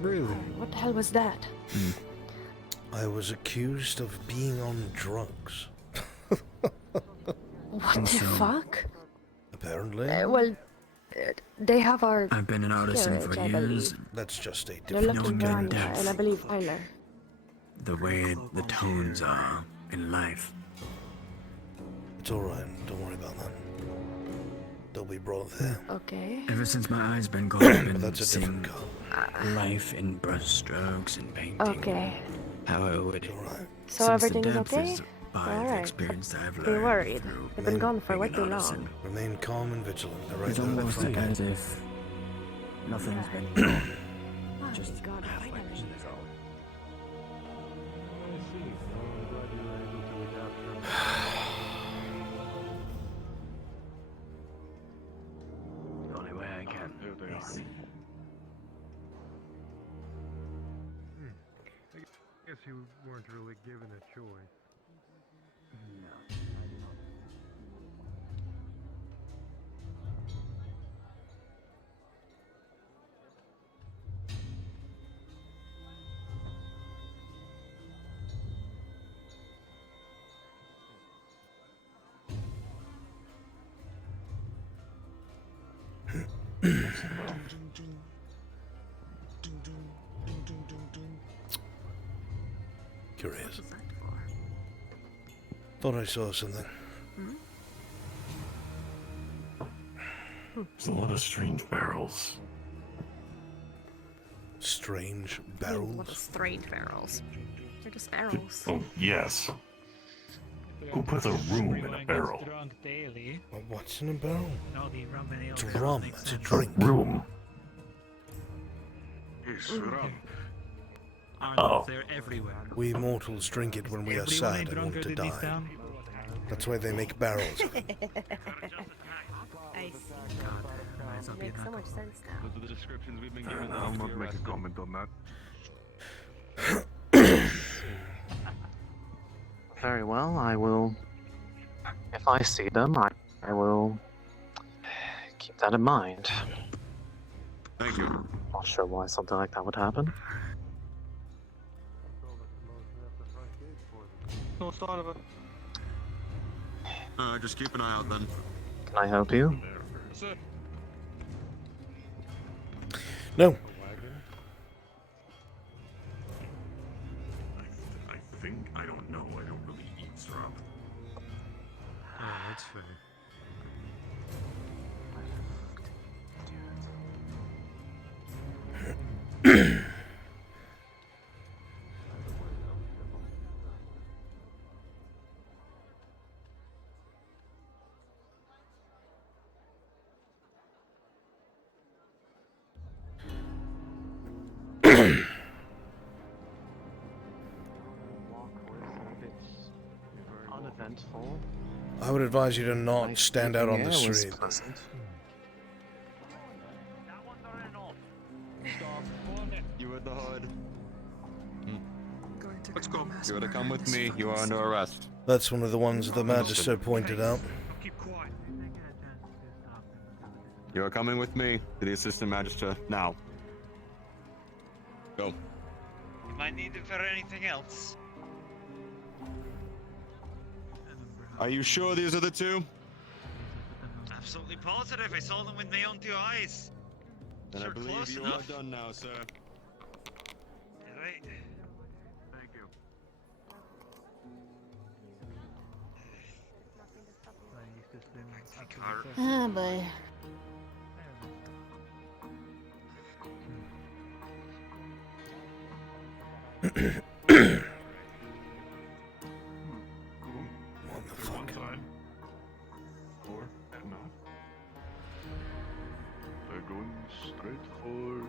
Really? What the hell was that? I was accused of being on drugs. What the fuck? Apparently. They have our. I've been an artisan carriage, for I years. believe. That's just a They're different looking for kind of Anya, depth. and I believe Tyler. The way the tones are in life. It's alright. Don't worry about that. They'll be brought there. Okay. Ever since my eyes been gone, I've been That's a seeing different color. life in brushstrokes and painting. Okay. How I would. So since everything the is depth okay? is by the Alright. experience that I've Be learned. worried. through They've been gone for way being too an artisan. long. Remain calm and vigilant. They're right It's there in almost front like of you. as if nothing's been wrong. Just God, halfway finally. between the zone. I see. Well, I'm glad you were able to adapt from The only way I can. There they are. I guess you weren't really given a choice. Curious. Thought I saw something. There's a lot of strange barrels. Strange What barrels? a strange barrels. They're just barrels. Oh, yes. Who puts a room in a barrel? Drunk daily. What's in a barrel? No, the rum and ale. It's barrel rum. makes It's a sense. drink. Room. It's rum. Aren't Oh. They're everywhere. We mortals drink it when we are Everyone sad ain't and want drunker to than this die. town? That's why they make barrels of it. I see. Might as well be a Makes so much knuckle. sense now. Those are the descriptions we've been given. I'll not make a comment on that. Very well, I will. If I see them, I will keep that in mind. Thank you. Not sure why something like that would happen. No thought of it. Just keep an eye out then. Can I help you? Sir. No. I think I don't know. I don't really eavesdrop. Oh, that's fair. Uneventful. I would advise you to not Nice stand out on the evening air was street. pleasant. You at the hood. Let's go. You are to come with me. You are under arrest. That's one of the ones the Magister pointed out. Keep quiet. You are coming with me to the Assistant Magister now. Go. You might need it for anything else. Are you sure these are the two? Absolutely positive. I saw them with my own 2 eyes. Then I Sure, believe close you enough. are done now, sir. Right. Thank you. Oh boy. What the fuck? Or not. They're going straight for.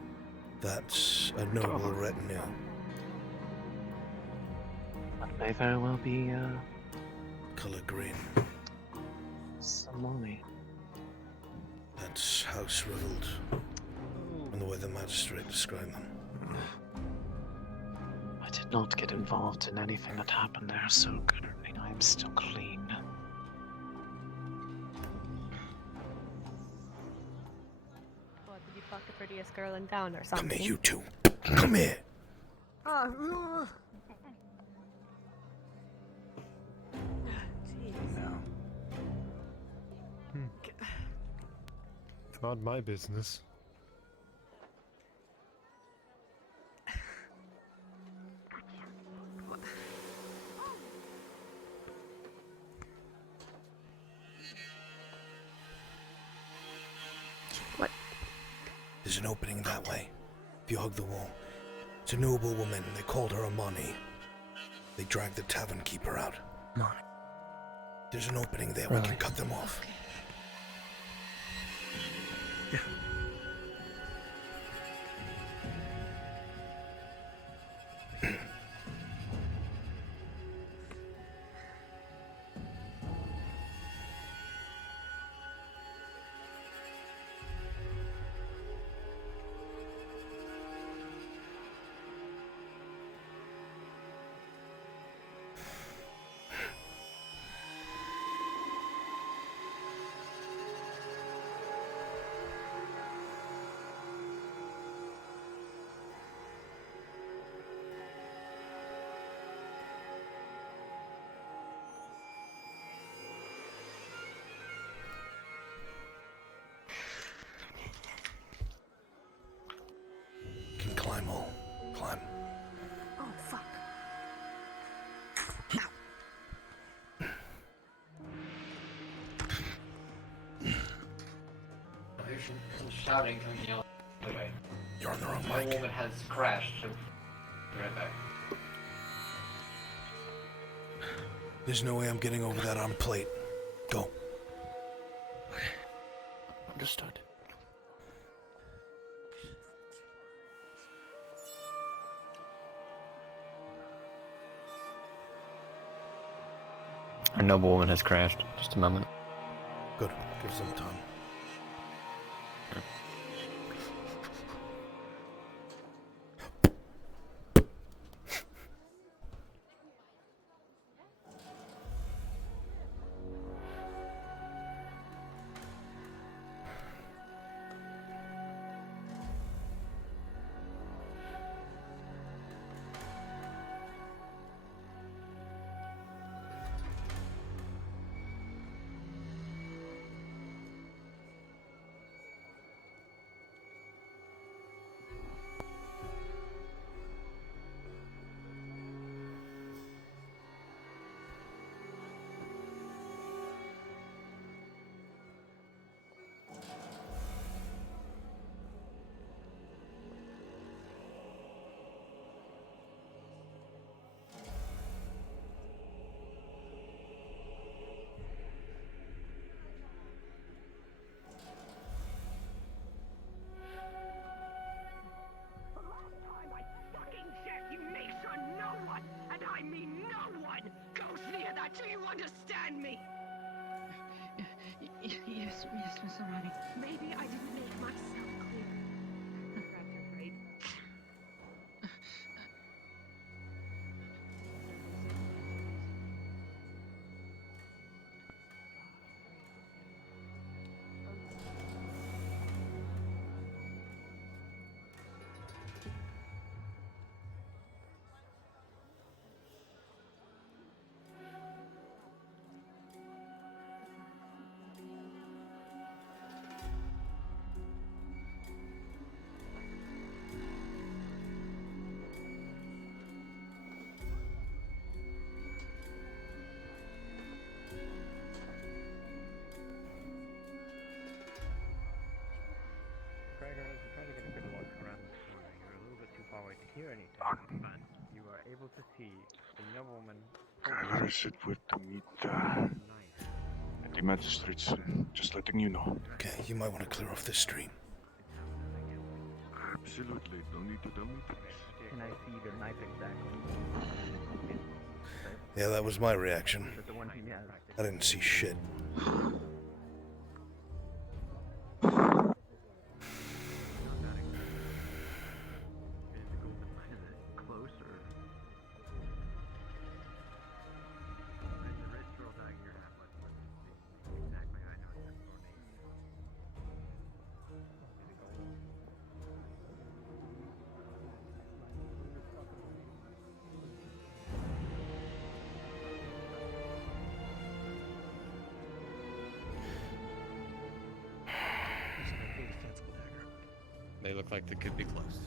That's a noble retinue. That may very well be Color green. some money. That's house riddled. And the way the magistrate described them. I did not get involved in anything that happened there, so good evening. I am still clean. What, did you fuck the prettiest girl in town or Come something? here, you two. Come here. Oh, It's not my business. What? There's an opening that way. If you hug the wall. It's a noble woman. They called her Amani. They dragged the tavern keeper out. Amani. There's an opening there. We can cut them off. Can climb all. Climb. Oh, fuck. Some shouting coming the other way. You're on the wrong My mic. woman has crashed, so be right back. There's no way I'm getting over that arm plate. Go. Understood. Our noble woman has crashed. Just a moment. Good. Give some time. Do you understand me? Yes, Miss Arani. Maybe I didn't make myself clear. Perhaps you're right. Gregor, as you try to get a good look around the corner, you're a little bit too far away to hear anything, but you are able to see a nobleman Gregor is with to meet the magistrates. Just letting you know. Okay, you might want to clear off this street. Absolutely. Don't need to tell me twice. Can I see the knife exactly? Yeah, that was my reaction. The one he has. I didn't see shit. They look like they could be close.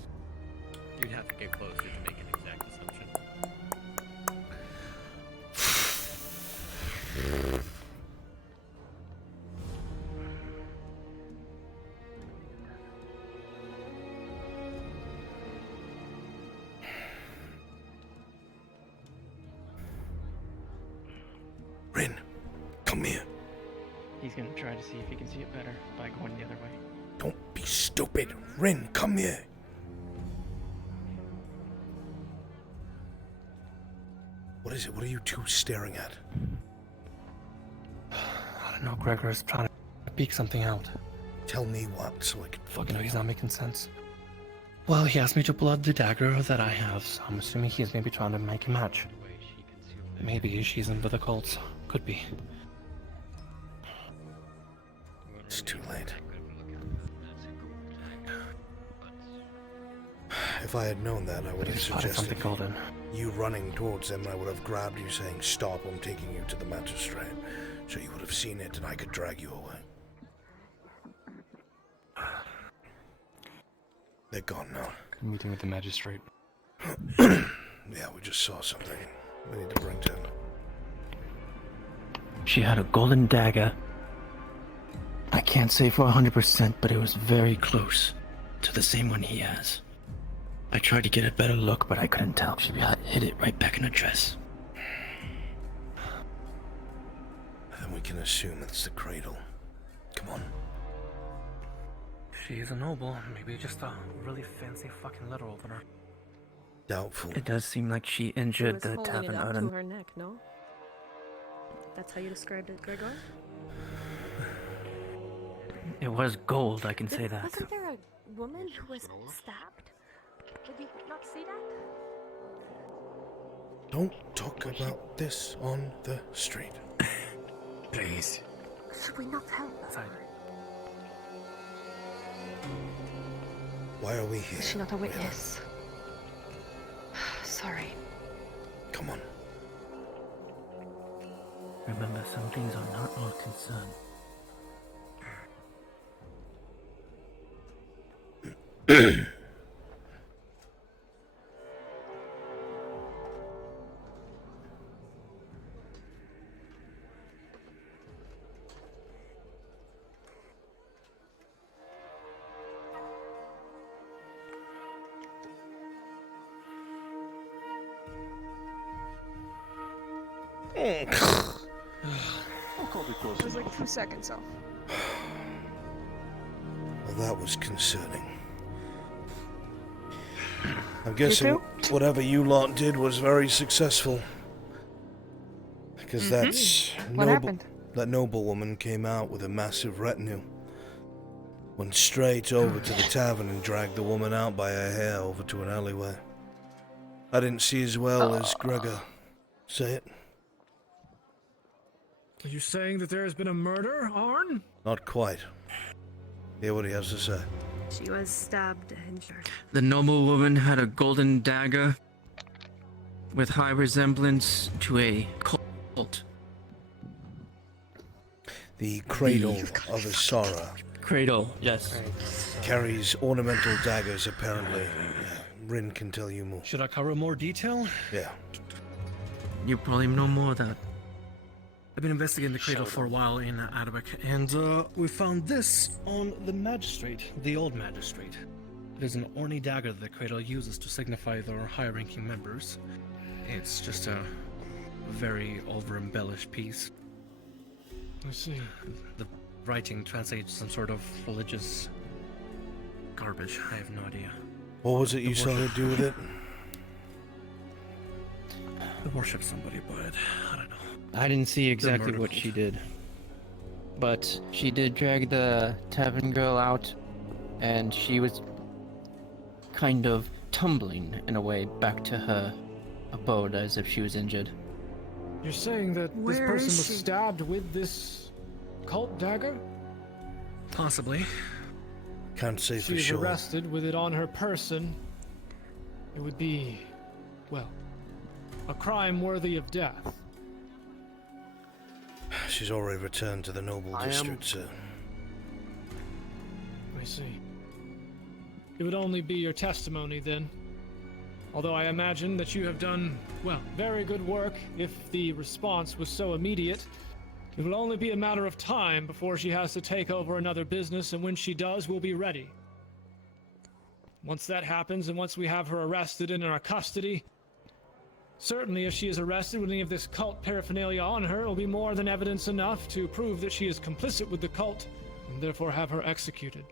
You'd have to get closer to make an exact assumption. Rin, come here. He's gonna try to see if he can see it better by going the other way. Don't be stupid. Rin, come here. What is it? What are you two staring at? I don't know, Gregor's trying to peek something out. Tell me what, so I can fucking know he's not making sense. Well, he asked me to pull out the dagger that I have, so I'm assuming he's maybe trying to make a match. Maybe she's into the cults. Could be. It's too late. If I had known that, I would have spotted suggested something golden. you running towards them, and I would have grabbed you saying, "Stop, I'm taking you to the magistrate." So you would have seen it, and I could drag you away. They're gone now. Good meeting with the magistrate. Yeah, we just saw something we need to bring down. She had a golden dagger. I can't say for 100%, but it was very close to the same one he has. I tried to get a better look, but I couldn't tell. She hid it right back in her dress. Then we can assume it's the cradle. Come on. She is a noble. Maybe just a really fancy fucking letter opener. Doubtful. It does seem like she injured the holding it tavern up owner. to her neck, no? That's how you described it, Gregor? It was gold, I can say that. Wasn't there a woman who was stabbed? Did you not see that? Don't talk about this on the street. Please. Should we not help her? Why are we here? Is she not a witness? Sorry. Come on. Remember, some things are not our concern. It was like 2 seconds off. Well, that was concerning. I'm guessing whatever you lot did was very successful. Because that's What happened? that noblewoman came out with a massive retinue. Went straight over to the tavern and dragged the woman out by her hair over to an alleyway. I didn't see as well as Gregor. Say it? Are you saying that there has been a murder, Arn? Not quite. Hear what he has to say. She was stabbed and injured. The noblewoman had a golden dagger with high resemblance to a cult. The cradle of Isara Cradle, yes. carries ornamental daggers, apparently. Rin can tell you more. Should I cover more detail? Yeah. You probably know more of that. I've been investigating the cradle for a while in Adabak, and we found this on the magistrate, the old magistrate. It is an orny dagger that the cradle uses to signify their high-ranking members. It's just a very over-embellished piece. I see. The writing translates some sort of religious garbage. I have no idea. What was it you saw her do with it? I worship somebody by it. I don't know. I didn't see exactly what she did. But she did drag the tavern girl out, and she was kind of tumbling, in a way, back to her abode as if she was injured. You're saying that this person was stabbed with this cult dagger? Possibly. Can't say for She sure. was arrested with it on her person. It would be, well, a crime worthy of death. She's already returned to the noble district, sir. I see. It would only be your testimony then. Although I imagine that you have done, well, very good work if the response was so immediate. It will only be a matter of time before she has to take over another business, and when she does, we'll be ready. Once that happens, and once we have her arrested and in our custody, certainly if she is arrested with any of this cult paraphernalia on her, it'll be more than evidence enough to prove that she is complicit with the cult, and therefore have her executed.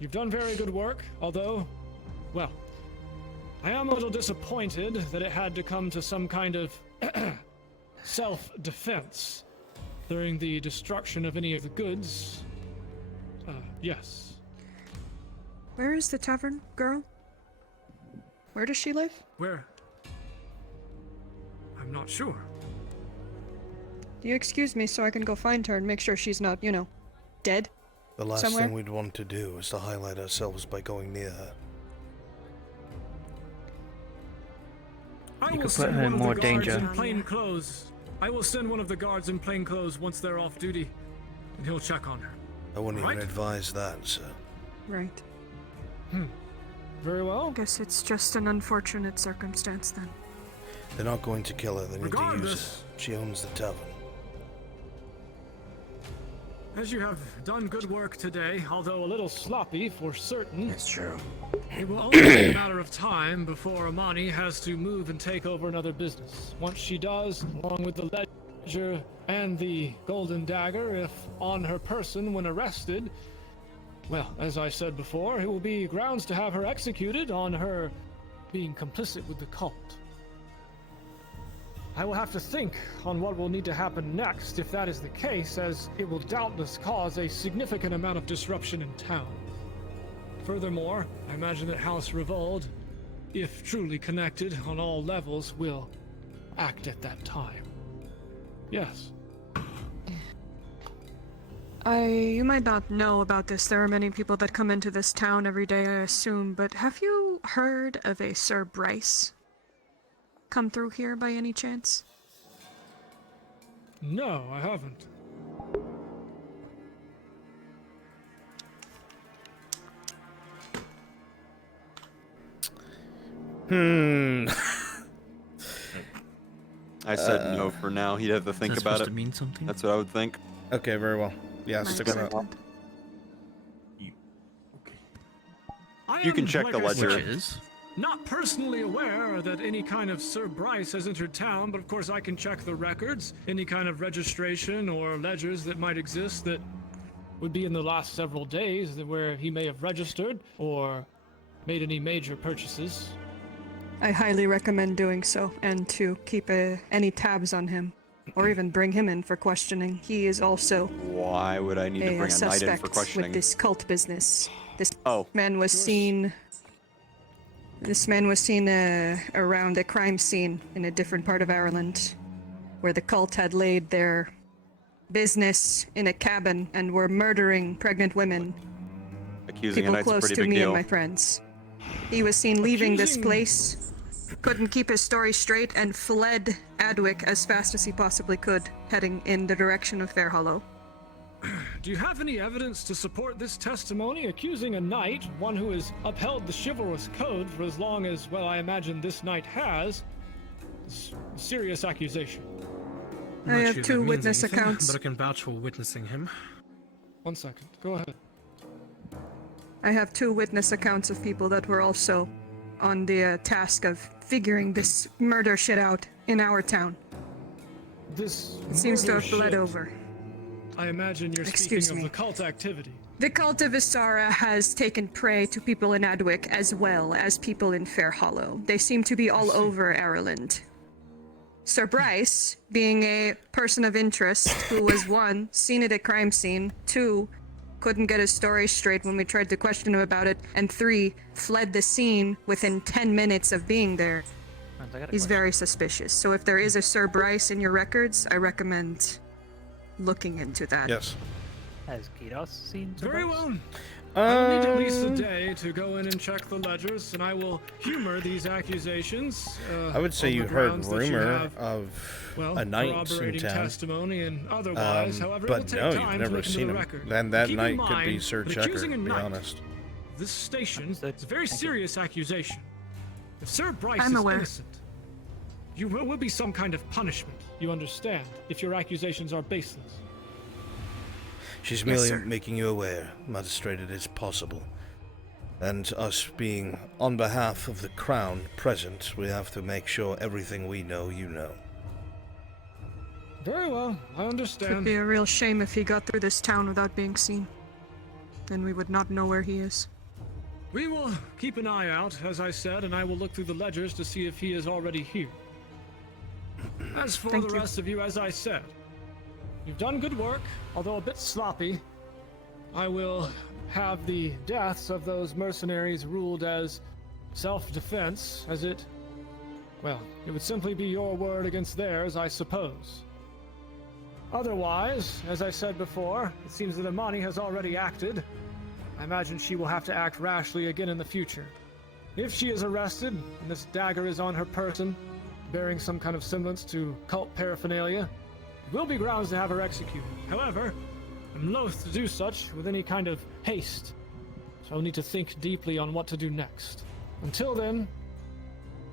You've done very good work, although, well, I am a little disappointed that it had to come to some kind of self-defense during the destruction of any of the goods. Yes. Where is the tavern girl? Where does she live? Where? I'm not sure. Do you excuse me so I can go find her and make sure she's not, you know, dead? The last somewhere? thing we'd want to do is to highlight ourselves by going near her. I will could send put her in one of more the guards danger. in plain clothes. I will send one of the guards in plain clothes once they're off duty, and he'll check on her. I wouldn't Right. even advise that, sir. Right. Very well. Guess it's just an unfortunate circumstance then. They're not going to kill her, they need to use Regardless. her. She owns the tavern. As you have done good work today, although a little sloppy for certain. It's true. It will only be a matter of time before Amani has to move and take over another business. Once she does, along with the ledger and the golden dagger, if on her person when arrested, well, as I said before, it will be grounds to have her executed on her being complicit with the cult. I will have to think on what will need to happen next if that is the case, as it will doubtless cause a significant amount of disruption in town. Furthermore, I imagine that House Revolt, if truly connected on all levels, will act at that time. Yes. You might not know about this. There are many people that come into this town every day, I assume, but have you heard of a Sir Bryce come through here by any chance? No, I haven't. I said no for now. He'd have to think That's about supposed it. to mean something? That's what I would think. Okay, very well. Yeah, stick with that. You can check the ledger. Which is? Not personally aware that any kind of Sir Bryce has entered town, but of course I can check the records, any kind of registration or ledgers that might exist that would be in the last several days where he may have registered or made any major purchases. I highly recommend doing so, and to keep any tabs on him, or even bring him in for questioning. He is also Why would I need to bring a knight in suspect for questioning? with this cult business. This Oh. man was seen. This man was seen around a crime scene in a different part of Ireland, where the cult had laid their business in a cabin and were murdering pregnant women. Accusing a People knight's a close pretty to big me deal. and my friends. He was seen leaving this Accusing- place, couldn't keep his story straight, and fled Adwick as fast as he possibly could, heading in the direction of Fairhollow. Do you have any evidence to support this testimony? Accusing a knight, one who has upheld the chivalrous code for as long as, well, I imagine this knight has, is a serious accusation. I have two witness accounts. But I can vouch for witnessing him. 1 second. Go ahead. I have two witness accounts of people that were also on the task of figuring this murder shit out in our town. This It seems to murder have bled shit. over. I imagine you're Excuse speaking me. of the cult activity. The cult of Isara has taken prey to people in Adwick as well as people in Fairhollow. They seem to be all over Ireland. Sir Bryce, being a person of interest who was one, seen at a crime scene, two, couldn't get his story straight when we tried to question him about it, and three, fled the scene within 10 minutes of being there. He's very suspicious. So if there is a Sir Bryce in your records, I recommend looking into that. Yes. Has Kiros seen Very Tobias? well. I'll need at least a day to go in and check the ledgers, and I will humor these accusations. I would say on you the heard grounds that you rumor have, of well, a knight in corroborating town. testimony and otherwise. However, it will But take no, time you've to never look into seen the him. record. Then that Keep in knight could be mind Sir that Checker, accusing to a be knight, honest. This station is a very serious accusation. If Sir Bryce I'm is aware. innocent, you will be some kind of punishment. You understand? If your accusations are baseless. She's Yes, merely sir. making you aware, magistrate, it is possible. And us being on behalf of the Crown present, we have to make sure everything we know, you know. Very well, I It'd understand. be a real shame if he got through this town without being seen. Then we would not know where he is. We will keep an eye out, as I said, and I will look through the ledgers to see if he is already here. As for Thank the you. rest of you, as I said, you've done good work, although a bit sloppy. I will have the deaths of those mercenaries ruled as self-defense, as it... Well, it would simply be your word against theirs, I suppose. Otherwise, as I said before, it seems that Imani has already acted. I imagine she will have to act rashly again in the future. If she is arrested, and this dagger is on her person, bearing some kind of semblance to cult paraphernalia, it will be grounds to have her executed. However, I'm loath to do such with any kind of haste, so I'll need to think deeply on what to do next. Until then,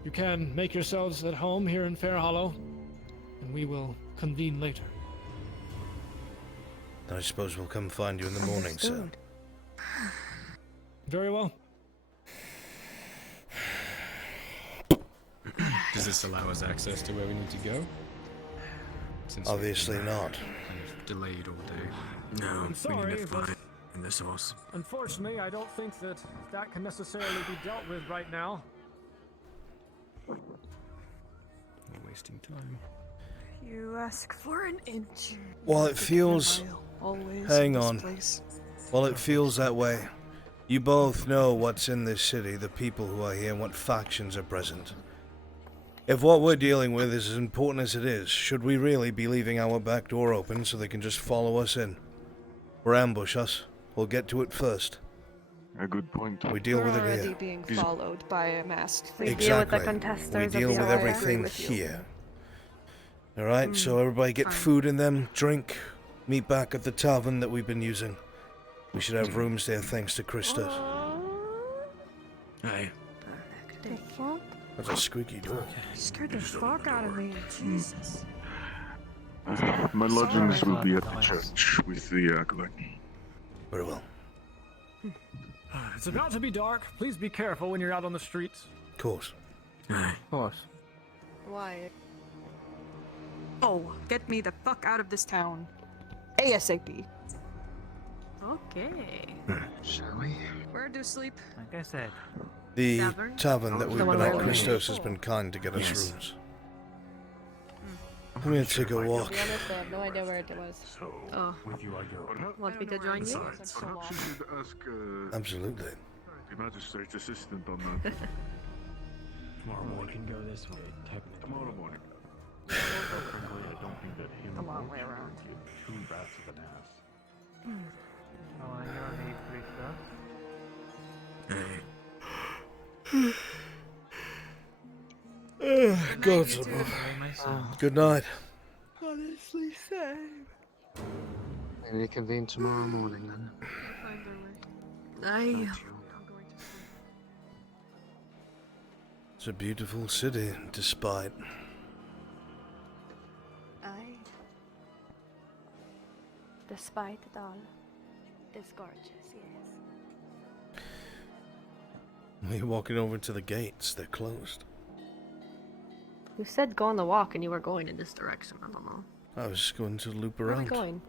you can make yourselves at home here in Fairhollow, and we will convene later. I suppose we'll come find you in the morning, sir. Understood. Very well. Does this allow us access to where we need to go? Since we've Obviously been not. kind of delayed all day. No, I'm sorry, but in the source. unfortunately, I don't think that can necessarily be dealt with right now. We're wasting time. You ask for an inch. While it feels... Always Hang this on. place. While it feels that way, you both know what's in this city, the people who are here, and what factions are present. If what we're dealing with is as important as it is, should we really be leaving our back door open so they can just follow us in? Or ambush us? We'll get to it first. A good point. We deal We're with it already here. being followed by a masked We thief. deal with the Exactly. contesters We of deal the with hour. everything Agree with you. here. Alright, so everybody get food in them, drink, meet back at the tavern that we've been using. We should have rooms there thanks to Christus. Aye. The fuck? That's a squeaky door. Scared the fuck out of me. Jesus. My lodgings will be at the church with the acolyte. Very well. It's about to be dark. Please be careful when you're out on the streets. Of course. Aye. Of course. Why? Oh, get me the fuck out of this town. ASAP. Okay. Shall we? Where do sleep? Like I said, The Tavern? tavern that The we've one been at, where we- Christos has been kind to get us Yes. rooms. I'm gonna take a walk. To be honest, I have no idea where it was. Oh. Want me to join you? Perhaps you should ask Absolutely. the magistrate's assistant on that. Tomorrow morning. We can go this way. Tomorrow morning. Frankly, I don't think that him A long way or around. give 2 rats of an ass. Oh, I know these three stuff. God's above. Good night. Honestly, same. Maybe convene tomorrow morning then. I. It's a beautiful city, despite. Despite it all, it's gorgeous, yes. We're walking over to the gates. They're closed. You said go on the walk and you were going in this direction. I don't know. I was just going to loop Where are we around. going?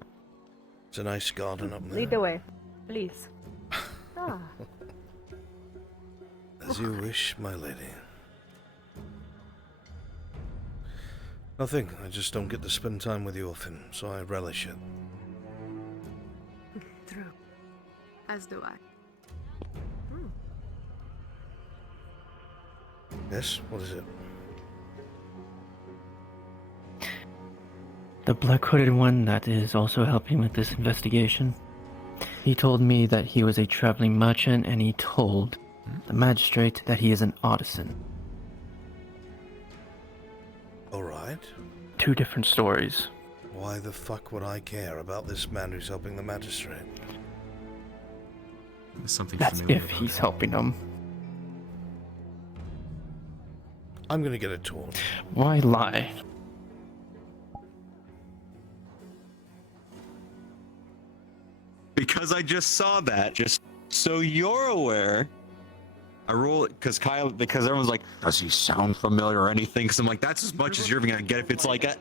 It's a nice garden up there. Lead the way, please. Ah. As you wish, my lady. Nothing. I just don't get to spend time with you often, so I relish it. True. As do I. Yes? What is it? The black-hooded one that is also helping with this investigation. He told me that he was a traveling merchant, and he told the magistrate that he is an artisan. Alright. 2 different stories. Why the fuck would I care about this man who's helping the magistrate? There's something That's familiar if about he's it. helping them. I'm gonna get a torch. Why lie? Because I just saw that, just so you're aware. I roll it because everyone's like, does he sound familiar or anything? Because I'm like, that's as much as you're even gonna get if it's like a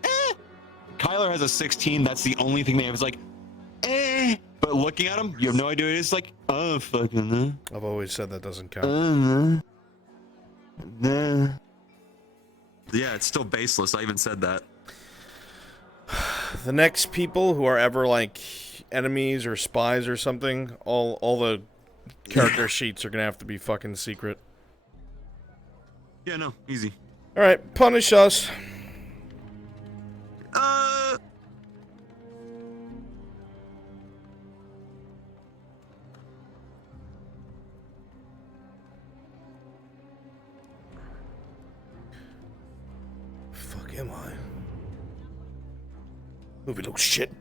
Kyler has a 16, that's the only thing they have is like, but looking at him, you have no idea what it is. Like, oh fucking I've always said that doesn't count. Yeah, it's still baseless. I even said that. The next people who are ever like enemies or spies or something, all the character sheets are gonna have to be fucking secret. Yeah, no, easy. Alright, punish us. Fuck am I? Move it, little shit.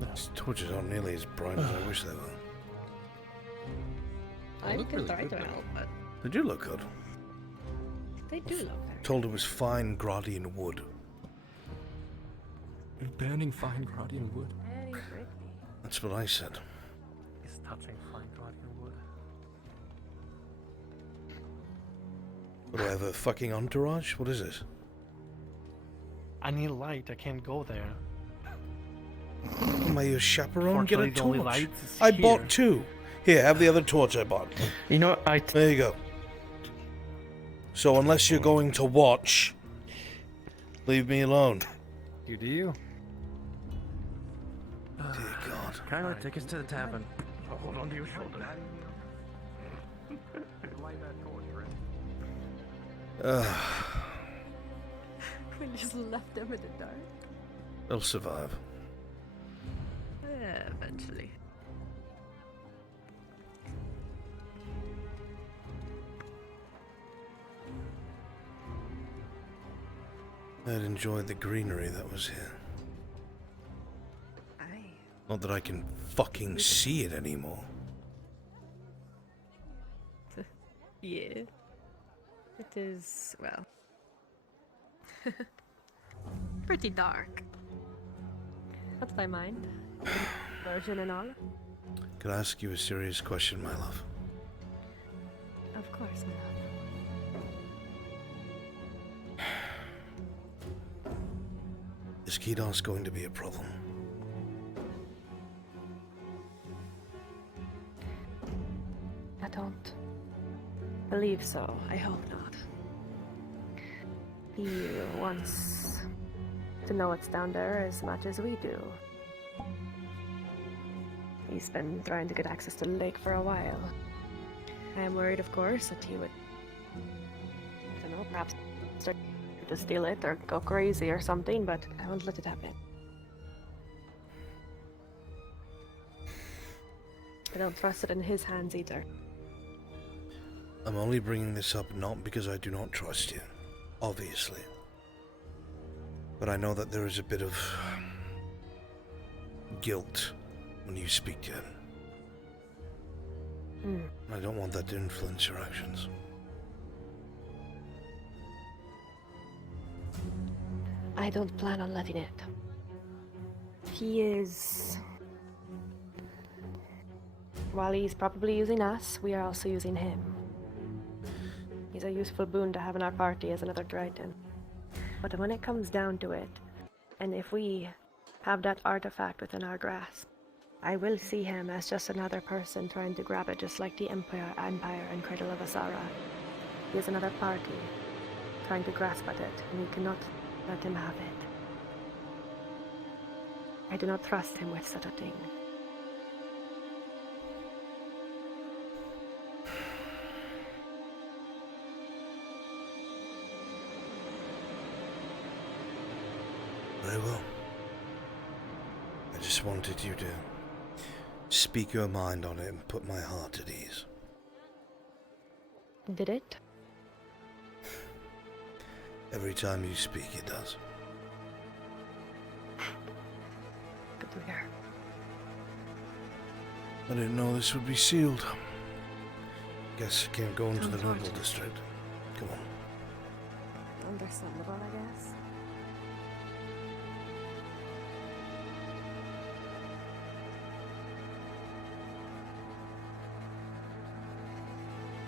These torches aren't nearly as bright as I wish they were. I look can really try good, to though. help, but They do look good. they do look very. Told it was fine Gradian wood. You're burning fine Gradian wood. Very pretty. That's what I said. He's touching fine Guardian wood. What, do I have a fucking entourage? What is this? I need light. I can't go there. Am I your chaperone? Get a Fortunately, the only torch. lights is I here. bought 2. Here, have the other torch I bought. You know what? There you go. So unless you're going to watch, leave me alone. You do you? Dear God. Kyler, take us to the tavern. I'll hold on to your shoulder. Light that torch, Ren. We just left them in the dark. They'll survive. Yeah, eventually. I'd enjoyed the greenery that was here. Aye. Not that I can fucking see it anymore. Yeah. It is, well, pretty dark. That's my mind. Version and all. Can I ask you a serious question, my love? Of course, my love. Is Kidos going to be a problem? I don't believe so. I hope not. He wants to know what's down there as much as we do. He's been trying to get access to the lake for a while. I am worried, of course, that he would, I don't know, perhaps start to steal it or go crazy or something, but I won't let it happen. I don't trust it in his hands either. I'm only bringing this up not because I do not trust you, obviously. But I know that there is a bit of guilt when you speak to him. I don't want that to influence your actions. I don't plan on letting it. He is... While he's probably using us, we are also using him. He's a useful boon to have in our party as another Dryden. But when it comes down to it, and if we have that artifact within our grasp, I will see him as just another person trying to grab it, just like the Empire and Cradle of Asara. He is another party trying to grasp at it, and we cannot let him have it. I do not trust him with such a thing. Very well. I just wanted you to speak your mind on it and put my heart at ease. Did it? Every time you speak, it does. Good to hear. I didn't know this would be sealed. Guess I can't go into the Noble District. Come on. Understandable, I guess.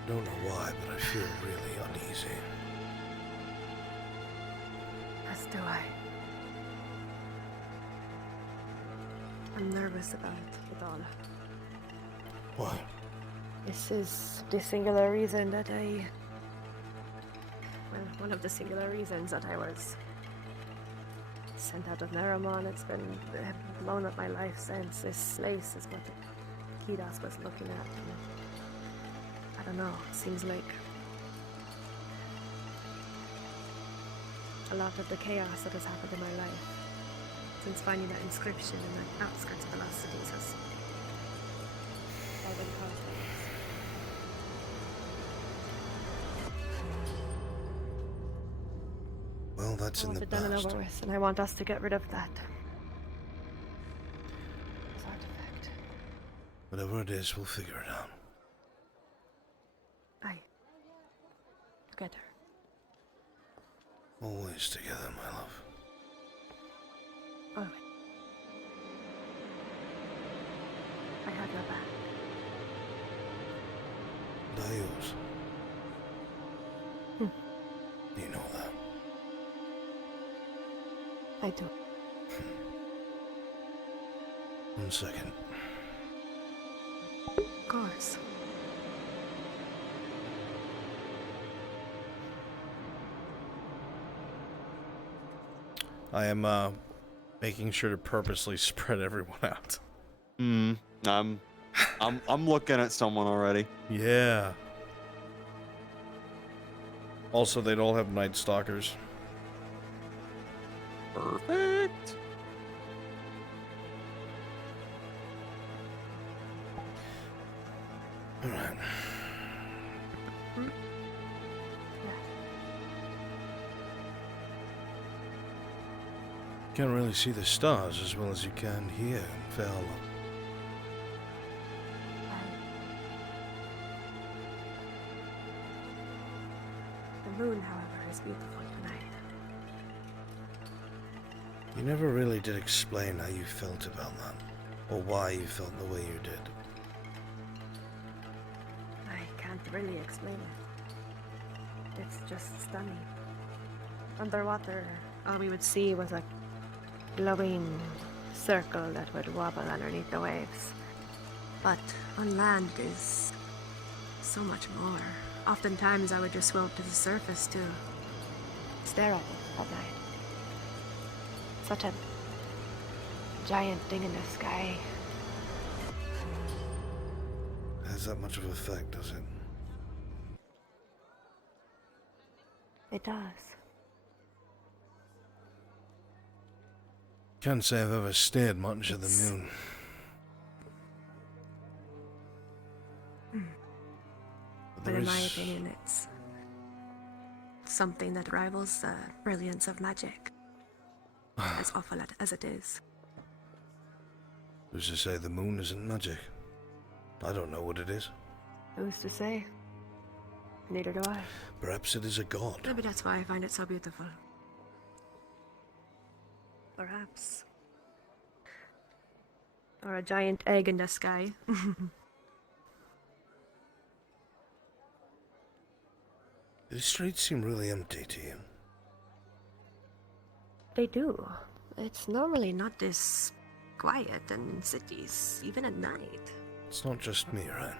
Don't know why, but I feel really uneasy. As do I. I'm nervous about it all. Why? This is the singular reason that I... Well, one of the singular reasons that I was sent out of Naramon. It's been blown up my life since. This place is what Kidas was looking at. And I don't know, it seems like a lot of the chaos that has happened in my life since finding that inscription in the outskirts of the last cities has all been caused by this. Well, that's in the Done and past. over with, and I want us to get rid of that. This artifact. Whatever it is, we'll figure it out. Aye. Together. Always together, my love. Always. I have your back. And I yours. You know that. I do. 1 second. Of course. I am making sure to purposely spread everyone out. I'm looking at someone already. Yeah. Also, they'd all have Night Stalkers. Perfect. All right. Can't really see the stars as well as you can here in Fairhollow. The moon, however, is beautiful tonight. You never really did explain how you felt about that, or why you felt the way you did. I can't really explain it. It's just stunning. Underwater, all we would see was a glowing circle that would wobble underneath the waves. But on land it is so much more. Oftentimes I would just swim up to the surface to Stare at it at night. Such a giant thing in the sky. Has that much of an effect, does it? It does. Can't say I've ever stared much at the moon. But in my opinion, it's something that rivals the brilliance of magic. As awful as it is. Who's to say the moon isn't magic? I don't know what it is. Who's to say? Neither do I. Perhaps it is a god. Maybe that's why I find it so beautiful. Perhaps. Or a giant egg in the sky. The streets seem really empty to you. They do. It's normally not this quiet in cities, even at night. It's not just me, right?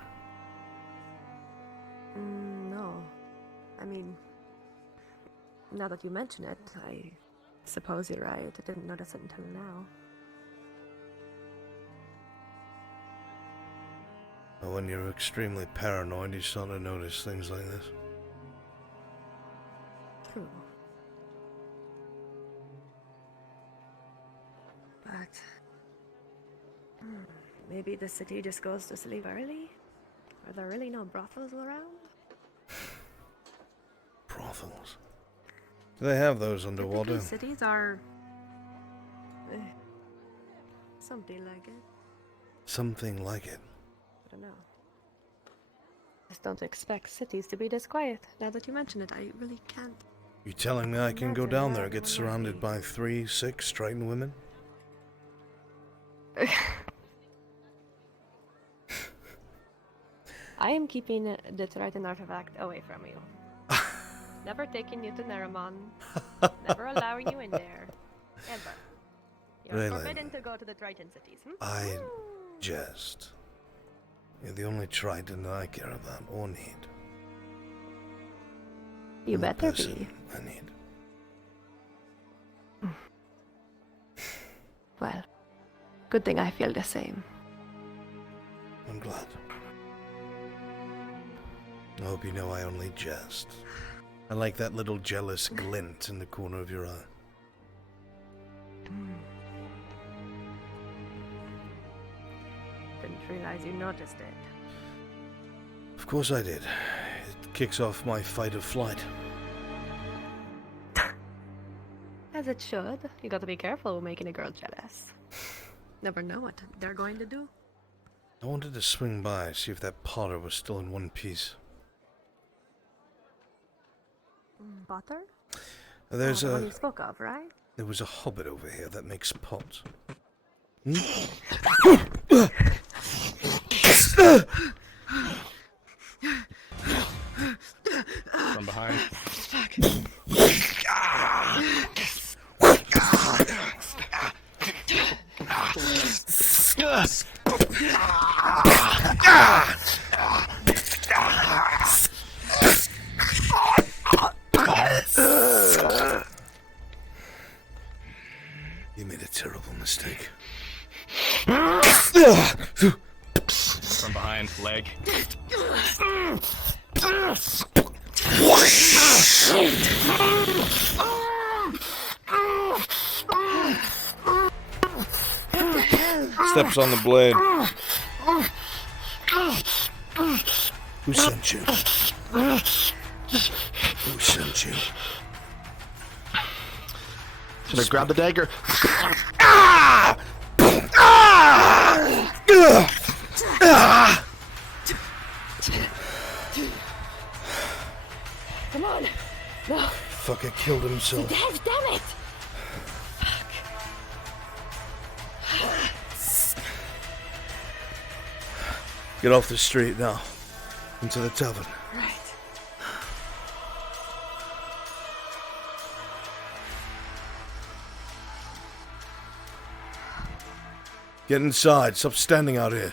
No. I mean, now that you mention it, I suppose you're right. I didn't notice it until now. But when you're extremely paranoid, you start to notice things like this. True. But maybe the city just goes to sleep early? Are there really no brothels around? Brothels? Do they have those underwater? Typically, cities are something like it. Something like it. I don't know. Just don't expect cities to be this quiet. Now that you mention it, I really can't. You telling me I can go Imagine down that there and get one might surrounded be. by 3, 6 straightened women? I am keeping the Triton artifact away from you. Never taking you to Neramon. Never allowing you in there. Ever. You're Really? forbidden to go to the Triton cities. I jest. You're the only Triton that I care about or need. You The better person be. I need. Well, good thing I feel the same. I'm glad. I hope you know I only jest. I like that little jealous glint in the corner of your eye. Didn't realize you noticed it. Of course I did. It kicks off my fight or flight. As it should. You got to be careful making a girl jealous. Never know what they're going to do. I wanted to swing by, see if that Potter was still in one piece. Butter? There's the one a... you spoke of, right? There was a hobbit over here that makes pots. From behind. You made a terrible mistake. From behind, leg. Steps on the blade. Who sent you? Who sent you? Should I grab the dagger? Come on! No! Fucker killed himself. Dead, damn it! Get off the street now. Into the tavern. Right. Get inside. Stop standing out here.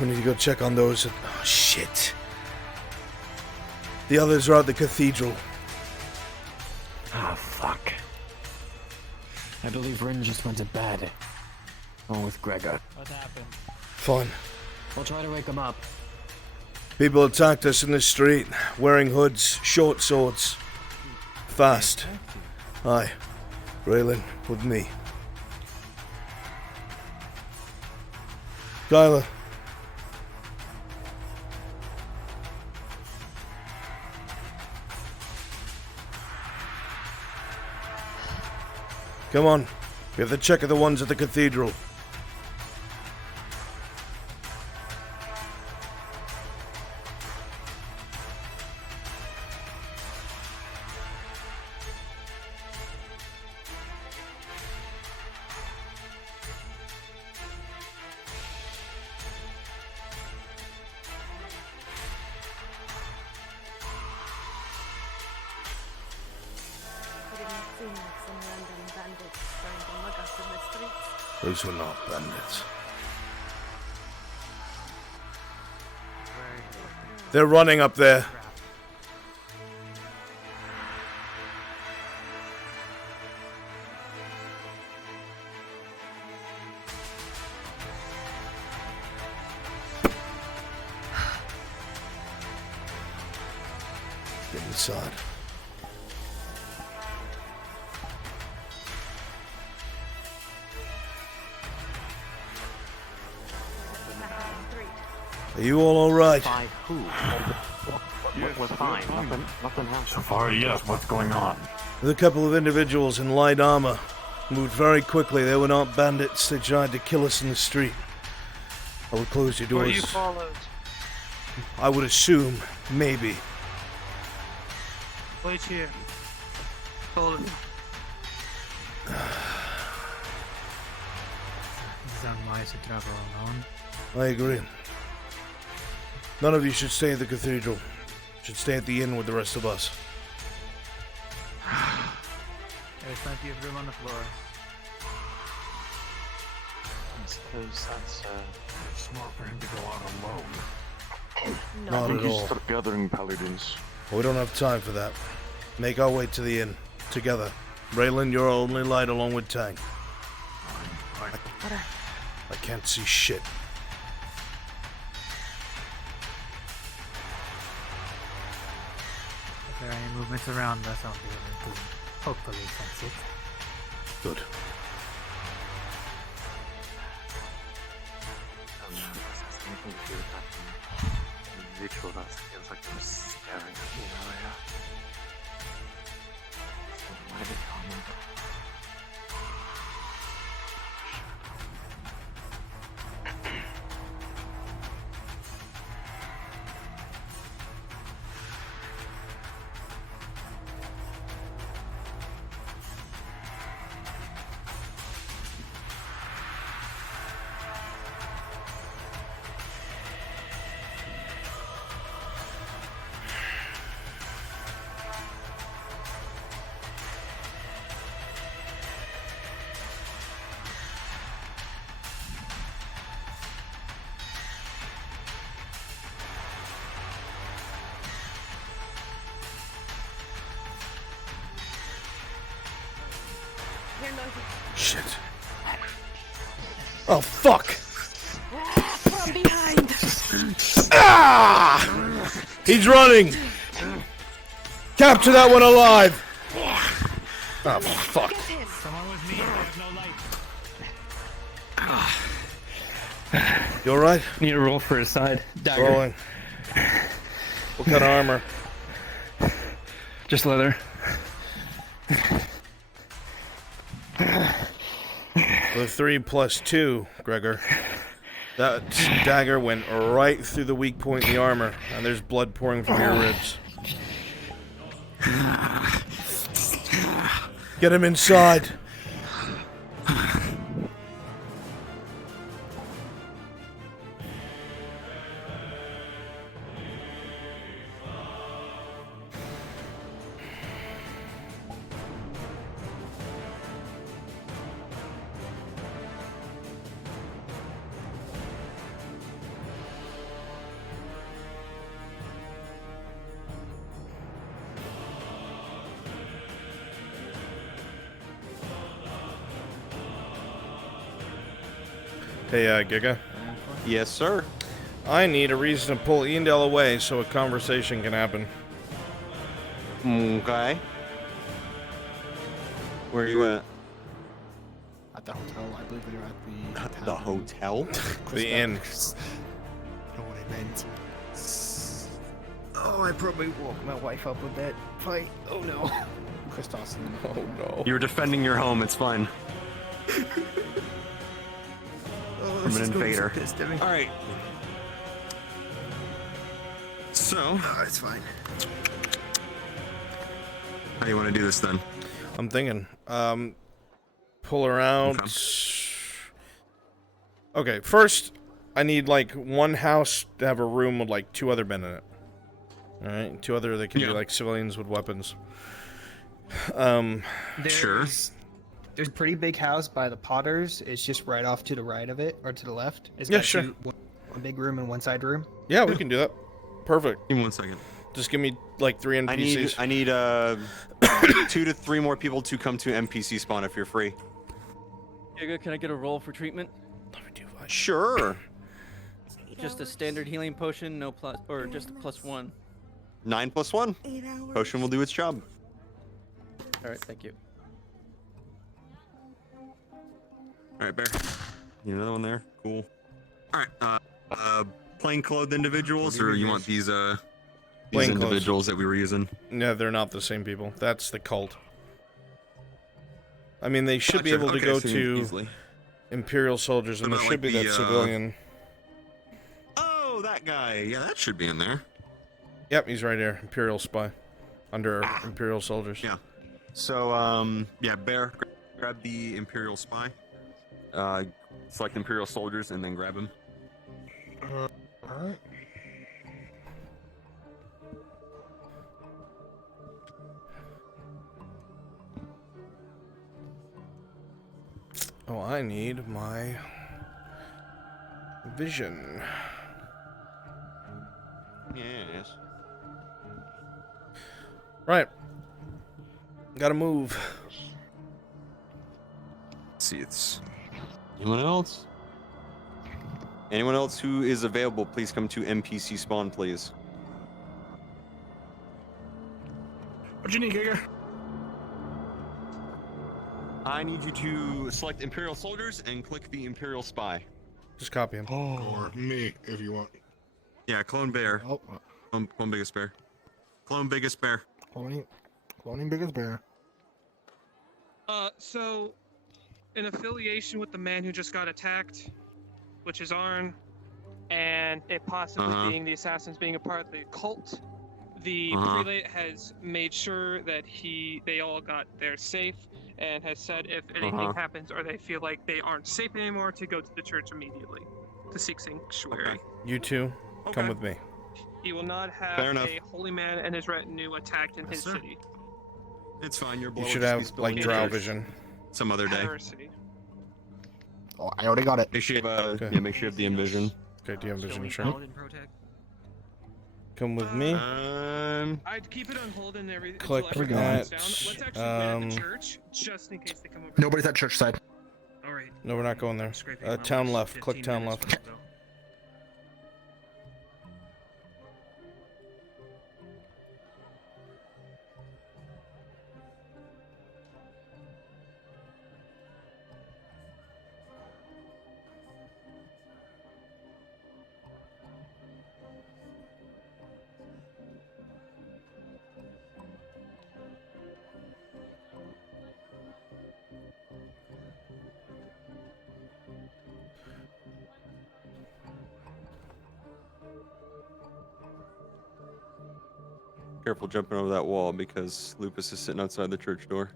We need to go check on those. Oh, shit. The others are at the cathedral. Ah, fuck. I believe Rin just went to bed. Along with Gregor. What happened? Fine. I'll try to wake him up. People attacked us in the street, wearing hoods, short swords. Fast. Aye. Raylan, with me. Skylar. Come on. We have to check the ones at the cathedral. Those were not bandits. They're running up there. Get inside. Are you all right? By who? We're fine. Nothing happened. So far, yes. What's going on? With a couple of individuals in light armor. Moved very quickly. They were not bandits. They tried to kill us in the street. I would close your doors. Were you followed? I would assume. Maybe. Wait here. Hold it. It's unwise to travel alone. I agree. None of you should stay at the cathedral. Should stay at the inn with the rest of us. There's plenty of room on the floor. I suppose that's smart for him to go out alone. Not at all. Start gathering paladins. We don't have time for that. Make our way to the inn. Together. Raylan, you're our only light along with Tang. I can't see shit. If there are any movements around us, I'll be able to hopefully sense it. Good. Has anything to do with that individual that feels like they're staring at me earlier? Why did they call me? Shit. Oh, fuck! From behind! Ah! He's running! Capture that one alive! Oh, fuck. Someone with me, there's no light. You alright? Need a roll for his side. Dagger. Rolling. What kind of armor? Just leather. With 3 plus 2, Gregor. That dagger went right through the weak point in the armor, and there's blood pouring from your ribs. Get him inside. Hey, Giga. Yes, sir. I need a reason to pull Eandel away so a conversation can happen. Okay. Where are you at? At the hotel, I believe we were at the The hotel? The inn. You know what I meant. Oh, I probably woke my wife up with that fight. Oh no. Christos. Oh no. You're defending your home, it's fine. From an invader. Alright. So. No, it's fine. How do you want to do this then? I'm thinking. Pull around. Okay, first, I need like one house to have a room with like 2 other men in it. Alright, 2 other that can be like civilians with weapons. There's a pretty big house by the Potters. It's just right off to the right of it, or to the left. It's Yeah, got sure. one big room and one side room. Yeah, we can do that. Perfect. Give me 1 second. Just give me like 3 NPCs. I need 2 to 3 more people to come to NPC spawn if you're free. Giga, can I get a roll for treatment? Sure. Just a standard healing potion, no plus, or just a +1. 9 + 1. Potion will do its job. All right, thank you. All right, Bear. You another one there? Cool. All right. Plain-clothed individuals, or you want these individuals that we were using? No, they're not the same people. That's the cult. I mean, they should be Gotcha. able to Okay, go so to easily. Imperial soldiers, and What there about, should be like, that the, civilian. Oh, that guy. Yeah, that should be in there. Yep, he's right here. Imperial spy. Under Imperial soldiers. Yeah. So, yeah, Bear, grab the Imperial spy. Select Imperial soldiers and then grab him. Alright. Oh, I need my vision. Yes. Right. Gotta move. Let's see, it's anyone else? Anyone else who is available, please come to NPC spawn, please. What do you need, Giga? I need you to select Imperial soldiers and click the Imperial spy. Just copy him. Or me, if you want. Yeah, clone Bear. Oh. Clone biggest bear. Clone biggest bear. Cloning biggest bear. So, in affiliation with the man who just got attacked, which is Arn, and it possibly being the assassins being a part of the cult, the prelate has made sure that they all got there safe, and has said if anything happens or they feel like they aren't safe anymore, to go to the church immediately to seek sanctuary. You two, come with me. He will not have a holy man and his retinue attacked in his city. It's fine. Your blood You will should just be have spilled like in drow church vision. some other day. Heresy. Oh, I already got it. Make sure you have, yeah, make sure you have the envision. Okay, DM vision, sure. Come with me. I'd keep it on hold and everything. Click until everything at, calms down. Let's actually win at the church, just in case they come over. Nobody's at church side. Alright. No, we're not going there. Town left. Click town left. Careful jumping over that wall because Lupus is sitting outside the church door.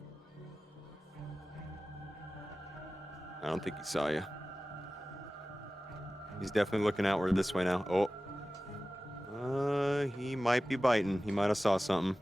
I don't think he saw you. He's definitely looking outward this way now. Oh. He might be biting. He might have saw something.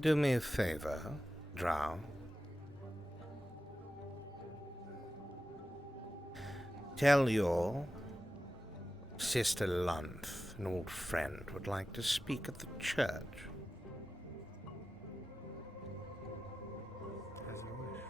Do me a favor, Drow. Tell your Sister Lunth, an old friend, would like to speak at the church. As you wish.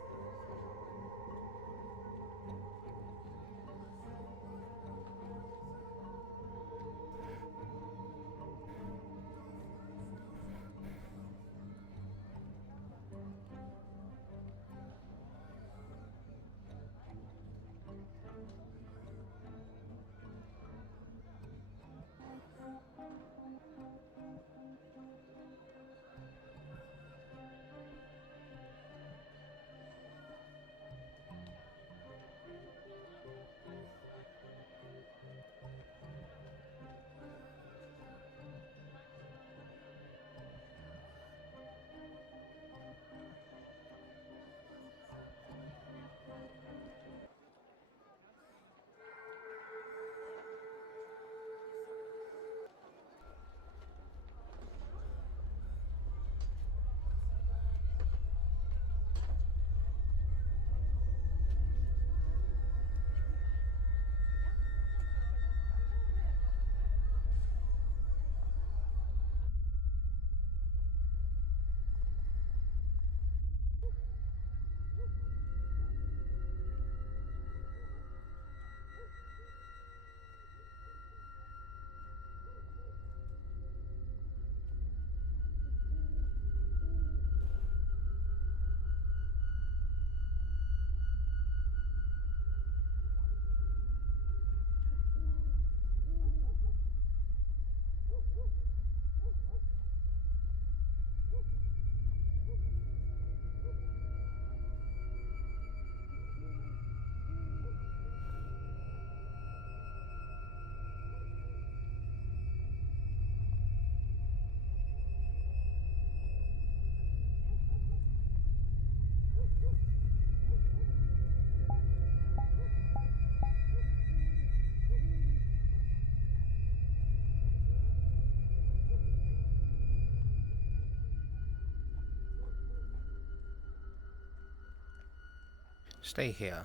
Stay here.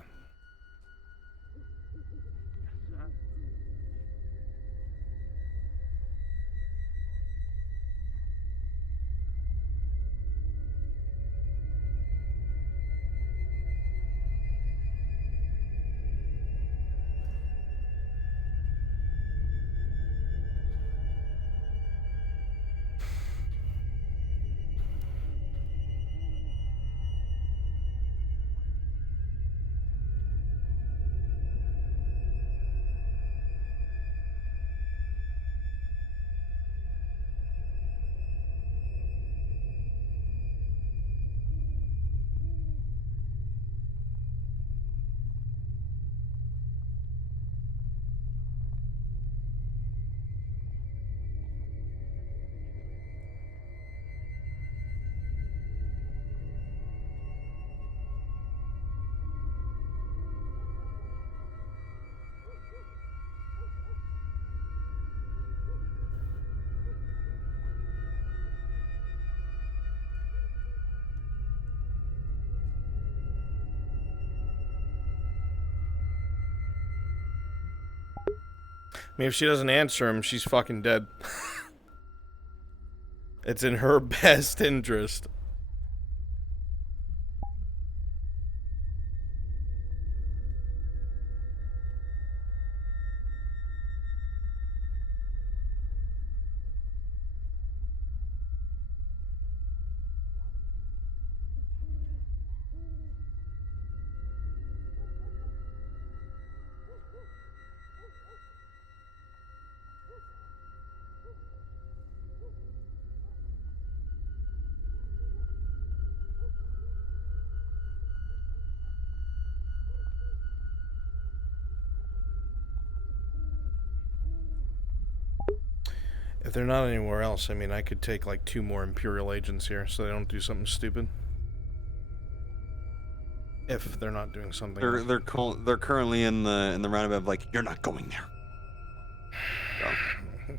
I mean, if she doesn't answer him, she's fucking dead. It's in her best interest. If they're not anywhere else, I mean, I could take like 2 more Imperial agents here so they don't do something stupid. If they're not doing something. They're currently in the roundabout of like, you're not going there. So.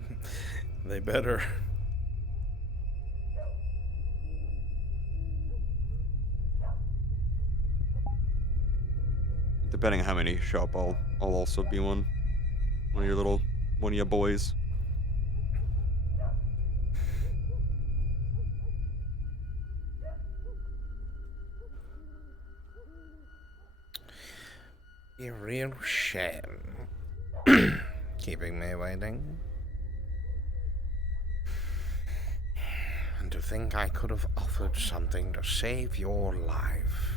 They better. depending on how many show up, I'll also be one of your boys. A real shame. Keeping me waiting. And to think I could have offered something to save your life.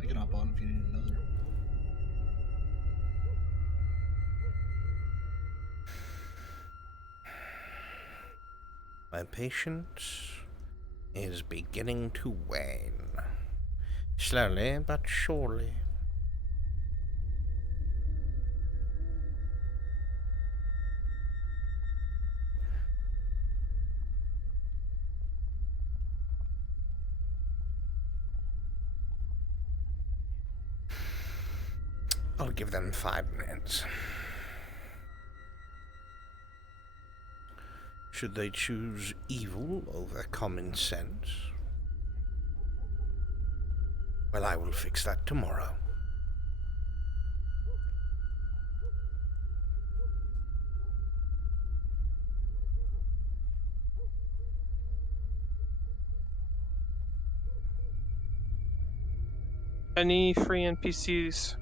I can hop on if you need another. My patience is beginning to wane. Slowly but surely. I'll give them 5 minutes. Should they choose evil over common sense? Well, I will fix that tomorrow. Any free NPCs?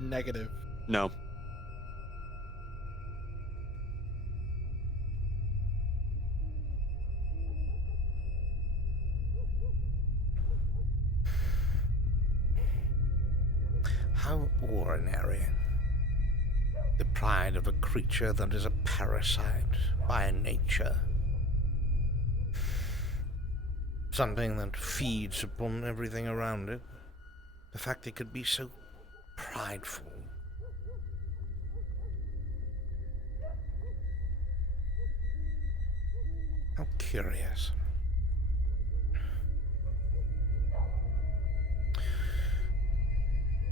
Negative. No. How ordinary. The pride of a creature that is a parasite by nature. Something that feeds upon everything around it. The fact it could be so prideful. How curious.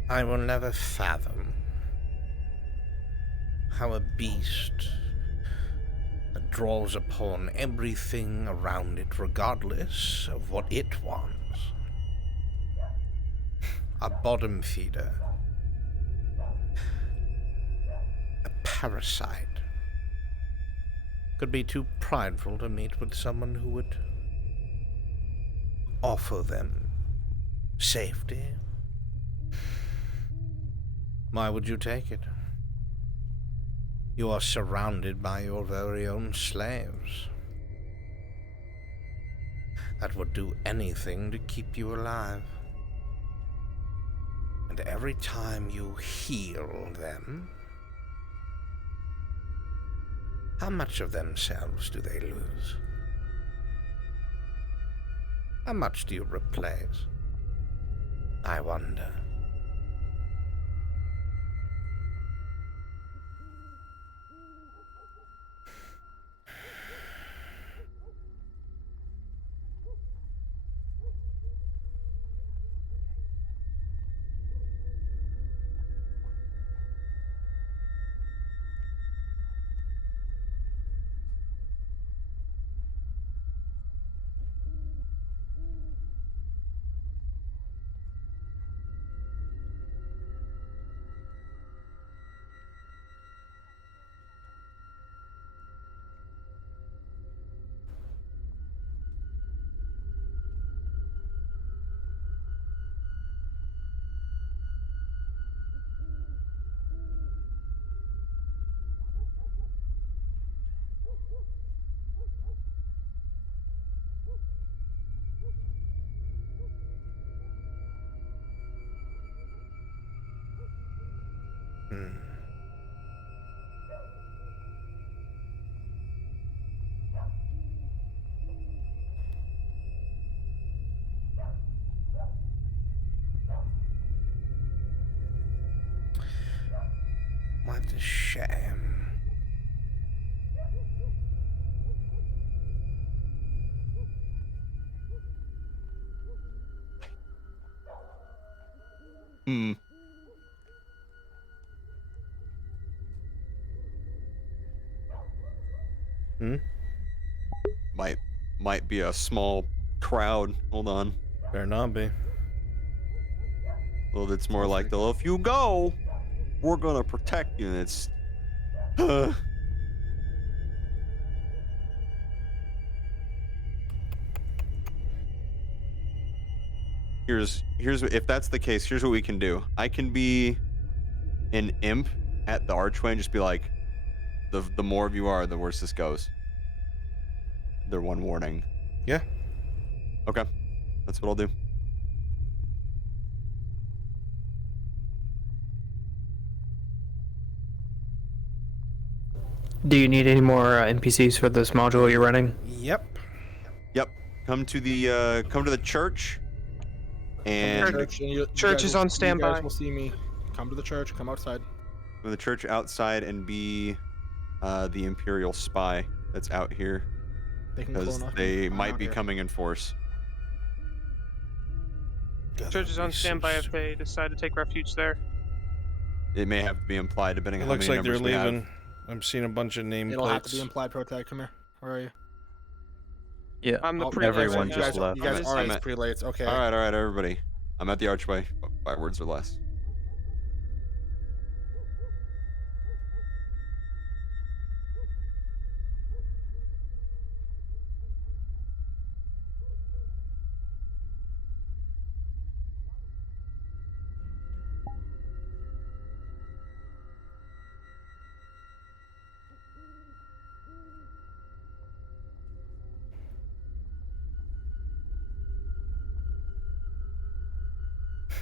I will never fathom how a beast that draws upon everything around it regardless of what it wants. A bottom feeder. A parasite. Could be too prideful to meet with someone who would offer them safety. Why would you take it? You are surrounded by your very own slaves that would do anything to keep you alive. And every time you heal them, how much of themselves do they lose? How much do you replace? I wonder. What a shame. Hmm. Hmm? Might be a small crowd. Hold on. Better not be. Well, it's more like, though, if you go, we're gonna protect you. And it's. Here's if that's the case, here's what we can do. I can be an imp at the archway and just be like, the more of you are, the worse this goes. They're one warning. Yeah. Okay. That's what I'll do. Do you need any more NPCs for this module you're running? Yep. Yep. Come to the church. And Church is on You standby. guys will see me. Come to the church. Come outside. From the church outside and be the Imperial spy that's out here. They can Because clone us. they I'm might out be here. coming in force. Church is on standby if they decide to take refuge there. It may have to be implied depending It on how looks many like they're numbers we have. leaving. I'm seeing a bunch of It'll have to be nameplates. implied protag. Come here. Where are you? Yeah. I'm the Oh, prelate everyone right just now. left. You guys are I'm as at- prelates. Okay. All right, everybody. I'm at the archway. 5 words or less.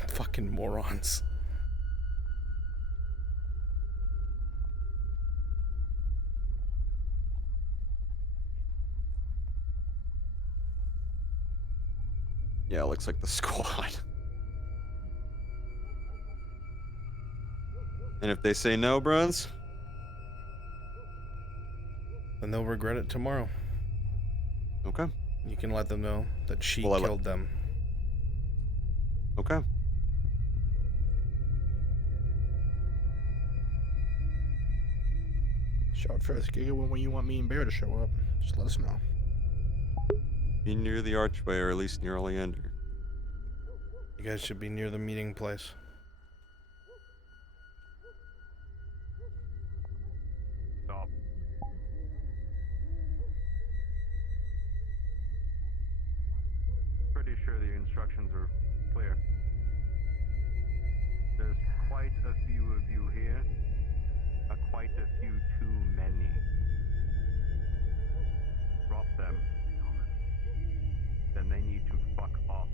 Fucking morons. Yeah, it looks like the squad. And if they say no, bros, Then they'll regret it tomorrow. okay. You can let them know that she Well, killed them. Okay. Shout first. Giga when you want me and Bear to show up. Just let us know. Be near the archway, or at least near Oleander. You guys should be near the meeting place. Stop. Pretty sure the instructions are clear. There's quite a few of you here. Quite a few too many. Drop them. Then they need to fuck off.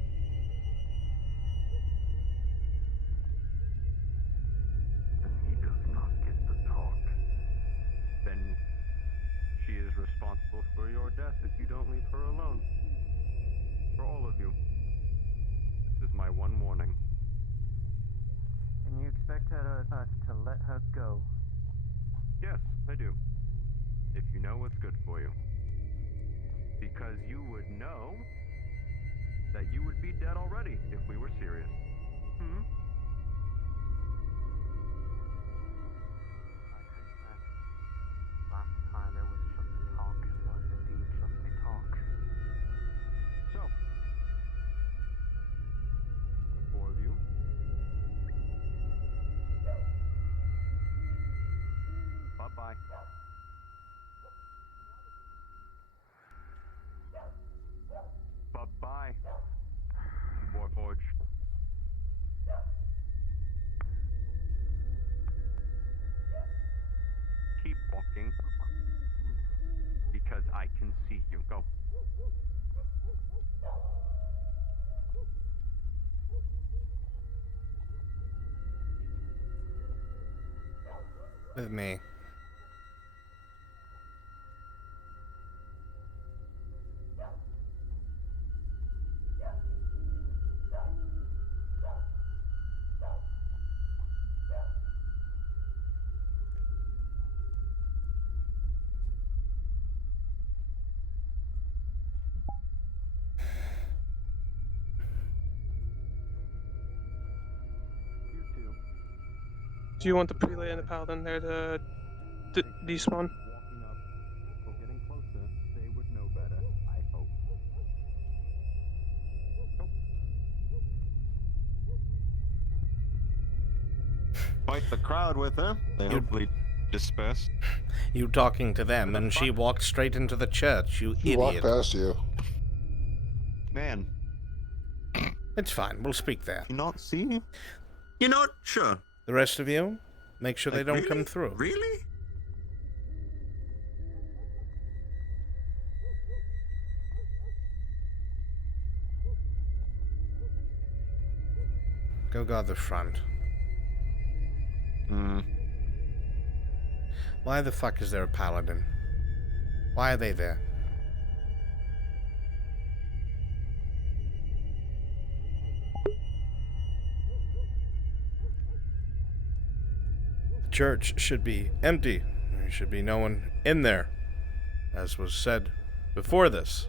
Then he does not get the talk. Then she is responsible for your death if you don't leave her alone. For all of you. This is my one warning. And you expect us to let her go? Yes, I do. If you know what's good for you. Because you would know that you would be dead already if we were serious. Hmm? Last time it was just a talk. It was indeed just a talk. So, the 4 of you. Bye-bye. Bye-bye. Warforge. Keep walking. Because I can see you. Go. With me. Do you want the prelate and the paladin there to despawn? Walking up or getting closer, they would know better, I hope. Fight the crowd with her. They hopefully disperse. You talking to them, and she walked straight into the church, you She idiot. walked past you. Man. It's fine, we'll speak there. You not see? You're not sure. The rest of you, make sure they Like, don't really? come through. Really? Go guard the front. Why the fuck is there a paladin? Why are they there? The church should be empty. There should be no one in there, as was said before this.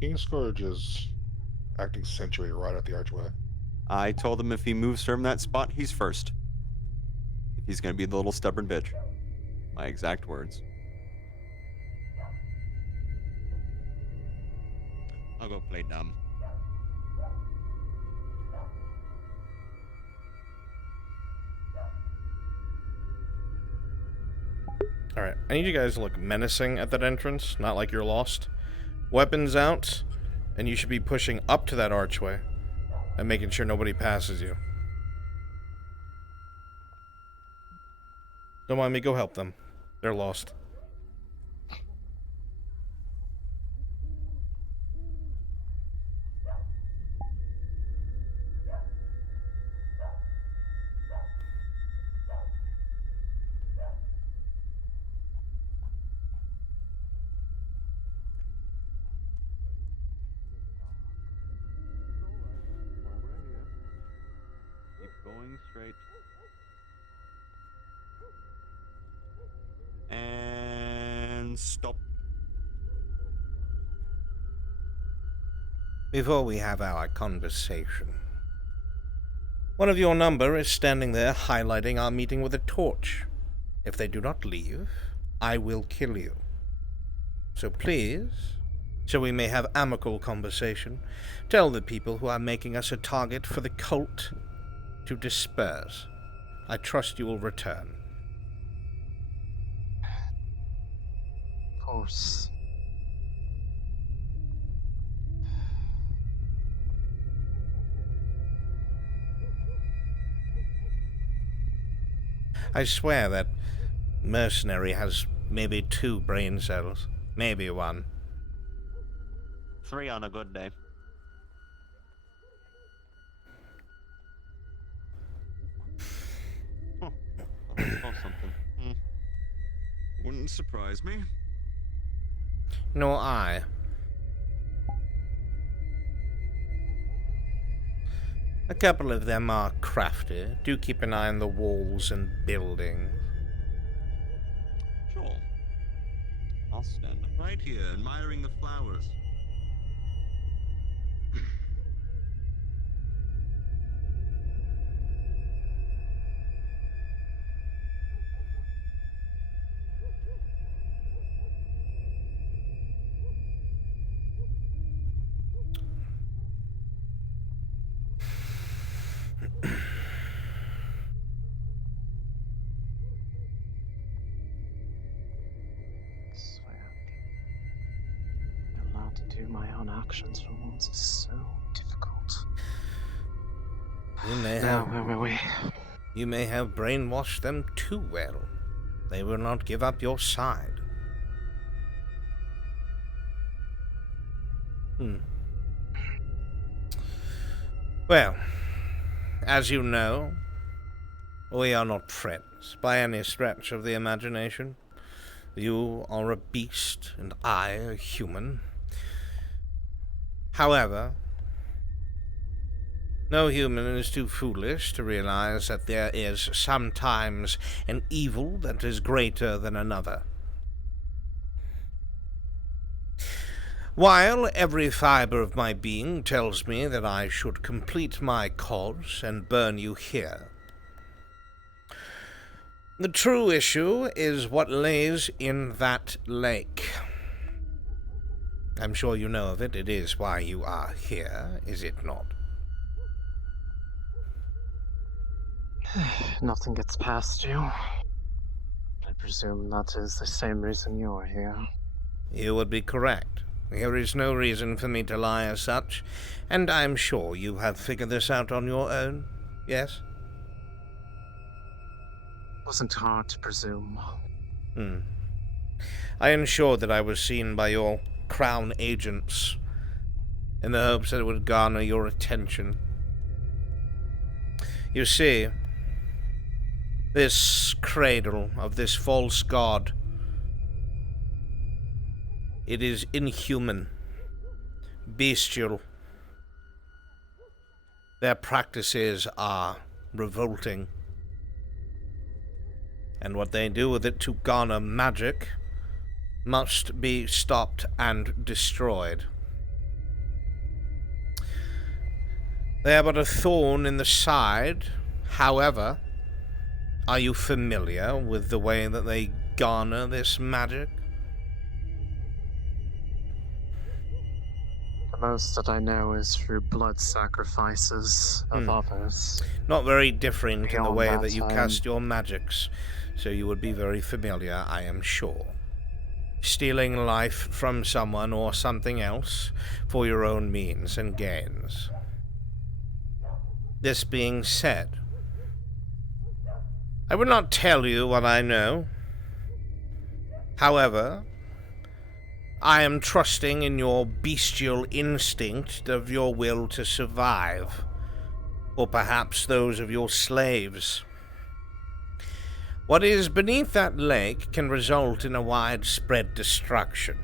King Scourge is acting sentry right at the archway. I told him if he moves from that spot, he's first. If he's gonna be the little stubborn bitch. My exact words. I'll go play dumb. Alright, I need you guys to look menacing at that entrance, not like you're lost. Weapons out, and you should be pushing up to that archway and making sure nobody passes you. Don't mind me, go help them. They're lost. Keep going straight. And stop. Before we have our conversation, one of your number is standing there highlighting our meeting with a torch. If they do not leave, I will kill you. So please, so we may have amicable conversation, tell the people who are making us a target for the cult to disperse. I trust you will return. Of course. I swear that mercenary has maybe 2 brain cells. Maybe 1. 3 on a good day. Huh. I saw something. Wouldn't surprise me. Nor I. A couple of them are crafty. Do keep an eye on the walls and buildings. Sure. I'll stand right here, admiring the flowers. Allowed to do my own actions for once is so difficult. You may Now, have, where were we? You may have brainwashed them too well. They will not give up your side. Well, as you know, we are not friends by any stretch of the imagination. You are a beast, and I a human. However, no human is too foolish to realize that there is sometimes an evil that is greater than another. While every fiber of my being tells me that I should complete my cause and burn you here. The true issue is what lays in that lake. I'm sure you know of it. It is why you are here, is it not? Nothing gets past you. I presume that is the same reason you're here. You would be correct. There is no reason for me to lie as such, and I'm sure you have figured this out on your own, yes? Wasn't hard to presume. I ensured that I was seen by your crown agents, in the hopes that it would garner your attention. You see, this cradle of this false god, it is inhuman, bestial. Their practices are revolting. And what they do with it to garner magic must be stopped and destroyed. They are but a thorn in the side. However, are you familiar with the way that they garner this magic? The most that I know is through blood sacrifices of others. Not very different in the Beyond way that, that you cast your magics, so you would be very familiar, I am sure. Stealing life from someone or something else for your own means and gains. This being said, I would not tell you what I know. However, I am trusting in your bestial instinct of your will to survive, or perhaps those of your slaves. What is beneath that lake can result in a widespread destruction.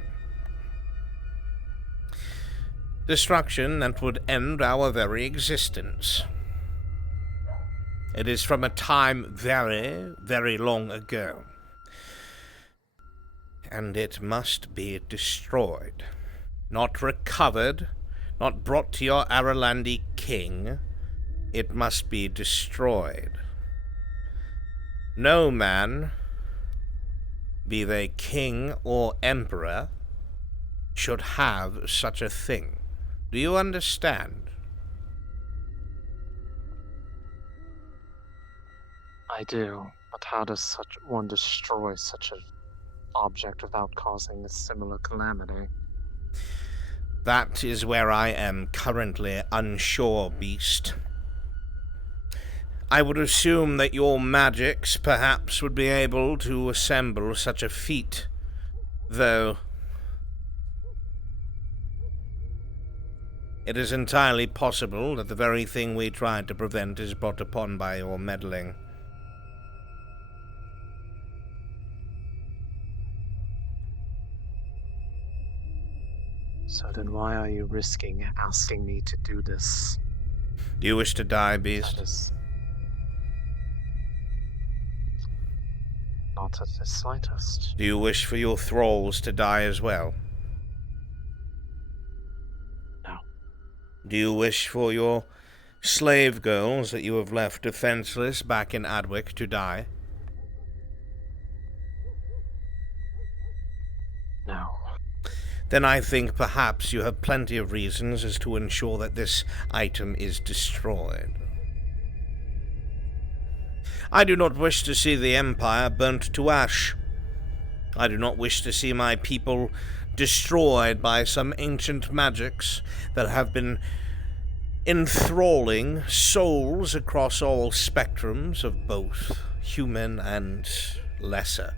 Destruction that would end our very existence. It is from a time very, very long ago. And it must be destroyed. Not recovered, not brought to your Aralandi king. It must be destroyed. No man, be they king or emperor, should have such a thing. Do you understand? I do, but how does such one destroy such an object without causing a similar calamity? That is where I am currently unsure, beast. I would assume that your magics perhaps would be able to assemble such a feat, though it is entirely possible that the very thing we tried to prevent is brought upon by your meddling. So then why are you risking asking me to do this? Do you wish to die, beast? Not at the slightest. Do you wish for your thralls to die as well? No. Do you wish for your slave girls that you have left defenseless back in Adwick to die? No. Then I think perhaps you have plenty of reasons as to ensure that this item is destroyed. I do not wish to see the Empire burnt to ash. I do not wish to see my people destroyed by some ancient magics that have been enthralling souls across all spectrums of both human and lesser.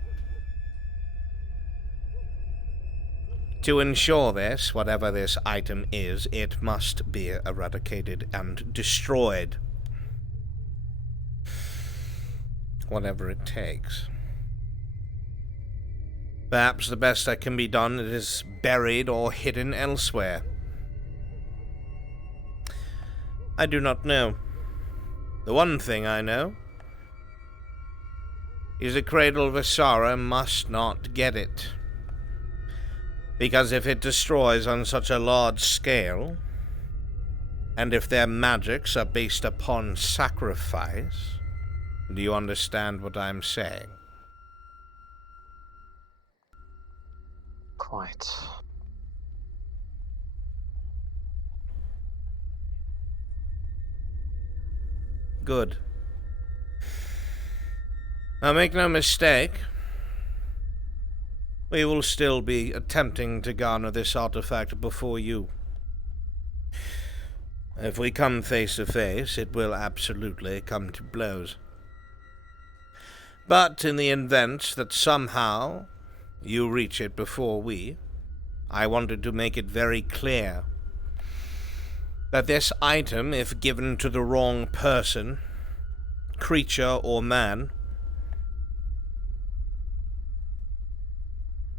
To ensure this, whatever this item is, it must be eradicated and destroyed. Whatever it takes. Perhaps the best that can be done is buried or hidden elsewhere. I do not know. The one thing I know is the Cradle of Asara must not get it. Because if it destroys on such a large scale, and if their magics are based upon sacrifice, do you understand what I'm saying? Quite. Good. Now make no mistake, we will still be attempting to garner this artifact before you. If we come face to face, it will absolutely come to blows. But in the event that somehow you reach it before we, I wanted to make it very clear that this item, if given to the wrong person, creature or man,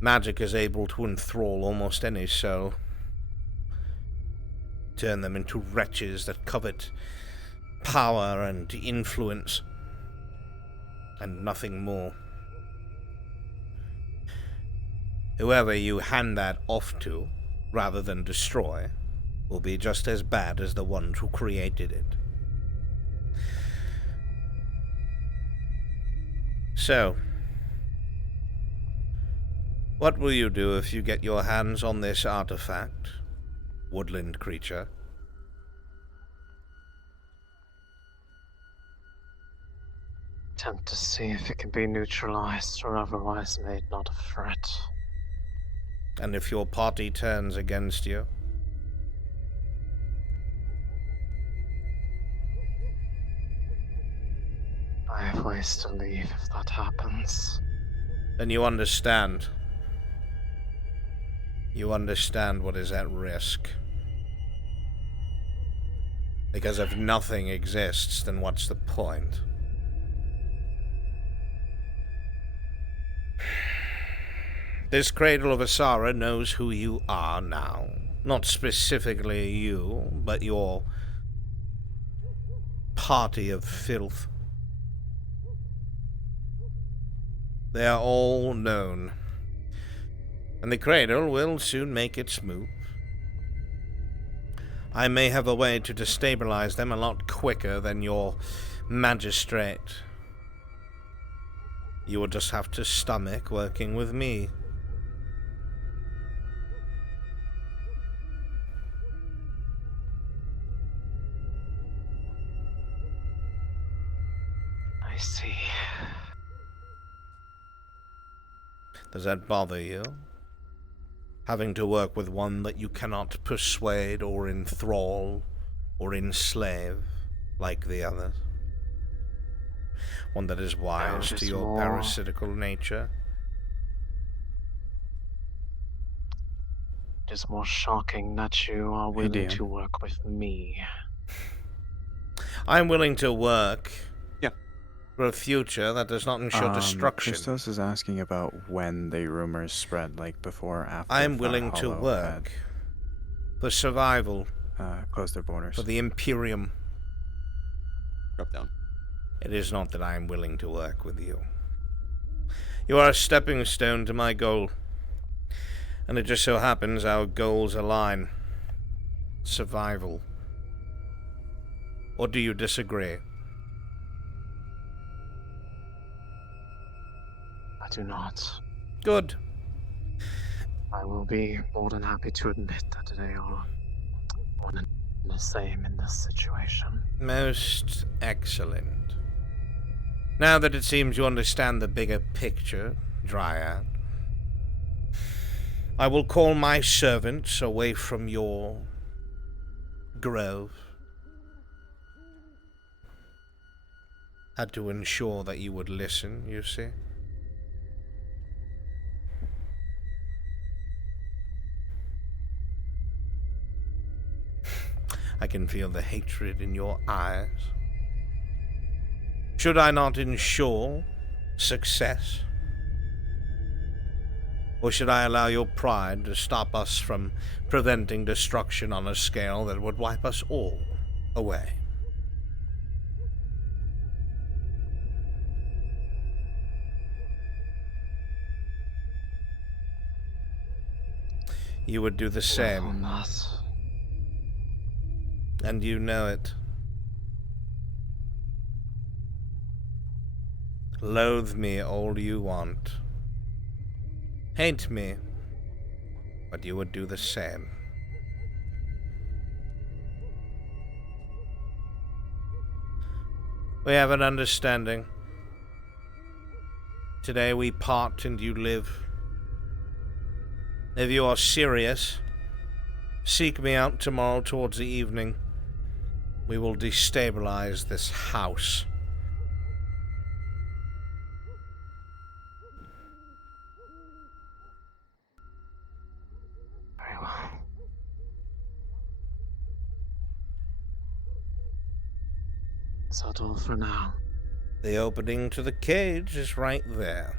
magic is able to enthrall almost any soul. Turn them into wretches that covet power and influence, and nothing more. Whoever you hand that off to, rather than destroy, will be just as bad as the ones who created it. So, what will you do if you get your hands on this artifact, woodland creature? Attempt to see if it can be neutralized or otherwise made not a threat. And if your party turns against you? I have ways to leave if that happens. Then you understand. You understand what is at risk. Because if nothing exists, then what's the point? This Cradle of Asara knows who you are now. Not specifically you, but your party of filth. They are all known. And the Cradle will soon make its move. I may have a way to destabilize them a lot quicker than your magistrate. You will just have to stomach working with me. I see. Does that bother you? Having to work with one that you cannot persuade or enthrall or enslave like the others? One that is wise to your parasitical nature? It is more shocking that you are willing to work with me. I'm willing to work for a future that does not ensure destruction. Christos is asking about when the rumors spread, like before or after. I'm willing to Fairhollow work for survival. Close their borders. For the Imperium. Drop down. It is not that I am willing to work with you. You are a stepping stone to my goal. And it just so happens our goals align. Survival. Or do you disagree? I do not. Good. I will be more than happy to admit that they are one and the same in this situation. Most excellent. Now that it seems you understand the bigger picture, Dryad, I will call my servants away from your grove. Had to ensure that you would listen, you see. I can feel the hatred in your eyes. Should I not ensure success? Or should I allow your pride to stop us from preventing destruction on a scale that would wipe us all away? you would do the same. Not. And you know it. Loathe me all you want. Hate me, but you would do the same. We have an understanding. Today we part and you live. If you are serious, seek me out tomorrow towards the evening. We will destabilize this house. Very well. That's all for now. The opening to the cage is right there.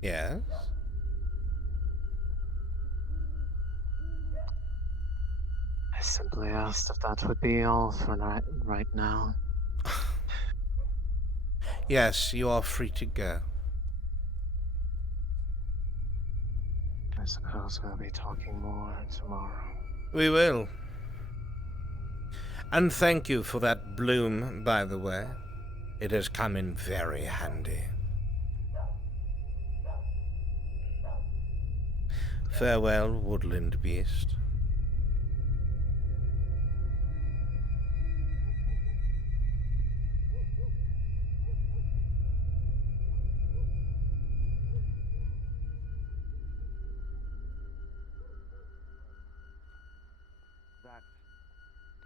Yes? I simply asked if that would be all for right now. Yes, you are free to go. I suppose we'll be talking more tomorrow. We will. And thank you for that bloom, by the way. It has come in very handy. Farewell, woodland beast.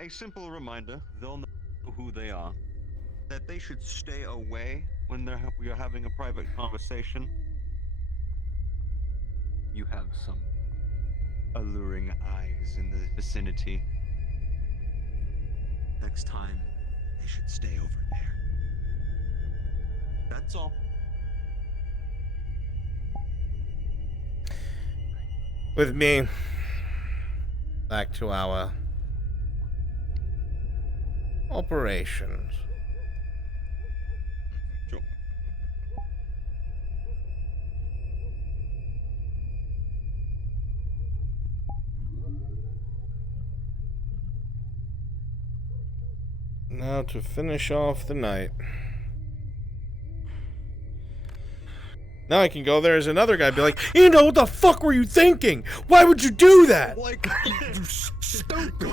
A simple reminder, they'll know who they are, that they should stay away when we are having a private conversation. You have some alluring eyes in the vicinity. Next time, they should stay over there. That's all. With me, back to our operations. Sure. Now to finish off the night. Now I can go there as another guy and be like, you know, what the fuck were you thinking? Why would you do that? Like, you stupid.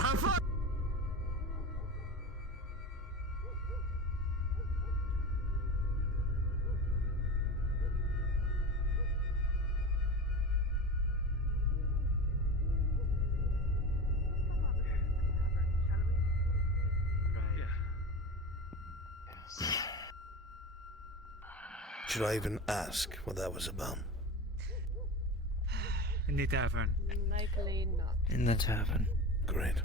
Should I even ask what that was about? In the tavern. Likely not. In the tavern. Great.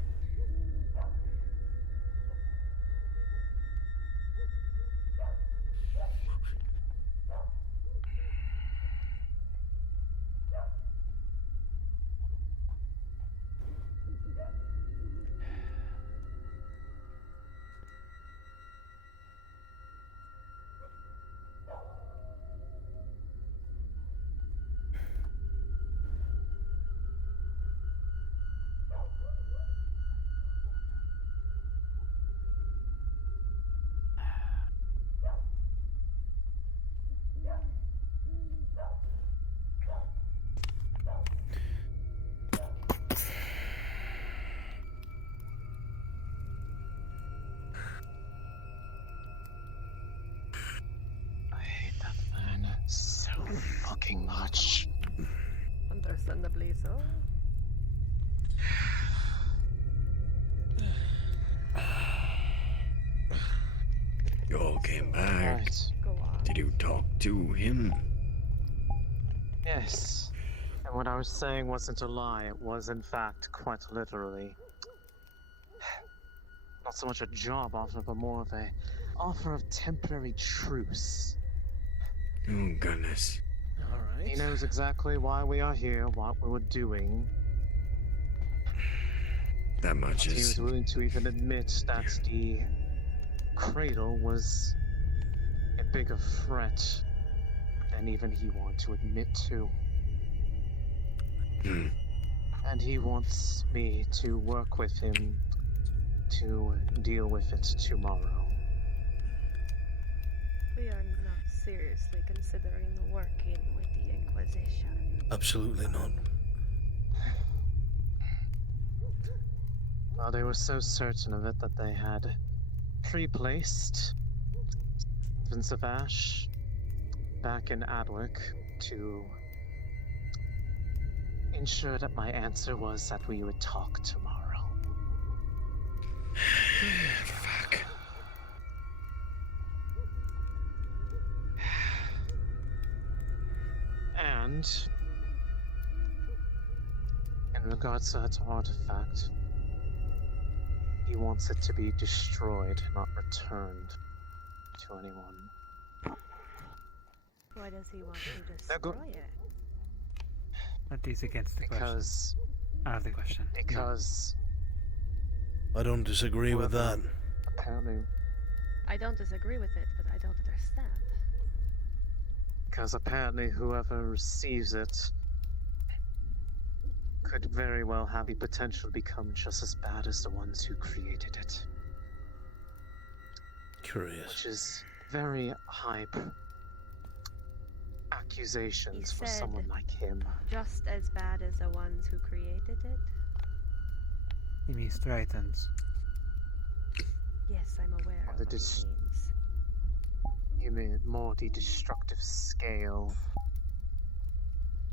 So fucking much. Understandably so. You all came back. Right. Go on. Did you talk to him? Yes. And what I was saying wasn't a lie. It was, in fact, quite literally. Not so much a job offer, but more of a offer of temporary truce. Oh, goodness. Alright. He knows exactly why we are here, what we were doing. That much He is... was willing to even admit that the cradle was a bigger threat than even he wanted to admit to. And he wants me to work with him to deal with it tomorrow. We are not seriously considering working with the Inquisition. Absolutely not. Well, they were so certain of it that they had pre-placed Prince of Ash back in Adwick to ensure that my answer was that we would talk tomorrow. Fuck. And in regards to that artifact, he wants it to be destroyed, not returned to anyone. Why does he want to destroy it? That is against the Because question. Out of the question. Because I don't disagree with that. apparently I don't disagree with it, but I don't understand. Because apparently whoever receives it could very well have the potential to become just as bad as the ones who created it. Curious. Which is very hype accusations He for said someone like him. Just as bad as the ones who created it? He means Tritons. Yes, I'm aware of what he means. You mean more the destructive scale,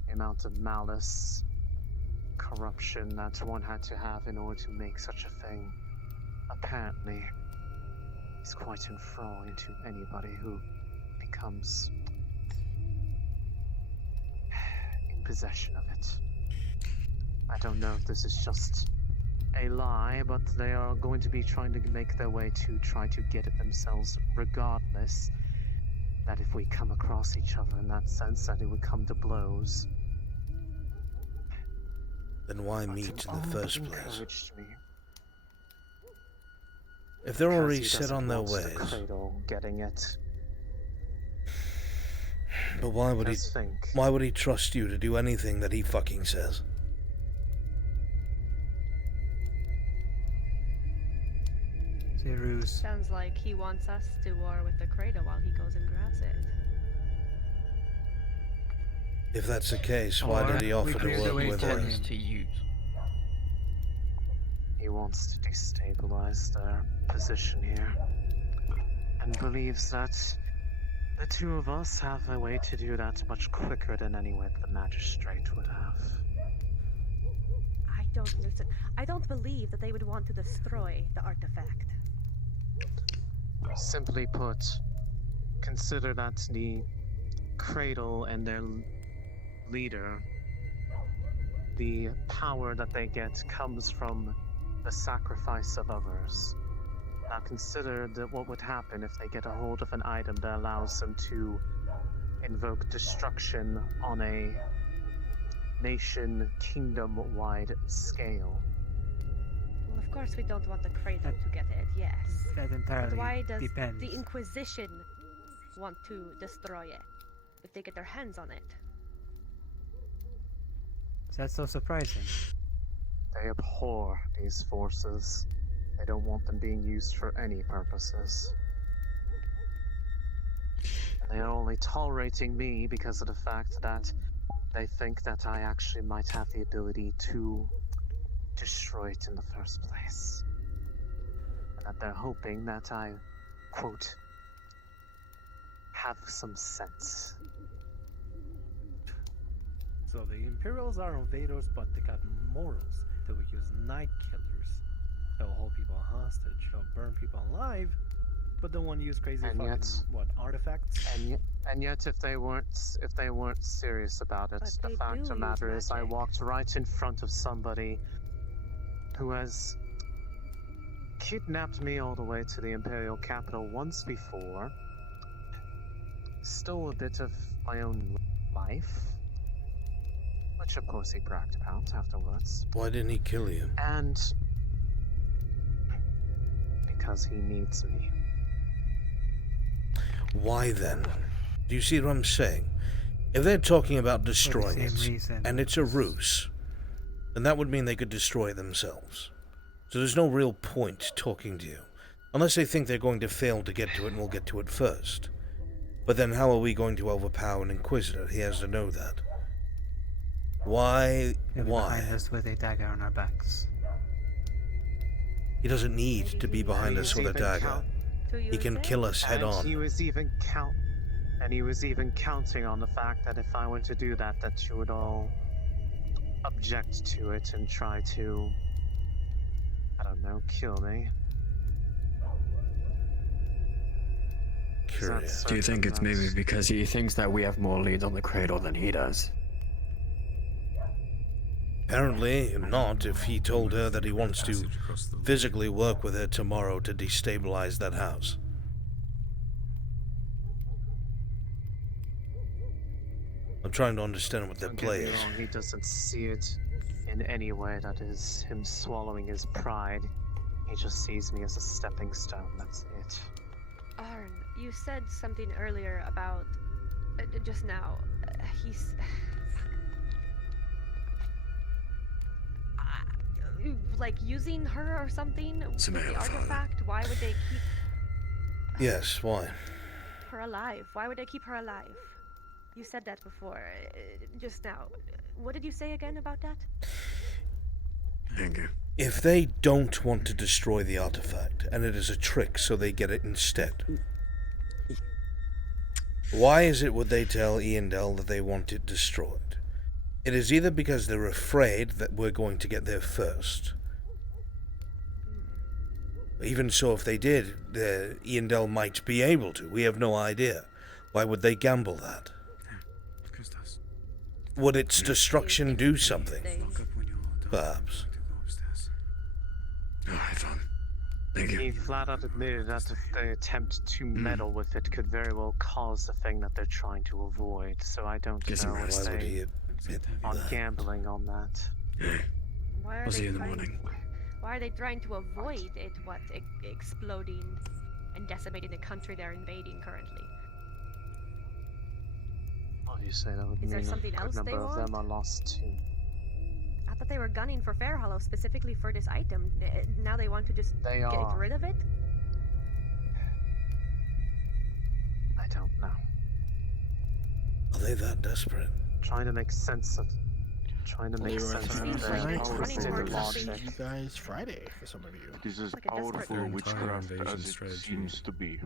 the amount of malice, corruption that one had to have in order to make such a thing. Apparently, is quite enthralling to anybody who becomes in possession of it. I don't know if this is just a lie, but they are going to be trying to make their way to try to get it themselves regardless. That if we come across each other in that sense, that it would come to blows. Then why meet in the first place? Encouraged me. If they're Because already he set doesn't on their want the ways, Cradle getting it. but why would he? Just think. Why would he trust you to do anything that he fucking says? Sounds like he wants us to war with the cradle while he goes and grabs it. If that's the case, why did he offer to work with her? He wants to destabilize their position here. And believes that the two of us have a way to do that much quicker than any way the magistrate would have. I don't listen. I don't believe that they would want to destroy the artifact. Simply put, consider that the cradle and their leader, the power that they get comes from the sacrifice of others. Now consider that what would happen if they get a hold of an item that allows them to invoke destruction on a nation, kingdom-wide scale. Well, of course we don't want the cradle to get it, yes. That entirely But why does depends. the Inquisition want to destroy it if they get their hands on it? That's so surprising. They abhor these forces. They don't want them being used for any purposes. And they are only tolerating me because of the fact that they think that I actually might have the ability to destroy it in the first place. And that they're hoping that I, quote, have some sense. So the Imperials are invaders, but they got morals. They will use night killers. They'll hold people hostage. They'll burn people alive, but don't want to use crazy And fucking yet- artifacts. And yet, if they weren't serious about it, But the they fact of do the matter use is, I magic. walked right in front of somebody who has kidnapped me all the way to the Imperial capital once before, stole a bit of my own life, which of course he bragged about afterwards. Why didn't he kill you? And because he needs me. Why then? Do you see what I'm saying? If they're talking about destroying same it, reason. and it's a ruse, then that would mean they could destroy it themselves. So there's no real point talking to you. Unless they think they're going to fail to get to it and we'll get to it first. But then how are we going to overpower an Inquisitor? He has to know that. Why? They were Why? behind us with a dagger on our backs. He doesn't need to be behind us with a dagger. He can kill us head on. He was even counting on the fact that if I were to do that, that you would all object to it and try to, I don't know, kill me. Curious. Do you think it's maybe because he thinks that we have more leads on the cradle than he does? Apparently not, if he told her that he wants to physically work with her tomorrow to destabilize that house. I'm trying to understand what their Don't get play me is. wrong, he doesn't see it in any way that is him swallowing his pride. He just sees me as a stepping stone, that's it. Arn, you said something earlier about just now. He's like using her or something with the artifact. Why would they keep Yes, why? her alive? Why would they keep her alive? You said that before, just now. What did you say again about that? Thank you. If they don't want to destroy the artifact, and it is a trick so they get it instead, why is it would they tell Iandel that they want it destroyed? It is either because they're afraid that we're going to get there first. Even so, if they did, Iandel might be able to. We have no idea. Why would they gamble that? Would its destruction do something? Perhaps. Thank you. He flat out admitted that if they attempt to meddle with it could very well cause the thing that they're trying to avoid, so I don't know if they are gambling on that. Why are I'll see they you in the trying- morning. Why are they trying to avoid it? Exploding and decimating the country they're invading currently? Obviously, that would Is there mean something a else good they number of them are want? lost too. I thought they were gunning for Fairhollow specifically for this item. Now they want to just They get are. rid of it? I don't know. Are they that desperate? Trying to make sense of Leroy sense Time of tonight, the we'll twisted see logic. you guys Friday for some of you. This is Like a desperate powerful Their witchcraft invasion as it strategy. seems to be.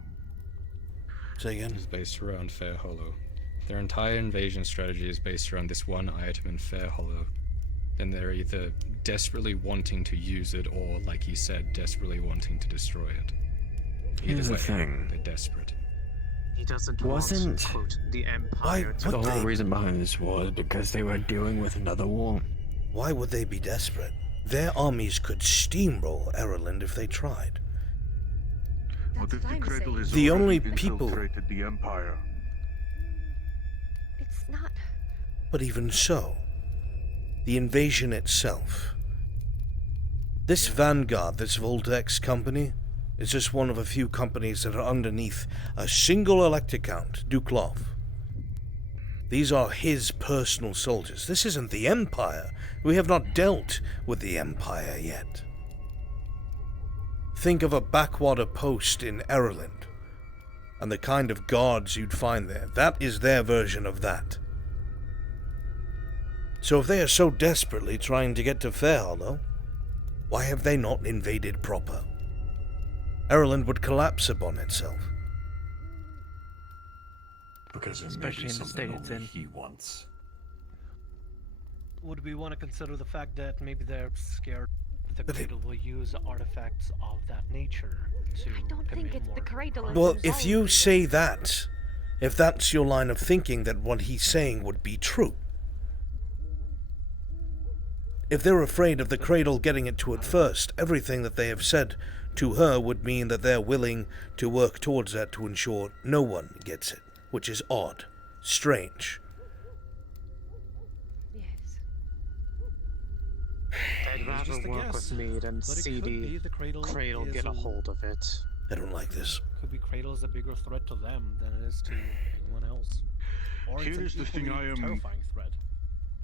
Say again? It's based around Fairhollow. Their entire invasion strategy is based around this one item in Fairhollow. Then they're either desperately wanting to use it or, like he said, desperately wanting to destroy it. Here's the thing. They're desperate. He doesn't Wasn't- want, quote, the Empire to The whole reason behind this was because they were dealing with another war. Why would they be desperate? Their armies could steamroll Ireland if they tried. What if the cradle is The only already people- infiltrated the Empire? It's not. But even so, the invasion itself. This Vanguard, this Voltex company, is just one of a few companies that are underneath a single elector count, Duklov. These are his personal soldiers. This isn't the Empire. We have not dealt with the Empire yet. Think of a backwater post in Ireland, and the kind of guards you'd find there. That is their version of that. So if they are so desperately trying to get to Fairhollow, why have they not invaded proper? Ireland would collapse upon itself. Because there Especially may be in the something States, only and- he wants. Would we want to consider the fact that maybe they're scared the cradle will use artifacts of that nature to I don't think it's the cradle. Well, if you say that, if that's your line of thinking, that what he's saying would be true. If they're afraid of the cradle getting it to it first, everything that they have said to her would mean that they're willing to work towards that to ensure no one gets it. which is odd, strange. Yes. I'd rather work with me than see the cradle get a hold of it. I don't like this. Could be Cradle is a bigger threat to them than it is to anyone else. Or it's Here an is the thing equally I am. terrifying threat.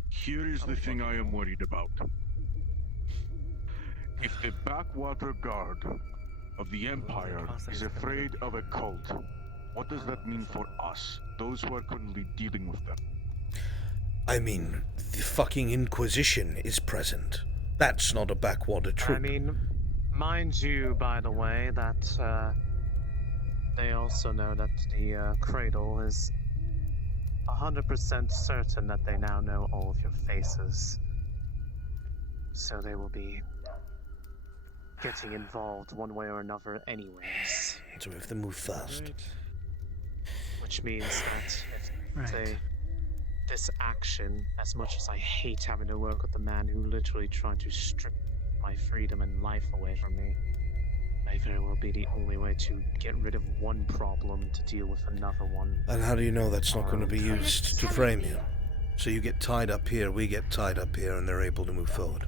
Here is the thing I am worried about. If the backwater guard of the Empire is afraid of a cult, what does that mean for us, those who are currently dealing with them? I mean, the fucking Inquisition is present. That's not a backwater troop. I mean, mind you, by the way, that they also know that the Cradle is 100% certain that they now know all of your faces. So they will be getting involved one way or another anyways. So we have to move fast. Which means that if Right. this action, as much as I hate having to work with the man who literally tried to strip my freedom and life away from me, may very well be the only way to get rid of one problem to deal with another one. And how do you know that's not going to be used to frame you? So you get tied up here, we get tied up here, and they're able to move forward.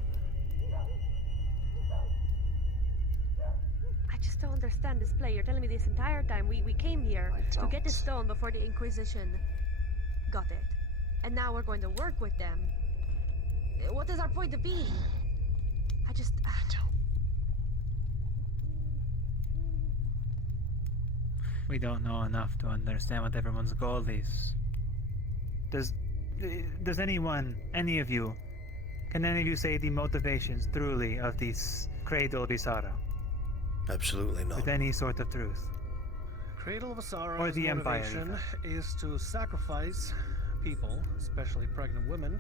I just don't understand this play. You're telling me this entire time we came here to get the stone before the Inquisition got it. And now we're going to work with them. What is our point of being? I don't. We don't know enough to understand what everyone's goal is. Does anyone, any of you, can any of you say the motivations truly of this Cradle Visara? Absolutely not. With any sort of truth? Cradle of Asara's Or the Empire, motivation is to sacrifice people, especially pregnant women,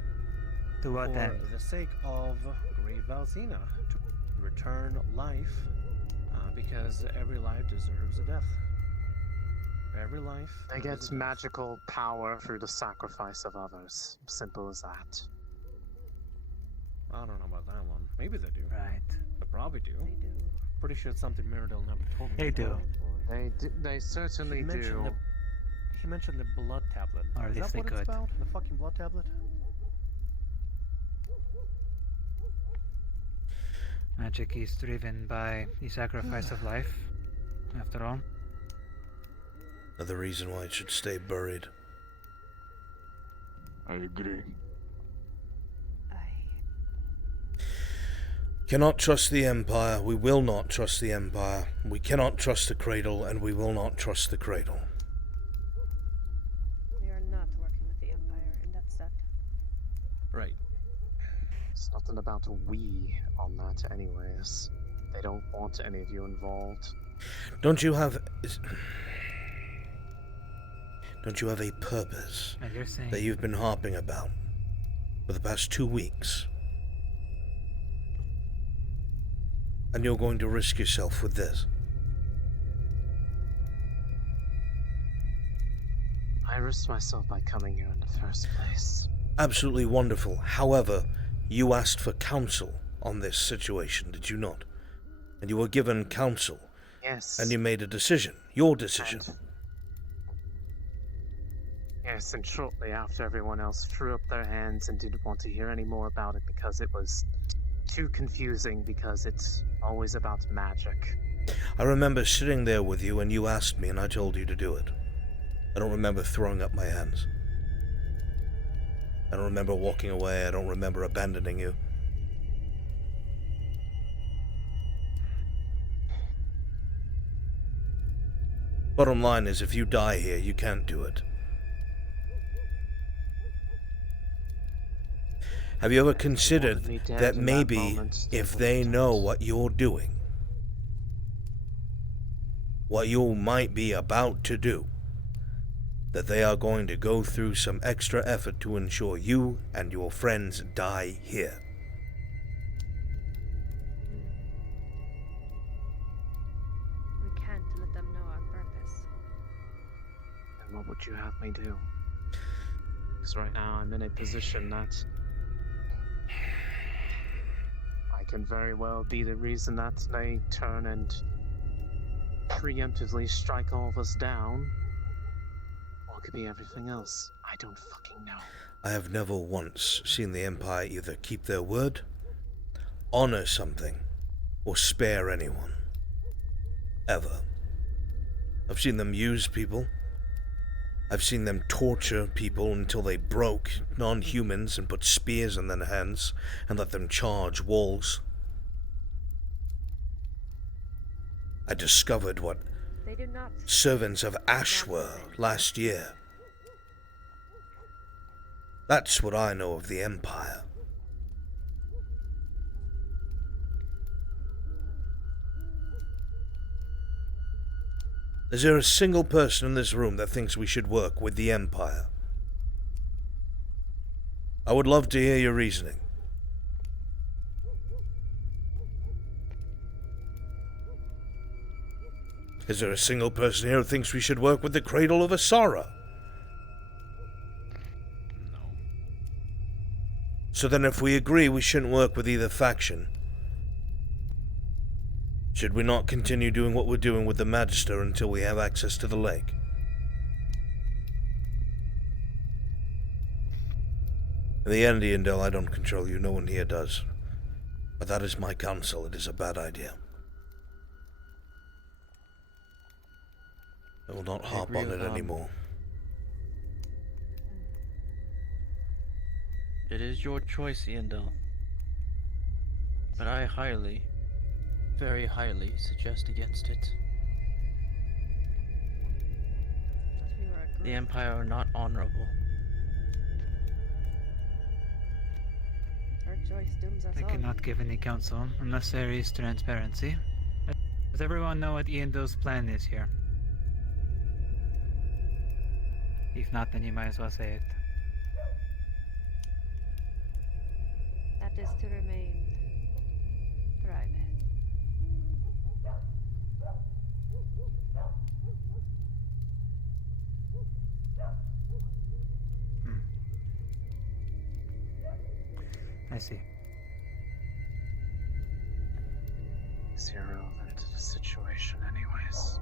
To what for end? the sake of Great Valzina, to return life, because every life deserves a death. Every life. They get magical power through the sacrifice of others. Simple as that. I don't know about that one. Maybe they do. Right. They probably do. They do. Pretty sure it's something Mirabelle never told me. They do. They certainly He mentioned do. He mentioned the blood tablet. Or at Is least that they what could. it's about? The fucking blood tablet? Magic is driven by the sacrifice of life, after all. Another reason why it should stay buried. I agree. Cannot trust the Empire. We will not trust the Empire. We cannot trust the Cradle, and we will not trust the Cradle. We are not working with the Empire, and that's that. Right. It's nothing about we on that anyways. They don't want any of you involved. Don't you have a purpose And you're saying that you've been harping about for the past 2 weeks? And you're going to risk yourself with this? I risked myself by coming here in the first place. Absolutely wonderful. However, you asked for counsel on this situation, did you not? And you were given counsel. Yes. And you made a decision. Your decision. Yes, and shortly after everyone else threw up their hands and didn't want to hear any more about it because it was too confusing, because it's always about magic. I remember sitting there with you and you asked me and I told you to do it. I don't remember throwing up my hands. I don't remember walking away. I don't remember abandoning you. Bottom line is, if you die here, you can't do it. Have you ever considered me dead that in that maybe moment, if they know what you're doing, what you might be about to do, that they are going to go through some extra effort to ensure you and your friends die here? We can't let them know our purpose. And what would you have me do? Because right now I'm in a position that I can very well be the reason that they turn and preemptively strike all of us down, or could be everything else. I don't fucking know. I have never once seen the Empire either keep their word, honor something, or spare anyone. Ever. I've seen them use people. I've seen them torture people until they broke non-humans and put spears in their hands and let them charge walls. I discovered what servants of Ash were last year. That's what I know of the Empire. Is there a single person in this room that thinks we should work with the Empire? I would love to hear your reasoning. Is there a single person here who thinks we should work with the Cradle of Asara? No. So then if we agree we shouldn't work with either faction, should we not continue doing what we're doing with the Magister until we have access to the lake? In the end, Iandel, I don't control you, no one here does. But that is my counsel, it is a bad idea. I will not harp on it anymore. It is your choice, Iandel. But I very highly suggest against it. The Empire are not honorable. Our choice dooms us I all. cannot give any counsel unless there is transparency. Does everyone know what Iando's plan is here? If not, then you might as well say it. That is to remain private. I see. It's irrelevant to the situation anyways.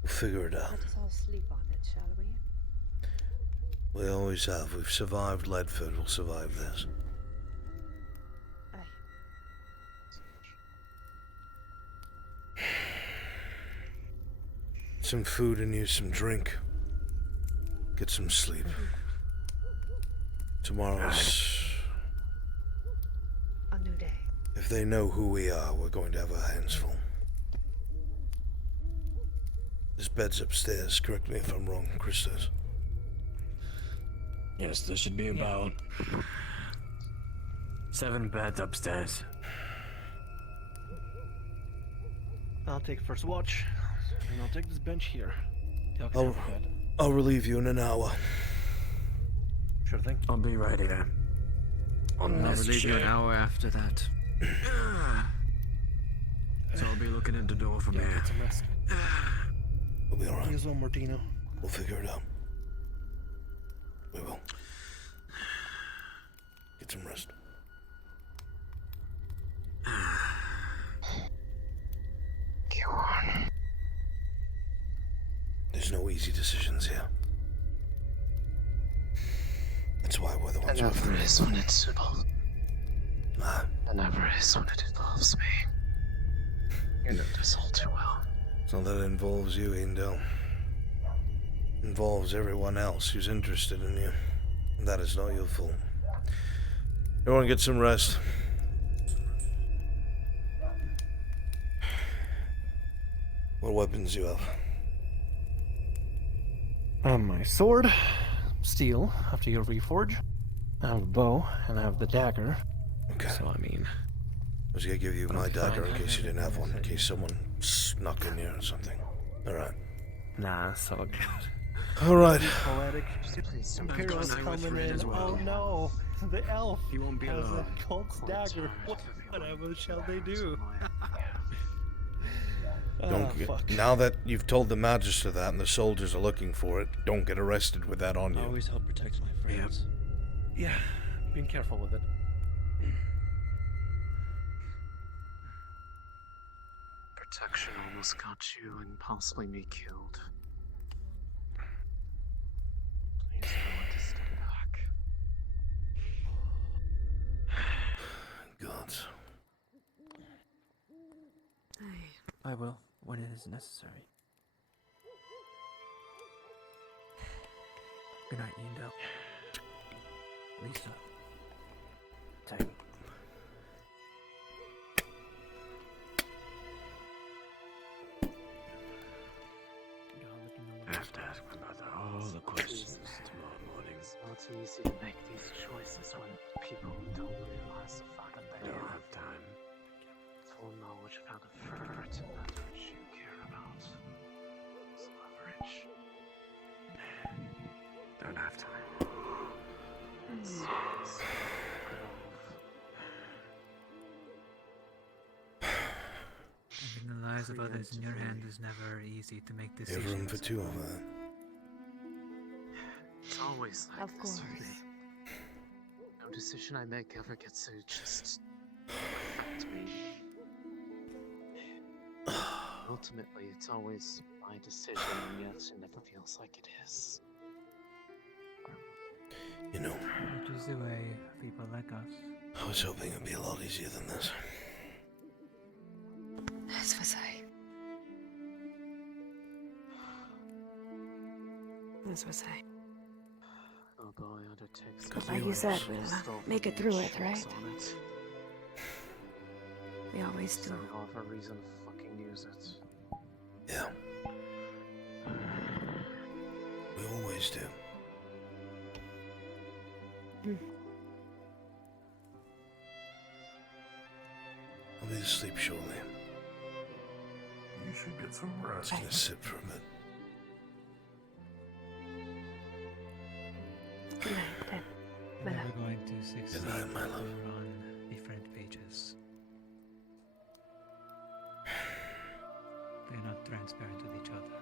We'll figure it out. Let us all sleep on it, shall we? We always have. We've survived Ledford, we'll survive this. Some food and use some drink. Get some sleep. Tomorrow's a new day. If they know who we are, we're going to have our hands full. This bed's upstairs, correct me if I'm wrong, Christos. Yes, there should be about 7 beds upstairs. I'll take first watch, and I'll take this bench here. Y'all can have a bed. I'll relieve you in an hour. Sure thing. I'll be right here. I'll relieve you an hour after that. So I'll be looking at the door from here. Get some rest. We'll be alright. Use one, Martino. We'll figure it out. We will. Get some rest. Go on. There's no easy decisions here. That's why we're the ones There never is when it's simple. Ah. There never is when it involves me. You know this all too well. It's not that it involves you, Indel. It involves everyone else who's interested in you. And that is not your fault. Everyone get some rest. What weapons do you have? My sword, steel, after you reforge. I have a bow, and I have the dagger. Okay. So, I mean... was gonna give you my dagger in case you didn't have one, in case someone snuck in here or something. Alright. Nah, it's all good. Alright. Poetic. Imperial's coming in. Oh no! The elf He won't be has alone. a cult's dagger. Whatever shall they do? Now that you've told the Magister that and the soldiers are looking for it, don't get arrested with that on I you. always help protect my friends. Yeah, being careful with it. Protection almost got you and possibly me killed. Please know when to step back. God. I will, when it is necessary. Good night, Indo. Lisa. Tight. I have to ask my mother all the questions tomorrow morning. It's not easy to make these choices when people don't realize the fact that they don't have time. Full knowledge of how to hurt and that which you care about. It's leverage. Don't have time. Leaving the lives of others in your hand is never easy to make You decisions. have room for two of them. It's always like Of this course. for me. No decision I make ever gets to just affect me. Ultimately, it's always my decision, and yet it never feels like it is. You know, Which is the way people like us. I was hoping it'd be a lot easier than this. As was I. As was I. Oh boy, undertakes. But like you said, we'll make it through it, right? We always do. I'll have a reason to fucking use it. Yeah. We always do. I'll be asleep shortly. You should get some rest. Just gonna sit for a bit. Good night, then. My love. We're going to succeed Good night, my love. on different pages. They're not transparent with each other.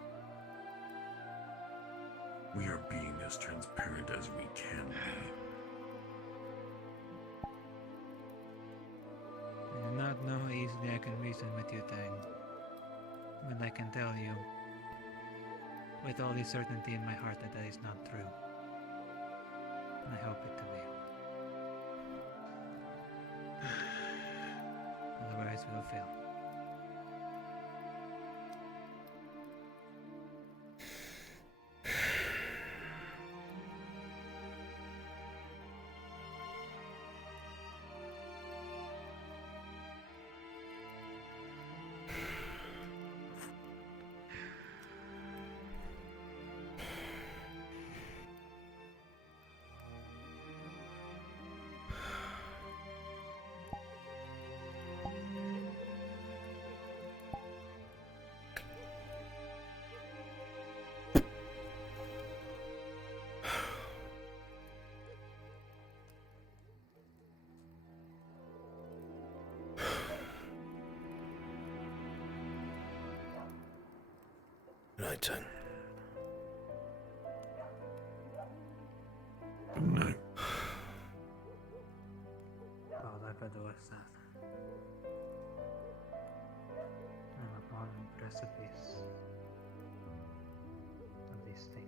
We are being as transparent as we can be. I do not know how easily I can reason with you, Tang. But I can tell you, with all the certainty in my heart, that that is not true. And I hope it to be. Otherwise, we'll fail. Night time. Good night. All I've ever was that. I'm upon the precipice of this thing.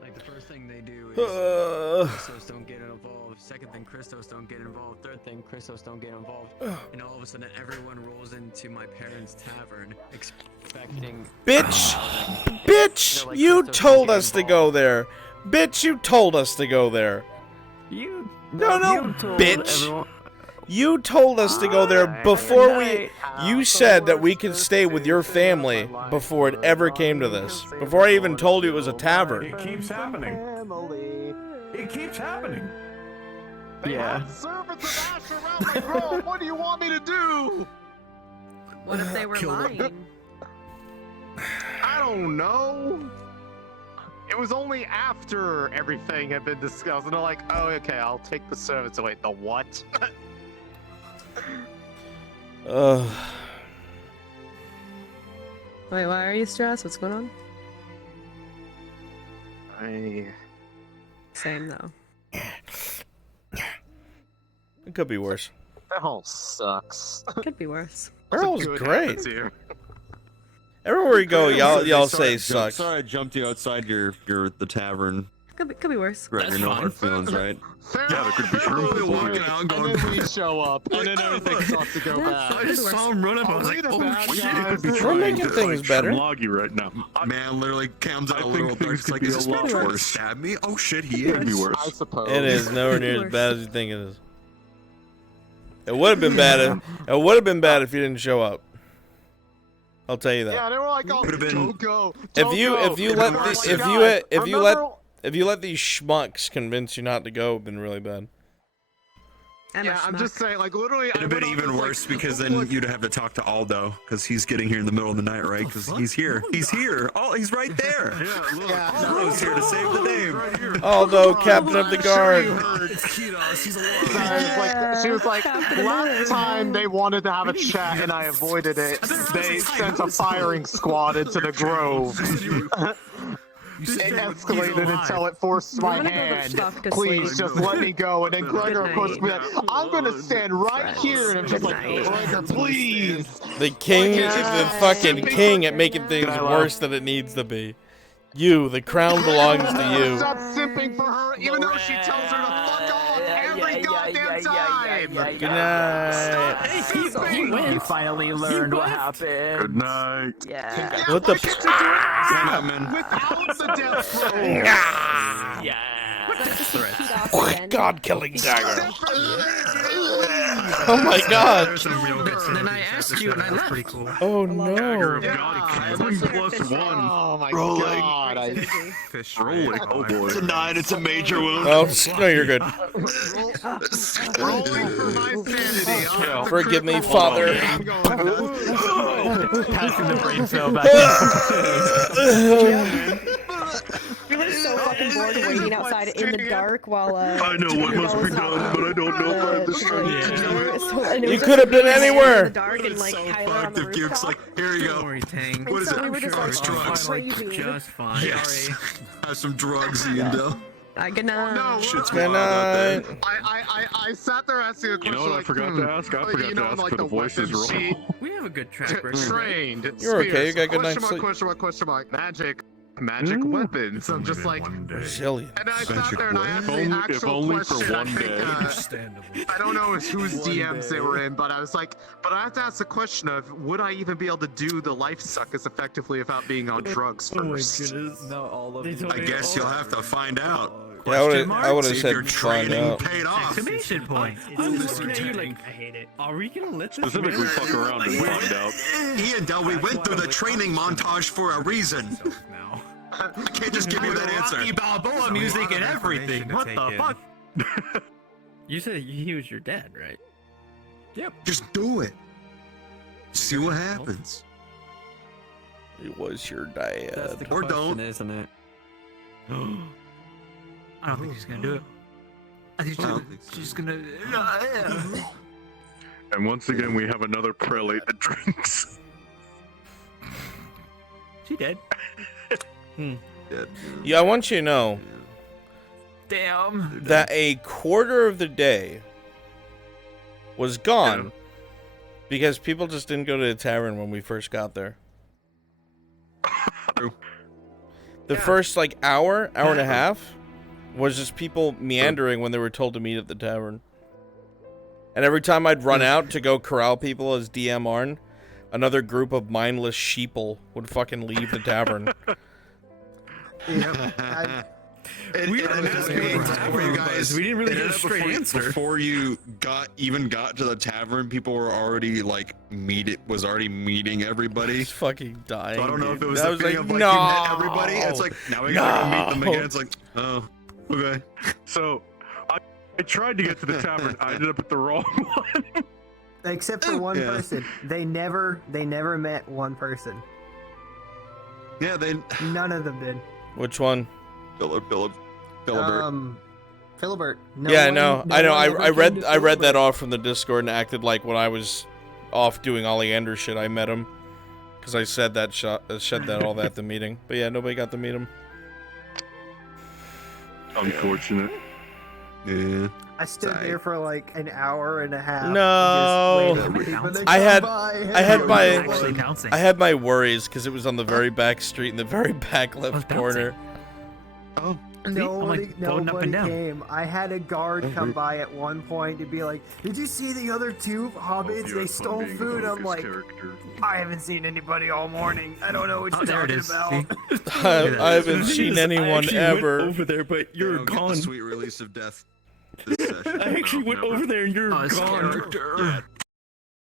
Like, the first thing they do is Christos don't get involved. Second thing, Christos don't get involved. Third thing, Christos don't get involved. And all of a sudden, everyone rolls into my parents' tavern expecting. Bitch! Bitch! like, You Christos told don't us get to go there. Bitch, you told us to go there. You. No, you told bitch. everyone- You told us to go there before we. You said that we could stay with your family before it ever came to this. Before I even told you it was a tavern. It keeps happening. It keeps happening. They have servants of ash around the grove. What do you want me to do? What if they were lying? I don't know. It was only after everything had been discussed, and they're like, "Oh, okay, I'll take the servants." Wait, the what? Ugh. Wait, why are you stressed? What's going on? Same though. It could be worse. Fairhollow sucks. Could be worse. Fairhollow's Good great. habits here. Everywhere you go, y'all say Sorry, sucks. I jumped you outside the tavern. Could be worse. Right, your no hard feelings, right? Yeah, that could be true. Walking out, going, and then we show up, and then everything starts to go bad. I just saw him run up. I was like, oh shit. We're making things better. Loggy right now. Man, literally comes out a I little think dark. things It's could like, be is a this lot man trying to worse. stab me? Oh shit, he It could be is. worse. I suppose. It is nowhere near as bad as you think it is. It would have been bad. It would have been bad if you didn't show up. I'll tell you that. Yeah, they were like, "Oh, don't go." If you let these schmucks convince you not to go, it'd been really bad. Yeah, I'm just saying, like, literally. It'd have been even worse because then you'd have to talk to Aldo because he's getting here in the middle of the night, right? Because he's here. He's here. Oh, he's right there. Aldo's here to save the day. Aldo, captain of the guard. She was like, last time they wanted to have a chat and I avoided it, they sent a firing squad into the grove. It escalated until it forced my hand. Please just let me go. And then Gregor, of course, be like, I'm gonna stand right here. And I'm just like, Gregor, please. The king, the fucking king at making things worse than it needs to be. You, the crown belongs to you. Stop simping for her, even though she tells her to fuck off every goddamn time. Good night. You finally learned what happened. Good night. Yeah. What the? Without the death throw. Yeah. God-killing dagger. Oh my god. Then I asked you and I left. Pretty cool. Oh no. Oh my god. Rolling. Oh boy. Tonight it's a major wound. Oh, no, you're good. Rolling for my sanity. Forgive me, Father. Passing the brain cell back. We were so fucking bored waiting outside in the dark while I know what must be done, but I don't know if I have the strength. You could have been anywhere. It's so fucked if Gibbs like, here you go. What is it? We were just like, Drugs. just fine. Yes. Have some drugs, Ian. Good night. No, Good night. I sat there asking a question. You know what I forgot to ask? I forgot to ask for the voices roll. We have a good track record. Trained. You're okay, you got good night's sleep. Question mark. Magic weapons. I'm just like, resilient. and I sat there and I asked the actual question. I think, I don't know whose DMs they were in, but I was like, but I have to ask the question of, would I even be able to do the life suck as effectively without being on drugs first? No, all of I guess you'll have to find out. Yeah, I would have said your find training out. paid off. Exclamation point. I'm looking at you like, I hate it. Are we gonna let this Specifically, fuck around and find out. Ian, Del, we went through the training montage for a reason. I can't just give you that answer. Rocky Balboa music and everything. What the fuck? You said he was your dad, right? Yep. Just do it. See what happens. It was your dad. That's the Or question, don't. isn't it? I don't think she's gonna do it. I think she's gonna. And once again, we have another prelate that drinks. She dead. Yeah, I want you to know Damn. that a quarter of the day was gone because people just didn't go to the tavern when we first got there. The first like hour and a half was just people meandering when they were told to meet at the tavern. And every time I'd run out to go corral people as DM Arn, another group of mindless sheeple would fucking leave the tavern. We didn't really get a straight answer. Before you even got to the tavern, people were already like meeting everybody. He's fucking dying. So I don't know if it was I the was thing like, of like no, you met everybody. It's like now we gotta go meet them again. It's like, oh. Okay. So, I tried to get to the tavern. I ended up at the wrong one. Except for one person. They never met one person. Yeah, None of them did. Which one? Philibert. Philibert. Yeah, I know. I read that off from the Discord and acted like when I was off doing Oleander shit, I met him. Because I said that all that at the meeting. But yeah, nobody got to meet him. Unfortunate. Yeah. I stood there for like an hour and a half. No, just waiting for them to I come by. had my worries because it was on the very back street in the very back left corner. Oh. Nobody came. I had a guard come by at one point to be like, "Did you see the other two hobbits? They stole food." I'm like, "I haven't seen anybody all morning. I don't know what you're talking about." I haven't seen anyone ever. Went over there, but you're gone. Sweet release of death. This session. I actually went over there and you're gone. Yeah,